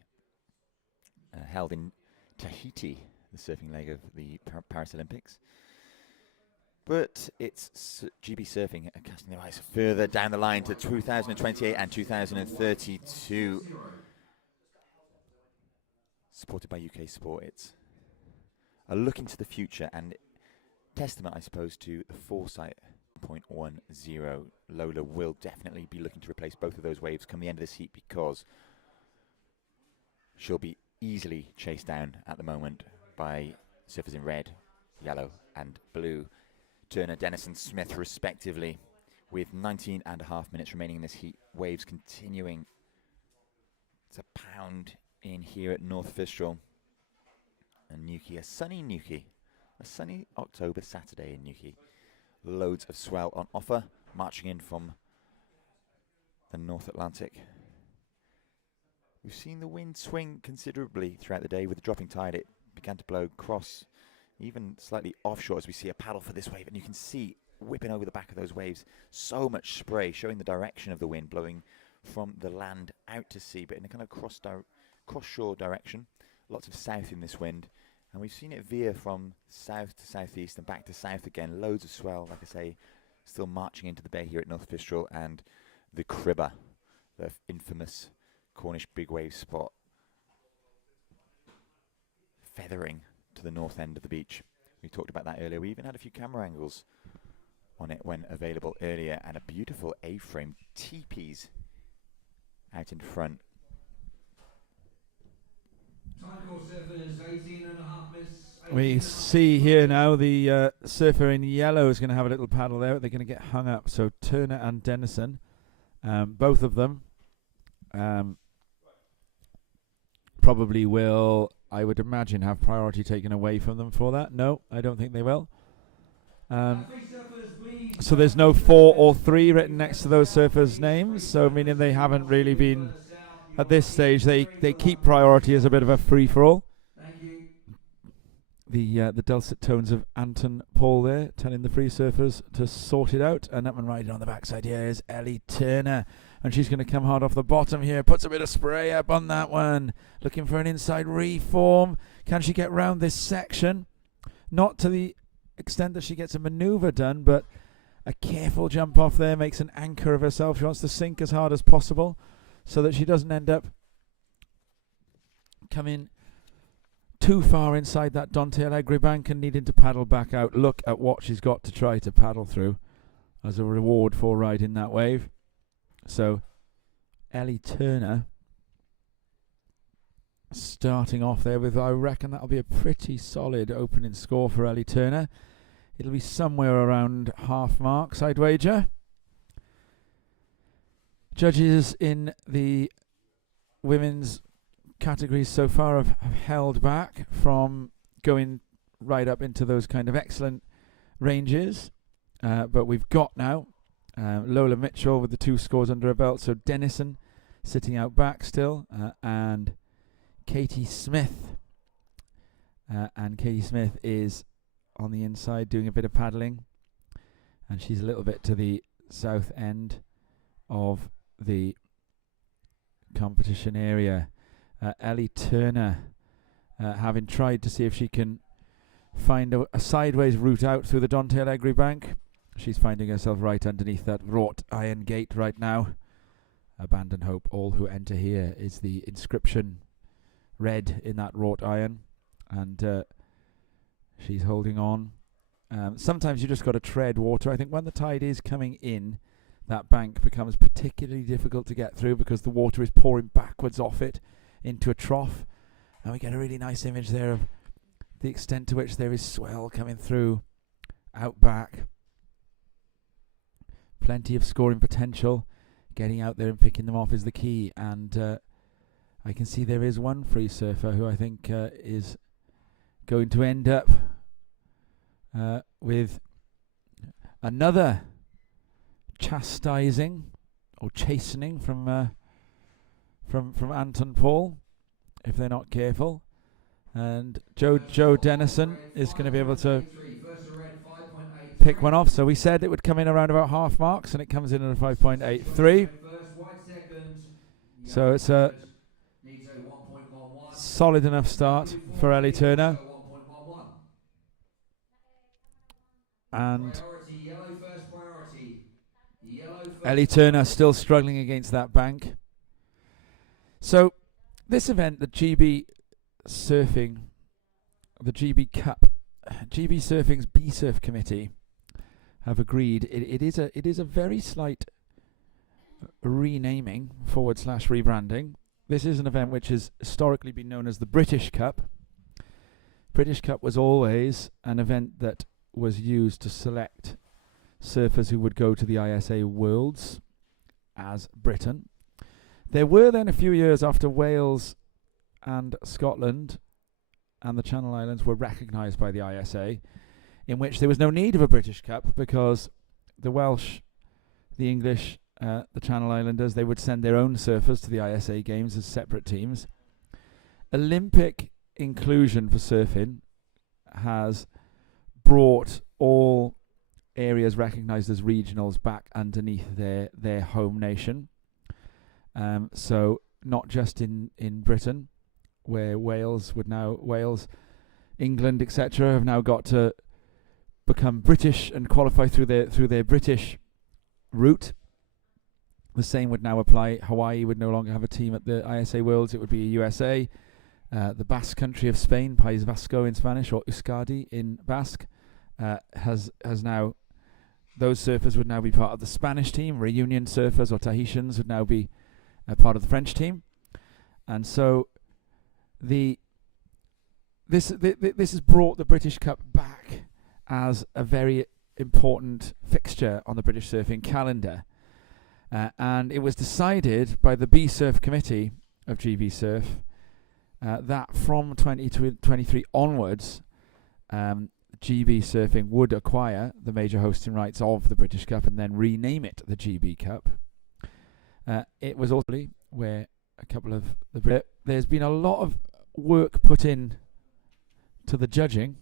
held in Tahiti, the surfing leg of the Paris Olympics. But it's GB Surfing casting their eyes further down the line to 2028 and 2032. Supported by UK Sport, it's a look into the future and testament, I suppose, to the foresight 0.10. Lola will definitely be looking to replace both of those waves come the end of this heat, because she'll be easily chased down at the moment by surfers in red, yellow and blue. Turner, Dennison, Smith respectively, with 19.5 minutes remaining in this heat. Waves continuing to pound in here at North Fistral. And Newquay, a sunny October Saturday in Newquay. Loads of swell on offer, marching in from the North Atlantic. We've seen the wind swing considerably throughout the day. With the dropping tide, it began to blow cross, even slightly offshore, as we see a paddle for this wave. And you can see whipping over the back of those waves, so much spray, showing the direction of the wind, blowing from the land out to sea, but in a kind of cross-shore direction. Lots of south in this wind. And we've seen it veer from south to southeast and back to south again. Loads of swell, like I say, still marching into the bay here at North Fistral. And the Cribber, the infamous Cornish big wave spot, feathering to the north end of the beach. We talked about that earlier. We even had a few camera angles on it when available earlier, and a beautiful A-frame teepees out in front. We see here now the surfer in yellow is going to have a little paddle there. They're going to get hung up. So Turner and Dennison, both of them, probably will, I would imagine, have priority taken away from them for that. No, I don't think they will. So there's no 4 or 3 written next to those surfers' names. So meaning they haven't really been, at this stage, they keep priority as a bit of a free-for-all. The dulcet tones of Anton Paul there, telling the free surfers to sort it out. And up and riding on the backside here is Ellie Turner. And she's going to come hard off the bottom here. Puts a bit of spray up on that one. Looking for an inside reform. Can she get round this section? Not to the extent that she gets a manoeuvre done, but a careful jump off there makes an anchor of herself. She wants to sink as hard as possible so that she doesn't end up coming too far inside that Dante Alegre bank and needing to paddle back out. Look at what she's got to try to paddle through. as a reward for riding that wave. So Ellie Turner starting off there with, I reckon that'll be a pretty solid opening score for Ellie Turner. It'll be somewhere around half marks, I'd wager. Judges in the women's categories so far have held back from going right up into those kind of excellent ranges. But we've got now Lola Mitchell with the 2 scores under her belt. So Dennison sitting out back still. And Katie Smith. And Katie Smith is on the inside doing a bit of paddling. And she's a little bit to the south end of the competition area. Ellie Turner having tried to see if she can find a sideways route out through the Dontail Eggery Bank. She's finding herself right underneath that wrought iron gate right now. Abandon hope, all who enter here, is the inscription read in that wrought iron. And she's holding on. Sometimes you just got to tread water. I think when the tide is coming in, that bank becomes particularly difficult to get through because the water is pouring backwards off it into a trough. And we get a really nice image there of the extent to which there is swell coming through out back. Plenty of scoring potential. Getting out there and picking them off is the key. And I can see there is one free surfer who I think is going to end up with another chastising or chastening from Anton Paul if they're not careful. And Joe Dennison is going to be able to pick one off. So we said it would come in around about half marks, and it comes in at a 5.83. So it's a solid enough start for Ellie Turner. And Ellie Turner still struggling against that bank. So this event, the GB Surfing, the GB Cup, GB Surfing's B-Surf Committee have agreed it is a very slight renaming / rebranding. This is an event which has historically been known as the British Cup. British Cup was always an event that was used to select surfers who would go to the ISA Worlds as Britain. There were then a few years after Wales and Scotland and the Channel Islands were recognised by the ISA, in which there was no need of a British Cup because the Welsh, the English, the Channel Islanders, they would send their own surfers to the ISA Games as separate teams. Olympic inclusion for surfing has brought all areas recognised as regionals back underneath their home nation. So not just in Britain, where Wales, England, etc., have now got to become British and qualify through their British route. The same would now apply. Hawaii would no longer have a team at the ISA Worlds. It would be a USA. The Basque country of Spain, País Vasco in Spanish, or Euskadi in Basque, has now, those surfers would now be part of the Spanish team. Reunion surfers or Tahitians would now be part of the French team. And so this has brought the British Cup back as a very important fixture on the British surfing calendar. And it was decided by the B-Surf Committee of GB Surf that from 2023 onwards, GB Surfing would acquire the major hosting rights of the British Cup and then rename it the GB Cup. It was also where a couple of there's been a lot of work put in to the judging.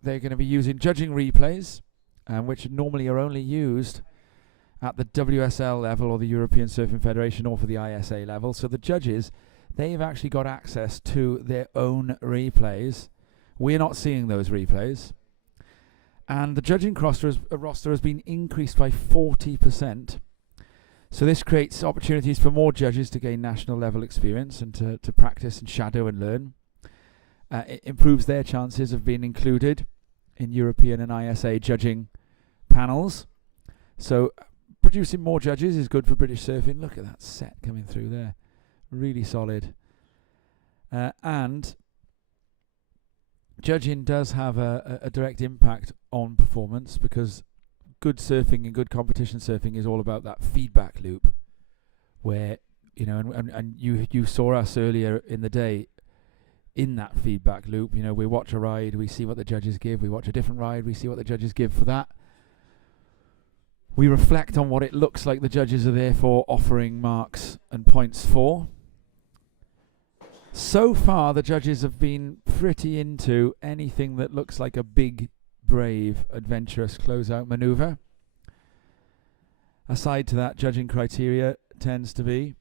They're going to be using judging replays, which normally are only used at the WSL level or the European Surfing Federation or for the ISA level. So the judges, they've actually got access to their own replays. We're not seeing those replays. And the judging roster has been increased by 40%. So this creates opportunities for more judges to gain national level experience and to practice and shadow and learn. It improves their chances of being included in European and ISA judging panels. So producing more judges is good for British surfing. Look at that set coming through there. Really solid. And judging does have a direct impact on performance, because good surfing and good competition surfing is all about that feedback loop, where, you know, and you saw us earlier in the day in that feedback loop. You know, we watch a ride, we see what the judges give, we watch a different ride, we see what the judges give for that. We reflect on what it looks like the judges are therefore offering marks and points for. So far, the judges have been pretty into anything that looks like a big, brave, adventurous closeout maneuver. Aside to that, judging criteria tends to be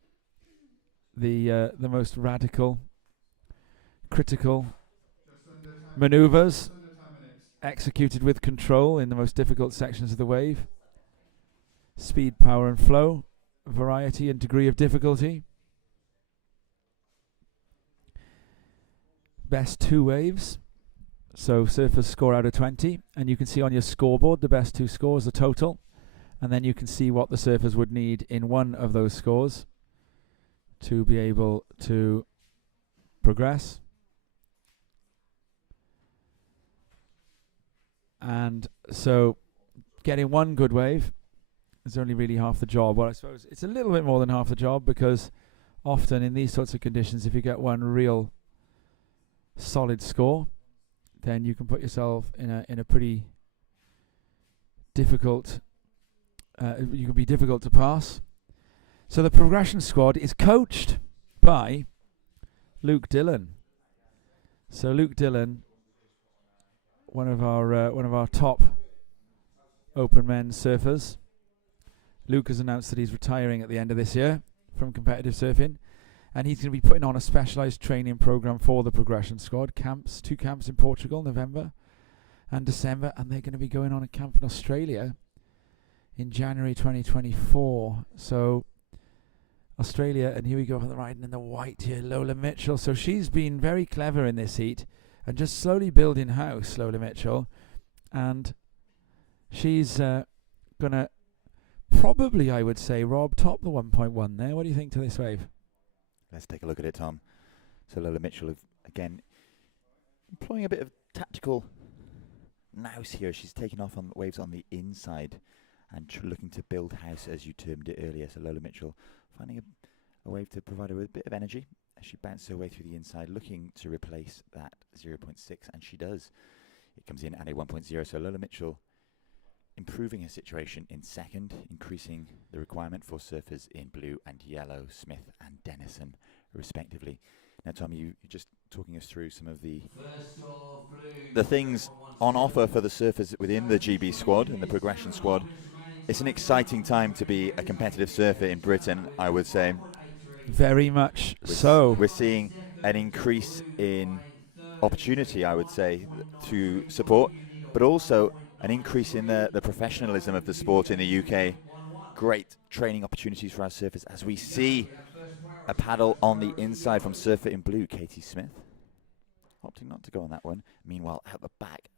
the most radical, critical maneuvers executed with control in the most difficult sections of the wave. Speed, power and flow, variety and degree of difficulty. Best 2 waves. So surfers score out of 20, and you can see on your scoreboard the best 2 scores, the total, and then you can see what the surfers would need in one of those scores to be able to progress. And so getting one good wave is only really half the job. Well, I suppose it's a little bit more than half the job, because often in these sorts of conditions, if you get one real solid score, then you can put yourself in a pretty difficult, you can be difficult to pass. So the progression squad is coached by Luke Dillon. So Luke Dillon, one of our top open men's surfers. Luke has announced that he's retiring at the end of this year from competitive surfing, and he's going to be putting on a specialised training program for the progression squad. 2 camps in Portugal, November and December, and they're going to be going on a camp in Australia in January 2024. So Australia, and here we go, riding in the white here, Lola Mitchell. So she's been very clever in this heat and just slowly building house, Lola Mitchell, and she's going to probably, I would say, Rob, top the 1.1 there. What do you think to this wave? Let's take a look at it, Tom. So Lola Mitchell, again, employing a bit of tactical nous here. She's taking off on waves on the inside and looking to build house, as you termed it earlier. So Lola Mitchell finding a wave to provide her with a bit of energy as she bounces her way through the inside, looking to replace that 0.6, and she does. It comes in at a 1.0. So Lola Mitchell improving her situation in second, increasing the requirement for surfers in blue and yellow, Smith and Dennison, respectively. Now, Tom, you're just talking us through some of the things on offer for the surfers within the GB squad and the progression squad. It's an exciting time to be a competitive surfer in Britain, I would say. Very much so. We're seeing an increase in opportunity, I would say, to support, but also an increase in the professionalism of the sport in the UK. Great training opportunities for our surfers as we see a paddle on the inside from surfer in blue, Katie Smith. Opting not to go on that one. Meanwhile, out the back,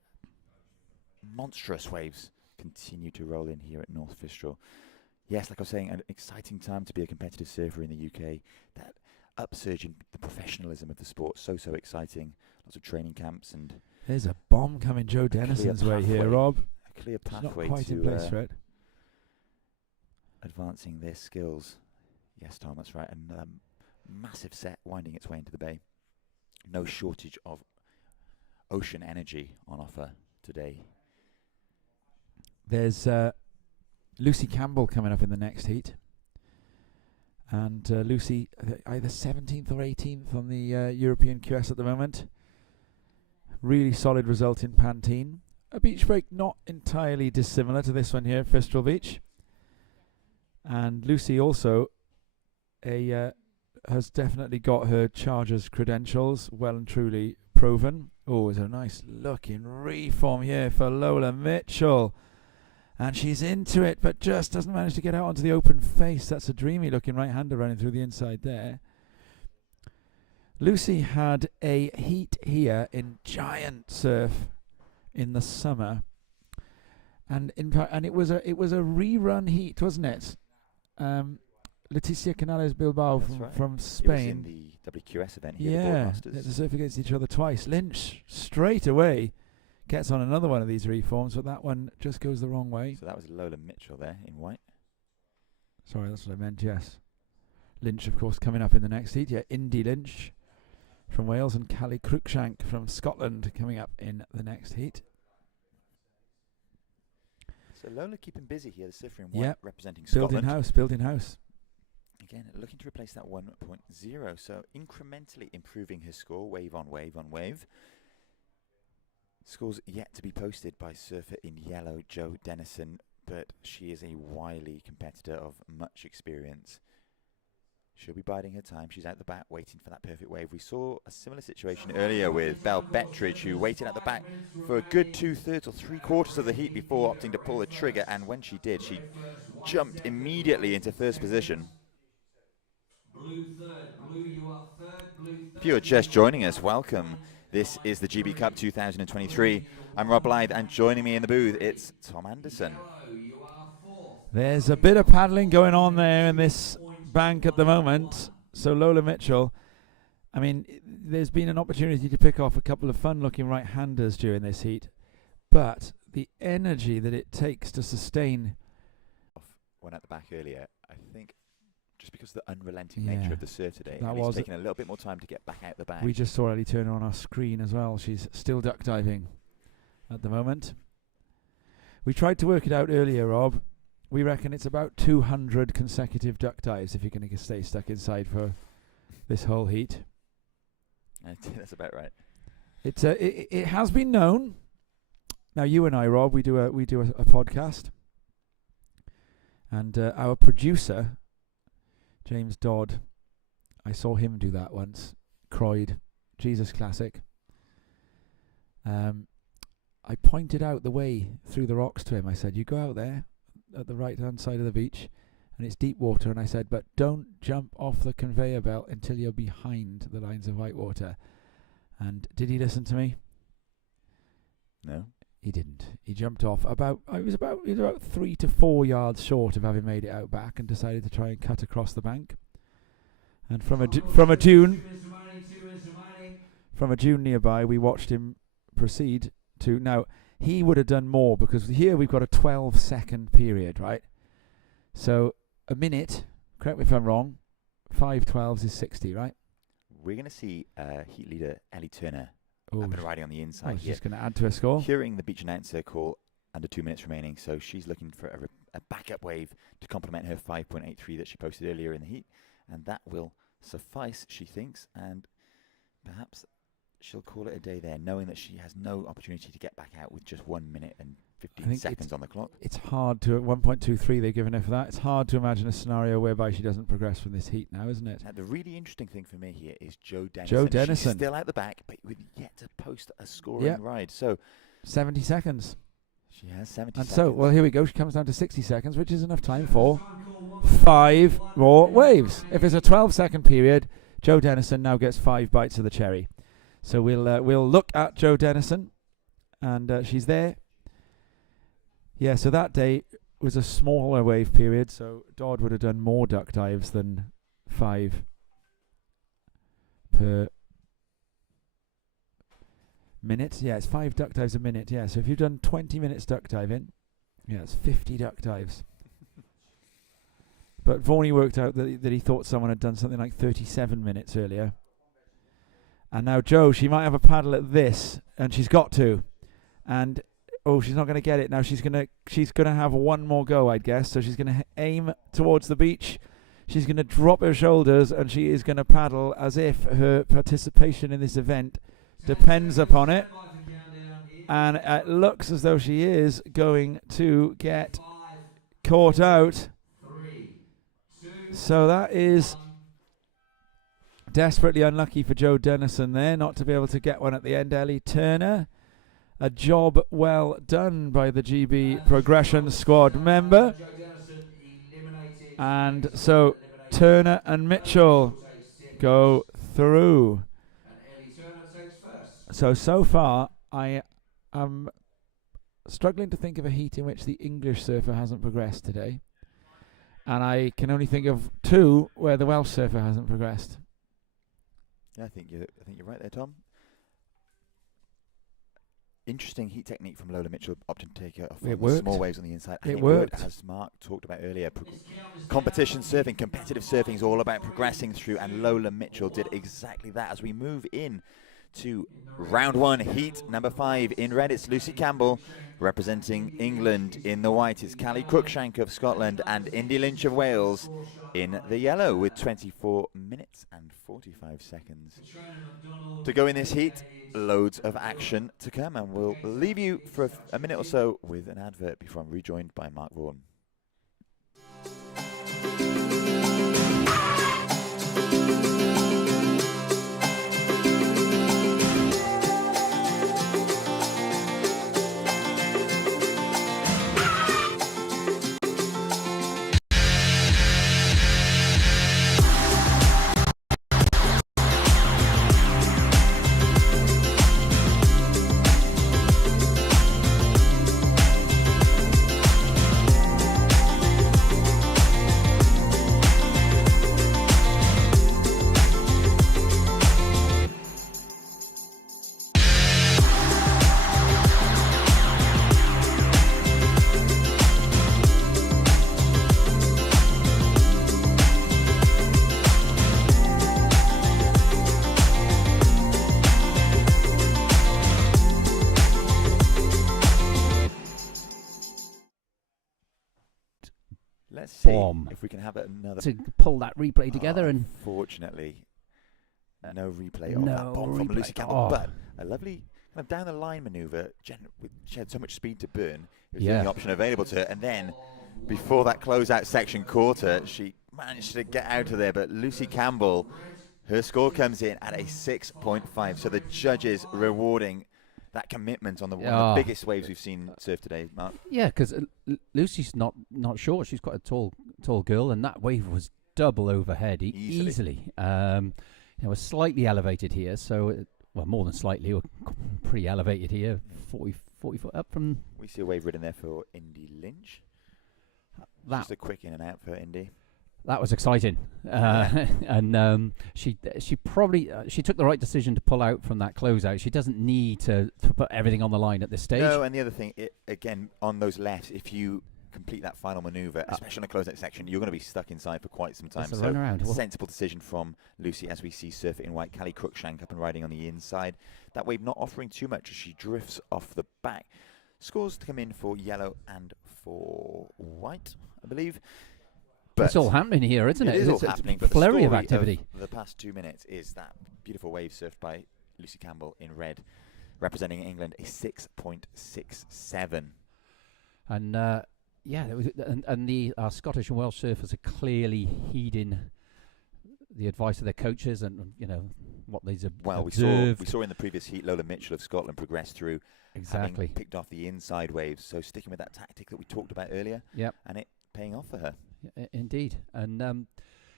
monstrous waves continue to roll in here at North Fistral. Yes, like I was saying, an exciting time to be a competitive surfer in the UK. That upsurge in the professionalism of the sport, so exciting. Lots of training camps and... There's a bomb coming Joe Dennison's way here, Rob. A clear She's not pathway quite in place for it. Advancing their skills. Yes, Tom, that's right. And massive set winding its way into the bay. No shortage of ocean energy on offer today. There's Lucy Campbell coming up in the next heat. And Lucy, either 17th or 18th on the European QS at the moment. Really solid result in Pantene. A beach break not entirely dissimilar to this one here, Fistral Beach. And Lucy also has definitely got her Chargers credentials well and truly proven. Oh, there's a nice looking reform here for Lola Mitchell. And she's into it, but just doesn't manage to get out onto the open face. That's a dreamy looking right-hander running through the inside there. Lucy had a heat here in Giant Surf in the summer. And in fact, and it was a rerun heat, wasn't it? Leticia Canales Bilbao That's right. from It was Spain. in the WQS event here, the Yeah, Board they had to Masters. surf against each other twice. Lynch straight away gets on another one of these reforms, but that one just goes the wrong way. So that was Lola Mitchell there in white. Sorry, that's what I meant, yes. Lynch, of course, coming up in the next heat. Yeah, Indy Lynch from Wales and Callie Cruikshank from Scotland coming up in the next heat. So Lola keeping busy here, the surfer in white Yep. representing Building Scotland. building house. Again, looking to replace that 1.0, so incrementally improving his score, wave on wave on wave. Scores yet to be posted by surfer in yellow, Jo Dennison, but she is a wily competitor of much experience. She'll be biding her time. She's out the back waiting for that perfect wave. We saw a similar situation earlier with Belle Bettridge, who waited at the back for a good 2/3 or 3/4 of the heat before opting to pull the trigger, and when she did, she jumped immediately into first position. If you are just joining us, welcome. This is the GB Cup 2023. I'm Rob Blythe, and joining me in the booth, it's Tom Anderson. There's a bit of paddling going on there in this bank at the moment. So Lola Mitchell, I mean, there's been an opportunity to pick off a couple of fun-looking right-handers during this heat, but the energy that it takes to sustain. One at the back earlier, I think, just because of the unrelenting Yeah, nature of the surf today, that Ellie's was taking a little bit more time to get back out the back. We just saw Ellie Turner on our screen as well. She's still duck diving at the moment. We tried to work it out earlier, Rob. We reckon it's about 200 consecutive duck dives if you're going to stay stuck inside for this whole heat. That's about right. It has been known. Now you and I, Rob, we do a podcast, and our producer, James Dodd, I saw him do that once. Croyd, Jesus Classic. I pointed out the way through the rocks to him. I said, "You go out there at the right-hand side of the beach, and it's deep water." And I said, "But don't jump off the conveyor belt until you're behind the lines of white water." And did he listen to me? No? He didn't. He jumped off he was about 3 to 4 yards short of having made it out back, and decided to try and cut across the bank. And from a dune nearby, we watched him proceed to. Now he would have done more, because here we've got a 12-second period, right? So a minute. Correct me if I'm wrong. 5 12s is 60, right? We're going to see heat leader Ellie Turner Oh, up and riding on the inside here. she's going to add to her score. Hearing the beach announcer call under 2 minutes remaining, so she's looking for a backup wave to complement her 5.83 that she posted earlier in the heat, and that will suffice, she thinks, and perhaps she'll call it a day there, knowing that she has no opportunity to get back out with just 1 minute and 15 seconds on the clock. It's hard to, at 1.23 they've given her for that. It's hard to imagine a scenario whereby she doesn't progress from this heat now, isn't it? Now, the really interesting thing for me here is Jo Dennison. Jo Dennison. She's still out the back, but we've yet to post a scoring ride. So 70 seconds. she has 70 And seconds. so, well, here we go. She comes down to 60 seconds, which is enough time for 5 more waves. If it's a 12-second period, Jo Dennison now gets 5 bites of the cherry. So we'll look at Jo Dennison, and she's there. Yeah, so that day was a smaller wave period, so Dodd would have done more duck dives than 5 per minute. Yeah, it's 5 duck dives a minute. Yeah, so if you've done 20 minutes duck diving, yeah, it's 50 duck dives. But Vorney worked out that he thought someone had done something like 37 minutes earlier. And now Jo, she might have a paddle at this, and she's got to. And she's not going to get it. Now she's gonna have one more go, I'd guess. So she's going to aim towards the beach. She's going to drop her shoulders, and she is going to paddle as if her participation in this event depends upon it. And it looks as though she is going to get caught out. So that is desperately unlucky for Jo Dennison there, not to be able to get one at the end. Ellie Turner, a job well done by the GB Progression Squad member. And so Turner and Mitchell go through. So far, I am struggling to think of a heat in which the English surfer hasn't progressed today. And I can only think of 2 where the Welsh surfer hasn't progressed. Yeah, I think you're right there, Tom. Interesting heat technique from Lola Mitchell, opting to take it off It on the worked. small waves on the inside. And It it worked, worked. as Mark talked about earlier. Competition surfing, competitive surfing is all about progressing through, and Lola Mitchell did exactly that. As we move in to round 1, heat number 5. In red, it's Lucy Campbell representing England. In the white, it's Callie Cruikshank of Scotland and Indy Lynch of Wales in the yellow, with 24 minutes and 45 seconds to go in this heat. Loads of action to come, and we'll leave you for a minute or so with an advert before I'm rejoined by Mark Vaughan. Let's see Bomb. if we can have another. To pull that replay together, and Unfortunately, no replay of No that bomb from replay. Lucy Campbell, Oh. but a lovely kind of down the line manoeuvre. She had so much speed to burn. It was the Yeah. only option available to her. And then, before that closeout section quarter, she managed to get out of there. But Lucy Campbell, her score comes in at a 6.5. So the judges rewarding that commitment on one of Oh. the biggest waves we've seen surf today, Mark. yeah, because Lucy's not short. She's quite a tall girl, and that wave was double overhead easily. It was slightly elevated here, so well, more than slightly. We're pretty elevated here, 40 foot up from We see a wave ridden there for Indy Lynch. that. Just a quick in and out for Indy. That was exciting, and she probably she took the right decision to pull out from that closeout. She doesn't need to put everything on the line at this stage. No, and the other thing, again, on those lefts, if you complete that final manoeuvre, especially on a closeout section, you're going to be stuck inside for quite some time. That's a So, run around. Well- sensible decision from Lucy as we see surfer in white. Callie Cruikshank up and riding on the inside. That wave not offering too much as she drifts off the back. Scores to come in for yellow and for white, I believe. But It's all happening here, isn't it? It is all It's a happening, but the flurry of story activity. the past 2 minutes is that beautiful wave surfed by Lucy Campbell in red, representing England, a 6.67. And yeah, there was, and our Scottish and Welsh surfers are clearly heeding the advice of their coaches, and you know what they've Well, observed. we saw in the previous heat Lola Mitchell of Scotland progress through, Exactly. having picked off the inside waves. So sticking with that tactic that we talked about earlier, Yep. and it paying off for her. Indeed, and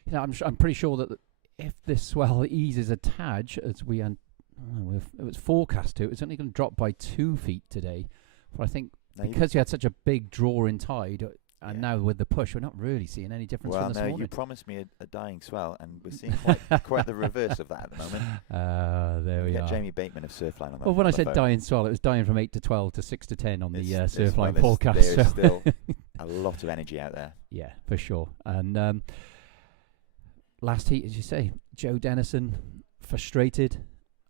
you know, I'm pretty sure that if this swell eases a tad, as it was forecast to, it's only going to drop by 2 feet today. But I think Now you- because you had such a big draw in tide, and Yeah. now with the push, we're not really seeing any difference Well, from this no, you morning. promised me a dying swell, and we're seeing quite the reverse of that at the moment. There we Get are. Jamie Bateman of Surfline on that. Well, when I on the said phone. dying swell, it was dying from 8 to 12 to 6 to 10 on the It's- Surfline well, forecast. There's so- still a lot of energy out there. Yeah, for sure. And last heat, as you say, Joe Dennison, frustrated,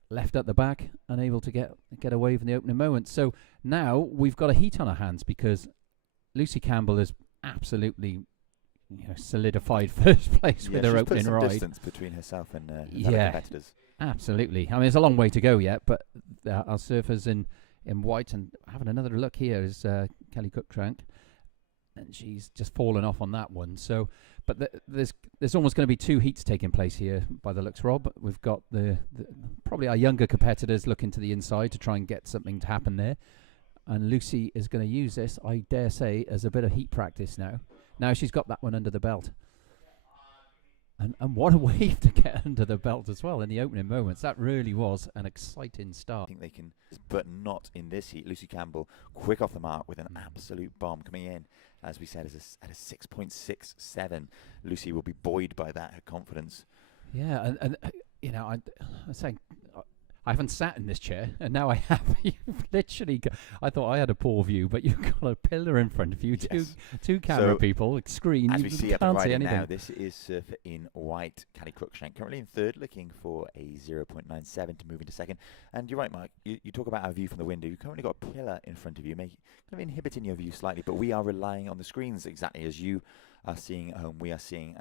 left at the back, unable to get a wave in the opening moment. So now we've got a heat on our hands because Lucy Campbell has absolutely solidified first place with her she's opening put some ride. distance between herself and her Yeah. competitors. Absolutely. I mean, there's a long way to go yet, but our surfers in white, and having another look here is Kelly Cruikshank, and she's just fallen off on that one. So, but there's almost going to be 2 heats taking place here by the looks, Rob. We've got the probably our younger competitors looking to the inside to try and get something to happen there, and Lucy is going to use this, I dare say, as a bit of heat practice now. Now she's got that one under the belt. And what a wave to get under the belt as well in the opening moments. That really was an exciting I start. think they can, but not in this heat. Lucy Campbell, quick off the mark with an absolute bomb coming in, as we said, at a 6.67. Lucy will be buoyed by that, her confidence. Yeah, and you know, I'm saying I haven't sat in this chair, and now I have. You've literally I thought I had a poor view, but you've got a pillar in front of you, Yes. two camera So, people, screen. As you we see up can't and see right anything. now, this is Surfer in white, Callie Cruikshank, currently in third, looking for a 0.97 to move into second. And you're right, Mark, you talk about our view from the window. You've currently got a pillar in front of you, kind of inhibiting your view slightly, but we are relying on the screens exactly as you are seeing at home. We are seeing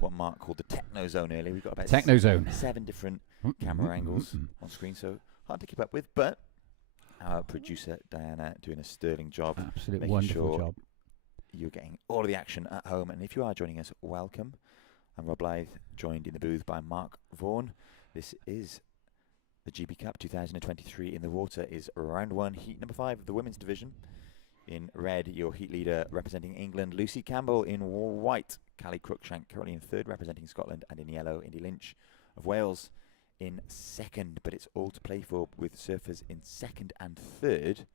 what Mark called the techno zone earlier. We've got about Techno zone. 7 different camera angles on screen, so hard to keep up with, but our producer Diana doing a sterling job. Absolute making wonderful sure job. You're getting all of the action at home, and if you are joining us, welcome. I'm Rob Blythe, joined in the booth by Mark Vaughan. This is the GB Cup 2023 in the water. Is round 1, heat number 5 of the women's division. In red, your heat leader representing England, Lucy Campbell. In white, Callie Cruikshank, currently in third representing Scotland, and in yellow, Indy Lynch of Wales in second. But it's all to play for with surfers in second and third.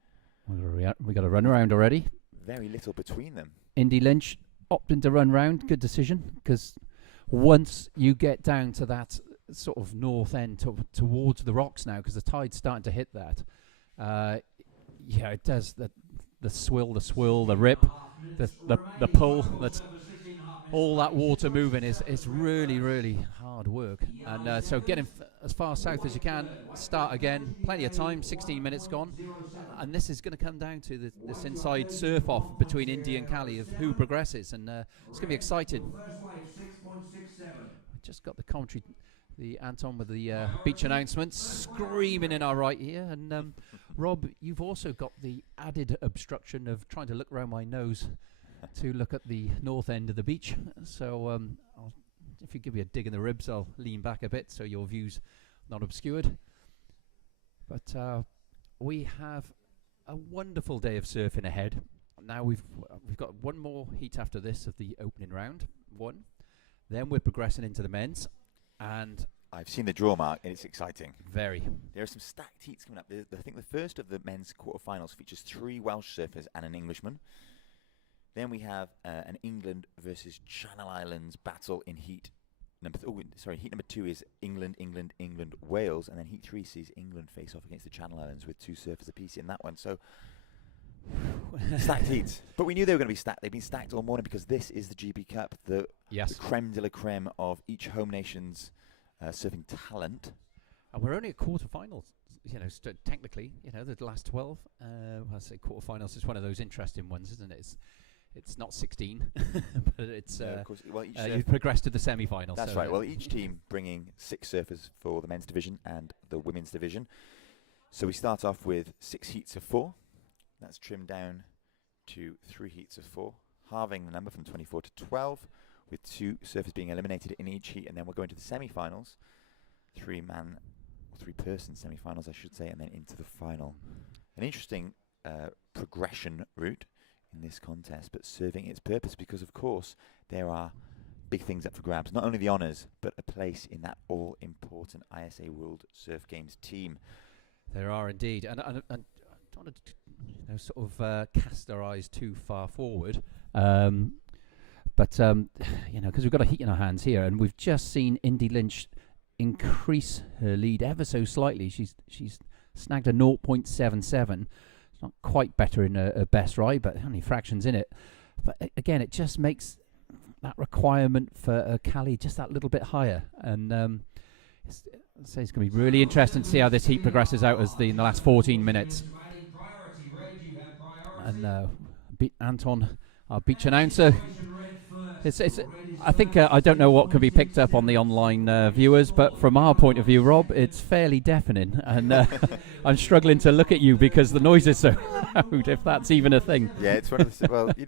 We got a run around already. Very little between them. Indy Lynch opting to run round. Good decision, because once you get down to that sort of north end towards the rocks now, because the tide's starting to hit that, it does the swill, the swirl, the rip, the pull. That's all that water moving is really, really hard work. And so getting as far south as you can, start again. Plenty of time, 16 minutes gone. And this is going to come down to this inside surf off between Indy and Callie of who progresses. And it's going to be exciting. Just got the commentary, the Anton with the beach announcements screaming in our right ear. And Rob, you've also got the added obstruction of trying to look around my nose to look at the north end of the beach. So if you give me a dig in the ribs, I'll lean back a bit so your view's not obscured. But we have a wonderful day of surfing ahead. Now we've got one more heat after this of the opening round, one. Then we're progressing into the men's, and I've seen the draw, Mark, and it's exciting. Very. There are some stacked heats coming up. I think the first of the men's quarterfinals features 3 Welsh surfers and an Englishman. Then we have an England versus Channel Islands battle in heat number. Heat number 2 is England, Wales, and then heat 3 sees England face off against the Channel Islands with 2 surfers apiece in that one. So stacked heats, but we knew they were going to be stacked. They've been stacked all morning because this is the GB Cup, the creme de la creme of each home nation's surfing talent. And we're only at quarterfinals, technically, the last 12. I say quarterfinals is one of those interesting ones, isn't it? It's not 16, but it's of course. Well, you've progressed to the semi-finals. That's so right. Well, each team bringing 6 surfers for the men's division and the women's division. So we start off with 6 heats of 4. That's trimmed down to 3 heats of 4, halving the number from 24 to 12, with 2 surfers being eliminated in each heat, and then we're going to the semi-finals, 3-person semi-finals, I should say, and then into the final. An interesting progression route in this contest, but serving its purpose because, of course, there are big things up for grabs. Not only the honours, but a place in that all-important ISA World Surf Games team. There are indeed, and I don't want to sort of cast our eyes too far forward, but because we've got a heat in our hands here, and we've just seen Indy Lynch increase her lead ever so slightly. She's snagged a 0.77. It's not quite better in her best ride, but only fractions in it. But again, it just makes that requirement for Callie just that little bit higher, and it's going to be really interesting to see how this heat progresses out in the last 14 minutes. And Anton, our beach announcer, I think I don't know what can be picked up on the online viewers, but from our point of view, Rob, it's fairly deafening, and I'm struggling to look at you because the noise is so loud, if that's even a thing. Yeah, it's one of the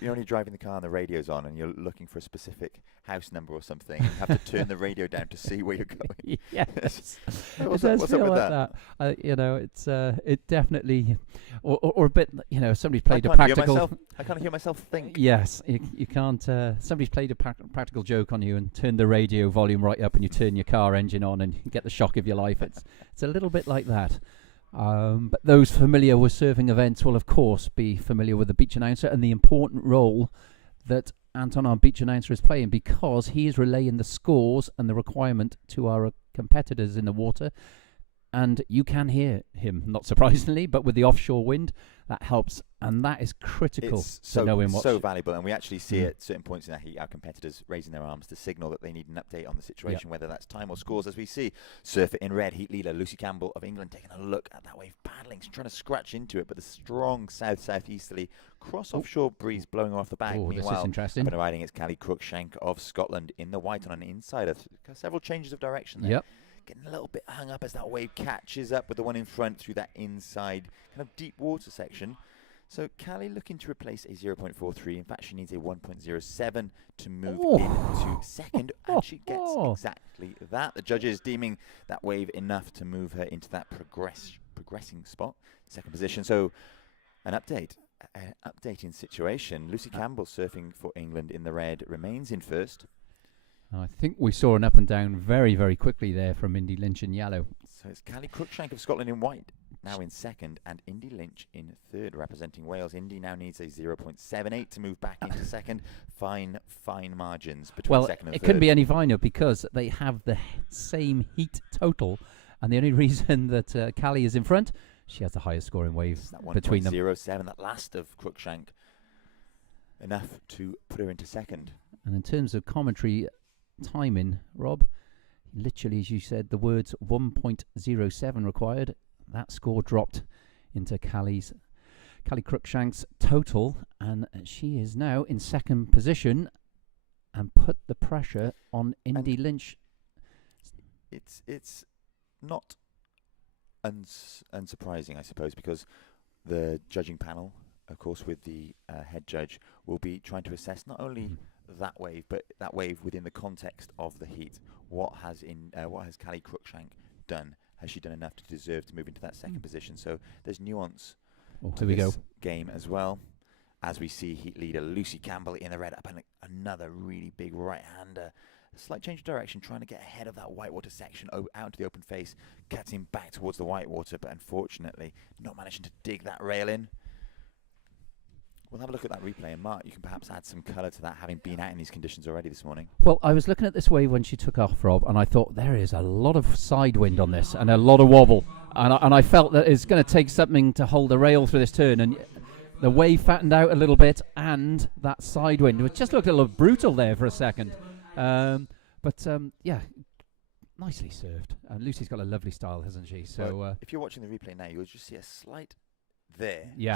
you're only driving the car and the radio's on, and you're looking for a specific house number or something. You have to turn the radio down to see where you're going. Yes, What's it up, does what's up feel with like that? that. You know, it's it definitely, or a bit. You know, somebody played a I can't hear practical. myself. I can't hear myself think. Yes, you can't. Somebody's played a practical joke on you and turned the radio volume right up, and you turn your car engine on, and you get the shock of your life. It's a little bit like that. But those familiar with surfing events will, of course, be familiar with the beach announcer and the important role that Anton, our beach announcer, is playing, because he is relaying the scores and the requirement to our competitors in the water. And you can hear him, not surprisingly, but with the offshore wind, that helps, and that is critical It's to knowing what. so valuable, and we actually see at certain points in our heat our competitors raising their arms to signal that they need an update on the situation, whether that's time or scores. As we see, surfer in red, heat leader Lucy Campbell of England taking a look at that wave, paddling, trying to scratch into it, but the strong south-southeasterly cross-offshore breeze blowing her off the back. Oh, this is Meanwhile, interesting. up and riding, it's Callie Cruikshank of Scotland in the white on an insider. Several changes of direction there. Yep. Getting a little bit hung up as that wave catches up with the one in front through that inside kind of deep water section. So Callie looking to replace a 0.43. In fact, she needs a 1.07 to move into second, and she gets exactly that. The judges deeming that wave enough to move her into that progressing spot, second position. So an updating situation. Lucy Campbell surfing for England in the red remains in first. I think we saw an up and down very, very quickly there from Indy Lynch in yellow. So it's Callie Cruikshank of Scotland in white, now in second, and Indy Lynch in third, representing Wales. Indy now needs a 0.78 to move back into second. Fine margins between second and third. It couldn't be any finer because they have the same heat total, and the only reason that Callie is in front, she has the highest scoring wave That between them. 1.07, that last of Cruikshank, enough to put her into second. And in terms of commentary timing, Rob, literally, as you said, the words 1.07 required. That score dropped into Callie Cruikshank's total, and she is now in second position and put the pressure on Indy Lynch. It's not unsurprising, I suppose, because the judging panel, of course, with the head judge, will be trying to assess not only that wave, but that wave within the context of the heat. What has Callie Cruikshank done? Has she done enough to deserve to move into that second position? So there's nuance to this game as well. As we see heat leader Lucy Campbell in the red up, and another really big right-hander. A slight change of direction, trying to get ahead of that whitewater section, out into the open face, cutting back towards the whitewater, but unfortunately not managing to dig that rail in. We'll have a look at that replay, and Mark, you can perhaps add some colour to that, having been out in these conditions already this morning. Well, I was looking at this wave when she took off, Rob, and I thought there is a lot of side wind on this and a lot of wobble, and I felt that it's going to take something to hold the rail through this turn, and the wave fattened out a little bit, and that side wind, which just looked a little brutal there for a second. But yeah, nicely served. And Lucy's got a lovely style, hasn't she? So well, if you're watching the replay now, you'll just see a slight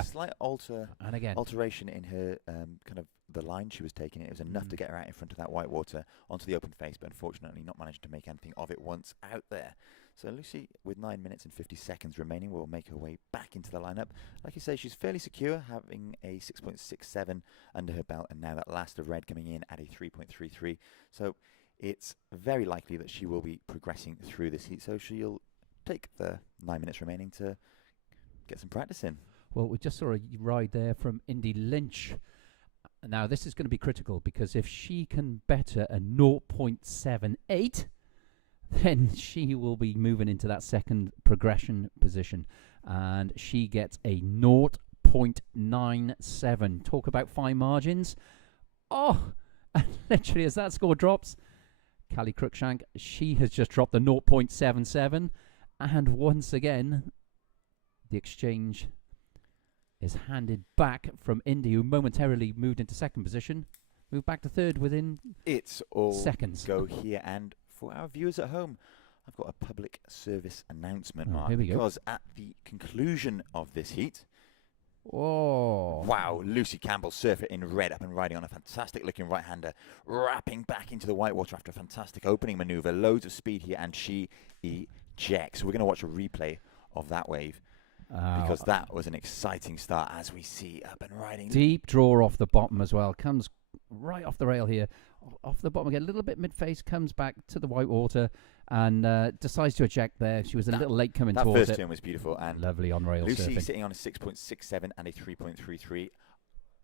slight alteration in her kind of the line she was taking. It was enough to get her out in front of that whitewater onto the open face, but unfortunately not managed to make anything of it once out there. So Lucy, with 9 minutes and 50 seconds remaining, will make her way back into the lineup. Like you say, she's fairly secure, having a 6.67 under her belt, and now that last of red coming in at a 3.33. So it's very likely that she will be progressing through this heat. So she'll take the 9 minutes remaining to get some practice in. Well, we just saw a ride there from Indy Lynch. Now, this is going to be critical, because if she can better a 0.78, then she will be moving into that second progression position. And she gets a 0.97. Talk about fine margins. Oh, and literally as that score drops, Callie Cruikshank, she has just dropped the 0.77. And once again, the exchange is handed back from Indy, who momentarily moved into second position, moved back to third within seconds. Go here, and for our viewers at home, I've got a public service announcement, Mark. Here we go. Because at the conclusion of this heat, wow, Lucy Campbell, surfer in red, up and riding on a fantastic looking right-hander, wrapping back into the whitewater after a fantastic opening manoeuvre, loads of speed here, and she ejects. So we're going to watch a replay of that wave. because that was an exciting start, as we see Up and Riding. Deep draw off the bottom as well. Comes right off the rail here. Off the bottom again, a little bit mid-face, comes back to the white water and decides to eject there. She was a little late coming that towards first it. turn was beautiful. And Lovely on-rail Lucy surfing. sitting on a 6.67 and a 3.33.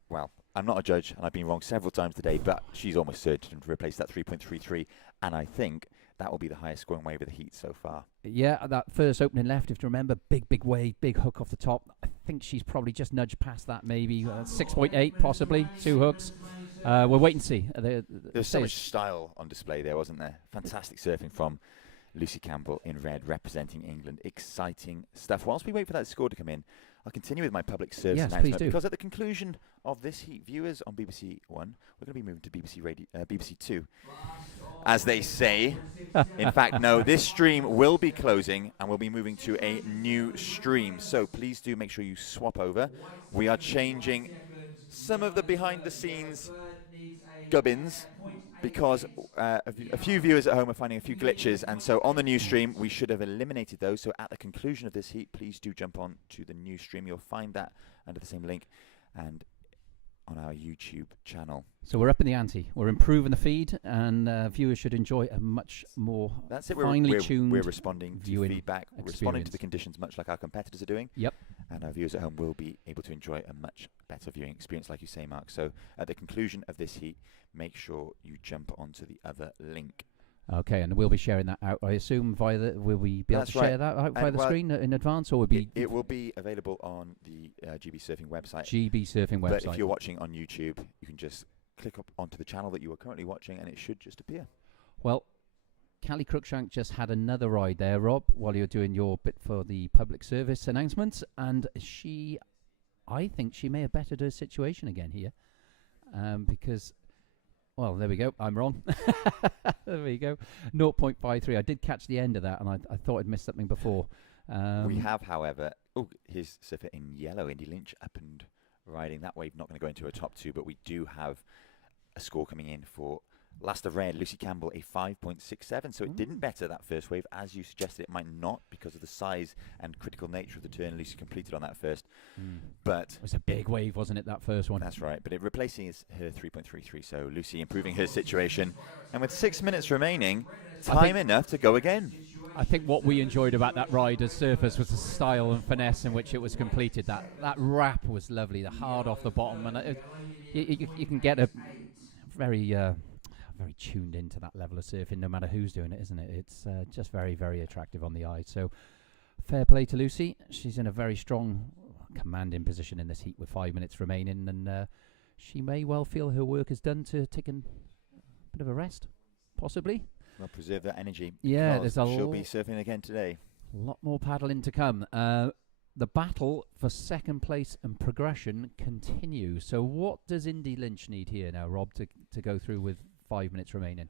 Well, I'm not a judge, and I've been wrong several times today, but she's almost certain to replace that 3.33, and I think that will be the highest scoring wave of the heat so far. Yeah, that first opening left, if you remember, big wave, big hook off the top. I think she's probably just nudged past that, maybe 6.8, possibly, 2 hooks. We'll wait and see. There's so much style on display there, wasn't there? Fantastic surfing from Lucy Campbell in red, representing England. Exciting stuff. Whilst we wait for that score to come in, I'll continue with my public service Yes, announcement. please do. Because at the conclusion of this heat, viewers on BBC One, we're going to be moving to BBC Two, as they say. In fact, no, this stream will be closing and we'll be moving to a new stream. So please do make sure you swap over. We are changing some of the behind-the-scenes gubbins because a few viewers at home are finding a few glitches, and so on the new stream we should have eliminated those. So at the conclusion of this heat, please do jump on to the new stream. You'll find that under the same link and on our YouTube channel. So we're up in the ante. We're improving the feed, and viewers should enjoy a much more That's it. finely tuned We're responding to viewing feedback. We're responding to the experience. conditions, much like our competitors are doing. Yep. And our viewers at home will be able to enjoy a much better viewing experience, like you say, Mark. So at the conclusion of this heat, make sure you jump onto the other link. Okay, and we'll be sharing that out, I assume, via the... Will we be able That's to share right. that out via And the well, screen in advance, or would be It will be available on the GB Surfing website. GB Surfing website? But if you're watching on YouTube, you can just click up onto the channel that you are currently watching, and it should just appear. Well, Callie Cruikshank just had another ride there, Rob, while you're doing your bit for the public service announcements, and I think she may have bettered her situation again here, because... Well, there we go. I'm wrong. There we go. 0.53. I did catch the end of that, and I thought I'd missed something before. We have, however... Oh, here's surfer in yellow, Indy Lynch, up and riding that wave. Not going to go into a top two, but we do have a score coming in for last of red, Lucy Campbell, a 5.67. So it didn't better that first wave, as you suggested it might not, because of the size and critical nature of the turn Lucy completed on that first. But it was a big wave, wasn't it, that first one? that's right. But it replacing her 3.33. So Lucy improving her situation. And with 6 minutes remaining, time enough to go again. I think what we enjoyed about that ride as surfers was the style and finesse in which it was completed. That wrap was lovely, the hard off the bottom, and you can get a very very tuned into that level of surfing, no matter who's doing it, isn't it? It's just very, very attractive on the eye. So fair play to Lucy. She's in a very strong, commanding position in this heat with 5 minutes remaining, and she may well feel her work is done to take a bit of a rest, possibly. Well, preserve that energy. Yeah, because there's a she'll be surfing again today. A lot more paddling to come. The battle for second place and progression continues. So what does Indy Lynch need here now, Rob, to go through with 5 minutes remaining?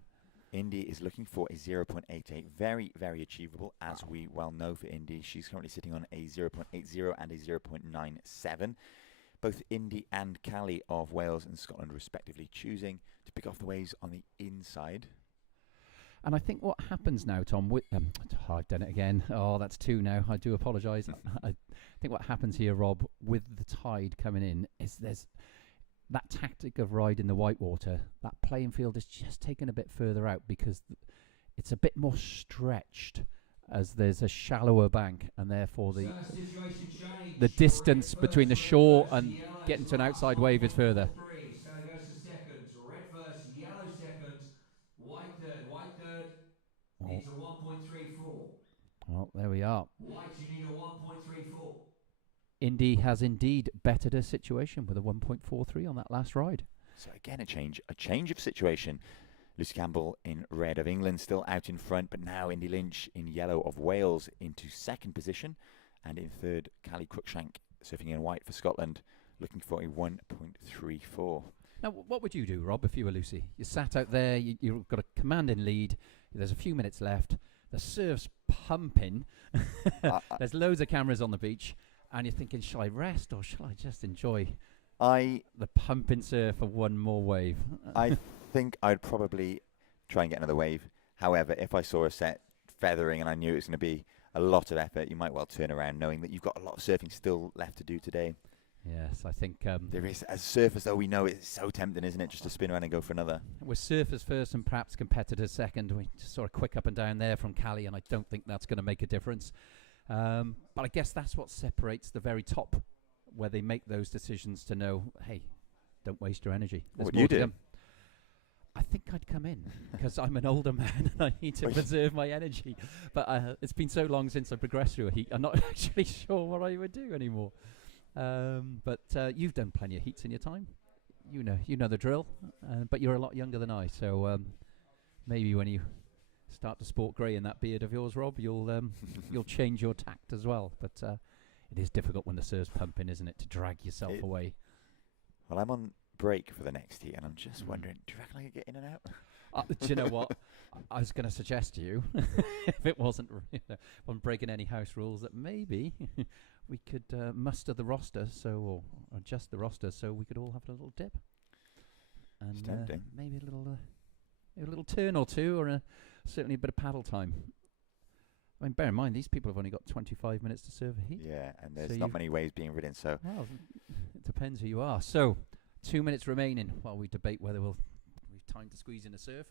Indy is looking for a 0.88. Very, very achievable, as we well know for Indy. She's currently sitting on a 0.80 and a 0.97. Both Indy and Callie of Wales and Scotland respectively choosing to pick off the waves on the inside. And I think what happens now, Tom, I've done it again. Oh, that's 2 now. I do apologise. I think what happens here, Rob, with the tide coming in, is there's that tactic of riding the whitewater. That playing field is just taken a bit further out because it's a bit more stretched as there's a shallower bank, and therefore the distance between the shore and getting to an outside wave is further. Needs a 1.34. Well, there we are. White, you need a 1.34. Indy has indeed bettered her situation with a 1.43 on that last ride. So again, a change of situation. Lucy Campbell in red of England still out in front, but now Indy Lynch in yellow of Wales into second position, and in third, Callie Cruikshank surfing in white for Scotland, looking for a 1.34. Now, what would you do, Rob, if you were Lucy? You sat out there, you've got a commanding lead, there's a few minutes left, the surf's pumping, there's loads of cameras on the beach, and you're thinking, shall I rest or shall I just enjoy the pumping surf for one more wave? I think I'd probably try and get another wave. However, if I saw a set feathering and I knew it was going to be a lot of effort, you might well turn around knowing that you've got a lot of surfing still left to do today. Yes, I think There is, as surfers though, we know it's so tempting, isn't it, just to spin around and go for another. we're surfers first and perhaps competitors second. We just sort of quick up and down there from Cali, and I don't think that's going to make a difference. But I guess that's what separates the very top, where they make those decisions to know, hey, don't waste your energy. There's What more you to do? come. I think I'd come in because I'm an older man and I need to preserve my energy. But it's been so long since I progressed through a heat, I'm not actually sure what I would do anymore. But you've done plenty of heats in your time. You know the drill. But you're a lot younger than I, so maybe when you start to sport grey in that beard of yours, Rob, you'll change your tact as well. But it is difficult when the surf's pumping, isn't it, to drag yourself away. Well, I'm on break for the next heat, and I'm just wondering, do you reckon I could get in and out? Do you know what? I was going to suggest to you, if it wasn't on breaking any house rules, that maybe we could muster the roster, or adjust the roster, so we could all have a little dip, and tempting. maybe a little turn or two, or certainly a bit of paddle time. I mean, bear in mind these people have only got 25 minutes to serve a heat. Yeah, and there's So not you've- many waves being ridden, so Well, it depends who you are. So, 2 minutes remaining while we debate whether we've time to squeeze in a surf.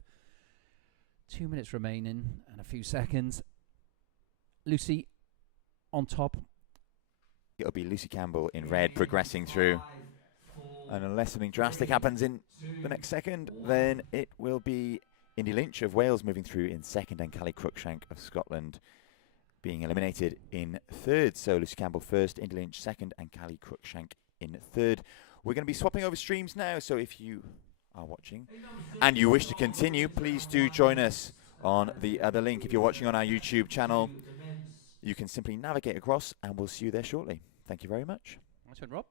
2 minutes remaining and a few seconds. Lucy on top. it'll be Lucy Campbell in red progressing through. And unless something drastic happens in the next second, then it will be Indy Lynch of Wales moving through in second, and Callie Cruikshank of Scotland being eliminated in third. So Lucy Campbell first, Indy Lynch second, and Callie Cruikshank in third. We're going to be swapping over streams now, so if you are watching and you wish to continue, please do join us on the other link. If you're watching on our YouTube channel, you can simply navigate across and we'll see you there shortly. Thank you very much. Nice one, Rob.